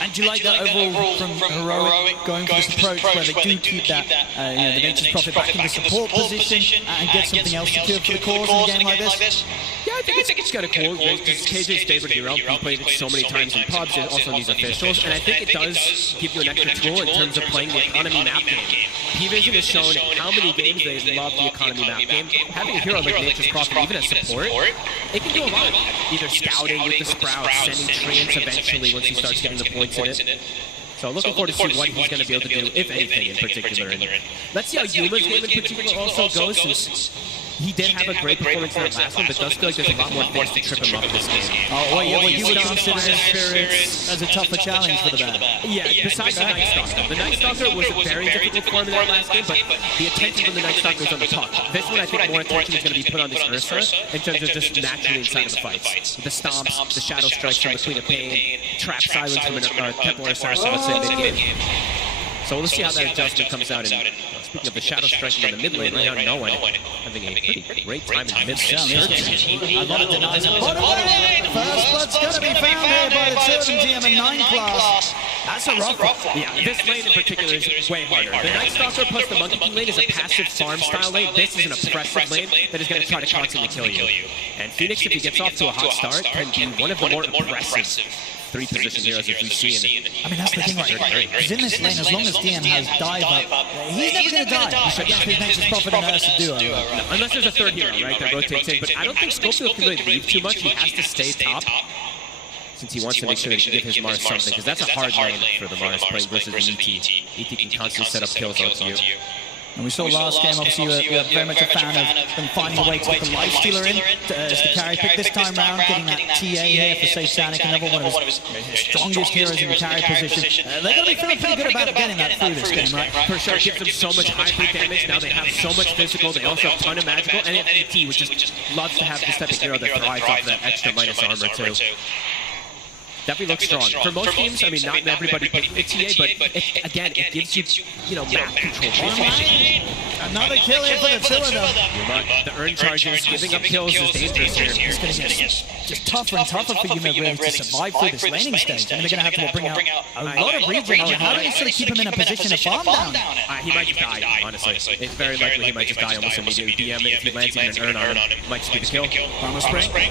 And do you like that overall from Heroic going for this approach where they do keep that, the Nature's Prophet back in the support position and get something else secured for the cause in a game like this? Yeah, I think it's kind of cool. It's KJ's favorite hero. He played it so many times in pubs and also in these officials, and I think it does give you an extra tool in terms of playing the economy map game. P-Vision has shown how many games they love the economy map game. Having a hero like Nature's Prophet, even as support, it can do a lot. Either scouting with the Sprouts, sending treants eventually once he starts getting the points in it. So looking forward to see what he's going to be able to do, if anything, in particular. And let's see how Yuma's game in particular also goes, since he did have a great performance in that last one, but does feel like there's a lot more things to trip him up this game. Oh, well, yeah, you would consider his spirits as a tougher challenge for the battle. Yeah, besides the Night Stalker. The Night Stalker was a very difficult form in that last game, but the attention from the Night Stalker was on the top. This one, I think more attention is going to be put on this Ursa in terms of just naturally inside of the fights. The stomps, the shadow strikes from the Queen of Pain, trap silence from a Temple Assassin, I would say mid-game. So we'll see how that adjustment comes out. And speaking of the shadow striking in the mid lane, right now no one having a pretty great time in the mid lane. A lot of denies. First blood's going to be found here by the Children GM in 9 class. That's a rough one. Yeah, this lane in particular is way harder. The Night Stalker plus the Monkey King lane is a passive farm style lane. This is an oppressive lane that is going to try to constantly kill you. And Phoenix, if he gets off to a hot start, can be one of the more impressive 3-position heroes that we've seen. I mean, that's the thing right here. Because in this lane, as long as DM has dive up, he's never going to die. Against his Nature's Prophet and Ursa duo. No, unless there's a third hero, right, that rotates in. But I don't think Schofield can really leave too much. He has to stay top, since he wants to make sure that he can give his Mars something, because that's a hard lane for the Mars playing versus ET. ET can constantly set up kills onto you. And we saw last game, obviously, you were very much a fan of them finding a way to put the Lifestealer in as the carry pick this time round, getting that TA here for Safe Sanic, another one of his strongest heroes in the carry position. They're going to be feeling pretty good about getting that through this game, right? For sure, it gives them so much high damage. Now they have so much physical, they also have a ton of magical, and ET, which just loves to have this type of hero that thrives off that extra minus armor, too. Definitely looks strong. For most teams, I mean, not everybody picks TA, but again, it gives you, map control. Another kill here for the two of them. The earn charges, giving up kills is dangerous here. It's going to get just tougher and tougher for Yuma really to survive through this laning stage. I mean, they're going to have to bring out a lot of regen. How do they sort of keep him in a position to farm down? He might just die, honestly. It's very likely he might just die almost immediately. DM, if he lands even an earn on him, might just be the kill. Armor spring.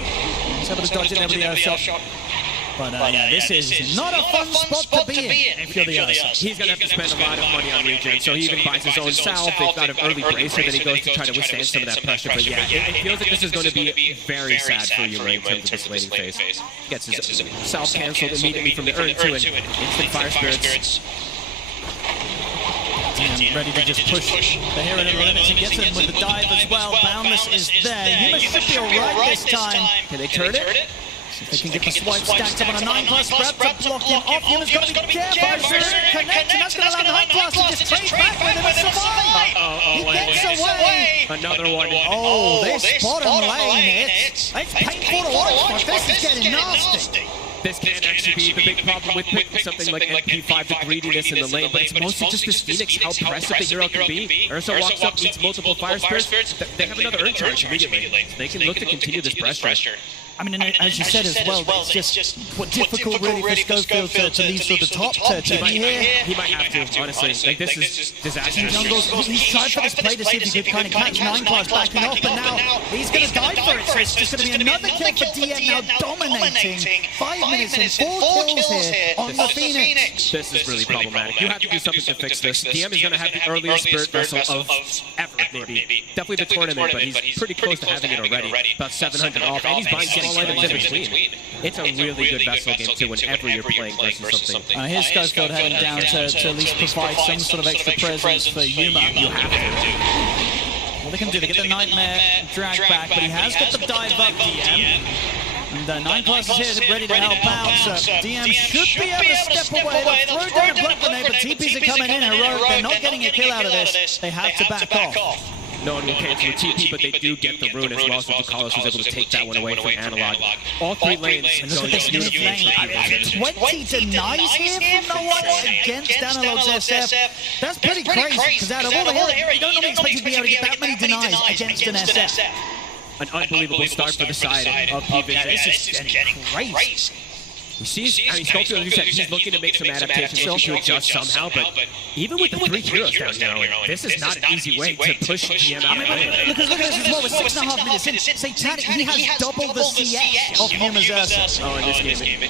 He's able to dodge it there with the shot. But yeah, this is not a fun spot to be in if you're the other side. He's going to have to spend a lot of money on regen, so he even buys his own salve. They've got an early bracer that he goes to try to withstand some of that pressure. But yeah, it feels like this is going to be very sad for Yuma in terms of this laning phase. Gets his salve cancelled immediately from the Urn to an instant Fire Spirits. Ready to just push the hero to the limits. He gets him with the dive as well. Boundless is there. Yuma should be alright this time. Can they turn it? If they can get the swipe stacked up on a 9 plus grab to block him off, Yuma's got to be careful. Connection, that's going to allow 9 plus to just trade back with him and survive. He gets away. Another one. Oh, this bottom lane, it's painful to watch, but this is getting nasty. This can actually be the big problem with picking something like MP5, the greediness in the lane, but it's mostly just this Phoenix, how impressive the hero can be. Ursa walks up, needs multiple Fire Spirits, they have another Urn charge immediately. They can look to continue this pressure. I mean, as you said as well, it's just difficult really for Schofield to lead to the top to be here. He might have to, honestly. Like, this is disastrous. He's tried for this play to see if he could kind of catch 9 class backing off, but now he's going to die for it, so it's just going to be another kill for DM now dominating. 5 minutes and 4 kills here on the Phoenix. This is really problematic. You have to do something to fix this. DM is going to have the earliest Spirit Vessel of ever, maybe. Definitely the tournament, but he's pretty close to having it already. About 700 off, and he's buying all items in between. It's a really good Vessel game, too, whenever you're playing versus something. Here's Schofield heading down to at least provide some sort of extra presence for Yuma. You have to. What they can do, they get the Nightmare drag back, but he has got the dive up DM. And 9 plus is here, ready to help out. So DM should be able to step away. They'll throw down a block grenade, but TPs are coming in heroic. They're not getting a kill out of this. They have to back off. No one will cancel the TP, but they do get the rune as well, so Ducalos was able to take that one away from Analog. All 3 lanes going to use 20 denies here from no one against Analog's SF. That's pretty crazy, because out of all the heroes, you don't normally expect to be able to get that many denies against an SF. An unbelievable start for the side of P-Vision. This is getting crazy. I mean, Schofield, as you said, he's looking to make some adaptations, looking to adjust somehow, but even with the 3 heroes down here, this is not an easy way to push GM out of it. Look at this as well, with 6.5 minutes in. Satanic, he has double the CS of Numa's Ursa. Oh, in this game,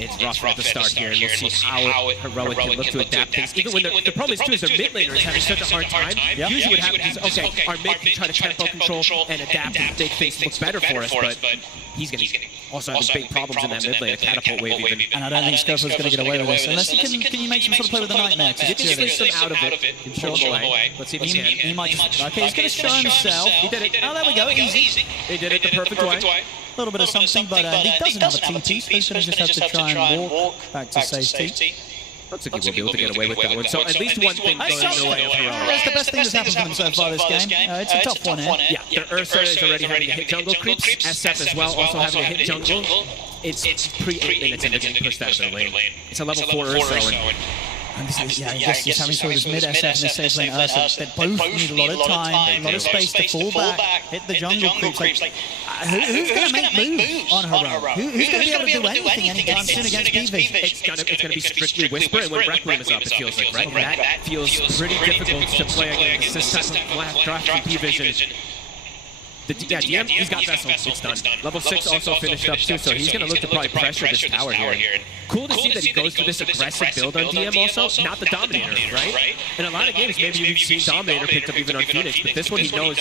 it's rough at the start here, and we'll see how Heroic can look to adapt things. Even when the problem is, too, is their mid laner is having such a hard time. Usually what happens is, okay, our mid can try to tempo control and adapt and make things look better for us, but he's going to also have big problems in that mid lane, a catapult wave even. And I don't think Scofield's going to get away with this, unless can you make some sort of play with the Nightmare? You can switch them out of it and pull them away. Let's see if he can. He might just, okay, he's going to show himself. He did it. Oh, there we go, easy. They did it the perfect way. A little bit of something, but he doesn't have a TP, so he's going to just have to try and walk back to safety. Looks like he will be able to get away with that one. So at least one thing going in the way of Heroic. That's the best thing that's happened to him so far this game. It's a tough one here. Yeah, their Ursa is already having to hit jungle creeps. SF as well, also having to hit jungle. It's pre-8 minutes into getting pushed out of their lane. It's a level 4 Ursa. Yeah, I guess he's having sort of his mid-SF and his safe lane Ursa. They both need a lot of time, a lot of space to fall back, hit the jungle creeps. Who's going to make moves on Heroic? Who's going to be able to do anything anytime soon against PV? It's going to be strictly Whisper, and when Requiem is up, it feels like, right? That feels pretty difficult to play against this type of black draft P-Vision. Yeah, DM, he's got Vessel. It's done. Level 6 also finished up too, so he's going to look to probably pressure this tower here. Cool to see that he goes for this aggressive build on DM also, not the Dominator, right? In a lot of games, maybe you've seen Dominator picked up even on Phoenix, but this one he knows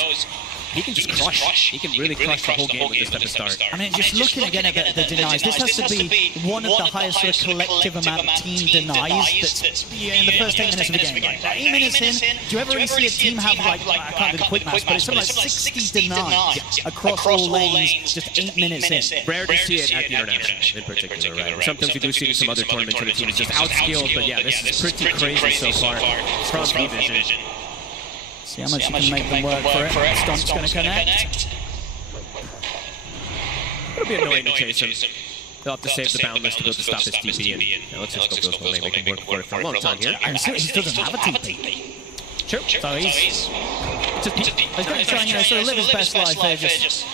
he can just crush. He can really crush the whole game with this type of start. I mean, just looking again at the denies, this has to be one of the highest sort of collective amount of team denies that's in the first 8 minutes of the game. Like 8 minutes in, do you ever really see a team have, like, I can't do the quick maths, but it's something like 60 denies across all lanes, just 8 minutes in. Rare to see it at the International in particular, right? Sometimes we do see some other tournaments where the team is just outskilled, but yeah, this is pretty crazy so far from P-Vision. See how much you can make them work for it. Stomp's going to connect. It'll be annoying to chase him. They'll have to save the Boundless to be able to stop his TP. And let's just go this way. Make him work for it for a long time here. And he still doesn't have a TP. Sure. So he's going to try and sort of live his best life there, just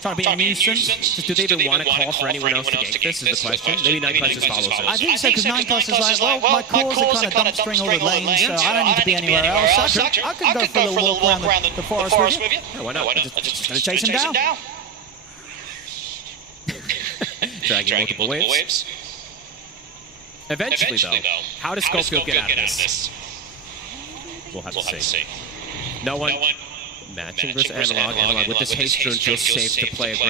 trying to be a nuisance. Do they even want to call for anyone else to gank this is the question. Maybe 9+ just follows it. I think so, because 9+ is like, well, my cores are kind of dumpstering all the lanes, so I don't need to be anywhere else. I could go for a little walk around the forest with you. Yeah, why not? Just going to chase him down. Dragging multiple waves. Eventually, though, how does Schofield get out of this? We'll have to see. No one matching versus Analog. Analog with this haste rune feels safe to play aggressive.